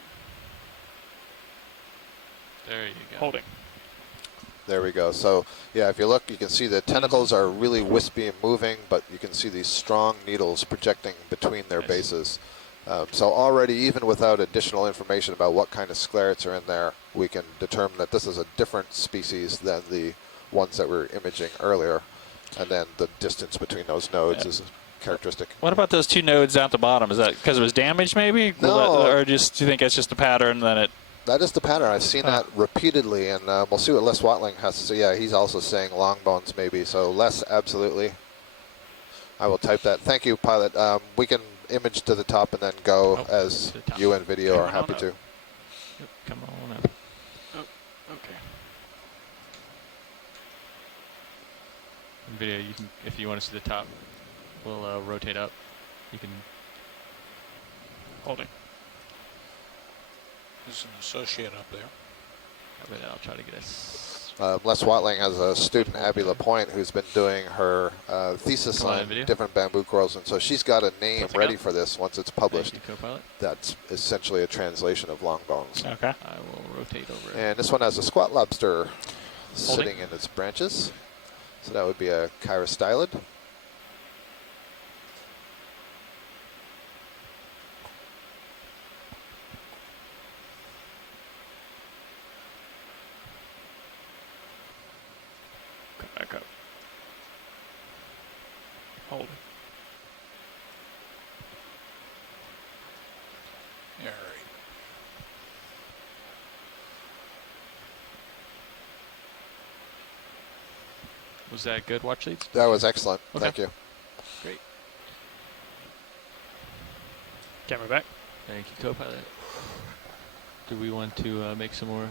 There you go. Holding. There we go. So, yeah, if you look, you can see the tentacles are really wispy and moving, but you can see these strong needles projecting between their bases. So already, even without additional information about what kind of sclerates are in there, we can determine that this is a different species than the ones that we were imaging earlier. And then the distance between those nodes is characteristic. What about those two nodes down at the bottom? Is that because it was damaged, maybe? No. Or just do you think it's just a pattern? Then it. That is the pattern. I've seen that repeatedly, and we'll see what Les Watling has to say. Yeah, he's also saying long bones maybe. So Les, absolutely. I will type that. Thank you, pilot. We can image to the top and then go as you and video are happy to. Yep, come on up. Oh, okay. In video, you can, if you want to see the top, we'll rotate up. You can. Holding. There's an associate up there. But I'll try to get us. Les Watling has a student, Abby Lapointe, who's been doing her thesis on different bamboo corals, and so she's got a name ready for this once it's published. Thank you, co-pilot. That's essentially a translation of long bones. Okay. I will rotate over. And this one has a squat lobster sitting in its branches. So that would be a chirostylid. Back up. Hold it. All right. Was that good, watch leads? That was excellent. Okay. Thank you. Great. Camera back. Thank you, co-pilot. Do we want to make some more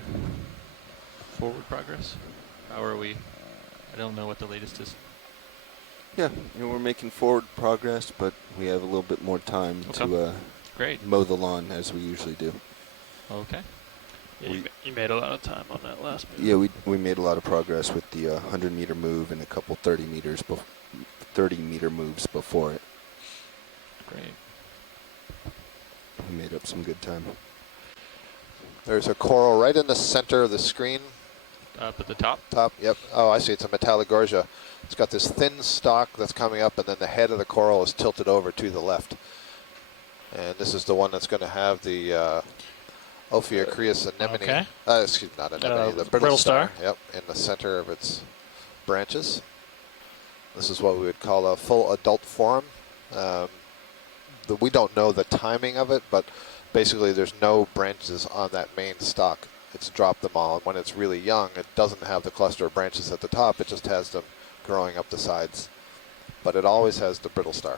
forward progress? How are we? I don't know what the latest is. Yeah, we're making forward progress, but we have a little bit more time to mow the lawn as we usually do. Okay. Yeah, you made a lot of time on that last move. Yeah, we made a lot of progress with the 100-meter move and a couple 30-meter moves before it. Great. We made up some good time. There's a coral right in the center of the screen. Up at the top? Top, yep. Oh, I see. It's a Metallogorgia. It's got this thin stalk that's coming up, and then the head of the coral is tilted over to the left. And this is the one that's going to have the Ophiocreus anemone. Okay. Excuse me, not anemone, the brittle brittle star. star. Yep, in the center of its branches. This is what we would call a full adult form. We don't know the timing of it, but basically there's no branches on that main stalk. It's dropped them all, and when it's really young, it doesn't have the cluster of branches at the top. It just has them growing up the sides. But it always has the brittle star.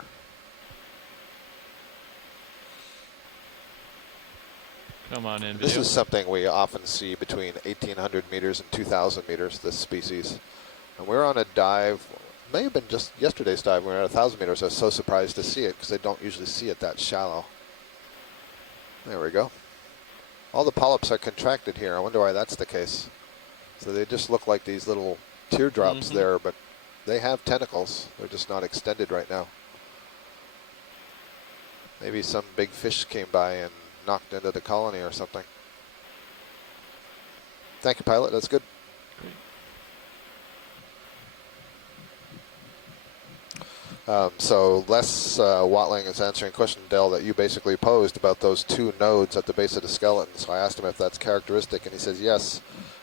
Come on in, This video. is something we often see between 1,800 meters and 2,000 meters, this species. And we're on a dive, may have been just yesterday's dive, we were at 1,000 meters. I was so surprised to see it because they don't usually see it that shallow. There we go. All the polyps are contracted here. I wonder why that's the case. So they just look like these little teardrops there, but they have tentacles. They're just not extended right now. Maybe some big fish came by and knocked into the colony or something. Thank you, pilot. That's good. Great. So Les Watling is answering a question, Dell, that you basically posed about those two nodes at the base of the skeleton. So I asked him if that's characteristic, and he says yes,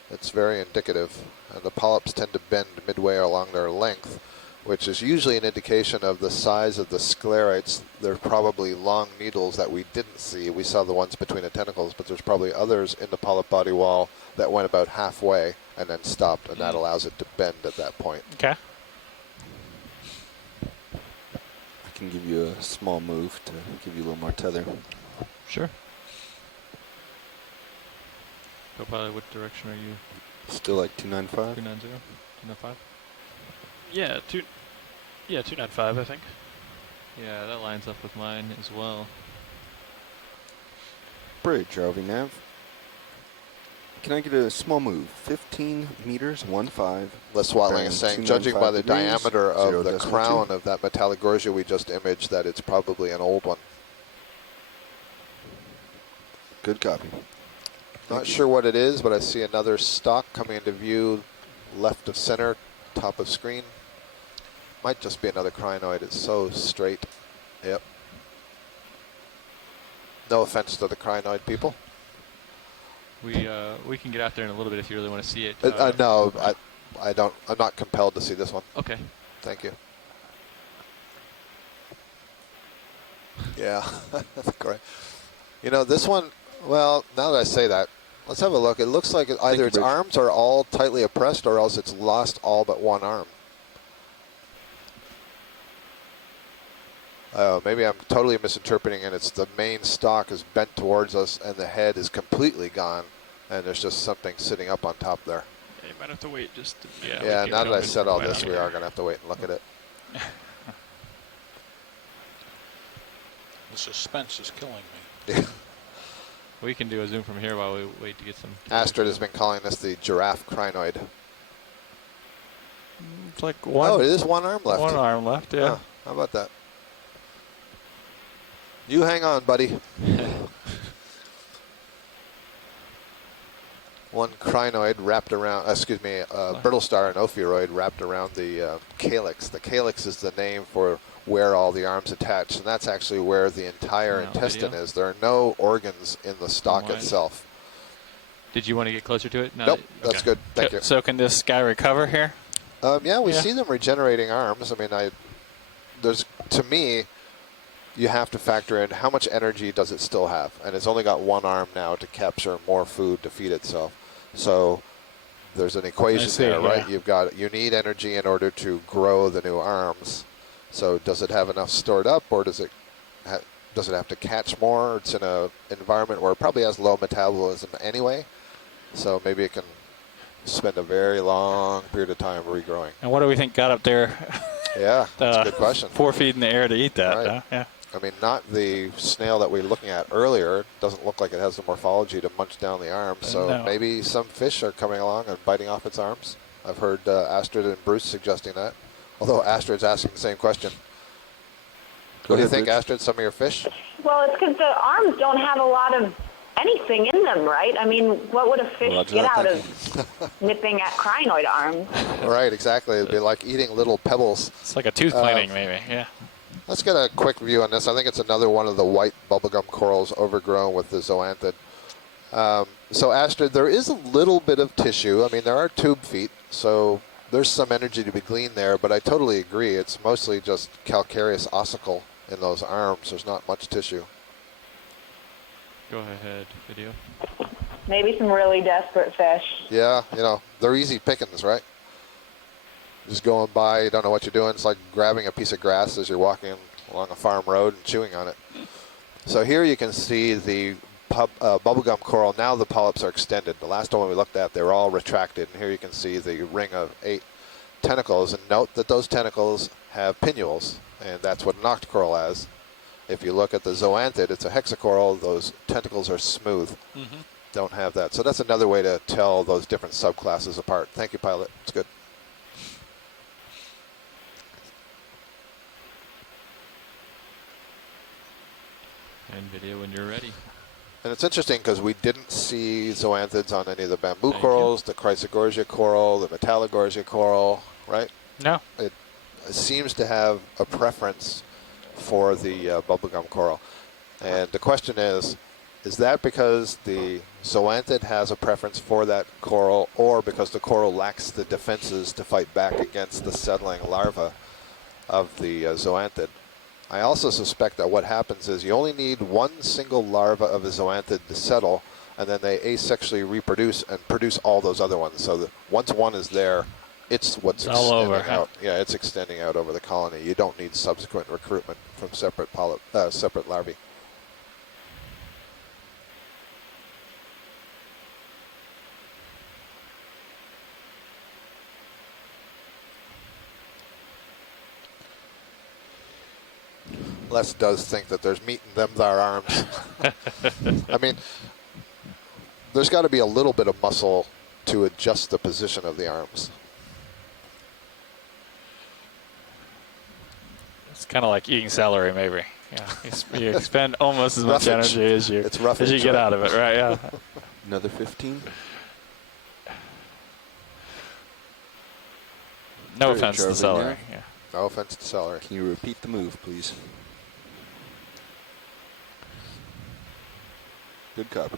it's very indicative. And the polyps tend to bend midway along their length, which is usually an indication of the size of the sclerites. They're probably long needles that we didn't see. We saw the ones between the tentacles, but there's probably others in the polyp body wall that went about halfway and then stopped, and that allows it to bend at that point. Okay. I can give you a small move to give you a little more tether. Sure. So probably what direction are you? Still like 295? 290? 295? Yeah, 295, I think. Yeah, that lines up with mine as well. Bridge, RV Nav. Can I get a small move? 15 meters, 1-5. Les Watling is saying, judging by the diameter of the crown of that Metallogorgia we just imaged, that it's probably an old one. Good copy. Not sure what it is, but I see another stalk coming into view left of center, top of screen. Might just be another crinoid. It's so straight. Yep. No offense to the crinoid people. We can get out there in a little bit if you really want to see it. No, I don't. I'm not compelled to see this one. Okay. Thank you. Yeah, that's great. You know, this one, well, now that I say that, let's have a look. It looks like either its arms are all tightly oppressed or else it's lost all but one arm. Oh, maybe I'm totally misinterpreting, and it's the main stalk is bent towards us and the head is completely gone, and there's just something sitting up on top there. Yeah, you might have to wait just a minute. Yeah, now that I said all this, we are going to have to wait and look at it. The suspense is killing me. We can do a zoom from here while we wait to get some. Astrid has been calling this the giraffe crinoid. It's like one. Oh, it is one arm left. One arm left, yeah. Oh, how about that? You hang on, buddy. One crinoid wrapped around, Brittlestar and Ophiuroid wrapped around the calyx. The calyx is the name for where all the arms attach, and that's actually where the entire intestine is. There are no organs in the stalk itself. Did you want to get closer to it? Nope, that's good. Thank you. So can this guy recover here? Yeah, we see them regenerating arms. I mean, to me, you have to factor in how much energy does it still have, and it's only got one arm now to capture more food to feed itself. So there's an equation there, right? You need energy in order to grow the new arms. So does it have enough stored up, or does it have to catch more? It's in an environment where it probably has low metabolism anyway, so maybe it can spend a very long period of time regrowing. And what do we think got up there? Yeah, that's a good question. 4 feet in the air to eat that. Right. Yeah. I mean, not the snail that we were looking at earlier. It doesn't look like it has the morphology to munch down the arms. So maybe some fish are coming along and biting off its arms. I've heard Astrid and Bruce suggesting that. Although Astrid's asking the same question. What do you think, Astrid, some of your fish? Well, it's because the arms don't have a lot of anything in them, right? I mean, what would a fish get out of nipping at crinoid arms? Right, exactly. It'd be like eating little pebbles. It's like a tooth cleaning, maybe, yeah. Let's get a quick view on this. I think it's another one of the white bubblegum corals overgrown with the zoanthid. So, Astrid, there is a little bit of tissue. I mean, there are tube feet, so there's some energy to be gleaned there, but I totally agree. It's mostly just calcareous ossicle in those arms. There's not much tissue. Go ahead, video. Maybe some really desperate fish. Yeah, they're easy pickings, right? Just going by, you don't know what you're doing. It's like grabbing a piece of grass as you're walking along a farm road and chewing on it. So here you can see the bubblegum coral. Now the polyps are extended. The last one we looked at, they were all retracted. And here you can see the ring of 8 tentacles. And note that those tentacles have pinnules, and that's what an octocoral has. If you look at the zoanthid, it's a hexacoral. Those tentacles are smooth. Mm-hmm. Don't have that. So that's another way to tell those different subclasses apart. Thank you, Pilot. It's good. And video when you're ready. And it's interesting because we didn't see zoanthids on any of the bamboo corals, the Chrysogorgia coral, the Metallogorgia coral, right? No. seems to have a preference for the bubblegum coral. And the question is that because the zoanthid has a preference for that coral, or because the coral lacks the defenses to fight back against the settling larva of the zoanthid? I also suspect that what happens is you only need one single larva of a zoanthid to settle, and then they asexually reproduce and produce all those other ones. So that once one is there, it's what's It's all extending over, out. Yeah, it's extending out over the colony. You don't need subsequent recruitment from separate larvae. Les does think that there's meat in them thar arms. I mean, there's got to be a little bit of muscle to adjust the position of the arms. It's kind of like eating celery, maybe. Yeah, you expend almost as much Roughage. energy as you get out of it, right? Yeah. Another 15. No offense to celery. Yeah. No offense to celery. Can you repeat the move, please? Good copy.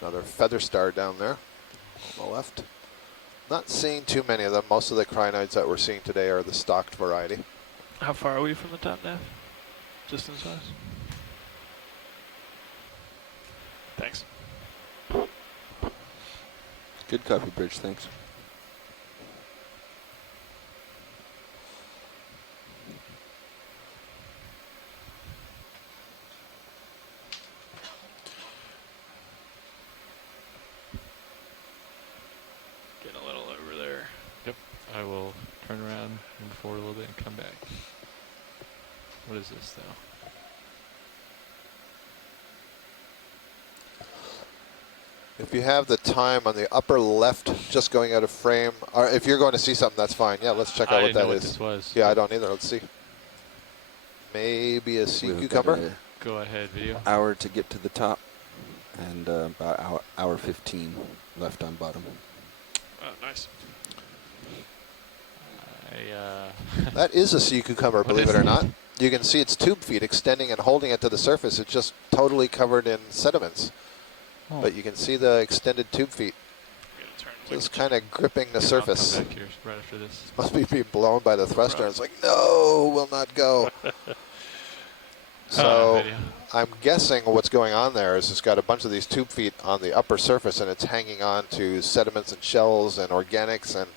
Another feather star down there on the left. Not seeing too many of them. Most of the crinoids that we're seeing today are the stocked variety. How far are we from the top nav? Distance-wise? Thanks. Good copy, Bridge. Thanks. Get a little over there. Yep. I will turn around, move forward a little bit, and come back. What is this, though? If you have the time on the upper left, just going out of frame, or if you're going to see something, that's fine. Yeah, let's check out I what didn't that know what is. this was. Yeah, I don't either. Let's see. Maybe a sea We've cucumber. got Go ahead, video. Hour to get to the top, and about hour 15 left on bottom. Oh, nice. That is a sea cucumber, believe it or not. You can see its tube feet extending and holding it to the surface. It's just totally covered in sediments. Oh. But you can see the extended tube feet. Just kind of gripping the surface. I'll come back here right after this. Must be being blown by the thruster. It's like, no, will not go. So I'm guessing what's going on there is it's got a bunch of these tube feet on the upper surface, and it's hanging on to sediments and shells and organics, and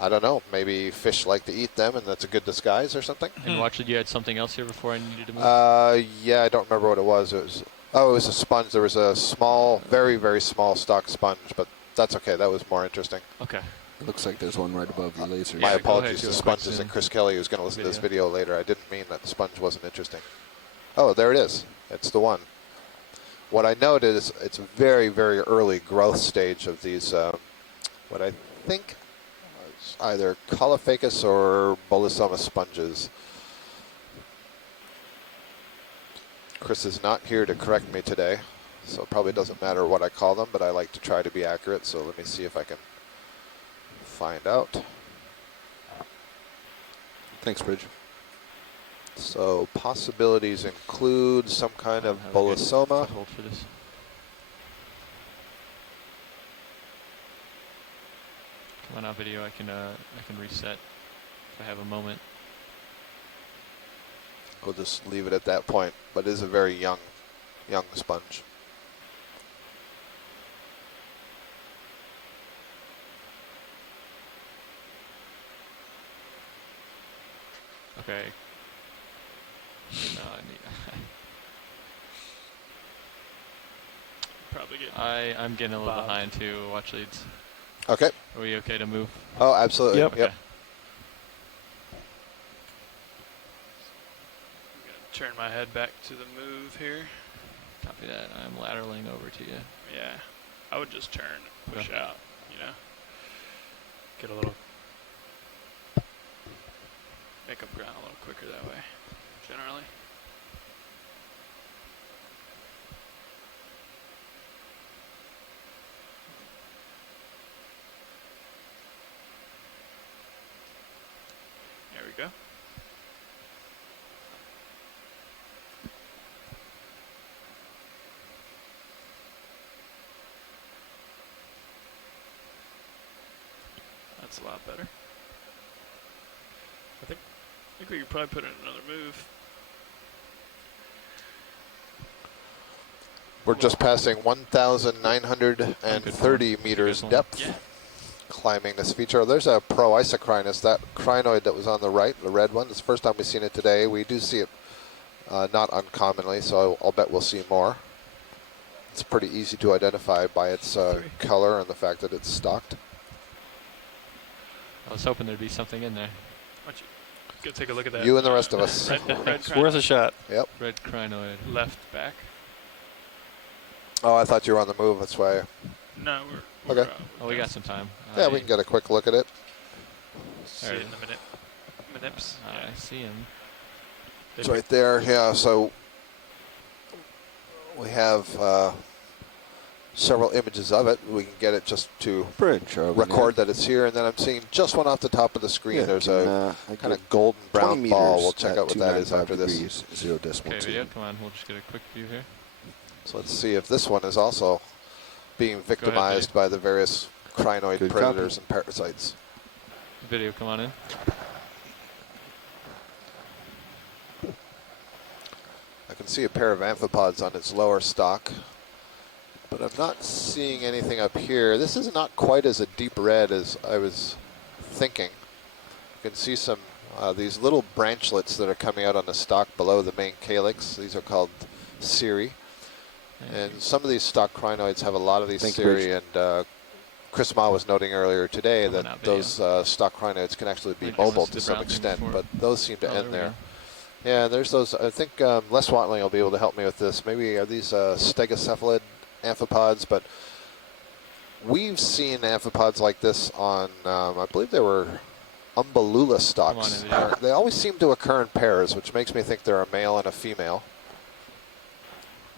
I don't know, maybe fish like to eat them, and that's a good disguise or something. And watch, you had something else here before I needed to move? Yeah, I don't remember what it was. It was a sponge. There was a small, very, very small stock sponge, but that's okay. That was more interesting. Okay. It looks like there's one right above the laser. My apologies to sponges and Chris Kelly, who's going to listen to this video later. I didn't mean that the sponge wasn't interesting. Oh, there it is. It's the one. What I noted is it's a very, very early growth stage of these, what I think is either Caulophacus or Bolosoma sponges. Chris is not here to correct me today, so it probably doesn't matter what I call them, but I like to try to be accurate, so let me see if I can find out. Thanks, Bridge. So possibilities include some kind of Bolosoma. Hold for this. Come on out, video. I can reset if I have a moment. We'll just leave it at that point, but it is a very young sponge. Okay. No, I need. Probably getting. I'm getting a little behind too. Watch leads. Okay. Are we okay to move? Oh, absolutely. Yep. Yep. I'm gonna turn my head back to the move here. Copy that. I'm lateraling over to you. Yeah, I would just turn, push Okay. out. You know, get a little, make up ground a little quicker that way. generally. There we go. That's a lot better. I think we could probably put in another move. We're just passing 1,930 meters depth, Yeah. climbing this feature. There's a pro isocrinus, that crinoid that was on the right, the red one. It's the first time we've seen it today. We do see it not uncommonly, so I'll bet we'll see more. It's pretty easy to identify by its color and the fact that it's stocked. I was hoping there'd be something in there. Why don't you go take a look at that? You and the rest of us. Red It's crinoid. worth a shot. Yep. Red crinoid. Left back. Oh, I thought you were on the move. That's why. No, we're Okay. Oh, we got some time. Yeah, we can get a quick look at it. see it in the manips. I see him. It's right there. Yeah, so we have several images of it. We can get it just to record that it's here, and then I'm seeing just one off the top of the screen. Yeah, There's can, a I kind get of golden 20 brown ball. meters We'll check at out what that is 295 after this. degrees, 0.2. Okay, video, come on. We'll just get a quick view here. So let's see if this one is also being victimized by the various crinoid Good predators and parasites. Video, come on in. I can see a pair of amphipods on its lower stalk, but I'm not seeing anything up here. This is not quite as a deep red as I was thinking. You can see some these little branchlets that are coming out on the stalk below the main calyx. These are called cirri. And some of these stalk crinoids have a lot of these Thank you, cirri, Rich. and Chris Ma was noting earlier today Coming that out those stalk crinoids can actually be Like mobile this to is the some brown thing extent, before. but those seem to Oh, end there we there. Yeah, there's those. I think Les Watling will be able to help me with this. Maybe are these stegocephalid amphipods, but we've seen amphipods like this on, I believe they were umbellula stalks. Come on in, They always seem to occur in pairs, which makes me think they're a male and a female.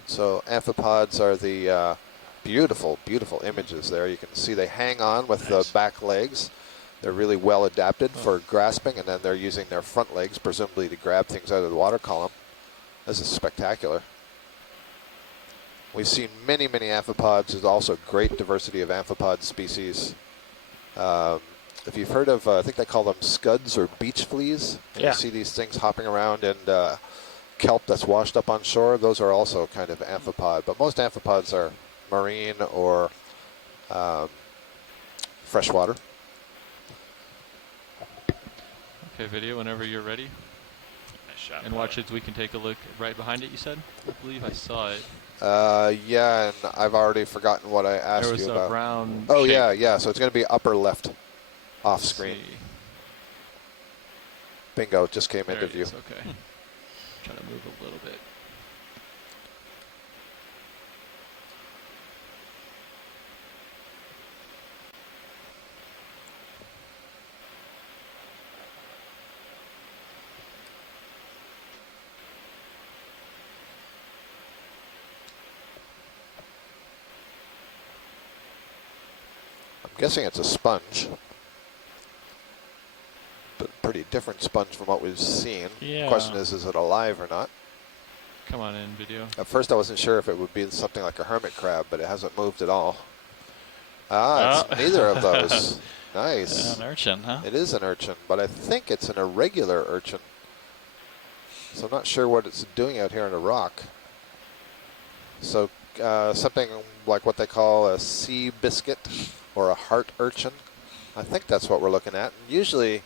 So amphipods are the beautiful, beautiful images there. You can see they hang on with the back legs. They're really well adapted for grasping, and then they're using their front legs, presumably to grab things out of the water column. This is spectacular. We've seen many, many amphipods. There's also great diversity of amphipod species. If you've heard of, I think they call them scuds or beach fleas. And Yeah. You see these things hopping around in kelp that's washed up on shore. Those are also kind of amphipod. But most amphipods are marine or freshwater. Okay, video, whenever you're ready. Nice shot. And watch it, we can take a look right behind it, you said? I believe I saw it. Yeah, and I've already forgotten what I asked There was you a about. brown Oh, shape. yeah. So it's going to be upper left, off Let's screen. see. Bingo, just came There into it view. is, okay. Try to move a little bit. I'm guessing it's a sponge, but pretty different sponge from what we've seen. Yeah. Question is it alive or not? Come on in, video. At first I wasn't sure if it would be something like a hermit crab, but it hasn't moved at all. Ah, it's Oh. neither of those. Nice. An urchin, huh? It is an urchin, but I think it's an irregular urchin. So I'm not sure what it's doing out here on a rock. So something like what they call a sea biscuit or a heart urchin. I think that's what we're looking at. And usually,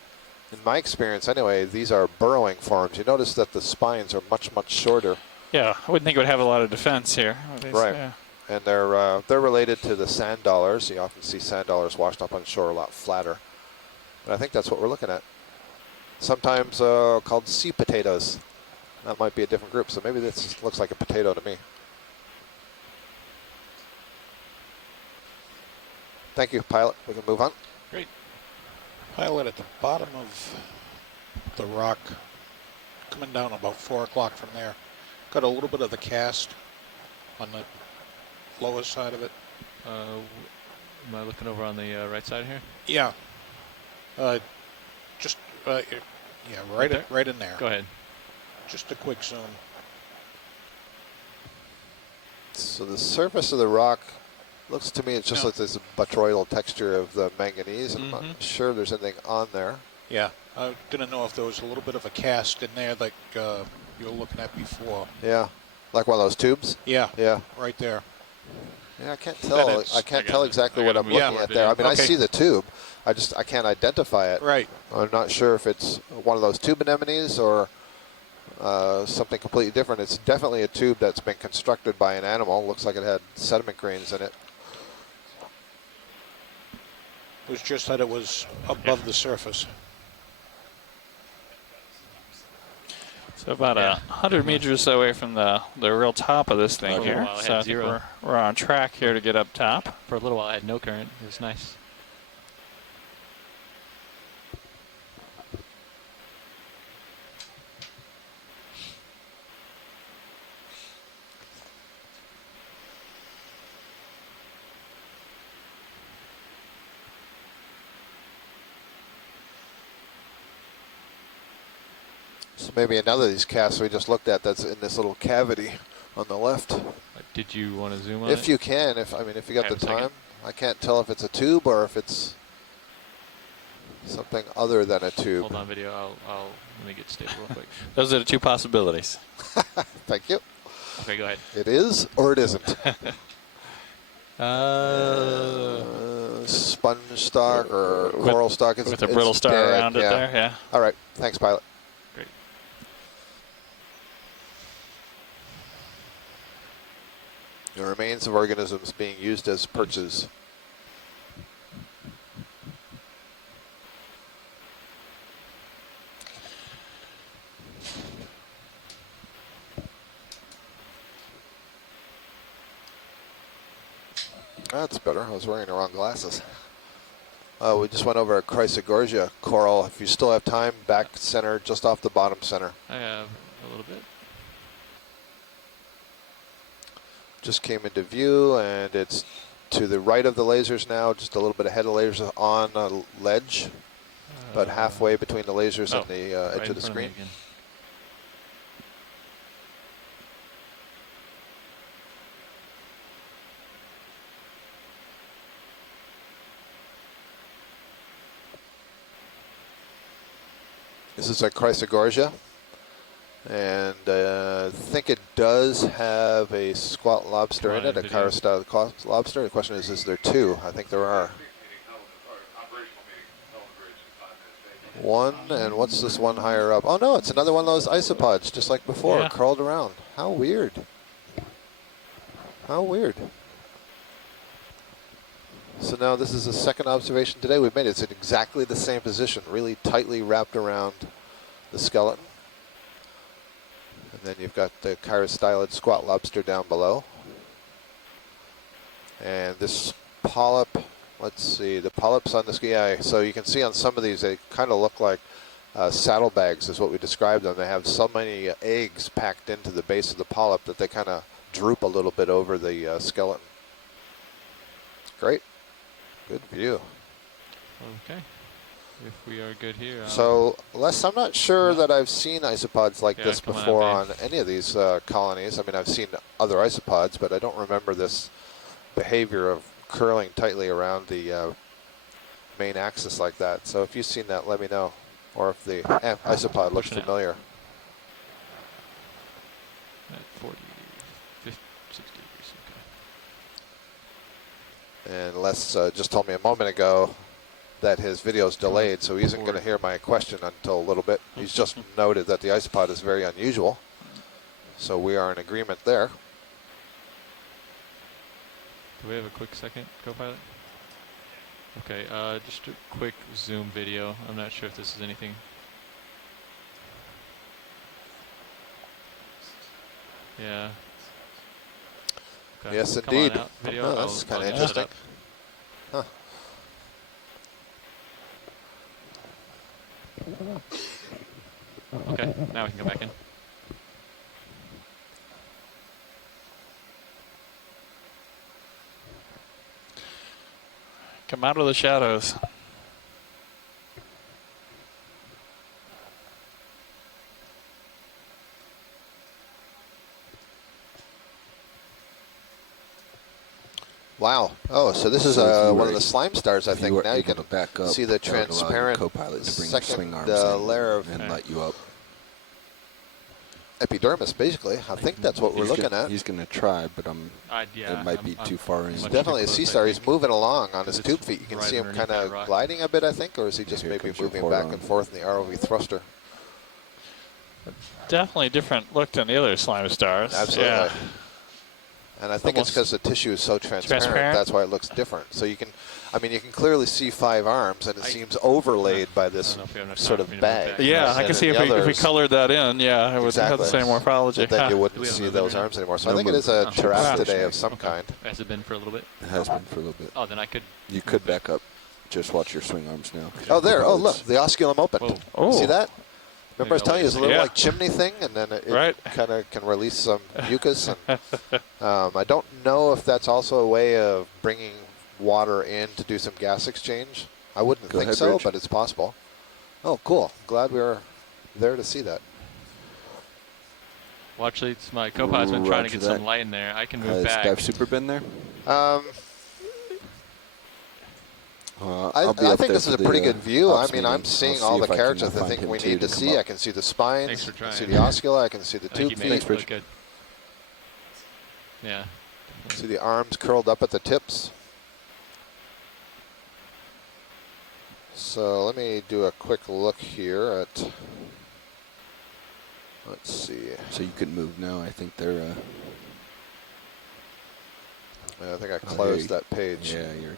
in my experience anyway, these are burrowing forms. You notice that the spines are much, much shorter. Yeah, I wouldn't think it would have a lot of defense here. Right. Yeah. And they're related to the sand dollars. You often see sand dollars washed up on shore a lot flatter. But I think that's what we're looking at. Sometimes called sea potatoes. That might be a different group, so maybe this looks like a potato to me. Thank you, pilot. We can move on. Great. Pilot, at the bottom of the rock coming down about 4 o'clock from there. Got a little bit of the cast on the lower side of it. Am I looking over on the right side here? Yeah. Just, yeah, right in there. Go ahead. Just a quick zoom. So the surface of the rock looks to me, it's just like this botryoidal texture of the manganese. I'm not sure there's anything on there. Yeah, I didn't know if there was a little bit of a cast in there like you were looking at before. Yeah, like one of those tubes? Yeah. Yeah. Right there. Yeah, I can't tell. I can't tell exactly what I'm looking at there. I mean, I see the tube. I can't identify it. Right. I'm not sure if it's one of those tube anemones or something completely different. It's definitely a tube that's been constructed by an animal. Looks like it had sediment grains in it. It was just that it was above the surface. So about 100 meters away from the real top of this thing here. So I think we're on track here to get up top. For a little while I had no current. It was nice. So maybe another of these casts we just looked at that's in this little cavity on the left. Did you want to zoom on If it? you can, if you got the time. I can't tell if it's a tube or if it's something other than a tube. Hold on, video. Let me get stable real quick. Those are the two possibilities. Thank you. Okay, go ahead. It is or it isn't. Sponge stock or coral stock. With a brittle star around it there, yeah. All right. Thanks, pilot. Great. The remains of organisms being used as perches. That's better. I was wearing the wrong glasses. We just went over a Chrysogorgia coral. If you still have time, back center, just off the bottom center. I have a little bit. Just came into view, and it's to the right of the lasers now, just a little bit ahead of the lasers on a ledge, about halfway between the lasers and the edge of the screen. This is a Chrysogorgia, and I think it does have a squat lobster in it, a Cara-style lobster. The question is there two? I think there are. One, and what's this one higher up? Oh no, it's another one of those isopods, just like before, curled around. How weird. How weird. So now this is the second observation today we've made. It's in exactly the same position, really tightly wrapped around the skeleton. And then you've got the chirostylid squat lobster down below. And this polyp, let's see, the polyps on this guy. So you can see on some of these, they kind of look like saddlebags is what we described them. They have so many eggs packed into the base of the polyp that they kind of droop a little bit over the skeleton. Great. Good view. Okay. If we are good here. So, Les, I'm not sure that I've seen isopods like this before on any of these colonies. I mean, I've seen other isopods, but I don't remember this behavior of curling tightly around the main axis like that. So if you've seen that, let me know. Or if the isopod looks familiar. At 40, 50, 60 degrees, okay. And Les just told me a moment ago that his video is delayed, so he isn't going to hear my question until a little bit. He's just noted that the isopod is very unusual. So we are in agreement there. Do we have a quick second, co-pilot? Okay, just a quick zoom video. I'm not sure if this is anything. Yeah. Okay. Yes, Come on indeed. out, video. Oh, that's kind of interesting. Huh. Okay, now we can go back in. Come out of the shadows. Wow. Oh, so this is one of the slime stars, I think. Now you can back up, see the that would allow your transparent co-pilot to bring your swing second arms in layer of and light you up. epidermis, basically. I think that's what we're looking at. He's going to try, but yeah, it might be too far in. It's definitely a sea star. He's moving along on his tube feet. You can right see him underneath kind of that rock. gliding a bit, I think, or is he just maybe moving back and forth in the ROV thruster? Definitely different look than the other slime stars. Absolutely. Yeah. And I think it's because the tissue is so transparent. That's why it looks different. So you can, I mean, you can clearly see 5 arms, and it seems overlaid by this sort of bag. Yeah, I can see if we colored that in, yeah, it would have the same morphology. Then you wouldn't see those arms anymore. So I think it is a pterastid of some kind. Has it been for a little bit? It has been for a little bit. Oh, then I could. You could back up. Just watch your swing arms now. Oh, there. Oh, look. The osculum opened. Oh. See that? Remember I was telling you, it's a little Yeah. like chimney thing, and then it kind of can release some mucus. And, I don't know if that's also a way of bringing water in to do some gas exchange. I wouldn't Go think ahead, so, Rich. but it's possible. Oh, cool. Glad we were there to see that. Well, actually, it's my co-pilot's been trying to Roger get that. some light in there. I can move Has back. Dive Super been there? I think this is a pretty good view. I mean, I'm I'll seeing see all the if I can characters I find think him we too need to to come see. up. I can see the spines, Thanks for I can trying. see the oscula, I can see the I think tube you made feet, it look good. Yeah. see the arms curled up at the tips. So let me do a quick look here at, let's see. So you can move now. I think they're... I think I closed that page. Yeah, your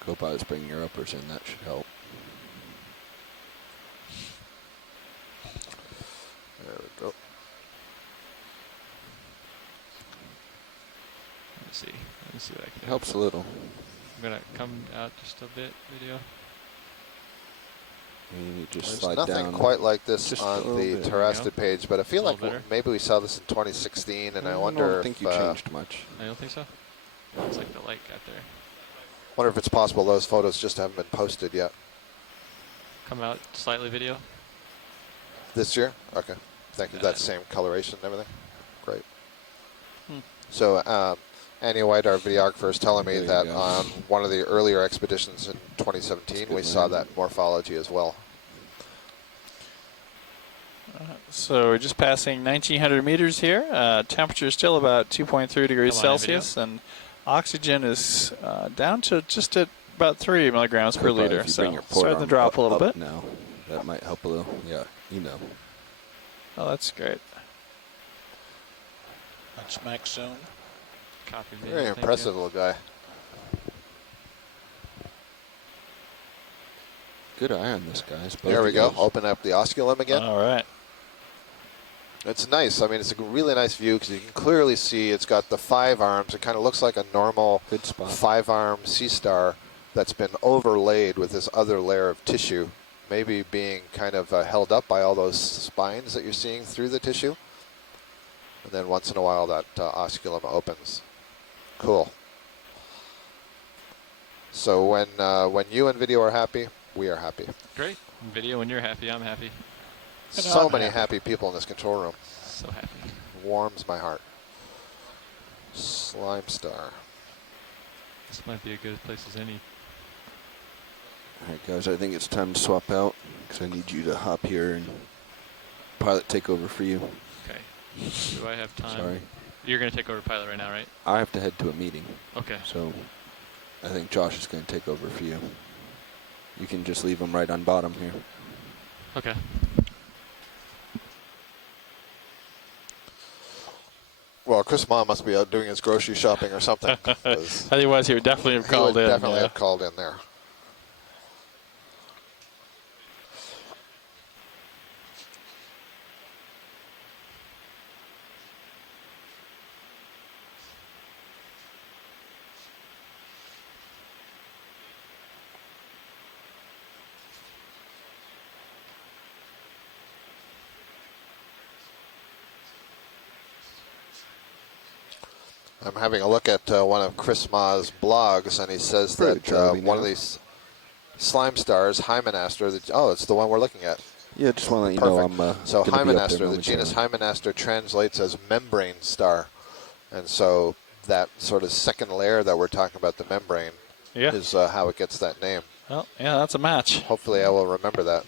co-pilot's bringing your uppers in. That should help. There we go. Let me see. Let me see what I can It do. helps a little. I'm gonna come out just a bit. Video. And you just There's slide nothing down. quite like this Just a on little the bit. Terrasted page, but I feel A like little better. maybe we saw this in 2016, and I I wonder don't think if, you changed much. I don't think so. It's like the light got there. wonder if it's possible those photos just haven't been posted yet. Come out slightly. Video. This year? Okay. Thank you. That same coloration and everything? Great. Hmm. So Annie White, our videographer, is telling me There you that go. on one of the earlier expeditions in 2017, we saw that morphology as well. So we're just passing 1,900 meters here. Temperature is still about 2.3 degrees Come on, Celsius, and oxygen is down to just at about 3 milligrams per Co-pilot, liter. if you So bring your port starting to arm drop a little up bit. now, that might help a little. Yeah, you know. Oh, that's great. That's Max soon. Copy video. Very thank impressive you. little guy. Good eye on this, guys. There we go. Open up the osculum again. All right. It's nice. I mean, it's a really nice view because you can clearly see it's got the 5 arms. It kind of looks like a normal 5-arm sea star that's been overlaid with this other layer of tissue, maybe being kind of held up by all those spines that you're seeing through the tissue. And then once in a while that osculum opens. Cool. So when you and video are happy, we are happy. Great. Video when you're happy, I'm happy. So many happy people in this control room. So happy. Warms my heart. Slime star. This might be as good a place as any. All right, guys, I think it's time to swap out because I need you to hop here and pilot take over for you. Okay. Do I have time? Sorry. You're going to take over pilot right now, right? I have to head to a meeting. Okay. So I think Josh is going to take over for you. You can just leave him right on bottom here. Okay. Well, Chris Ma must be out doing his grocery shopping or something. Otherwise, he would definitely have called in. Definitely yeah. have called in there. I'm having a look at one of Chris Ma's blogs, and he says that one of these slime stars, Hymenaster, it's the one we're looking at. Yeah, just want to let you know I'm So gonna be up there Hymenaster, the genus Hymenaster translates as membrane star. And so that sort of second layer that we're talking about, the membrane, is how it gets that name. Well, yeah, that's a match. Hopefully I will remember that.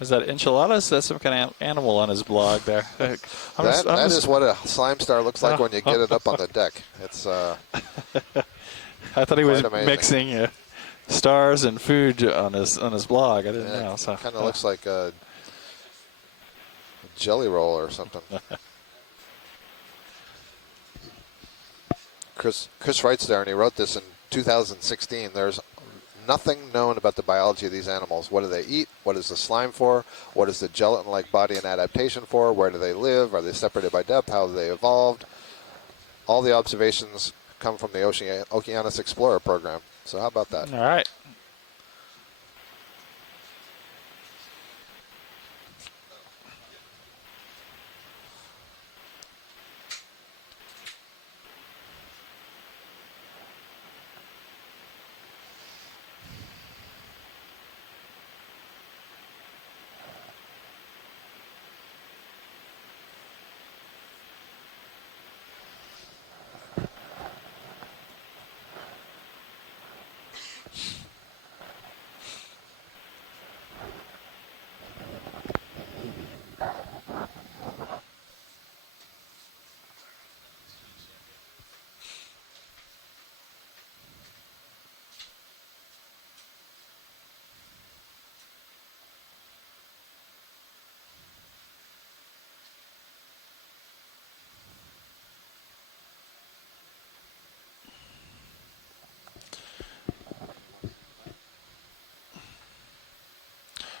Is that enchiladas? That's some kind of animal on his blog there. That is what a slime star looks like when you get it up on the deck. It's. I thought he was mixing stars and food on his blog. I didn't know. So. Kind of looks like a jelly roll or something. Chris writes there, and he wrote this in 2016. There's nothing known about the biology of these animals. What do they eat? What is the slime for? What is the gelatin-like body and adaptation for? Where do they live? Are they separated by depth? How have they evolved? All the observations come from the Okeanos Explorer program. So how about that? All right.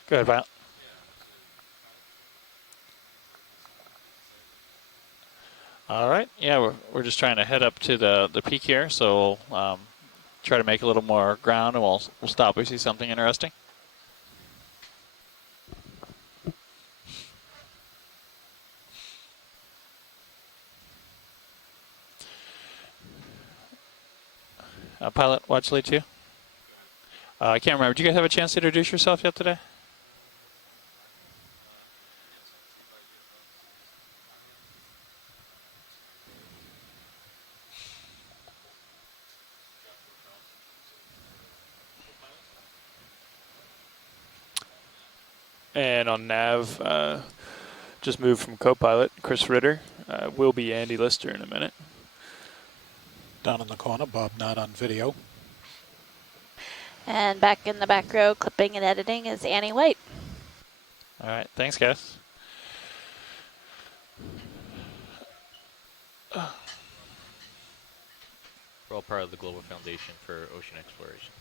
Go ahead, Violet. All right. Yeah, we're just trying to head up to the peak here, so we'll try to make a little more ground, and we'll stop if we see something interesting. Pilot, watch lead 2. I can't remember. Did you guys have a chance to introduce yourself yet today? And on nav, just moved from co-pilot, Chris Ritter. Will be Andy Lister in a minute. Down in the corner, Bob not on video. And back in the back row, clipping and editing, is Annie White. All right. Thanks, guys. We're all part of the Global Foundation for Ocean Exploration.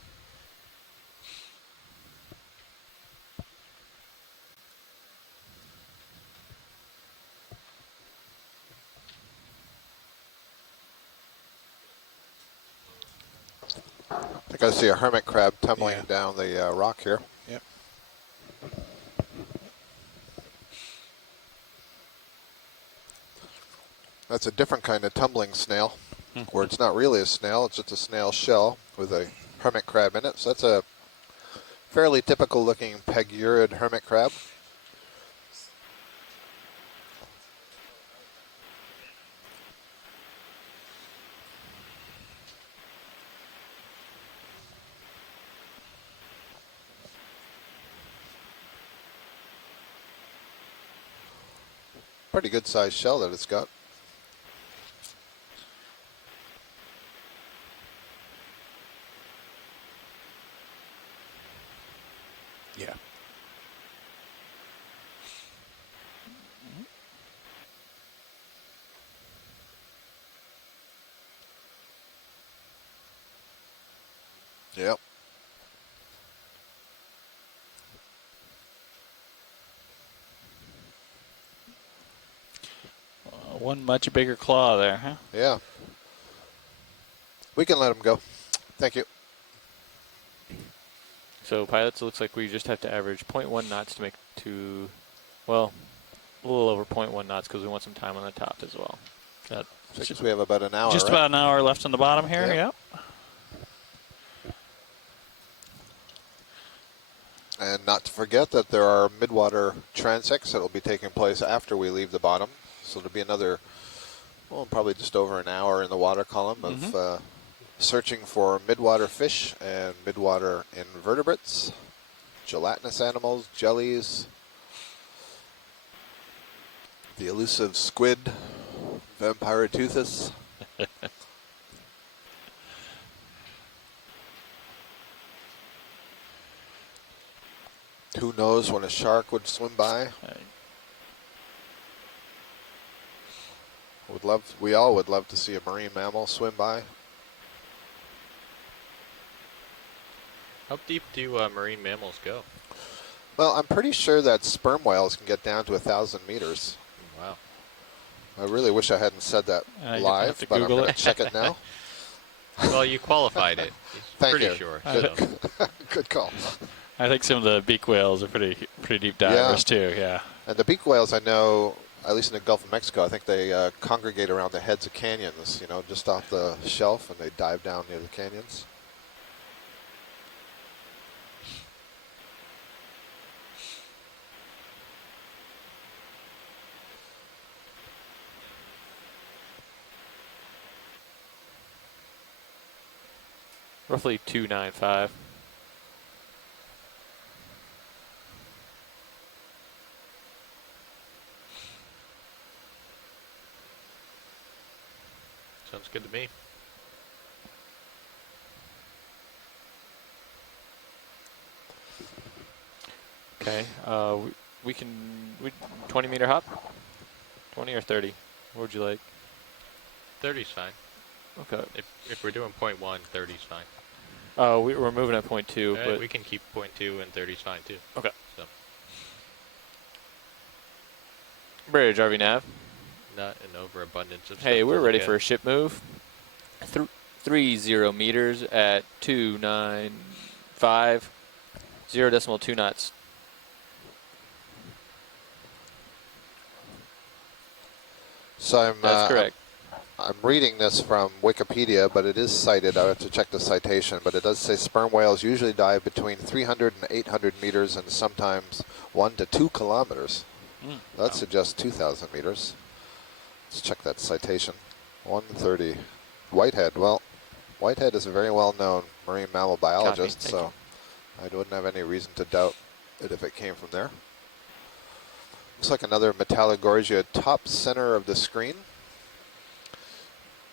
I think I see a hermit crab tumbling down the rock here. Yep. That's a different kind of tumbling snail, where it's not really a snail, it's just a snail shell with a hermit crab in it. So that's a fairly typical looking pegurid hermit crab. Pretty good sized shell that it's got. Yeah. Yep. One much bigger claw there, huh? Yeah. We can let him go. Thank you. So pilots, it looks like we just have to average 0.1 knots to make well, a little over 0.1 knots because we want some time on the top as well. Because we have about an hour, Just right? about an hour left on the bottom here, Yep. yep. And not to forget that there are midwater transects that will be taking place after we leave the bottom. So there'll be another, well, probably just over an hour in the water column of searching for midwater fish and midwater invertebrates, gelatinous animals, jellies, the elusive squid, Vampiroteuthis. Who knows when a shark would swim by? We all would love to see a marine mammal swim by. How deep do marine mammals go? Well, I'm pretty sure that sperm whales can get down to 1,000 meters. Wow. I really wish I hadn't said that live, but I'm going to check it now. Well, you qualified it. Thank pretty you. sure. Good, good call. I think some of the beak whales are pretty deep divers too, yeah. And the beak whales, I know, at least in the Gulf of Mexico, I think they congregate around the heads of canyons, you know, just off the shelf, and they dive down near the canyons. Roughly 295. Sounds good to me. Okay, we 20 meter hop? 20 or 30? What would you like? 30's fine. Okay. If we're doing 0.1, 30's fine. We're moving at 0.2, but we can keep 0.2 and 30's fine too. Okay. So. Bridge, RV nav. Not an overabundance of Hey, stuff we're to ready look for a at. ship move. 30 meters at 295, 0.2 knots. So That's correct. I'm reading this from Wikipedia, but it is cited. I have to check the citation, but it does say sperm whales usually dive between 300 and 800 meters and sometimes 1 to 2 kilometers. That suggests 2,000 meters. Let's check that citation. 130. Whitehead. Well, Whitehead is a very well-known marine mammal biologist, so I wouldn't have any reason to doubt it if it came from there. Looks like another Metallogorgia top center of the screen.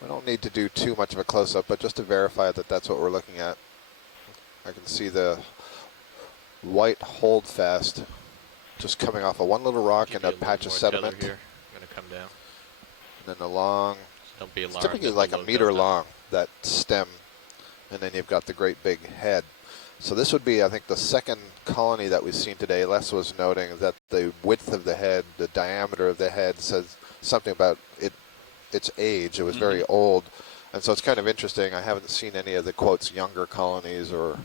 We don't need to do too much of a close-up, but just to verify that that's what we're looking at. I can see the white holdfast just coming off of one little rock and a patch of sediment. Here. I'm gonna come down. And then a long, Don't be it's alarmed. typically if like the a load meter goes up. long, that stem. And then you've got the great big head. So this would be, I think, the second colony that we've seen today. Les was noting that the width of the head, the diameter of the head says something about its age. It was very old. And so it's kind of interesting. I haven't seen any of the, quotes, younger colonies or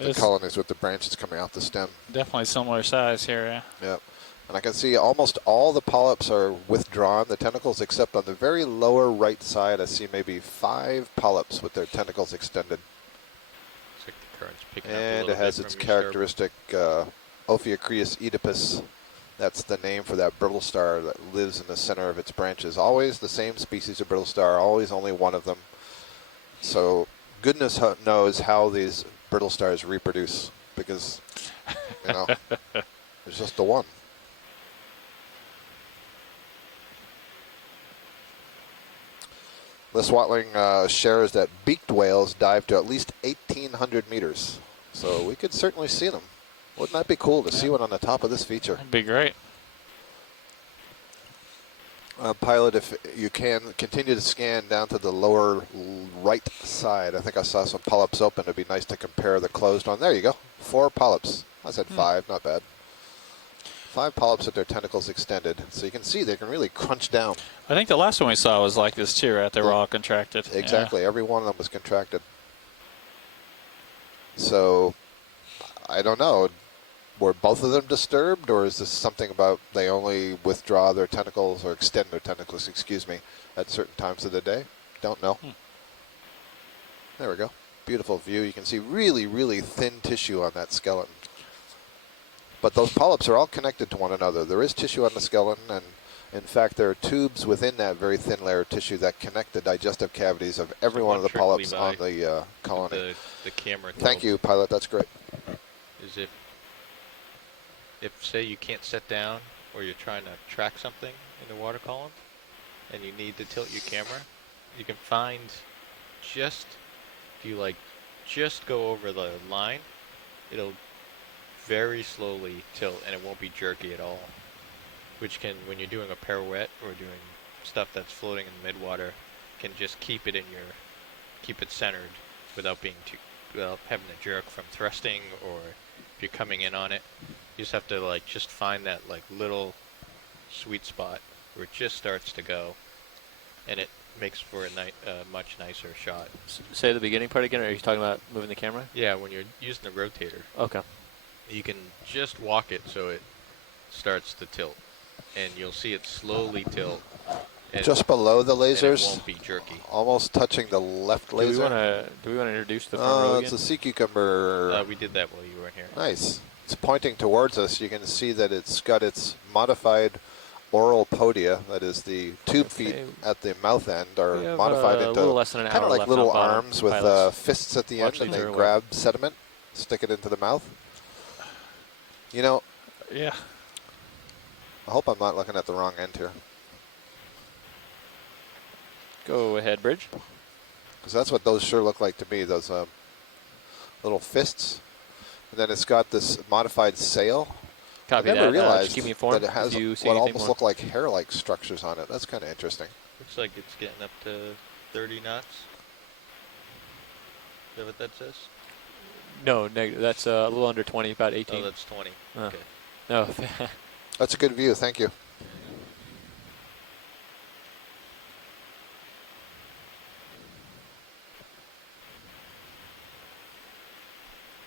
the colonies with the branches coming out the stem. Definitely similar size here, yeah. Yep. And I can see almost all the polyps are withdrawn, the tentacles, except on the very lower right side, I see maybe 5 polyps with their tentacles extended. Looks like the current's picking up a And little it has bit its from your characteristic Ophiocreus oedipus. That's the name for that brittle star that lives in the center of its branches. Always the same species of brittle star, always only one of them. So goodness knows how these brittle stars reproduce, because, you know, there's just the one. Les Watling shares that beaked whales dive to at least 1,800 meters. So we could certainly see them. Wouldn't that be cool to see one on the top of this feature? That'd be great. Pilot, if you can, continue to scan down to the lower right side. I think I saw some polyps open. It'd be nice to compare the closed one. There you go. 4 polyps. I said 5, not bad. 5 polyps with their tentacles extended. So you can see they can really crunch down. I think the last one we saw was like this too, right? They were all contracted. Exactly. Every one of them was contracted. So I don't know. Were both of them disturbed, or is this something about they only withdraw their tentacles or extend their tentacles, excuse me, at certain times of the day? Don't know. There we go. Beautiful view. You can see really, really thin tissue on that skeleton. But those polyps are all connected to one another. There is tissue on the skeleton, and in fact, there are tubes within that very thin layer of tissue that connect the digestive cavities of every one of the polyps on the colony. The camera. Thank you, pilot. That's great. Is if say you can't sit down or you're trying to track something in the water column and you need to tilt your camera, you can find just go over the line, it'll very slowly tilt and it won't be jerky at all. Which can, when you're doing a pirouette or doing stuff that's floating in the midwater, can just keep it centered without having to jerk from thrusting, or if you're coming in on it, you just have to just find that little sweet spot where it just starts to go, and it makes for a much nicer shot. Say the beginning part again, or are you talking about moving the camera? Yeah, when you're using the rotator. Okay. You can just walk it so it starts to tilt, and you'll see it slowly tilt. Just below the lasers, and it won't be jerky. Almost touching the left laser. Do we want to introduce the front row again? It's a sea cucumber. We did that while you weren't here. Nice. It's pointing towards us. You can see that it's got its modified oral podia, that is the tube feet at the mouth end, are modified into kind of like little arms with fists at the end, and they grab sediment, stick it into the mouth. You know, yeah. I hope I'm not looking at the wrong end here. Go ahead, Bridge. Because that's what those sure look like to me, those little fists. And then it's got this modified sail. Copy I never that. realized keep me informed that it has what almost look like hair-like structures on it. That's kind of interesting. Looks like it's getting up to 30 knots. Is that what that says? No, negative. That's a little under 20, about 18. Oh, that's 20. Okay. No. That's a good view. Thank you.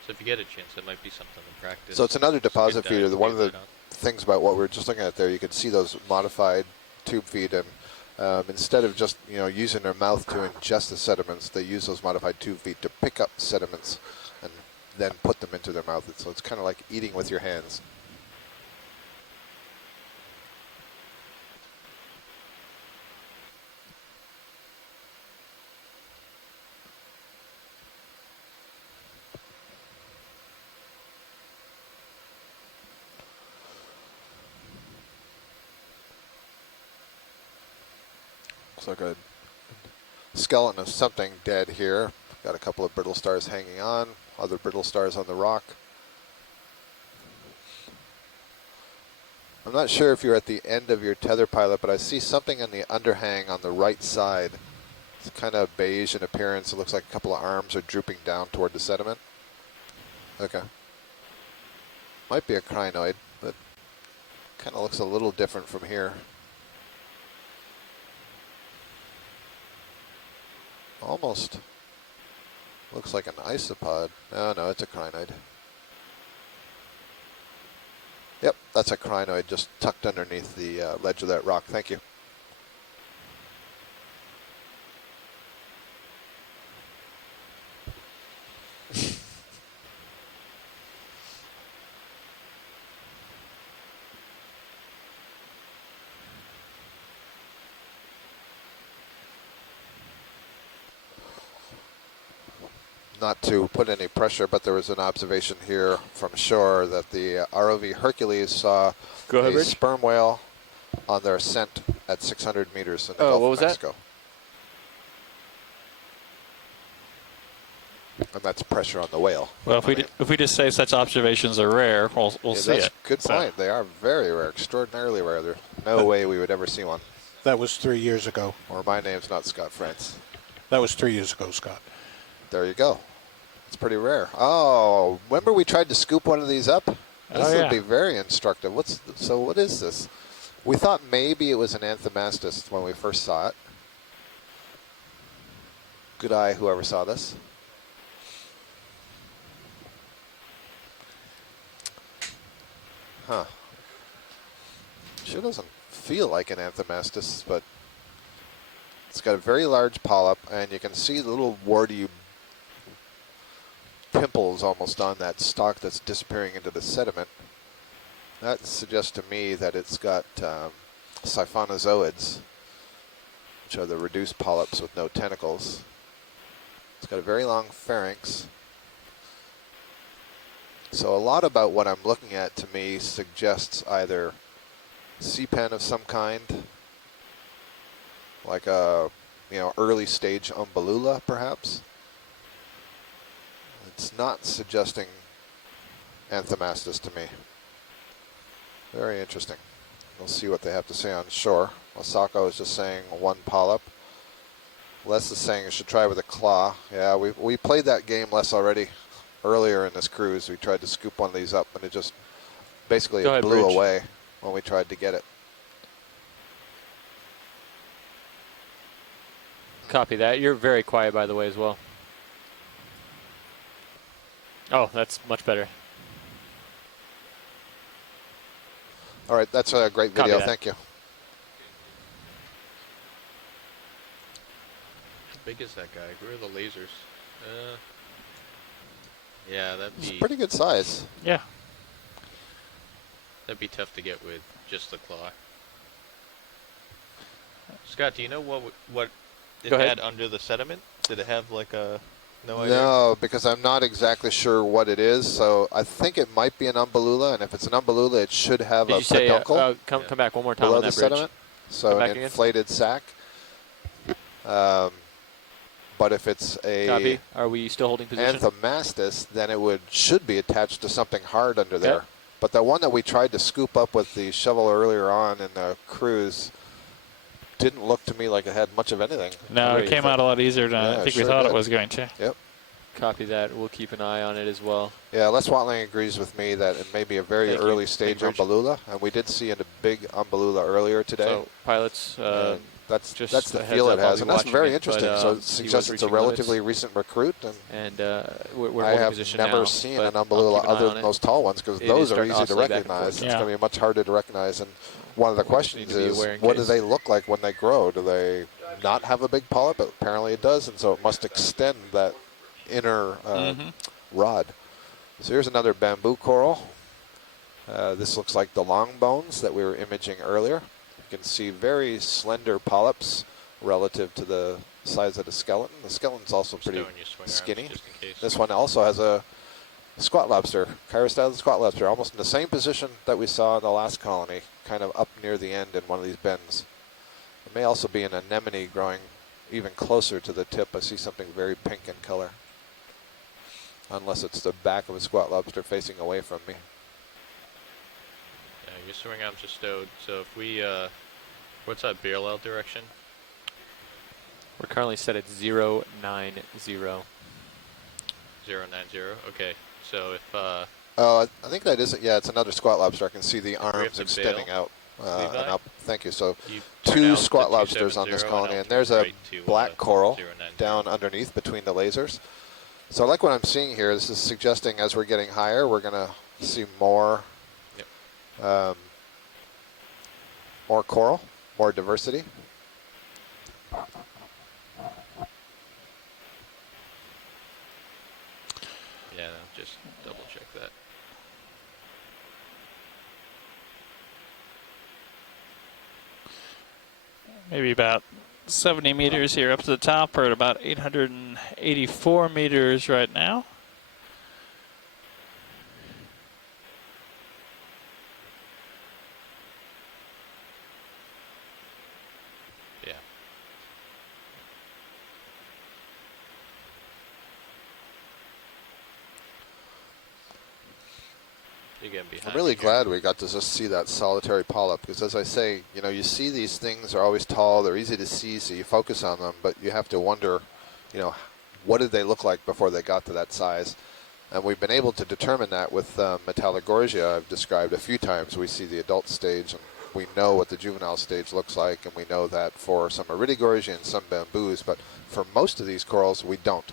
So if you get a chance, it might be something to practice. So it's another deposit feeder. One of the things about what we were just looking at there, you can see those modified tube feed, and instead of just using their mouth to ingest the sediments, they use those modified tube feed to pick up sediments and then put them into their mouth. So it's kind of like eating with your hands. Looks like a skeleton of something dead here. Got a couple of brittle stars hanging on, other brittle stars on the rock. I'm not sure if you're at the end of your tether, pilot, but I see something in the underhang on the right side. It's kind of beige in appearance. It looks like a couple of arms are drooping down toward the sediment. Okay. Might be a crinoid, but kind of looks a little different from here. Almost looks like an isopod. No, it's a crinoid. Yep, that's a crinoid just tucked underneath the ledge of that rock. Thank you. Not to put any pressure, but there was an observation here from shore that the ROV Hercules saw a sperm whale on their ascent at 600 meters in the Gulf of Mexico. And that's pressure on the whale. Well, if we just say such observations are rare, we'll see that's it. Good point. They are very rare, extraordinarily rare. There's no way we would ever see one. That was 3 years ago. Or my name's not Scott France. That was 3 years ago, Scott. There you go. It's pretty rare. Oh, remember we tried to scoop one of these up? This would be very instructive. So what is this? We thought maybe it was an anthomastus when we first saw it. Good eye, whoever saw this. Huh. Sure doesn't feel like an Anthomastus, but it's got a very large polyp, and you can see the little warty pimples almost on that stalk that's disappearing into the sediment. That suggests to me that it's got siphonozoids, which are the reduced polyps with no tentacles. It's got a very long pharynx. So a lot about what I'm looking at to me suggests either sea pen of some kind, like a early stage umbellula perhaps. It's not suggesting Anthomastus to me. Very interesting. We'll see what they have to say on shore. Masako is just saying one polyp. Les is saying you should try with a claw. Yeah, we played that game, Les, already earlier in this cruise. We tried to scoop one of these up, and it just basically blew away when we tried to get it. Copy that. You're very quiet, by the way, as well. Oh, that's much better. All right, that's a great video. Thank you. How big is that guy? Where are the lasers? Yeah, that'd be... It's pretty good size. Yeah. That'd be tough to get with just the claw. Scott, do you know what it had under the sediment? Did it have like a... No idea? No, because I'm not exactly sure what it is. So I think it might be an umbellula, and if it's an umbellula, it should have a peduncle. Come back one more time below on the that bridge. sediment. So an inflated sac. But if it's a Copy. Are we still holding position? Anthomastus, then it should be attached to something hard under there. But the one that we tried to scoop up with the shovel earlier on in the cruise didn't look to me like it had much of anything. No, it came out a lot easier than I think we thought it was going to. Yep. Copy that. We'll keep an eye on it as well. Yeah, Les Watling agrees with me that it may be a very early stage umbellula, and we did see a big umbellula earlier today. So pilots, that's the feel it has, and that's very interesting. So it suggests it's a relatively recent recruit, and we're I have position never now, seen an umbellula other than those tall ones, because those are easy to recognize. Yeah. It's going to be much harder to recognize, and one of the questions is, what do they look like when they grow? Do they not have a big polyp? But apparently it does, and so it must extend that inner rod. So here's another bamboo coral. This looks like the long bones that we were imaging earlier. You can see very slender polyps relative to the size of the skeleton. The skeleton's also pretty skinny. This one also has a squat lobster, Chirostylus squat lobster, almost in the same position that we saw in the last colony, kind of up near the end in one of these bends. It may also be an anemone growing even closer to the tip. I see something very pink in color. Unless it's the back of a squat lobster facing away from me. Yeah, your swing arms are stowed. So if we, what's that parallel direction? We're currently set at 090. 090. Okay. So if I think that is it. Yeah, it's another squat lobster. I can see the arms extending out and up. Thank you. So two squat lobsters on this colony, and there's a black coral down underneath between the lasers. So I like what I'm seeing here. This is suggesting as we're getting higher, we're going to see more, more coral, more diversity. Yeah, just double check that. Maybe about 70 meters here up to the top. We're at about 884 meters right now. Yeah. I'm really glad we got to just see that solitary polyp, because as I say, you see these things are always tall, they're easy to see, so you focus on them, but you have to wonder, what did they look like before they got to that size? And we've been able to determine that with Metallogorgia. I've described a few times. We see the adult stage, and we know what the juvenile stage looks like, and we know that for some Iridogorgia and some bamboos, but for most of these corals, we don't.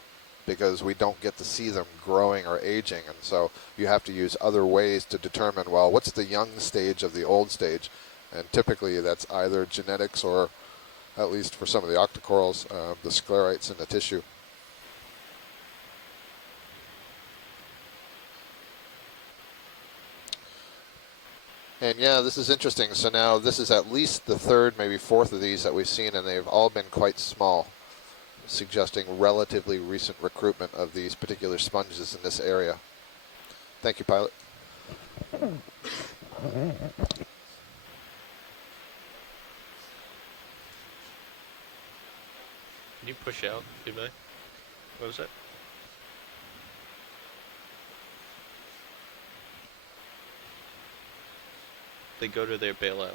because we don't get to see them growing or aging. And so you have to use other ways to determine, well, what's the young stage of the old stage? And typically that's either genetics or, at least for some of the octocorals, the sclerites in the tissue. And yeah, this is interesting. So now this is at least the third, maybe fourth of these that we've seen, and they've all been quite small, suggesting relatively recent recruitment of these particular sponges in this area. Thank you, pilot. Can you push out, Billy? What was that? They go to their bailout.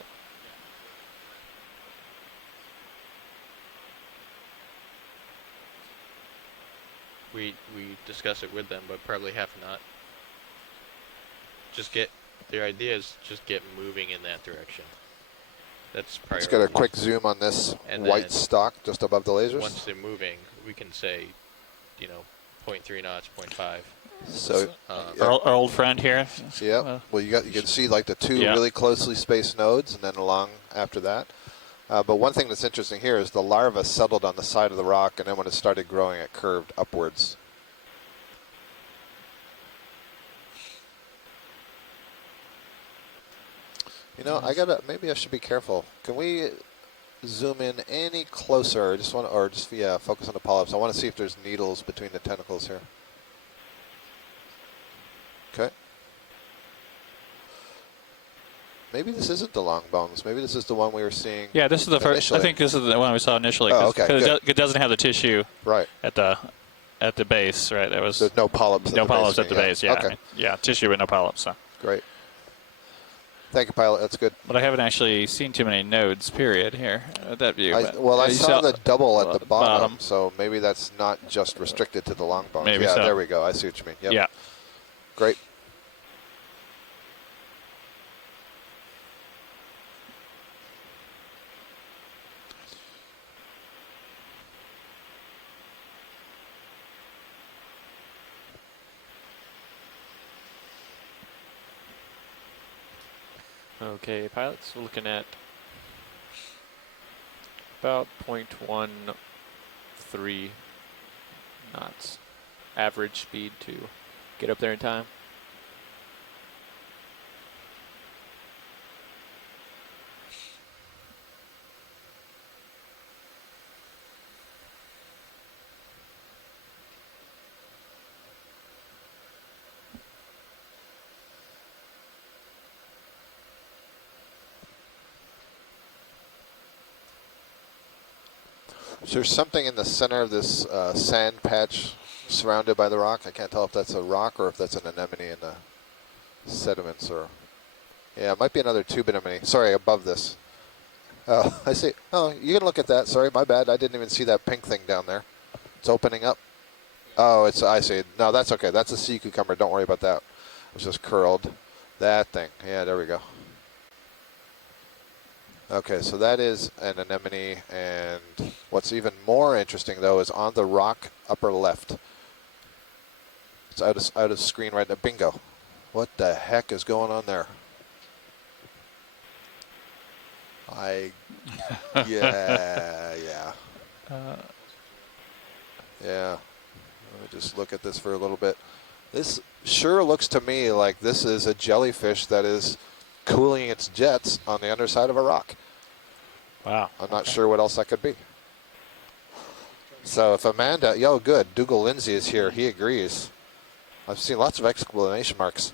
We discuss it with them, but probably have not. Just get, their idea is just get moving in that direction. That's priority. Let's get a quick zoom on this And white then stalk just above the lasers. Once they're moving, we can say, 0.3 knots, 0.5. So our old friend here. Yeah. Well, you can see like the two Yeah. really closely spaced nodes, and then along after that. But one thing that's interesting here is the larva settled on the side of the rock, and then when it started growing, it curved upwards. Maybe I should be careful. Can we zoom in any closer? Focus on the polyps. I want to see if there's needles between the tentacles here. Okay. Maybe this isn't the long bones. Maybe this is the one we were seeing. Yeah, this is the first. initially. I think this is the one we saw initially. Oh, okay, good. It doesn't have the tissue. Right. At the base, right? There's no polyps. No polyps at the base. Yeah. Okay. Yeah, tissue but no polyps. So. Great. Thank you, pilot. That's good. But I haven't actually seen too many nodes, period, here at that view. I saw the double at the bottom, so maybe that's not just restricted to the long bones. Maybe yeah, so. There we go. I see what you mean. Yep. Yeah. Great. Okay, pilots, we're looking at about 0.13 knots average speed to get up there in time. Is there something in the center of this sand patch surrounded by the rock? I can't tell if that's a rock or if that's an anemone in the sediments. Yeah, it might be another tube anemone. Sorry, above this. Oh, I see. Oh, you can look at that. Sorry, my bad. I didn't even see that pink thing down there. It's opening up. Oh, I see. No, that's okay. That's a sea cucumber. Don't worry about that. It was just curled. That thing. Yeah, there we go. Okay, so that is an anemone, and what's even more interesting, though, is on the rock upper left. It's out of screen right now. Bingo. What the heck is going on there? Yeah. Yeah. Let me just look at this for a little bit. This sure looks to me like this is a jellyfish that is cooling its jets on the underside of a rock. Wow. I'm not sure what else that could be. So if Amanda, good, Dougal Lindsay is here. He agrees. I've seen lots of exclamation marks.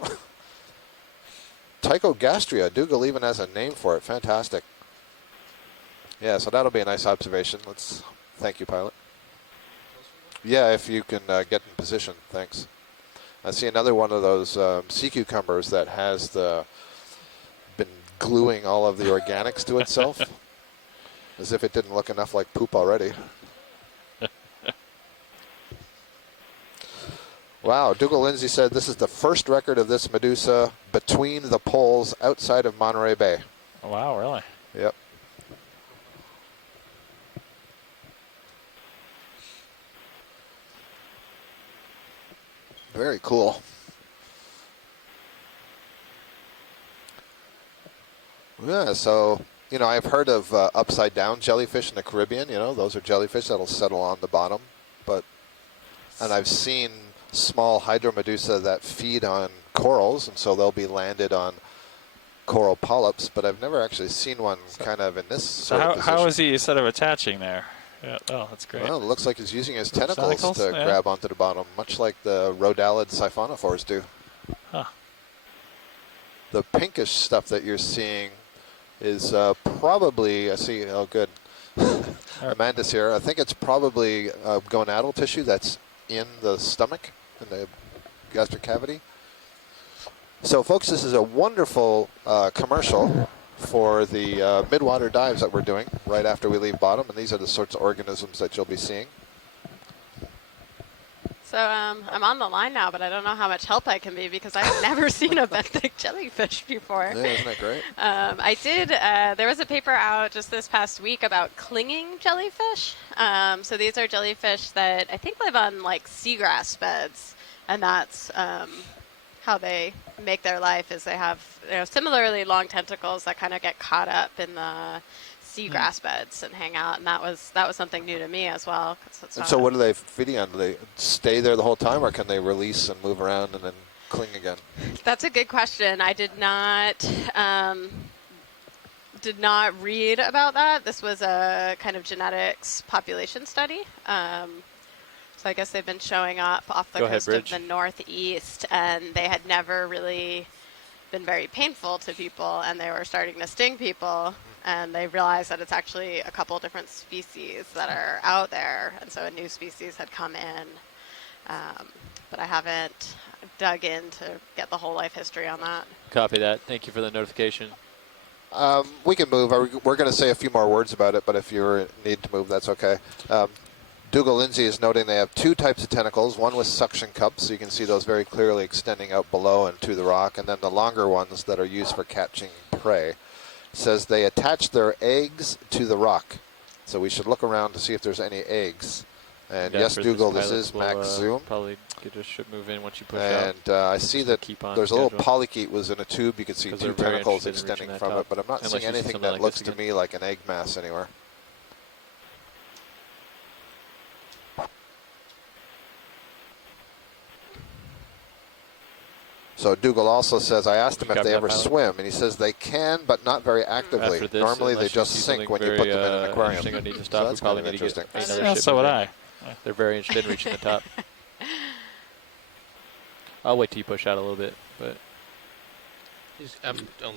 Tychogastria. Dougal even has a name for it. Fantastic. Yeah, so that'll be a nice observation. Thank you, pilot. Yeah, if you can get in position, thanks. I see another one of those sea cucumbers that has been gluing all of the organics to itself, as if it didn't look enough like poop already. Wow, Dougal Lindsay said this is the first record of this Medusa between the poles outside of Monterey Bay. Wow, really? Yep. Very cool. Yeah, so, I've heard of upside down jellyfish in the Caribbean. Those are jellyfish that'll settle on the bottom. And I've seen small hydromedusa that feed on corals, and so they'll be landed on coral polyps, but I've never actually seen one kind of in this sort of position. How is he sort of attaching there? Yeah, oh, that's great. Well, it looks like he's using his tentacles to Yeah. grab onto the bottom, much like the rhodalid siphonophores do. Huh. The pinkish stuff that you're seeing is probably, I see, oh good, Amanda's here. I think it's probably gonadal tissue that's in the stomach, in the gastric cavity. So, folks, this is a wonderful commercial for the midwater dives that we're doing right after we leave bottom, and these are the sorts of organisms that you'll be seeing. So I'm on the line now, but I don't know how much help I can be because I've never seen a benthic jellyfish before. Yeah, isn't that great? I did. There was a paper out just this past week about clinging jellyfish. So these are jellyfish that I think live on like seagrass beds, and that's how they make their life. Is they have similarly long tentacles that kind of get caught up in the seagrass beds and hang out, and that was something new to me as well. And so what are they feeding on? Do they stay there the whole time, or can they release and move around and then cling again? That's a good question. I did not read about that. This was a kind of genetics population study. So I guess they've been showing up off the coast of the Northeast, and they had never really been very painful to people, and they were starting to sting people, and they realized that it's actually a couple different species that are out there, and so a new species had come in. But I haven't dug in to get the whole life history on that. Copy that. Thank you for the notification. We can move. We're going to say a few more words about it, but if you need to move, that's okay. Dougal Lindsay is noting they have two types of tentacles, one with suction cups, so you can see those very clearly extending out below and to the rock, and then the longer ones that are used for catching prey. It says they attach their eggs to the rock, so we should look around to see if there's any eggs. And yes, Dougal, this is max zoom. Probably should move in once you push out. And I see that there's a little polychaete was in a tube. You can see two tentacles extending from it, but I'm not seeing anything that looks to me like an egg mass anywhere. So Dougal also says, I asked him if they ever swim, and he says they can, but not very actively. This, normally they just sink when you put them in an aquarium. I need to So stop. that's Probably kind of need to interesting. get another ship So would moving. I. They're very interested in reaching the top. I'll wait till you push out a little bit, but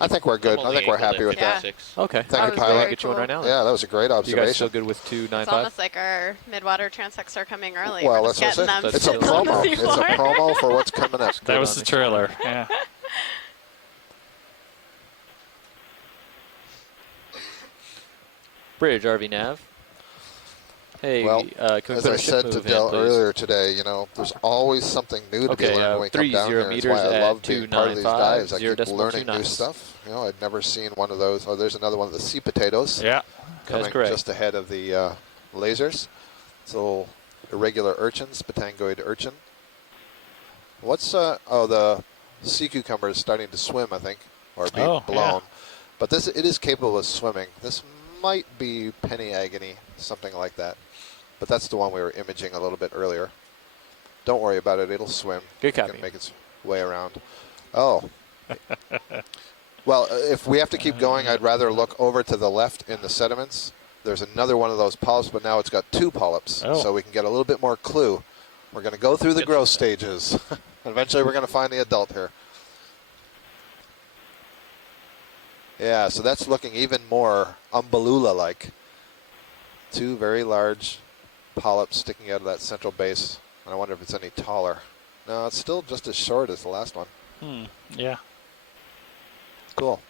I think we're good. I think we're happy with that. Okay. Thank you, pilot. Get you one right now. Yeah, that was a great observation. You guys still good with 295? It's almost like our midwater transects are coming early. Well, We're just that's getting them it's a sitting on the promo. It's a seafloor. promo for what's coming up. That was the trailer. Yeah. Bridge, RV Nav. Hey, Well, can we as put I a ship said to move in, Del please? earlier today, there's always something new to be Okay, learned when we come down 30 here. That's meters why I at love being part of these 295, dives. I keep learning new 0.29. stuff. I'd never seen one of those. Oh, there's another one of the sea potatoes. Yeah, coming that's correct. just ahead of the lasers. So irregular urchins, Patangoid urchin. What's the sea cucumber is starting to swim, I think, or be blown. Yeah. But it is capable of swimming. This might be penny agony, something like that. But that's the one we were imaging a little bit earlier. Don't worry about it. It'll swim. Good It copy. can make its way around. Oh. Well, if we have to keep going, I'd rather look over to the left in the sediments. There's another one of those polyps, but now it's got two polyps, so we can get a little bit more clue. We're going to go through the growth stages. Eventually, we're going to find the adult here. Yeah, so that's looking even more umbellula-like. Two very large polyps sticking out of that central base. And I wonder if it's any taller. No, it's still just as short as the last one. Yeah. Cool.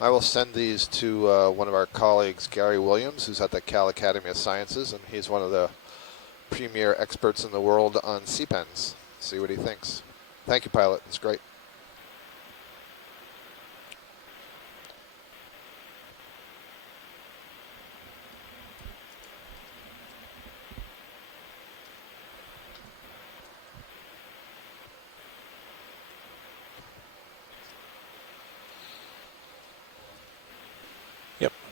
I will send these to one of our colleagues, Gary Williams, who's at the Cal Academy of Sciences, and he's one of the premier experts in the world on sea pens. See what he thinks. Thank you, pilot. It's great.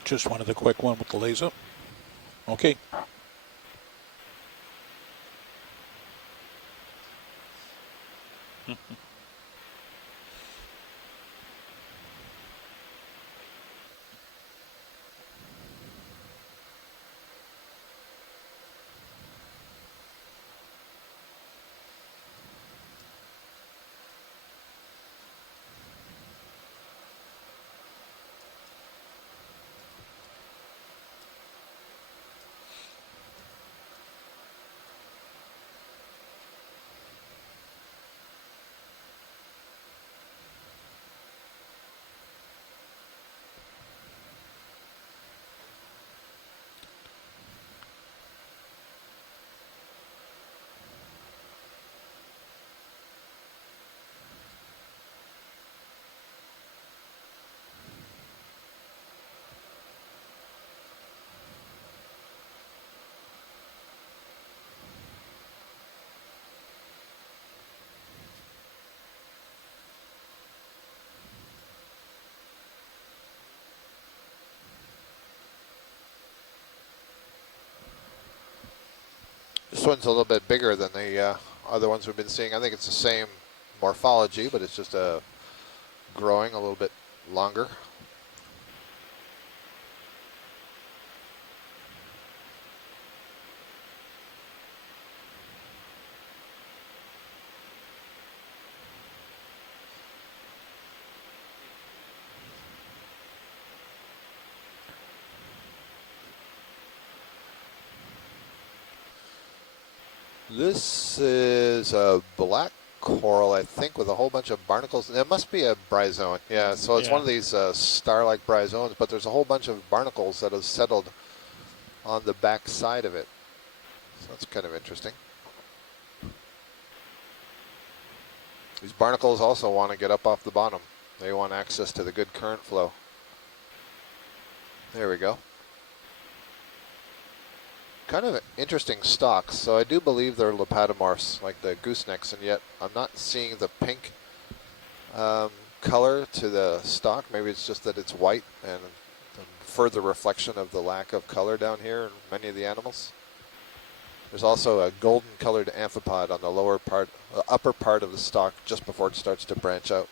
Just wanted a quick one with the laser. Okay. This one's a little bit bigger than the other ones we've been seeing. I think it's the same morphology, but it's just growing a little bit longer. This is a black coral, I think, with a whole bunch of barnacles. It must be a bryozoan. Yeah, so it's one of these star-like bryozoans, but there's a whole bunch of barnacles that have settled on the back side of it. So that's kind of interesting. These barnacles also want to get up off the bottom. They want access to the good current flow. There we go. Kind of interesting stalks. So I do believe they're lepatomorphs, like the goosenecks, and yet I'm not seeing the pink color to the stalk. Maybe it's just that it's white and a further reflection of the lack of color down here in many of the animals. There's also a golden colored amphipod on the lower part, upper part of the stalk just before it starts to branch out.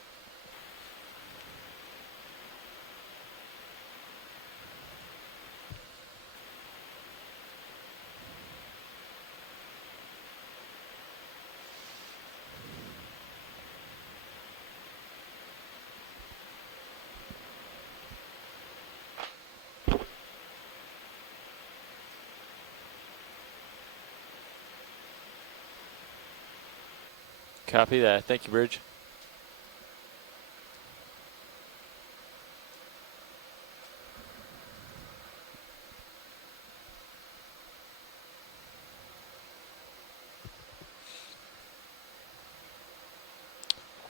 Copy that. Thank you, Bridge.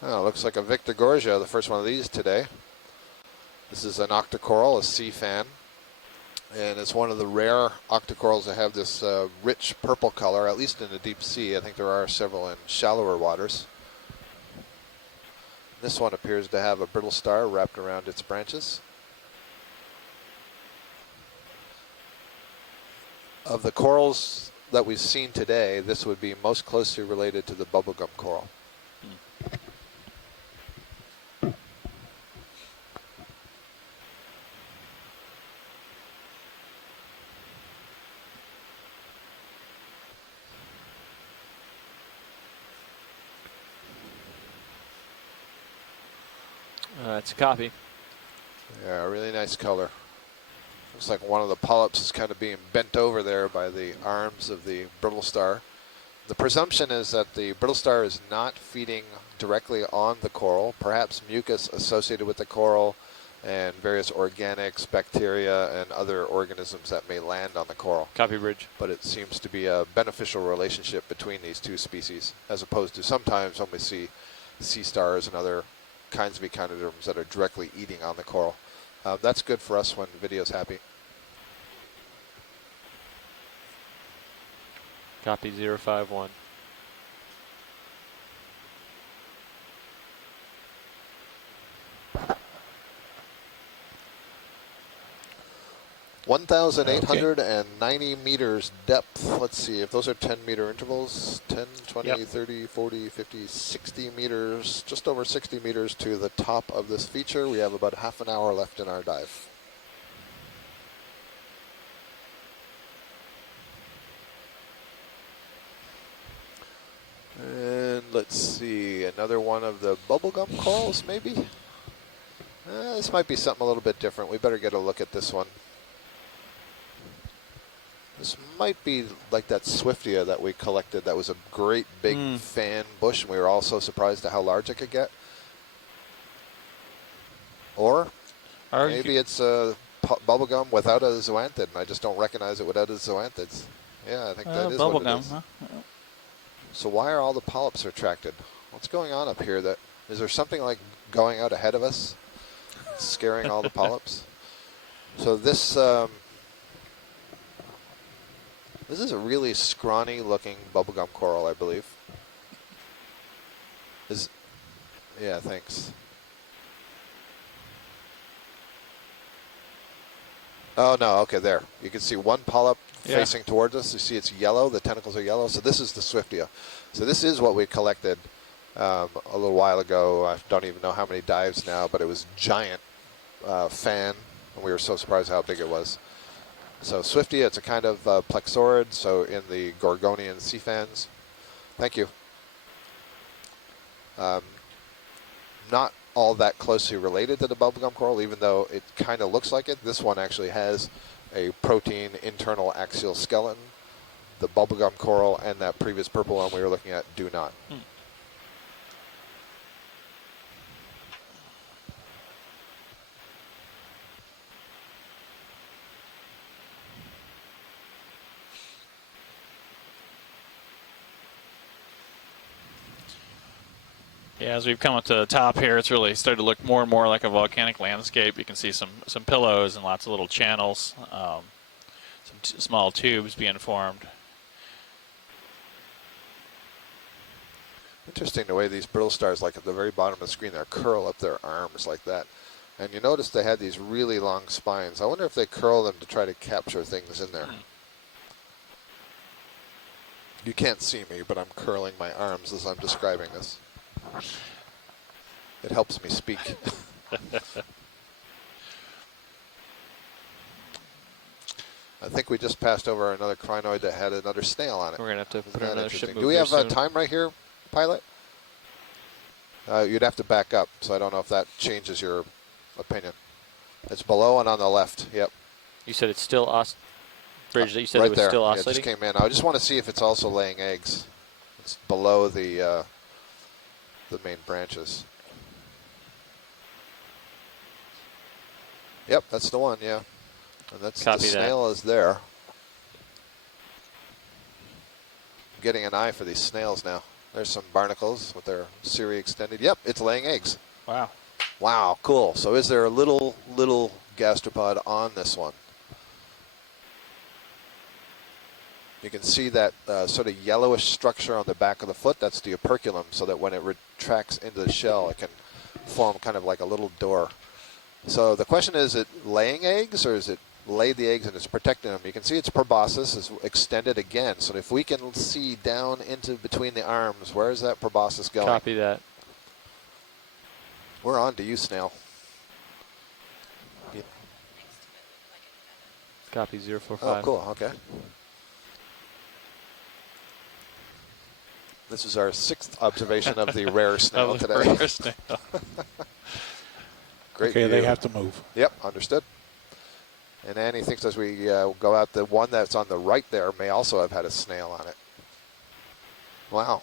Oh, looks like a Victor Gorgia, the first one of these today. This is an octocoral, a sea fan. And it's one of the rare octocorals that have this rich purple color, at least in the deep sea. I think there are several in shallower waters. This one appears to have a brittle star wrapped around its branches. Of the corals that we've seen today, this would be most closely related to the bubblegum coral. That's a copy. Yeah, really nice color. Looks like one of the polyps is kind of being bent over there by the arms of the brittle star. The presumption is that the brittle star is not feeding directly on the coral. Perhaps mucus associated with the coral and various organics, bacteria, and other organisms that may land on the coral. Copy, Bridge. But it seems to be a beneficial relationship between these two species, as opposed to sometimes when we see sea stars and other kinds of echinoderms that are directly eating on the coral. That's good for us when video's happy. Copy 051. 1,890 meters depth. Let's see if those are 10-meter intervals. 10, 20, Yep. 30, 40, 50, 60 meters. Just over 60 meters to the top of this feature. We have about half an hour left in our dive. And let's see, another one of the bubblegum corals, maybe? This might be something a little bit different. We better get a look at this one. This might be like that Swiftia that we collected. That was a great big fan bush, and we were all so surprised at how large it could get. Or maybe it's a bubblegum without a zoanthid, and I just don't recognize it without a zoanthids. Yeah, I think that is what it bubblegum, is. huh? So why are all the polyps retracted? What's going on up here? Is there something like going out ahead of us, scaring all the polyps? So this this is a really scrawny looking bubblegum coral, I believe. Yeah, thanks. Oh no, okay, there. You can see one polyp facing towards us. You see it's yellow, the tentacles are yellow. So this is the Swiftia. So this is what we collected a little while ago. I don't even know how many dives now, but it was giant fan, and we were so surprised how big it was. So Swiftia, it's a kind of plexaurid, so in the Gorgonian sea fans. Thank you. Not all that closely related to the bubblegum coral, even though it kind of looks like it. This one actually has a protein internal axial skeleton. The bubblegum coral and that previous purple one we were looking at do not. Yeah, as we've come up to the top here, it's really started to look more and more like a volcanic landscape. You can see some pillows and lots of little channels, some small tubes being formed. Interesting the way these brittle stars, like at the very bottom of the screen, they curl up their arms like that. And you notice they had these really long spines. I wonder if they curl them to try to capture things in there. You can't see me, but I'm curling my arms as I'm describing this. It helps me speak. I think we just passed over another crinoid that had another snail on it. We're going to have to put another ship move. Do we have time right here, pilot? You'd have to back up, so I don't know if that changes your opinion. It's below and on the left, yep. You said it's still Bridge, you said right it was there. still Yeah, oscillating? it just came in. I just want to see if it's also laying eggs. It's below the main branches. Yep, that's the one, yeah. And that's Copy the snail is there. I'm getting an eye for these snails now. There's some barnacles with their cirri extended. Yep, it's laying eggs. Wow. Wow, cool. So is there a little gastropod on this one? You can see that sort of yellowish structure on the back of the foot. That's the operculum, so that when it retracts into the shell, it can form kind of like a little door. So the question is it laying eggs, or is it laid the eggs and it's protecting them? You can see its proboscis is extended again. So if we can see down into between the arms, where is that proboscis going? Copy that. We're on to you, snail. Yeah. Copy 045. Oh, cool. Okay. This is our 6th observation of the rare snail today. Rare snail. Great okay, view. they have to move. Yep, understood. And Annie thinks as we go out, the one that's on the right there may also have had a snail on it. Wow.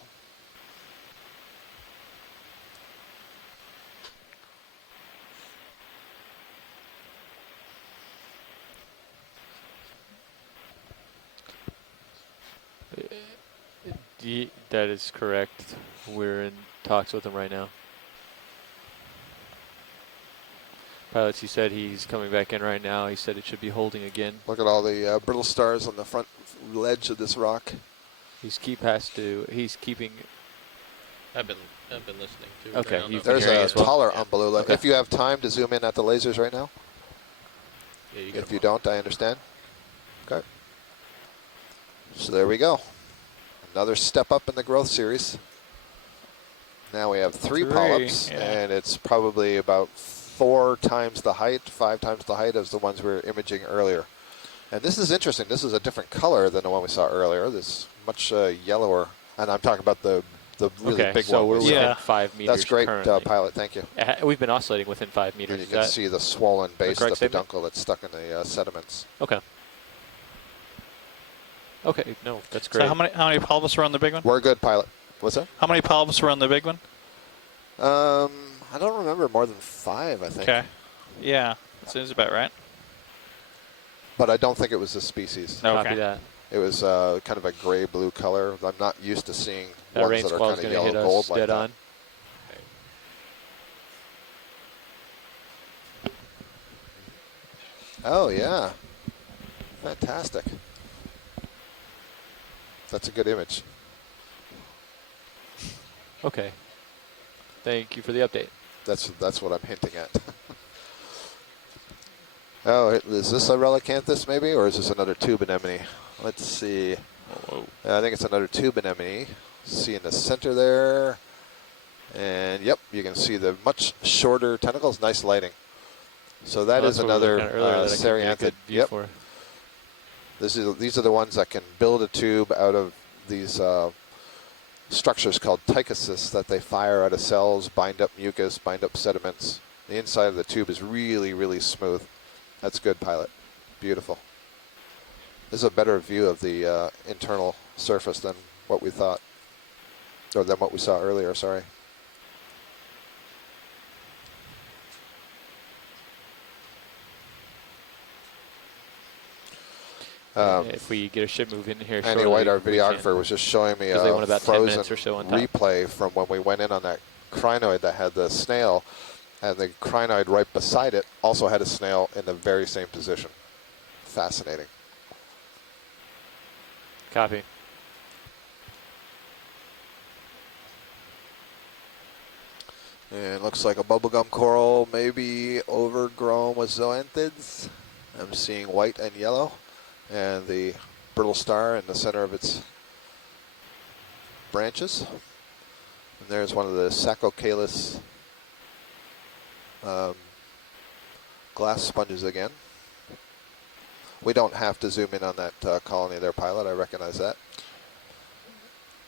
That is correct. We're in talks with him right now. Pilots, he said he's coming back in right now. He said it should be holding again. Look at all the brittle stars on the front ledge of this rock. He's keeping. I've been listening to. Okay, you've There's a taller yeah. umbellula. Okay. If you have time to zoom in at the lasers right now. Yeah, you get If you don't, I understand. Okay. So there we go. Another step up in the growth series. Now we have three polyps, and it's probably about 4 times the height, 5 times the height as the ones we were imaging earlier. And this is interesting. This is a different color than the one we saw earlier. This is much yellower. And I'm talking about the really Okay, big so one. we're within 5 meters. That's great, currently. Pilot. Thank you. We've been oscillating within 5 meters. And you can see the swollen base, the correct statement? peduncle that's stuck in the sediments. Okay. Okay, no, that's great. So how many polyps were on the big one? We're good, Pilot. What's that? How many polyps were on the big one? I don't remember, more than 5, I think. Okay. Yeah, that seems about right. But I don't think it was this species. Okay. Copy that. It was kind of a gray-blue color. I'm not used to seeing That ones rain that are squall's kind of going to hit yellow-gold us like dead that. on. Oh, yeah. Fantastic. That's a good image. Okay. Thank you for the update. That's what I'm hinting at. Oh, is this a relicanthus maybe, or is this another tube anemone? Let's see. I think it's another tube anemone. See in the center there. And yep, you can see the much shorter tentacles. Nice lighting. So that is another Cereanthid. Yep. These are the ones that can build a tube out of these structures called tychocysts that they fire out of cells, bind up mucus, bind up sediments. The inside of the tube is really, really smooth. That's good, Pilot. Beautiful. This is a better view of the internal surface than what we thought, or than what we saw earlier, sorry. If we get a ship move in here Andy White, our videographer, was just showing me a frozen replay from when we went in on that crinoid that had the snail, and the crinoid right beside it also had a snail in the very same position. Fascinating. Copy. And it looks like a bubblegum coral, maybe overgrown with zoanthids. I'm seeing white and yellow, and the brittle star in the center of its branches. And there's one of the Sacocalus glass sponges again. We don't have to zoom in on that colony there, Pilot. I recognize that.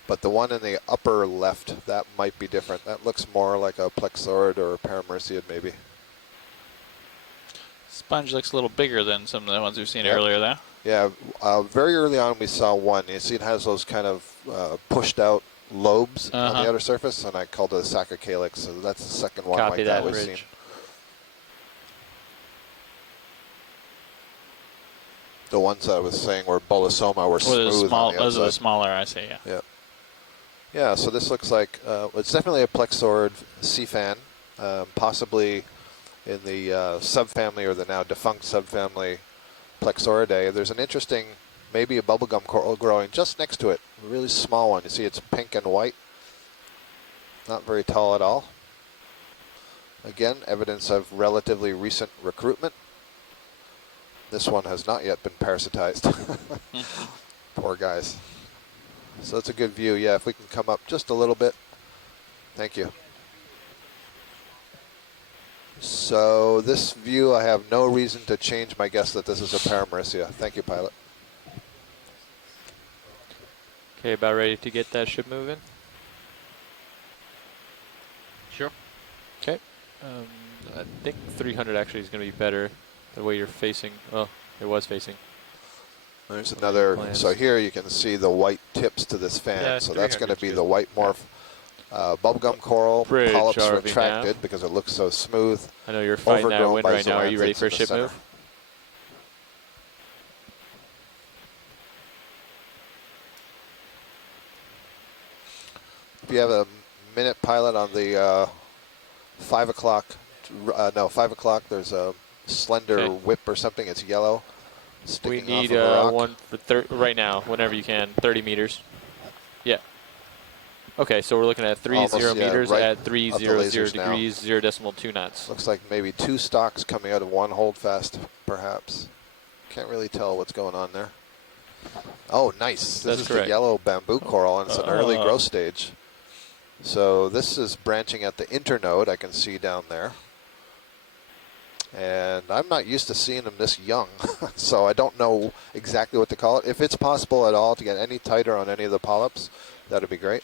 But the one in the upper left, that might be different. That looks more like a plexaurid or a paramerciid, maybe. Sponge looks a little bigger than some of the ones we've seen Yep. earlier, though. Yeah, very early on we saw one. You see it has those kind of pushed out lobes on the outer surface, and I called it a Sacocalix, so that's the second one Copy like that, we've Rich. seen. The ones I was saying were Bolosoma were smooth on the Those are the outside. smaller, I see, yeah. Yeah. Yeah, so this looks like, it's definitely a plexaurid sea fan, possibly in the subfamily or the now defunct subfamily Plexauridae. There's an interesting, maybe a bubblegum coral growing just next to it, a really small one. You see it's pink and white, not very tall at all. Again, evidence of relatively recent recruitment. This one has not yet been parasitized. Poor guys. So it's a good view. Yeah, if we can come up just a little bit. Thank you. So this view, I have no reason to change my guess that this is a Paramerissia. Thank you, Pilot. Okay, about ready to get that ship moving? Sure. Okay. I think 300 actually is going to be better the way you're facing. Oh, it was facing. There's another, so here you can see the white tips to this fan. Yeah, so that's going to 300's be good. the white morph. Bubblegum coral, Bridge polyps RV retracted nav. because it looks so smooth. I know you're fighting that overgrown wind by right now. Are you ready zoanthids for a in the ship center. move? If you have a minute, Pilot, on the 5 o'clock, no, 5 o'clock, there's a slender Okay. whip or something. It's yellow, We sticking need off of a rock. one for right now, whenever you can, 30 meters. Yeah. Okay, so we're looking at 30 meters right at up the 300 lasers now. degrees, 0.2 knots. Looks like maybe 2 stalks coming out of one holdfast, perhaps. Can't really tell what's going on there. Oh, nice. This is correct. the yellow bamboo coral, and it's an early growth stage. So this is branching at the internode, I can see down there. And I'm not used to seeing them this young, so I don't know exactly what to call it. If it's possible at all to get any tighter on any of the polyps, that would be great.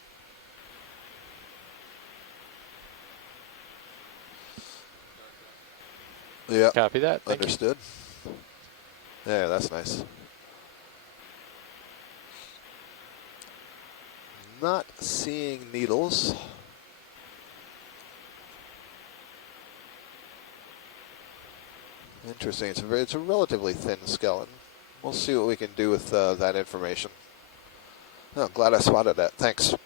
Yeah. Copy that. Thank Understood. Yeah, that's nice. Not seeing needles. Interesting. It's a relatively thin skeleton. We'll see what we can do with that information. Oh, glad I spotted that. Thanks.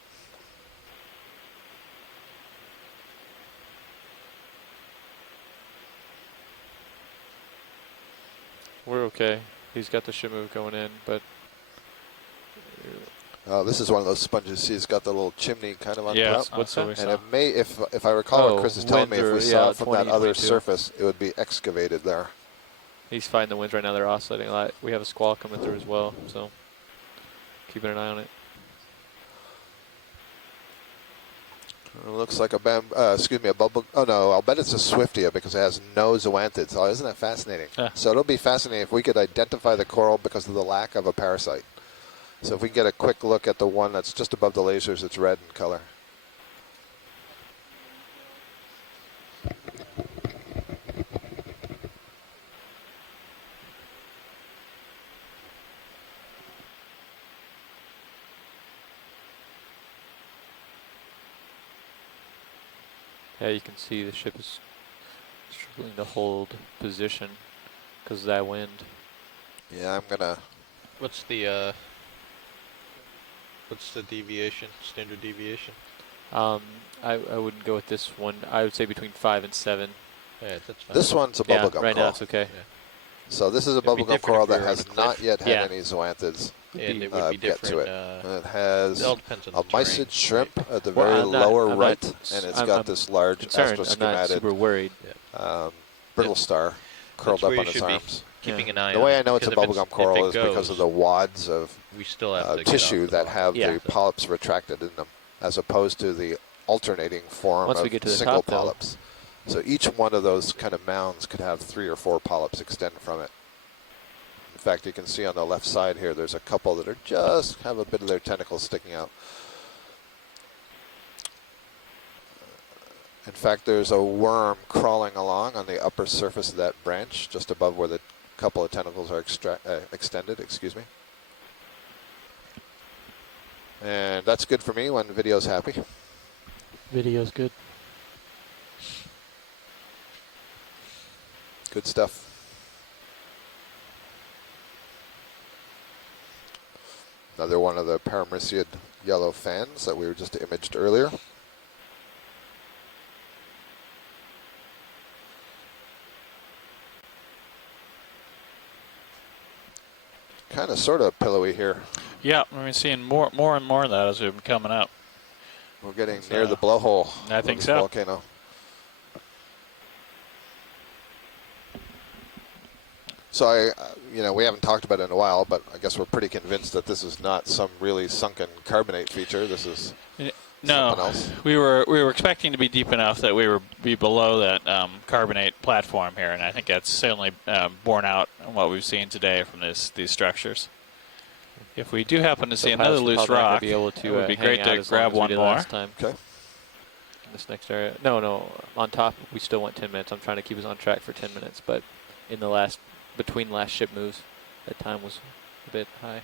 We're okay. He's got the ship move going in, but this is one of those sponges. See, it's got the little chimney kind of on top. What's that? And it may, if I recall what Chris is telling me, if we saw it from that other surface, it would be excavated there. He's fighting the winds right now. They're oscillating a lot. We have a squall coming through as well, so keeping an eye on it. It looks like a bubble. Oh no, I'll bet it's a Swiftia because it has no zoanthids. Oh, isn't that fascinating? So it'll be fascinating if we could identify the coral because of the lack of a parasite. So if we can get a quick look at the one that's just above the lasers, it's red in color. Yeah, you can see the ship is struggling to hold position because of that wind. Yeah, I'm gonna. What's the deviation? Standard deviation? I wouldn't go with this one. I would say between 5 and 7. Yeah, that's fine. This one's a bubblegum right coral. now it's okay. Yeah. So this is a bubblegum coral that has not yet had any zoanthids. And it would be get different. to it. And it has it all depends on a the terrain, mysid shrimp at the Well, very I'm not- lower I'm right, not- and it's I'm got this large concerned. I'm not astroschemated super worried. brittle star curled That's up where on you its should be arms. keeping an eye The on way it, I know it's a because if bubblegum if coral it is because of goes, the wads of we still have to get tissue off the that bottom. have Yeah. the polyps retracted in them, as opposed to the alternating form Once of we get to the single top, though. polyps. So each one of those kind of mounds could have 3 or 4 polyps extend from it. In fact, you can see on the left side here, there's a couple that are just have a bit of their tentacles sticking out. In fact, there's a worm crawling along on the upper surface of that branch, just above where the couple of tentacles are extended, excuse me. And that's good for me when video's happy. Video's good. Good stuff. Another one of the Parameciid yellow fans that we were just imaged earlier. Kind of sort of pillowy here. Yeah, we've been seeing more and more of that as we've been coming up. We're getting near the blowhole. I think of this so. Volcano. So we haven't talked about it in a while, but I guess we're pretty convinced that this is not some really sunken carbonate feature. This is something else. We were expecting to be deep enough that we would be below that carbonate platform here, and I think that's certainly borne out on what we've seen today from these structures. If we do happen to see another loose rock, be able to, it would be hang great out to as long grab as we one did more. last time. Okay. In this next area. No, on top we still went 10 minutes. I'm trying to keep us on track for 10 minutes, but in the between last ship moves, that time was a bit high.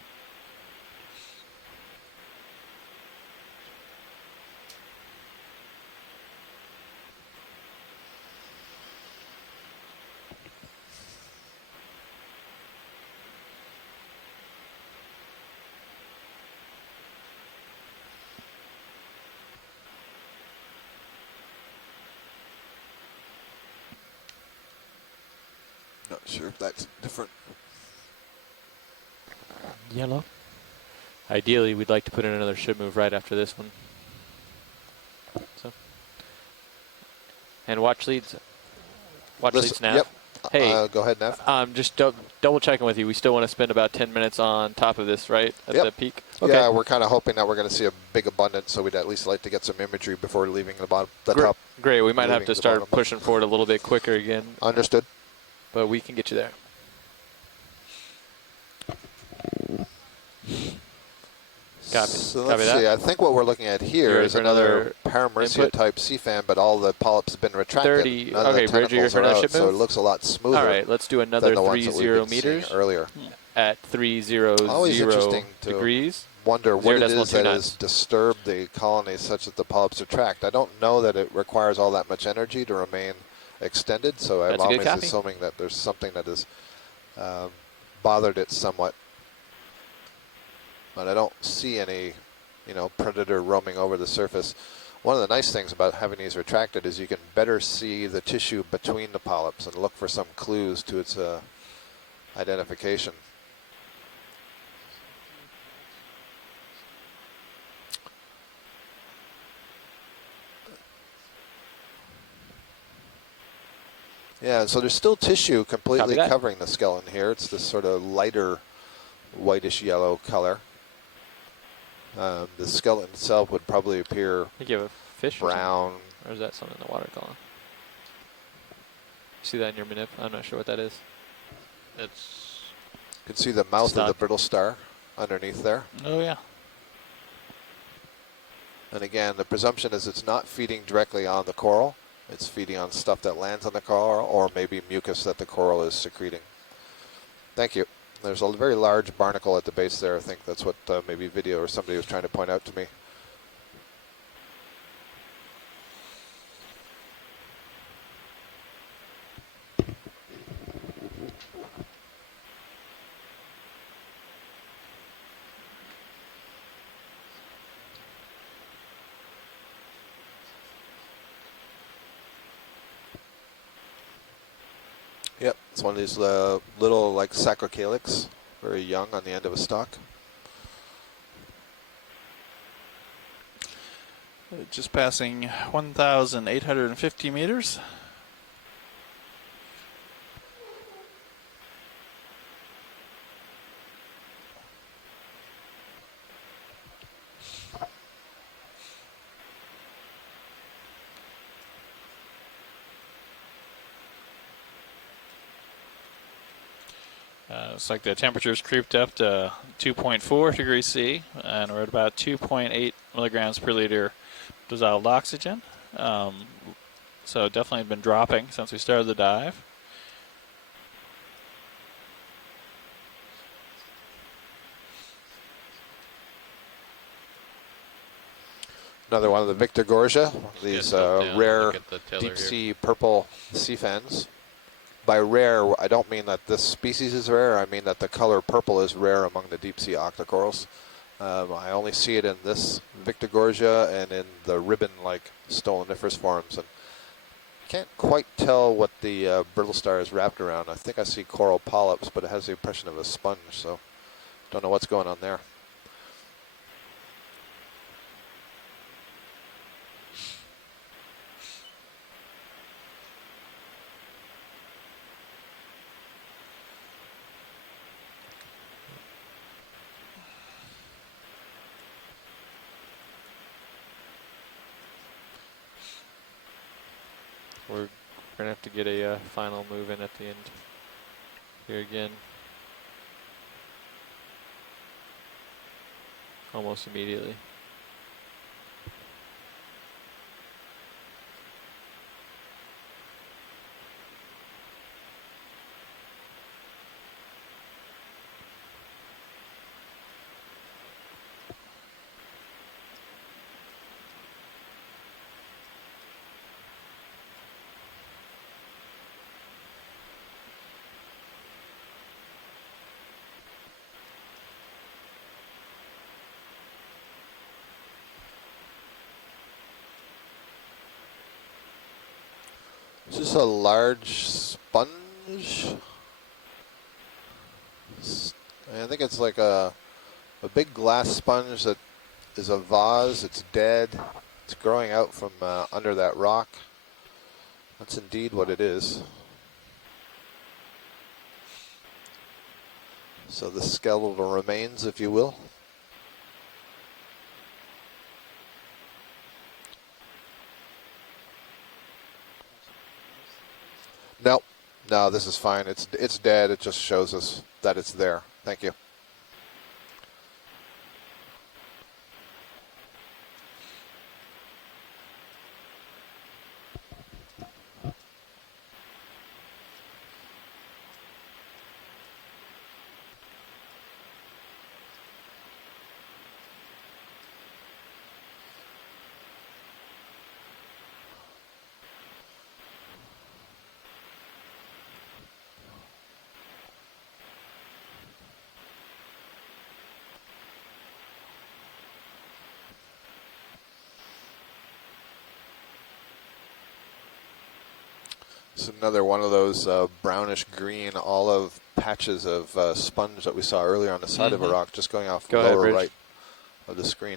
Not sure if that's different. Yellow. Ideally, we'd like to put in another ship move right after this one. And watch leads. Watch leads, Nav. Yep. Hey, go ahead, Nav. Just double checking with you. We still want to spend about 10 minutes on top of this, right? At the peak? Okay. Yeah, we're kind of hoping that we're going to see a big abundance, so we'd at least like to get some imagery before leaving the bottom, the top. Great. We might have to start bottom. pushing forward a little bit quicker again. Understood. But we can get you there. Copy. So Copy let's that. see. I think what we're looking at here is another Paramecia type sea fan, but all the polyps have been retracted. 30. None of Okay, the Bridger, you're tentacles for are another out, ship so move? it looks a lot smoother. All right, let's do another than the ones that 30 we've been meters seeing earlier. at 300 Always interesting to degrees. wonder what it is that 0.29. has disturbed the colony such that the polyps retract. I don't know that it requires all that much energy to remain extended, so I'm That's a good always copy. assuming that there's something that has bothered it somewhat. But I don't see any, predator roaming over the surface. One of the nice things about having these retracted is you can better see the tissue between the polyps and look for some clues to its identification. Yeah, so there's still tissue completely covering the skeleton here. It's this sort of lighter whitish yellow color. The skeleton itself would probably appear You have a fish brown. Or is that something in the water column? You see that in your manip? I'm not sure what that is. It's. You can see the mouth of the brittle star underneath there. Oh, yeah. And again, the presumption is it's not feeding directly on the coral. It's feeding on stuff that lands on the coral or maybe mucus that the coral is secreting. Thank you. There's a very large barnacle at the base there. I think that's what maybe video or somebody was trying to point out to me. Yep, it's one of these little like sacrocalyx, very young on the end of a stalk. Just passing 1,850 meters. It's like the temperature's creeped up to 2.4 degrees C, and we're at about 2.8 milligrams per liter dissolved oxygen. So definitely been dropping since we started the dive. Another one of the Victor Gorgia, these rare deep here. sea purple sea fans. By rare, I don't mean that this species is rare. I mean that the color purple is rare among the deep sea octocorals. I only see it in this Victor Gorgia and in the ribbon-like stoloniferous forms. And can't quite tell what the brittle star is wrapped around. I think I see coral polyps, but it has the impression of a sponge, so don't know what's going on there. We're going to have to get a final move in at the end here again. Almost immediately. Is this a large sponge? I think it's like a big glass sponge that is a vase. It's dead. It's growing out from under that rock. That's indeed what it is. So the skeletal remains, if you will. No, no, this is fine. It's dead. It just shows us that it's there. Thank you. It's another one of those brownish green olive patches of sponge that we saw earlier on the side of a rock, just going off Go ahead, lower Rich. right of the screen.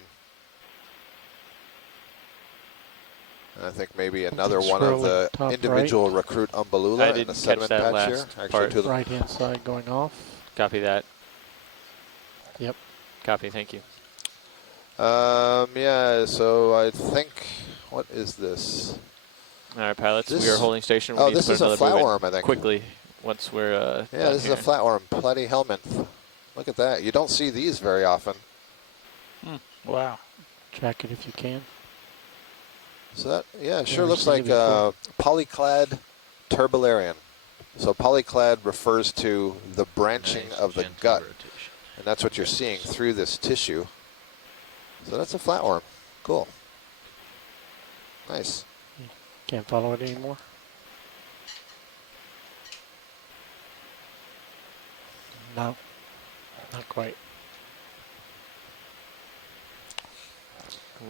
And I think maybe another one of the top individual right. recruit I umbellula in the didn't catch sediment that patch here. last Actually, part. to the Right-hand side going off. Copy that. Yep. Copy, thank you. yeah, so I think, what is this? All right, pilots, we This- are holding station. We oh, need this to put is a another move in flatworm, I think. quickly once we're Yeah, done this here. is a flatworm, platyhelminth. Look at that. You don't see these very often. Wow. Track it if you can. So that, yeah, it sure Never looks seen like it before. polyclad turbularian. So polyclad refers to the branching of the gut, and that's what you're seeing through this tissue. So that's a flatworm. Cool. Nice. Can't follow it anymore. No, not quite.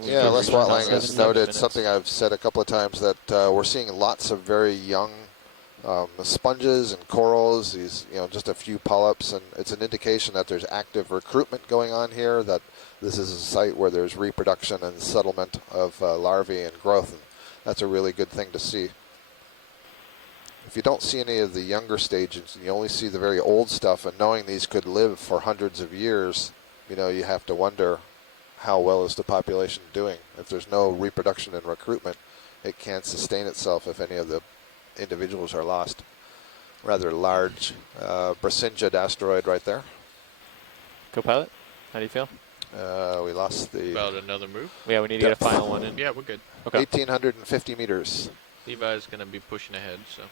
Yeah, Les Watling has 7 noted minutes. something I've said a couple of times, that we're seeing lots of very young sponges and corals, these, just a few polyps, and it's an indication that there's active recruitment going on here, that this is a site where there's reproduction and settlement of larvae and growth, and that's a really good thing to see. If you don't see any of the younger stages, and you only see the very old stuff, and knowing these could live for hundreds of years, you have to wonder, how well is the population doing? If there's no reproduction and recruitment, it can't sustain itself if any of the individuals are lost. Rather large Brasingid asteroid right there. Co-pilot, how do you feel? We lost the... About another move? Yeah, we need to get a final one in. Yeah, we're good. Okay. 1,850 meters. Levi's going to be pushing ahead, so.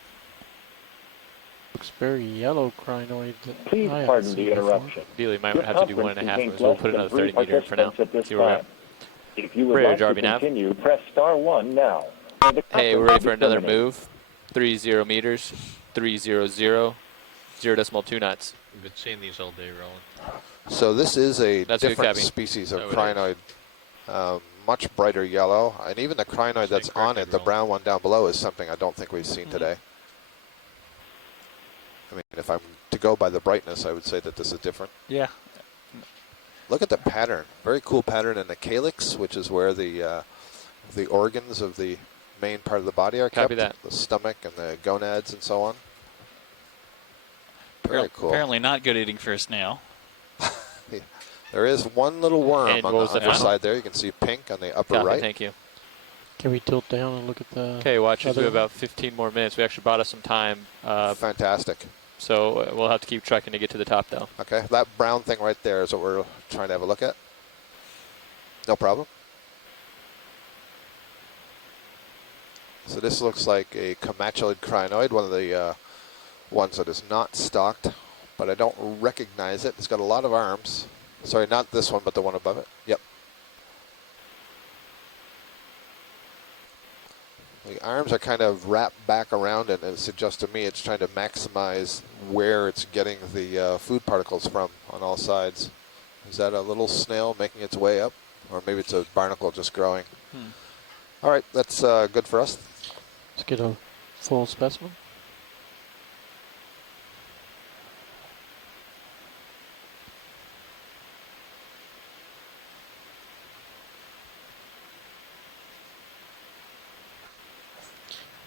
Looks very yellow crinoid. Please I haven't pardon seen the before. interruption. Really might Your have to do conference 1.5 contains moves. We'll less put than another 3 30 meter in for now. participants at this See where we're at. time. If you would Ready, like to Jarby Nav? continue, press star 1 now. Or the Hey, we're conference ready will for be another terminated. move. 30 meters, 300, 0.2 knots. We've been seeing these all day rolling. So this is a That's good, different Cabby. species of Oh, it crinoid, much brighter yellow, and even the crinoid that's on it, the brown one down below, is something I don't think we've seen today. I mean, if I'm to go by the brightness, I would say that this is different. Yeah. Look at the pattern. Very cool pattern in the calyx, which is where the organs of the main part of the body are Copy kept. that. The stomach and the gonads and so on. Very cool. Apparently not good eating for a snail. There is one little worm And on what the was the upper final? side there. You can see pink on the upper Copy, right. thank you. Can we tilt down and look at the... Okay, watchers, we other have about 15 more minutes. We actually bought us some time. Fantastic. So we'll have to keep trucking to get to the top, though. Okay, that brown thing right there is what we're trying to have a look at. No problem. So this looks like a comatulid crinoid, one of the ones that is not stocked, but I don't recognize it. It's got a lot of arms. Sorry, not this one, but the one above it. Yep. The arms are kind of wrapped back around, and it suggests to me it's trying to maximize where it's getting the food particles from on all sides. Is that a little snail making its way up? Or maybe it's a barnacle just growing. All right, that's good for us. Let's get a full specimen.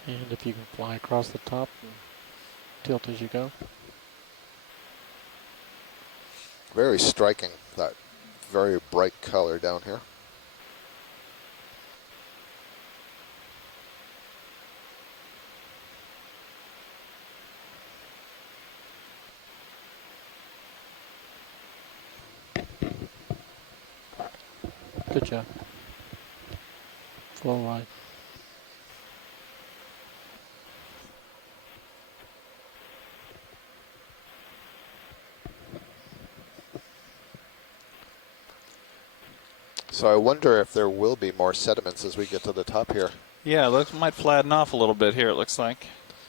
And if you can fly across the top and tilt as you go. Very striking, that very bright color down here. Good job. Flow wide. So I wonder if there will be more sediments as we get to the top here. Yeah, it might flatten off a little bit here, it looks like.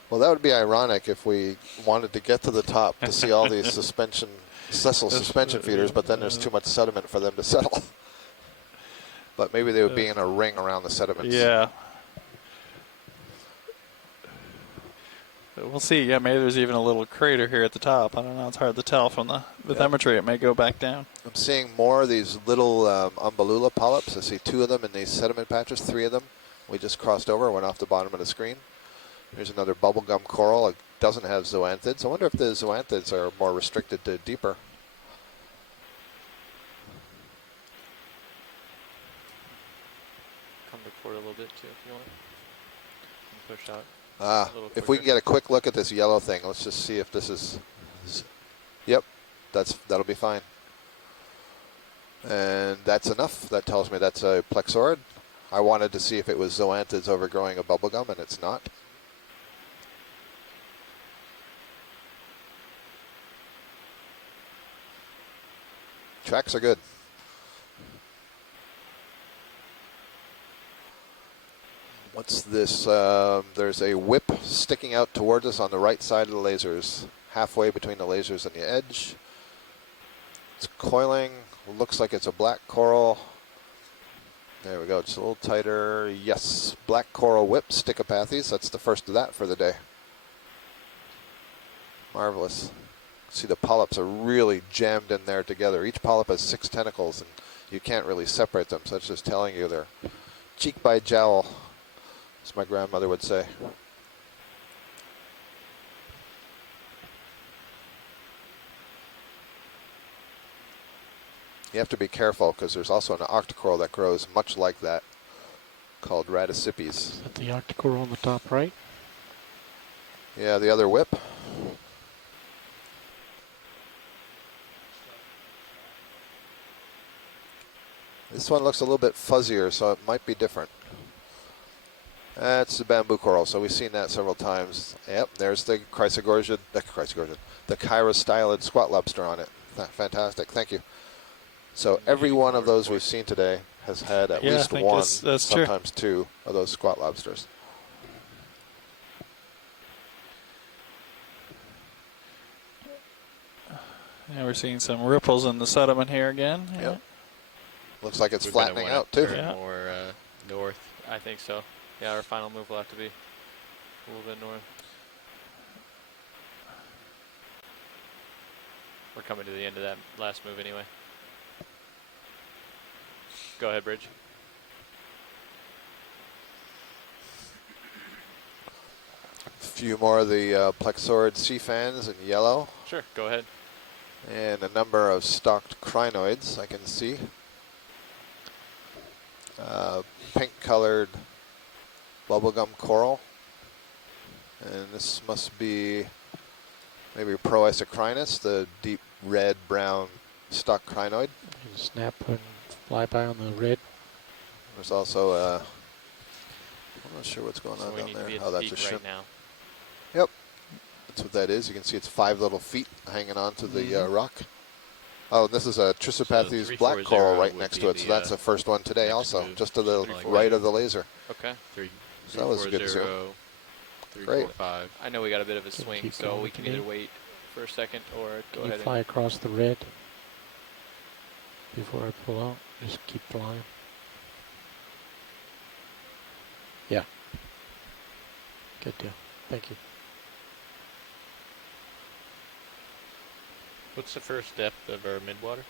Well, that would be ironic if we wanted to get to the top to see all these sessile suspension feeders, but then there's too much sediment for them to settle. But maybe they would be in a ring around the sediments. Yeah. We'll see. Yeah, maybe there's even a little crater here at the top. I don't know. It's hard to tell from the bathymetry. It may go back down. I'm seeing more of these little umbellula polyps. I see 2 of them in these sediment patches, 3 of them. We just crossed over, went off the bottom of the screen. Here's another bubblegum coral. It doesn't have zoanthids. I wonder if the zoanthids are more restricted to deeper. Come back forward a little bit too if you want. And push out. If we can get a quick look at this yellow thing, let's just see if this is. Yep, that'll be fine. And that's enough. That tells me that's a plexaurid. I wanted to see if it was zoanthids overgrowing a bubblegum, and it's not. Tracks are good. What's this? There's a whip sticking out towards us on the right side of the lasers, halfway between the lasers and the edge. It's coiling. Looks like it's a black coral. There we go. It's a little tighter. Yes, black coral whip, Stichopathes. That's the first of that for the day. Marvelous. See, the polyps are really jammed in there together. Each polyp has 6 tentacles, and you can't really separate them. So that's just telling you they're cheek by jowl, as my grandmother would say. You have to be careful because there's also an octocoral that grows much like that called Radicipes. Is that the octocoral on the top right? Yeah, the other whip. This one looks a little bit fuzzier, so it might be different. That's the bamboo coral, so we've seen that several times. Yep, there's the chrysogorgia, the chirostylid squat lobster on it. Fantastic, thank you. So every one of those we've seen today has had at least one, that's sometimes 2 of those squat lobsters. Yeah, we're seeing some ripples in the sediment here again. Yeah. Yep. Looks like it's flattening out too. More north. I think so. Yeah, our final move will have to be a little bit north. We're coming to the end of that last move anyway. Go ahead, Bridge. A few more of the plexaurid sea fans in yellow. Sure, go ahead. And a number of stalked crinoids I can see. Pink-colored bubblegum coral. And this must be maybe Proisocrinus, the deep red-brown stalked crinoid. Snap and fly by on the red. There's also I'm not sure what's going on down there. Oh, that's a shrimp. Right now. Yep, that's what that is. You can see it's 5 little feet hanging onto the rock. Oh, this is a Trisopathes black coral right next to it, so that's the first one today also, just to the right of the laser. Okay. So that was a good zoom. 3, Great. 4, 5. I know we got a bit of a swing, so we can either wait for a second or go ahead and fly across the red before I pull out. Just keep flying. Yeah. Good deal. Thank you. What's the first depth of our midwater?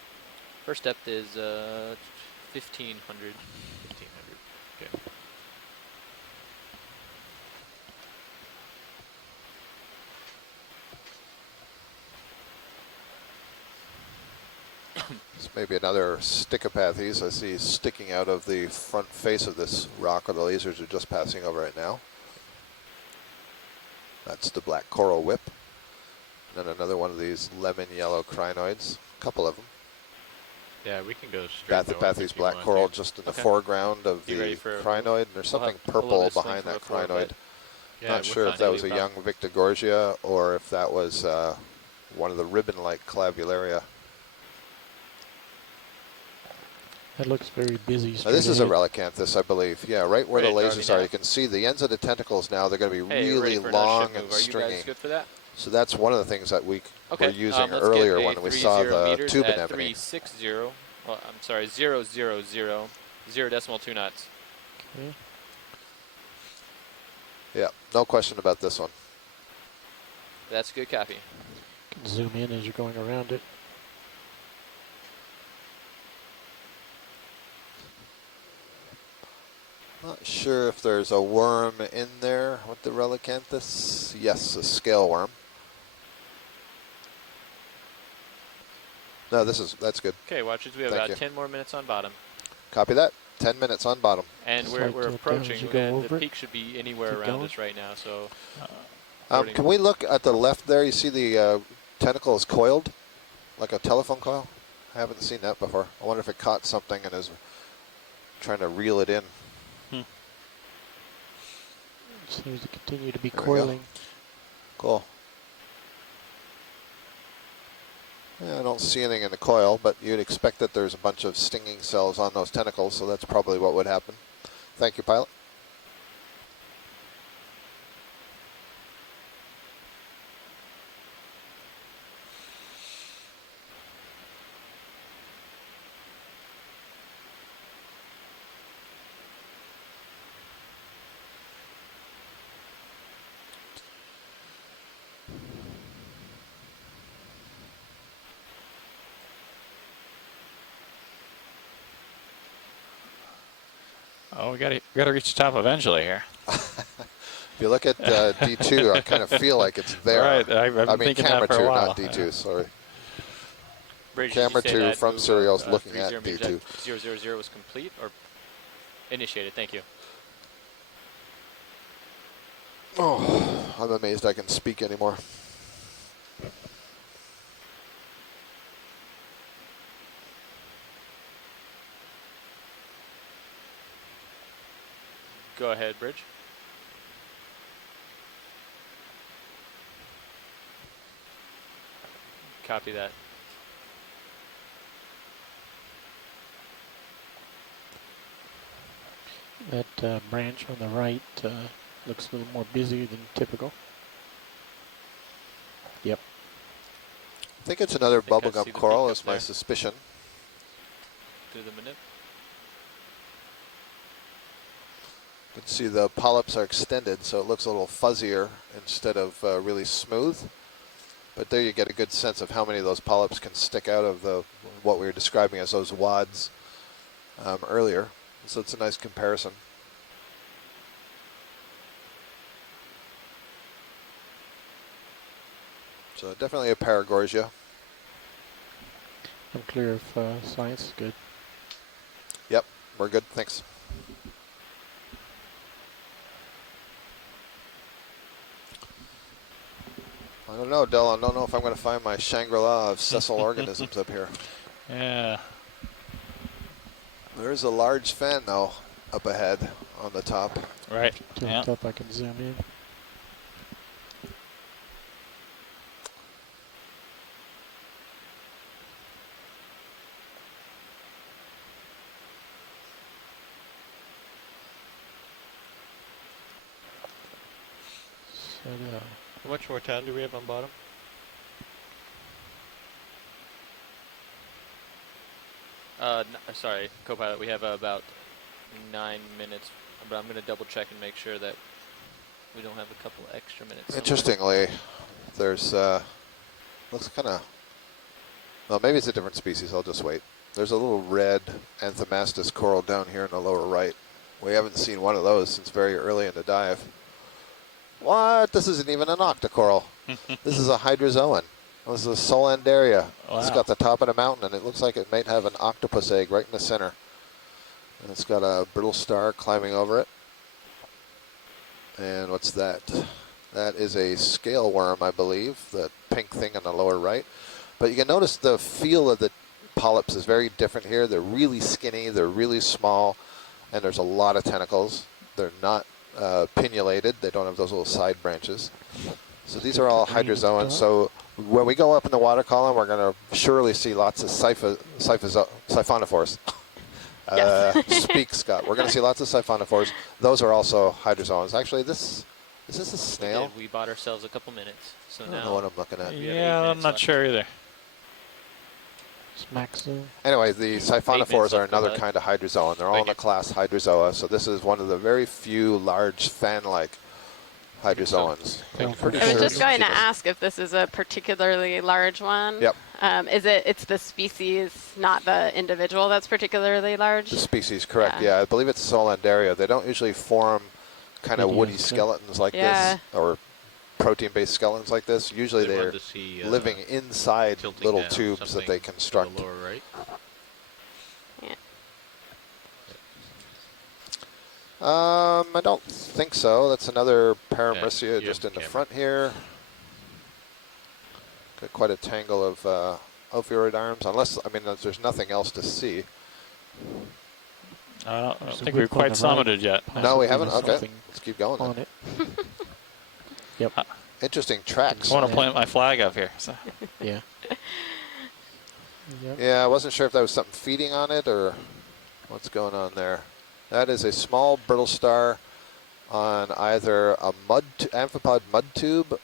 First depth is 1,500. 1,500. Okay. This may be another Stichopathes I see sticking out of the front face of this rock where the lasers are just passing over right now. That's the black coral whip. And then another one of these lemon yellow crinoids. A couple of them. Yeah, we can go straight north Bathypathes if you black want coral to. just in the Okay. foreground of You ready the for a crinoid. little- And there's we'll something have a little purple bit of swing behind from that the floor, crinoid. but yeah, Not we're sure if fine. that was Leave a it young out. Victigorgia or if that was one of the ribbon-like clavularia. That looks very busy. Now, this is a straight relicanthus, I believe. Yeah, right where the Ready to lasers drive are. me You can see the ends of the tentacles now. They're going to be Hey, ready really for another long ship and move. Are you stringy. guys good for that? So that's one of the things that we Okay. were using Let's earlier get a when we saw 30 the meters tube at anemone. 360. Well, I'm sorry, 000, 0.2 knots. Okay. Yeah, no question about this one. That's good copy. You can zoom in as you're going around it. Not sure if there's a worm in there with the relicanthus. Yes, a scale worm. No, that's good. Okay, watch as we have Thank about you. 10 more minutes on bottom. Copy that. 10 minutes on bottom. And Just we're, like we're to go approaching, as you go and over the it. peak should be anywhere Keep around going. us right now. So, Can we look at the left there? You see the tentacle is coiled, like a telephone coil? I haven't seen that before. I wonder if it caught something and is trying to reel it in. Seems to continue to be There we go. coiling. Cool. Yeah, I don't see anything in the coil, but you'd expect that there's a bunch of stinging cells on those tentacles, so that's probably what would happen. Thank you, pilot. Oh, we got to reach the top eventually here. If you look at D2, I kind of feel like it's there. Right, I've been I mean, thinking camera that for a 2, while. not D2, sorry. Bridge, Camera did you say 2 that from move serials of, looking 30 at meters D2. 000 was complete or initiated? Thank you. Oh, I'm amazed I can speak anymore. Go ahead, Bridge. Copy that. That branch on the right looks a little more busy than typical. Yep. I think it's another I see bubblegum the coral, peak is up my there. suspicion. Do the manip. You can see the polyps are extended, so it looks a little fuzzier instead of really smooth. But there you get a good sense of how many of those polyps can stick out of what we were describing as those wads earlier. So it's a nice comparison. So definitely a Paragorgia. I'm clear if science is good. Yep, we're good. Thanks. I don't know, Del. I don't know if I'm going to find my Shangri-La of sessile organisms up here. Yeah. There is a large fan, though, up ahead on the top. Right. Just up I can zoom in. So, How much more time do we have on bottom? Sorry, co-pilot. We have about 9 minutes, but I'm going to double check and make sure that we don't have a couple extra minutes. somewhere. Interestingly, there's looks kind of, well, maybe it's a different species. I'll just wait. There's a little red Anthomastus coral down here in the lower right. We haven't seen one of those since very early in the dive. What? This isn't even an octocoral. This is a hydrozoan. This is Solandaria. It's Wow. got the top of the mountain, and it looks like it might have an octopus egg right in the center. And it's got a brittle star climbing over it. And what's that? That is a scale worm, I believe, the pink thing on the lower right. But you can notice the feel of the polyps is very different here. They're really skinny, they're really small, and there's a lot of tentacles. They're not pinnulated. They don't have those little side branches. So these are all hydrozoans. So when we go up in the water column, we're going to surely see lots of siphonophores. Speak, Scott. We're going to see lots of siphonophores. Those are also hydrozoans. Actually, is this a snail? We bought ourselves a couple minutes. So I don't now know what I'm looking at. Yeah, I'm not sure either. Anyway, the siphonophores are another kind of hydrozoan. They're all in the class Hydrozoa. So this is one of the very few large fan-like hydrozoans. I was just going to ask if this is a particularly large one. Yep. It's the species, not the individual that's particularly large? The species, correct. Yeah, I believe it's Solandaria. They don't usually form kind of woody skeletons like this, or protein-based skeletons like this. Usually they're living inside little tubes that they construct. Lower right. I don't think so. That's another Paramycia just in the front here. Got quite a tangle of ophiuroid arms, unless, I mean, there's nothing else to see. I don't think we've quite summited yet. No, we haven't? Okay, let's keep going on then. it. Yep. Interesting tracks. I want to plant my flag up here. So. Yeah. Yeah, I wasn't sure if that was something feeding on it or what's going on there. That is a small brittle star on either a amphipod mud tube.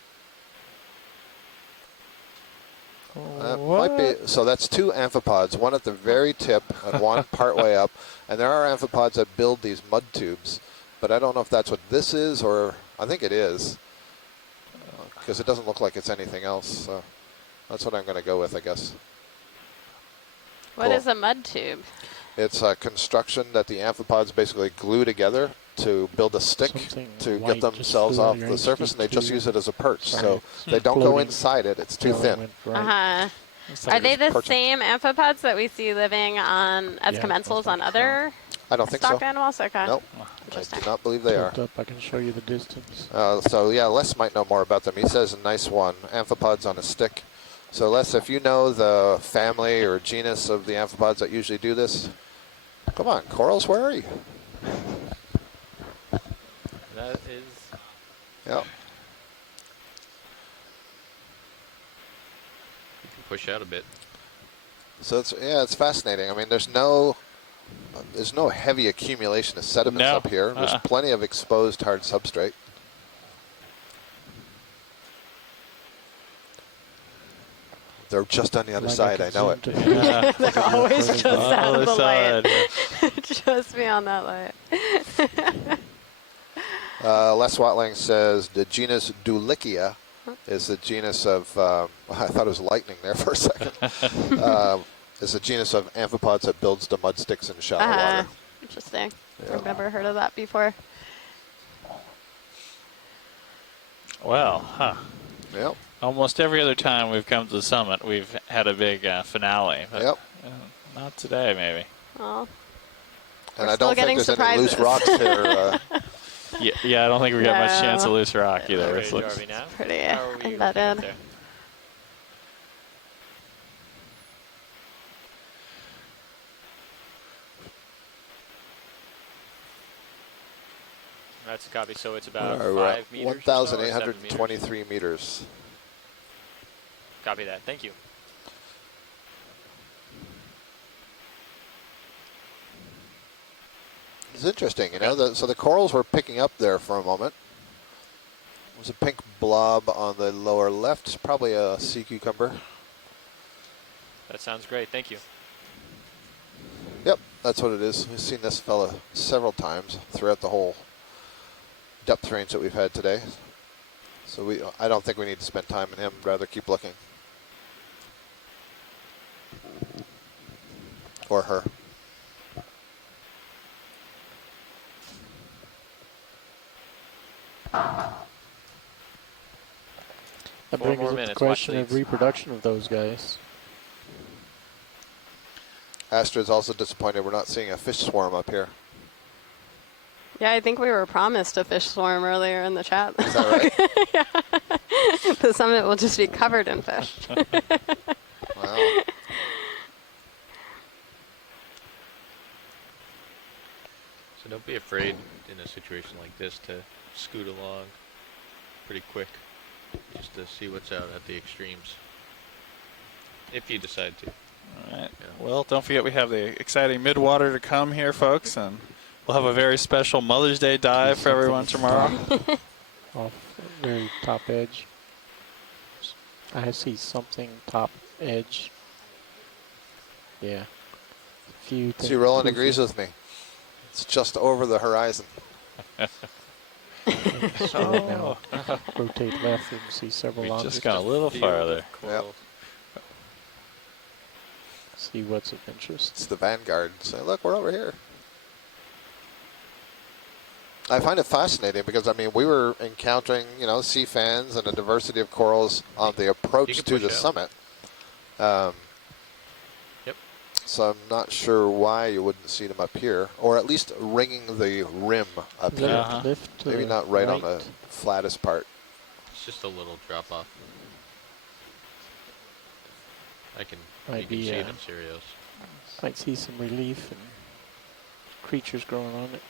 Might be, so that's two amphipods, one at the very tip and one part way up. And there are amphipods that build these mud tubes, but I don't know if that's what this is, or I think it is, because it doesn't look like it's anything else. So that's what I'm going to go with, I guess. What is a mud tube? It's a construction that the amphipods basically glue together to build a stick to get themselves off the surface, and they just use it as a perch. So they don't go inside it. It's too thin. Uh-huh. Are they the same amphipods that we see living on as commensals on other I don't think stock so. animals? Okay. Nope. I do not believe they are. I can show you the distance. So yeah, Les might know more about them. He says a nice one, amphipods on a stick. So Les, if you know the family or genus of the amphipods that usually do this, come on, corals, where are you? That is. Yep. You can push out a bit. So it's fascinating. I mean, there's no heavy accumulation of sediments up here. There's plenty of exposed hard substrate. They're just on the other side. I know it. Yeah. They're always just out of the light. Just beyond that light. Les Watling says the genus Dulichia is the genus of, I thought it was lightning there for a second, is the genus of amphipods that builds the mud sticks in shallow water. Interesting. Yeah. I've never heard of that before. Well, Yep. Almost every other time we've come to the summit, we've had a big finale. But, Yep. Not today, maybe. Well, and I don't think there's any loose rocks here. Yeah, I don't think we got much chance of loose rock either. It looks pretty embedded. That's a copy, so it's about We're 5 meters. 1,823 meters. Copy that. Thank you. It's interesting, you know. So the corals were picking up there for a moment. There's a pink blob on the lower left. It's probably a sea cucumber. That sounds great. Thank you. Yep, that's what it is. We've seen this fella several times throughout the whole depth range that we've had today. So I don't think we need to spend time on him. Rather keep looking. Or her. That 4 brings more up minutes. the Watch question of leads. reproduction of those guys. Astrid's also disappointed we're not seeing a fish swarm up here. Yeah, I think we were promised a fish swarm earlier in the chat. Is that right? Yeah. The summit will just be covered in fish. Wow. So don't be afraid in a situation like this to scoot along pretty quick, just to see what's out at the extremes, if you decide to. All right. Well, don't forget we have the exciting midwater to come here, folks, and we'll have a very special Mother's Day dive for everyone tomorrow. Off very top edge. I see something top edge. Yeah. Few See, Roland agrees with me. It's just over the horizon. Now, rotate left and see several We objects. just got a little farther. Yep. See what's of interest. It's the Vanguard. Say, look, we're over here. I find it fascinating because, I mean, we were encountering, sea fans and a diversity of corals on the approach to the summit. Yep. So I'm not sure why you wouldn't see them up here, or at least ringing the rim up here. Lift Maybe not right on the flattest part. It's just a little drop off. You can be, see them, Sirius. Might see some relief and creatures growing on it.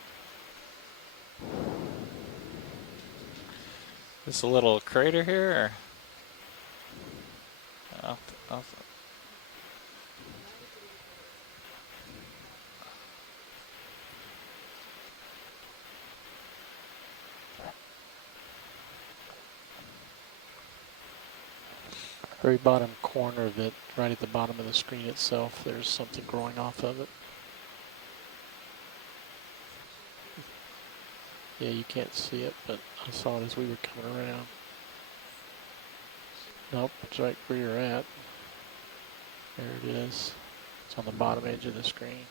This a little crater here? Or? Very bottom corner of it, right at the bottom of the screen itself, there's something growing off of it. Yeah, you can't see it, but I saw it as we were coming around. Nope, it's right where you're at. There it is. It's on the bottom edge of the screen.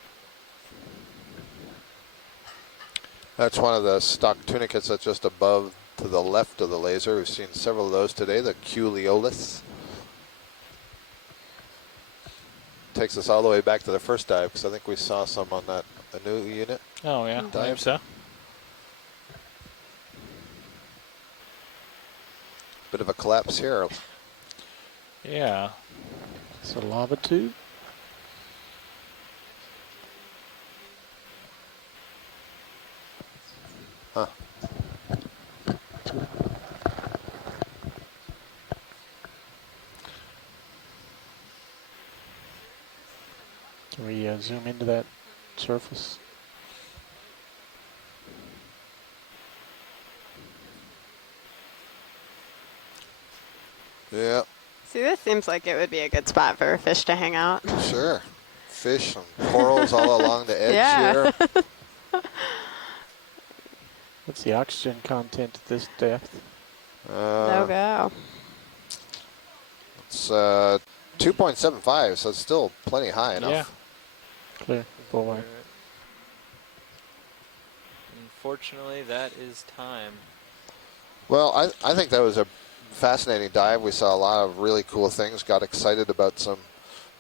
That's one of the stock tunicates that's just above to the left of the laser. We've seen several of those today, the Culeolus. Takes us all the way back to the first dive, because I think we saw some on that new unit. Oh, yeah, I believe so. Bit of a collapse here. Yeah. It's a lava tube. Huh. Can we zoom into that surface? Yeah. See, this seems like it would be a good spot for a fish to hang out. Sure. Fish and corals all along the edge Yeah. here. What's the oxygen content at this depth? No go. It's 2.75, so it's still plenty high enough. Yeah. Clear. Boy. Unfortunately, that is time. Well, I think that was a fascinating dive. We saw a lot of really cool things. Got excited about some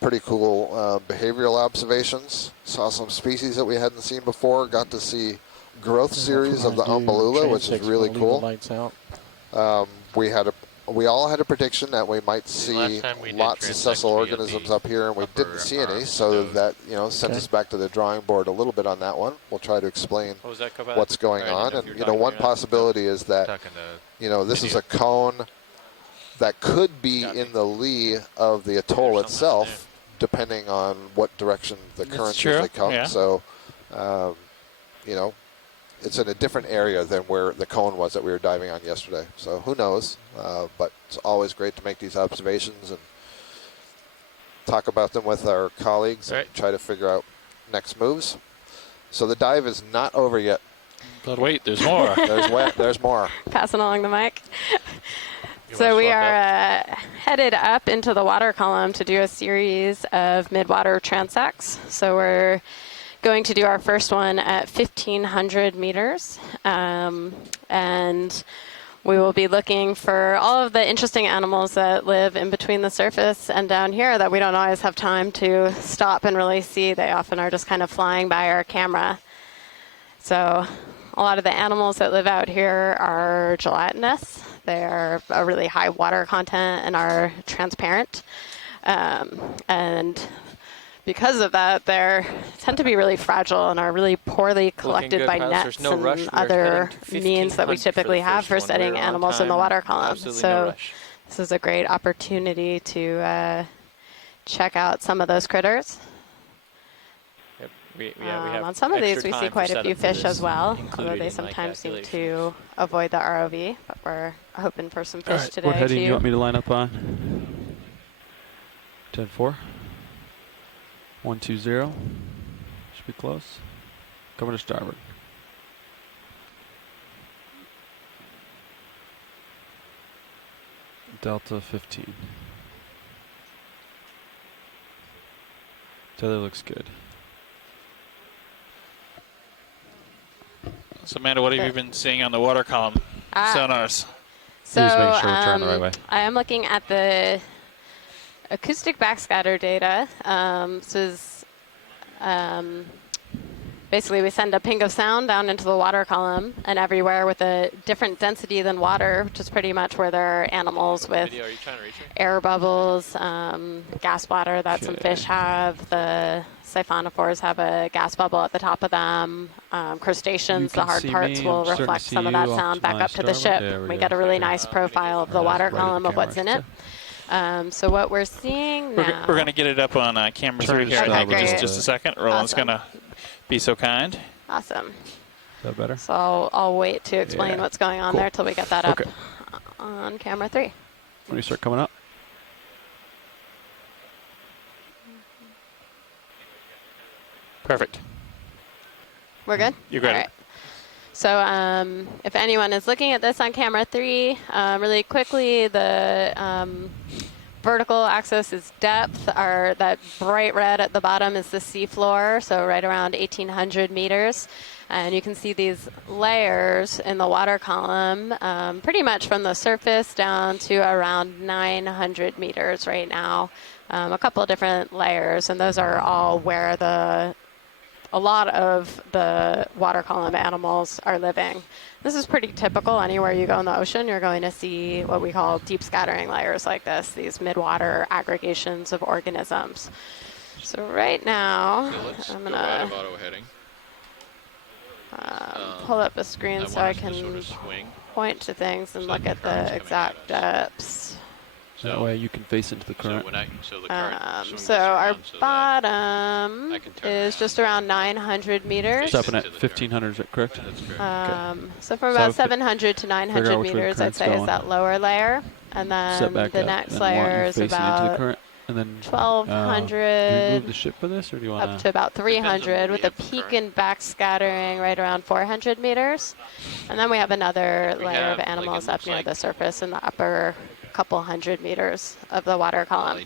pretty cool behavioral observations. Saw some species that we hadn't seen before. Got to see growth series of the umbellula, which is really cool. Lights out. We all had a prediction that we might see lots of sessile organisms up here, and we didn't see any. So that sent us back to the drawing board a little bit on that one. We'll try to explain what's going on. And one possibility is that this is a cone that could be in the lee of the atoll itself, depending on what direction the currents usually come. Yeah. So, it's in a different area than where the cone was that we were diving on yesterday. So who knows? But it's always great to make these observations and talk about them with our colleagues and try to figure out next moves. So the dive is not over yet. But wait, there's more. There's more. Passing along the mic. So we are headed up into the water column to do a series of midwater transects. So we're going to do our first one at 1,500 meters. And we will be looking for all of the interesting animals that live in between the surface and down here that we don't always have time to stop and really see. They often are just kind of flying by our camera. So a lot of the animals that live out here are gelatinous. They are a really high water content and are transparent. And because of that, they tend to be really fragile and are really poorly collected good, by Kyle. nets There's no rush. and We are other heading to means that we 1500 for the typically have first for one. studying We are on animals in the time. water column. Absolutely So no rush. this is a great opportunity to check out some of those critters. Yep. We have On some of these, extra we see time for quite a few setup for fish this, as well, although included they in my sometimes seem to calculations. avoid the ROV, but we're hoping for some fish today What heading too. you want me to line up on? 10-4. 120. Should be close. Coming to starboard. Delta 15. Tether looks good. So, Amanda, what have you been seeing on the water column sonars? So, just making sure we're turning the right way. I am looking at the acoustic backscatter data. This is basically we send a ping of sound down into the water column, and everywhere with a different density than water, which is pretty much where there are animals with Video, are you trying to reach me? air bubbles, gas bladder that some fish have. The siphonophores have a gas bubble at the top of them. Crustaceans, the hard parts will reflect some of that sound back up to the ship. We get a really nice profile of the water column of what's in it. So what we're seeing now... We're going to get it up on camera 3 here in just a second. Roland's going to be so kind. Awesome. Is that better? So I'll wait to explain what's going on there till we get that up on camera 3. When you start coming up. Perfect. We're good? You're good. All right. So if anyone is looking at this on camera 3, really quickly, the vertical axis is depth. That bright red at the bottom is the seafloor, so right around 1,800 meters. And you can see these layers in the water column pretty much from the surface down to around 900 meters right now. A couple of different layers, and those are all where a lot of the water column animals are living. This is pretty typical. Anywhere you go in the ocean, you're going to see what we call deep scattering layers like this, these midwater aggregations of organisms. So right now, I'm going to pull up a screen so I can point to things and look at the exact depths. That way you can face into the current. So our bottom is just around 900 meters. Stopping at 1,500, is that correct? So from about 700 to 900 meters, I'd say is that lower layer. And then the next layer is about 1,200 do you move the ship for this, or do you want up to about 300 with a peak and backscattering right around 400 meters. And then we have another layer of animals up near the surface in the upper couple hundred meters of the water column.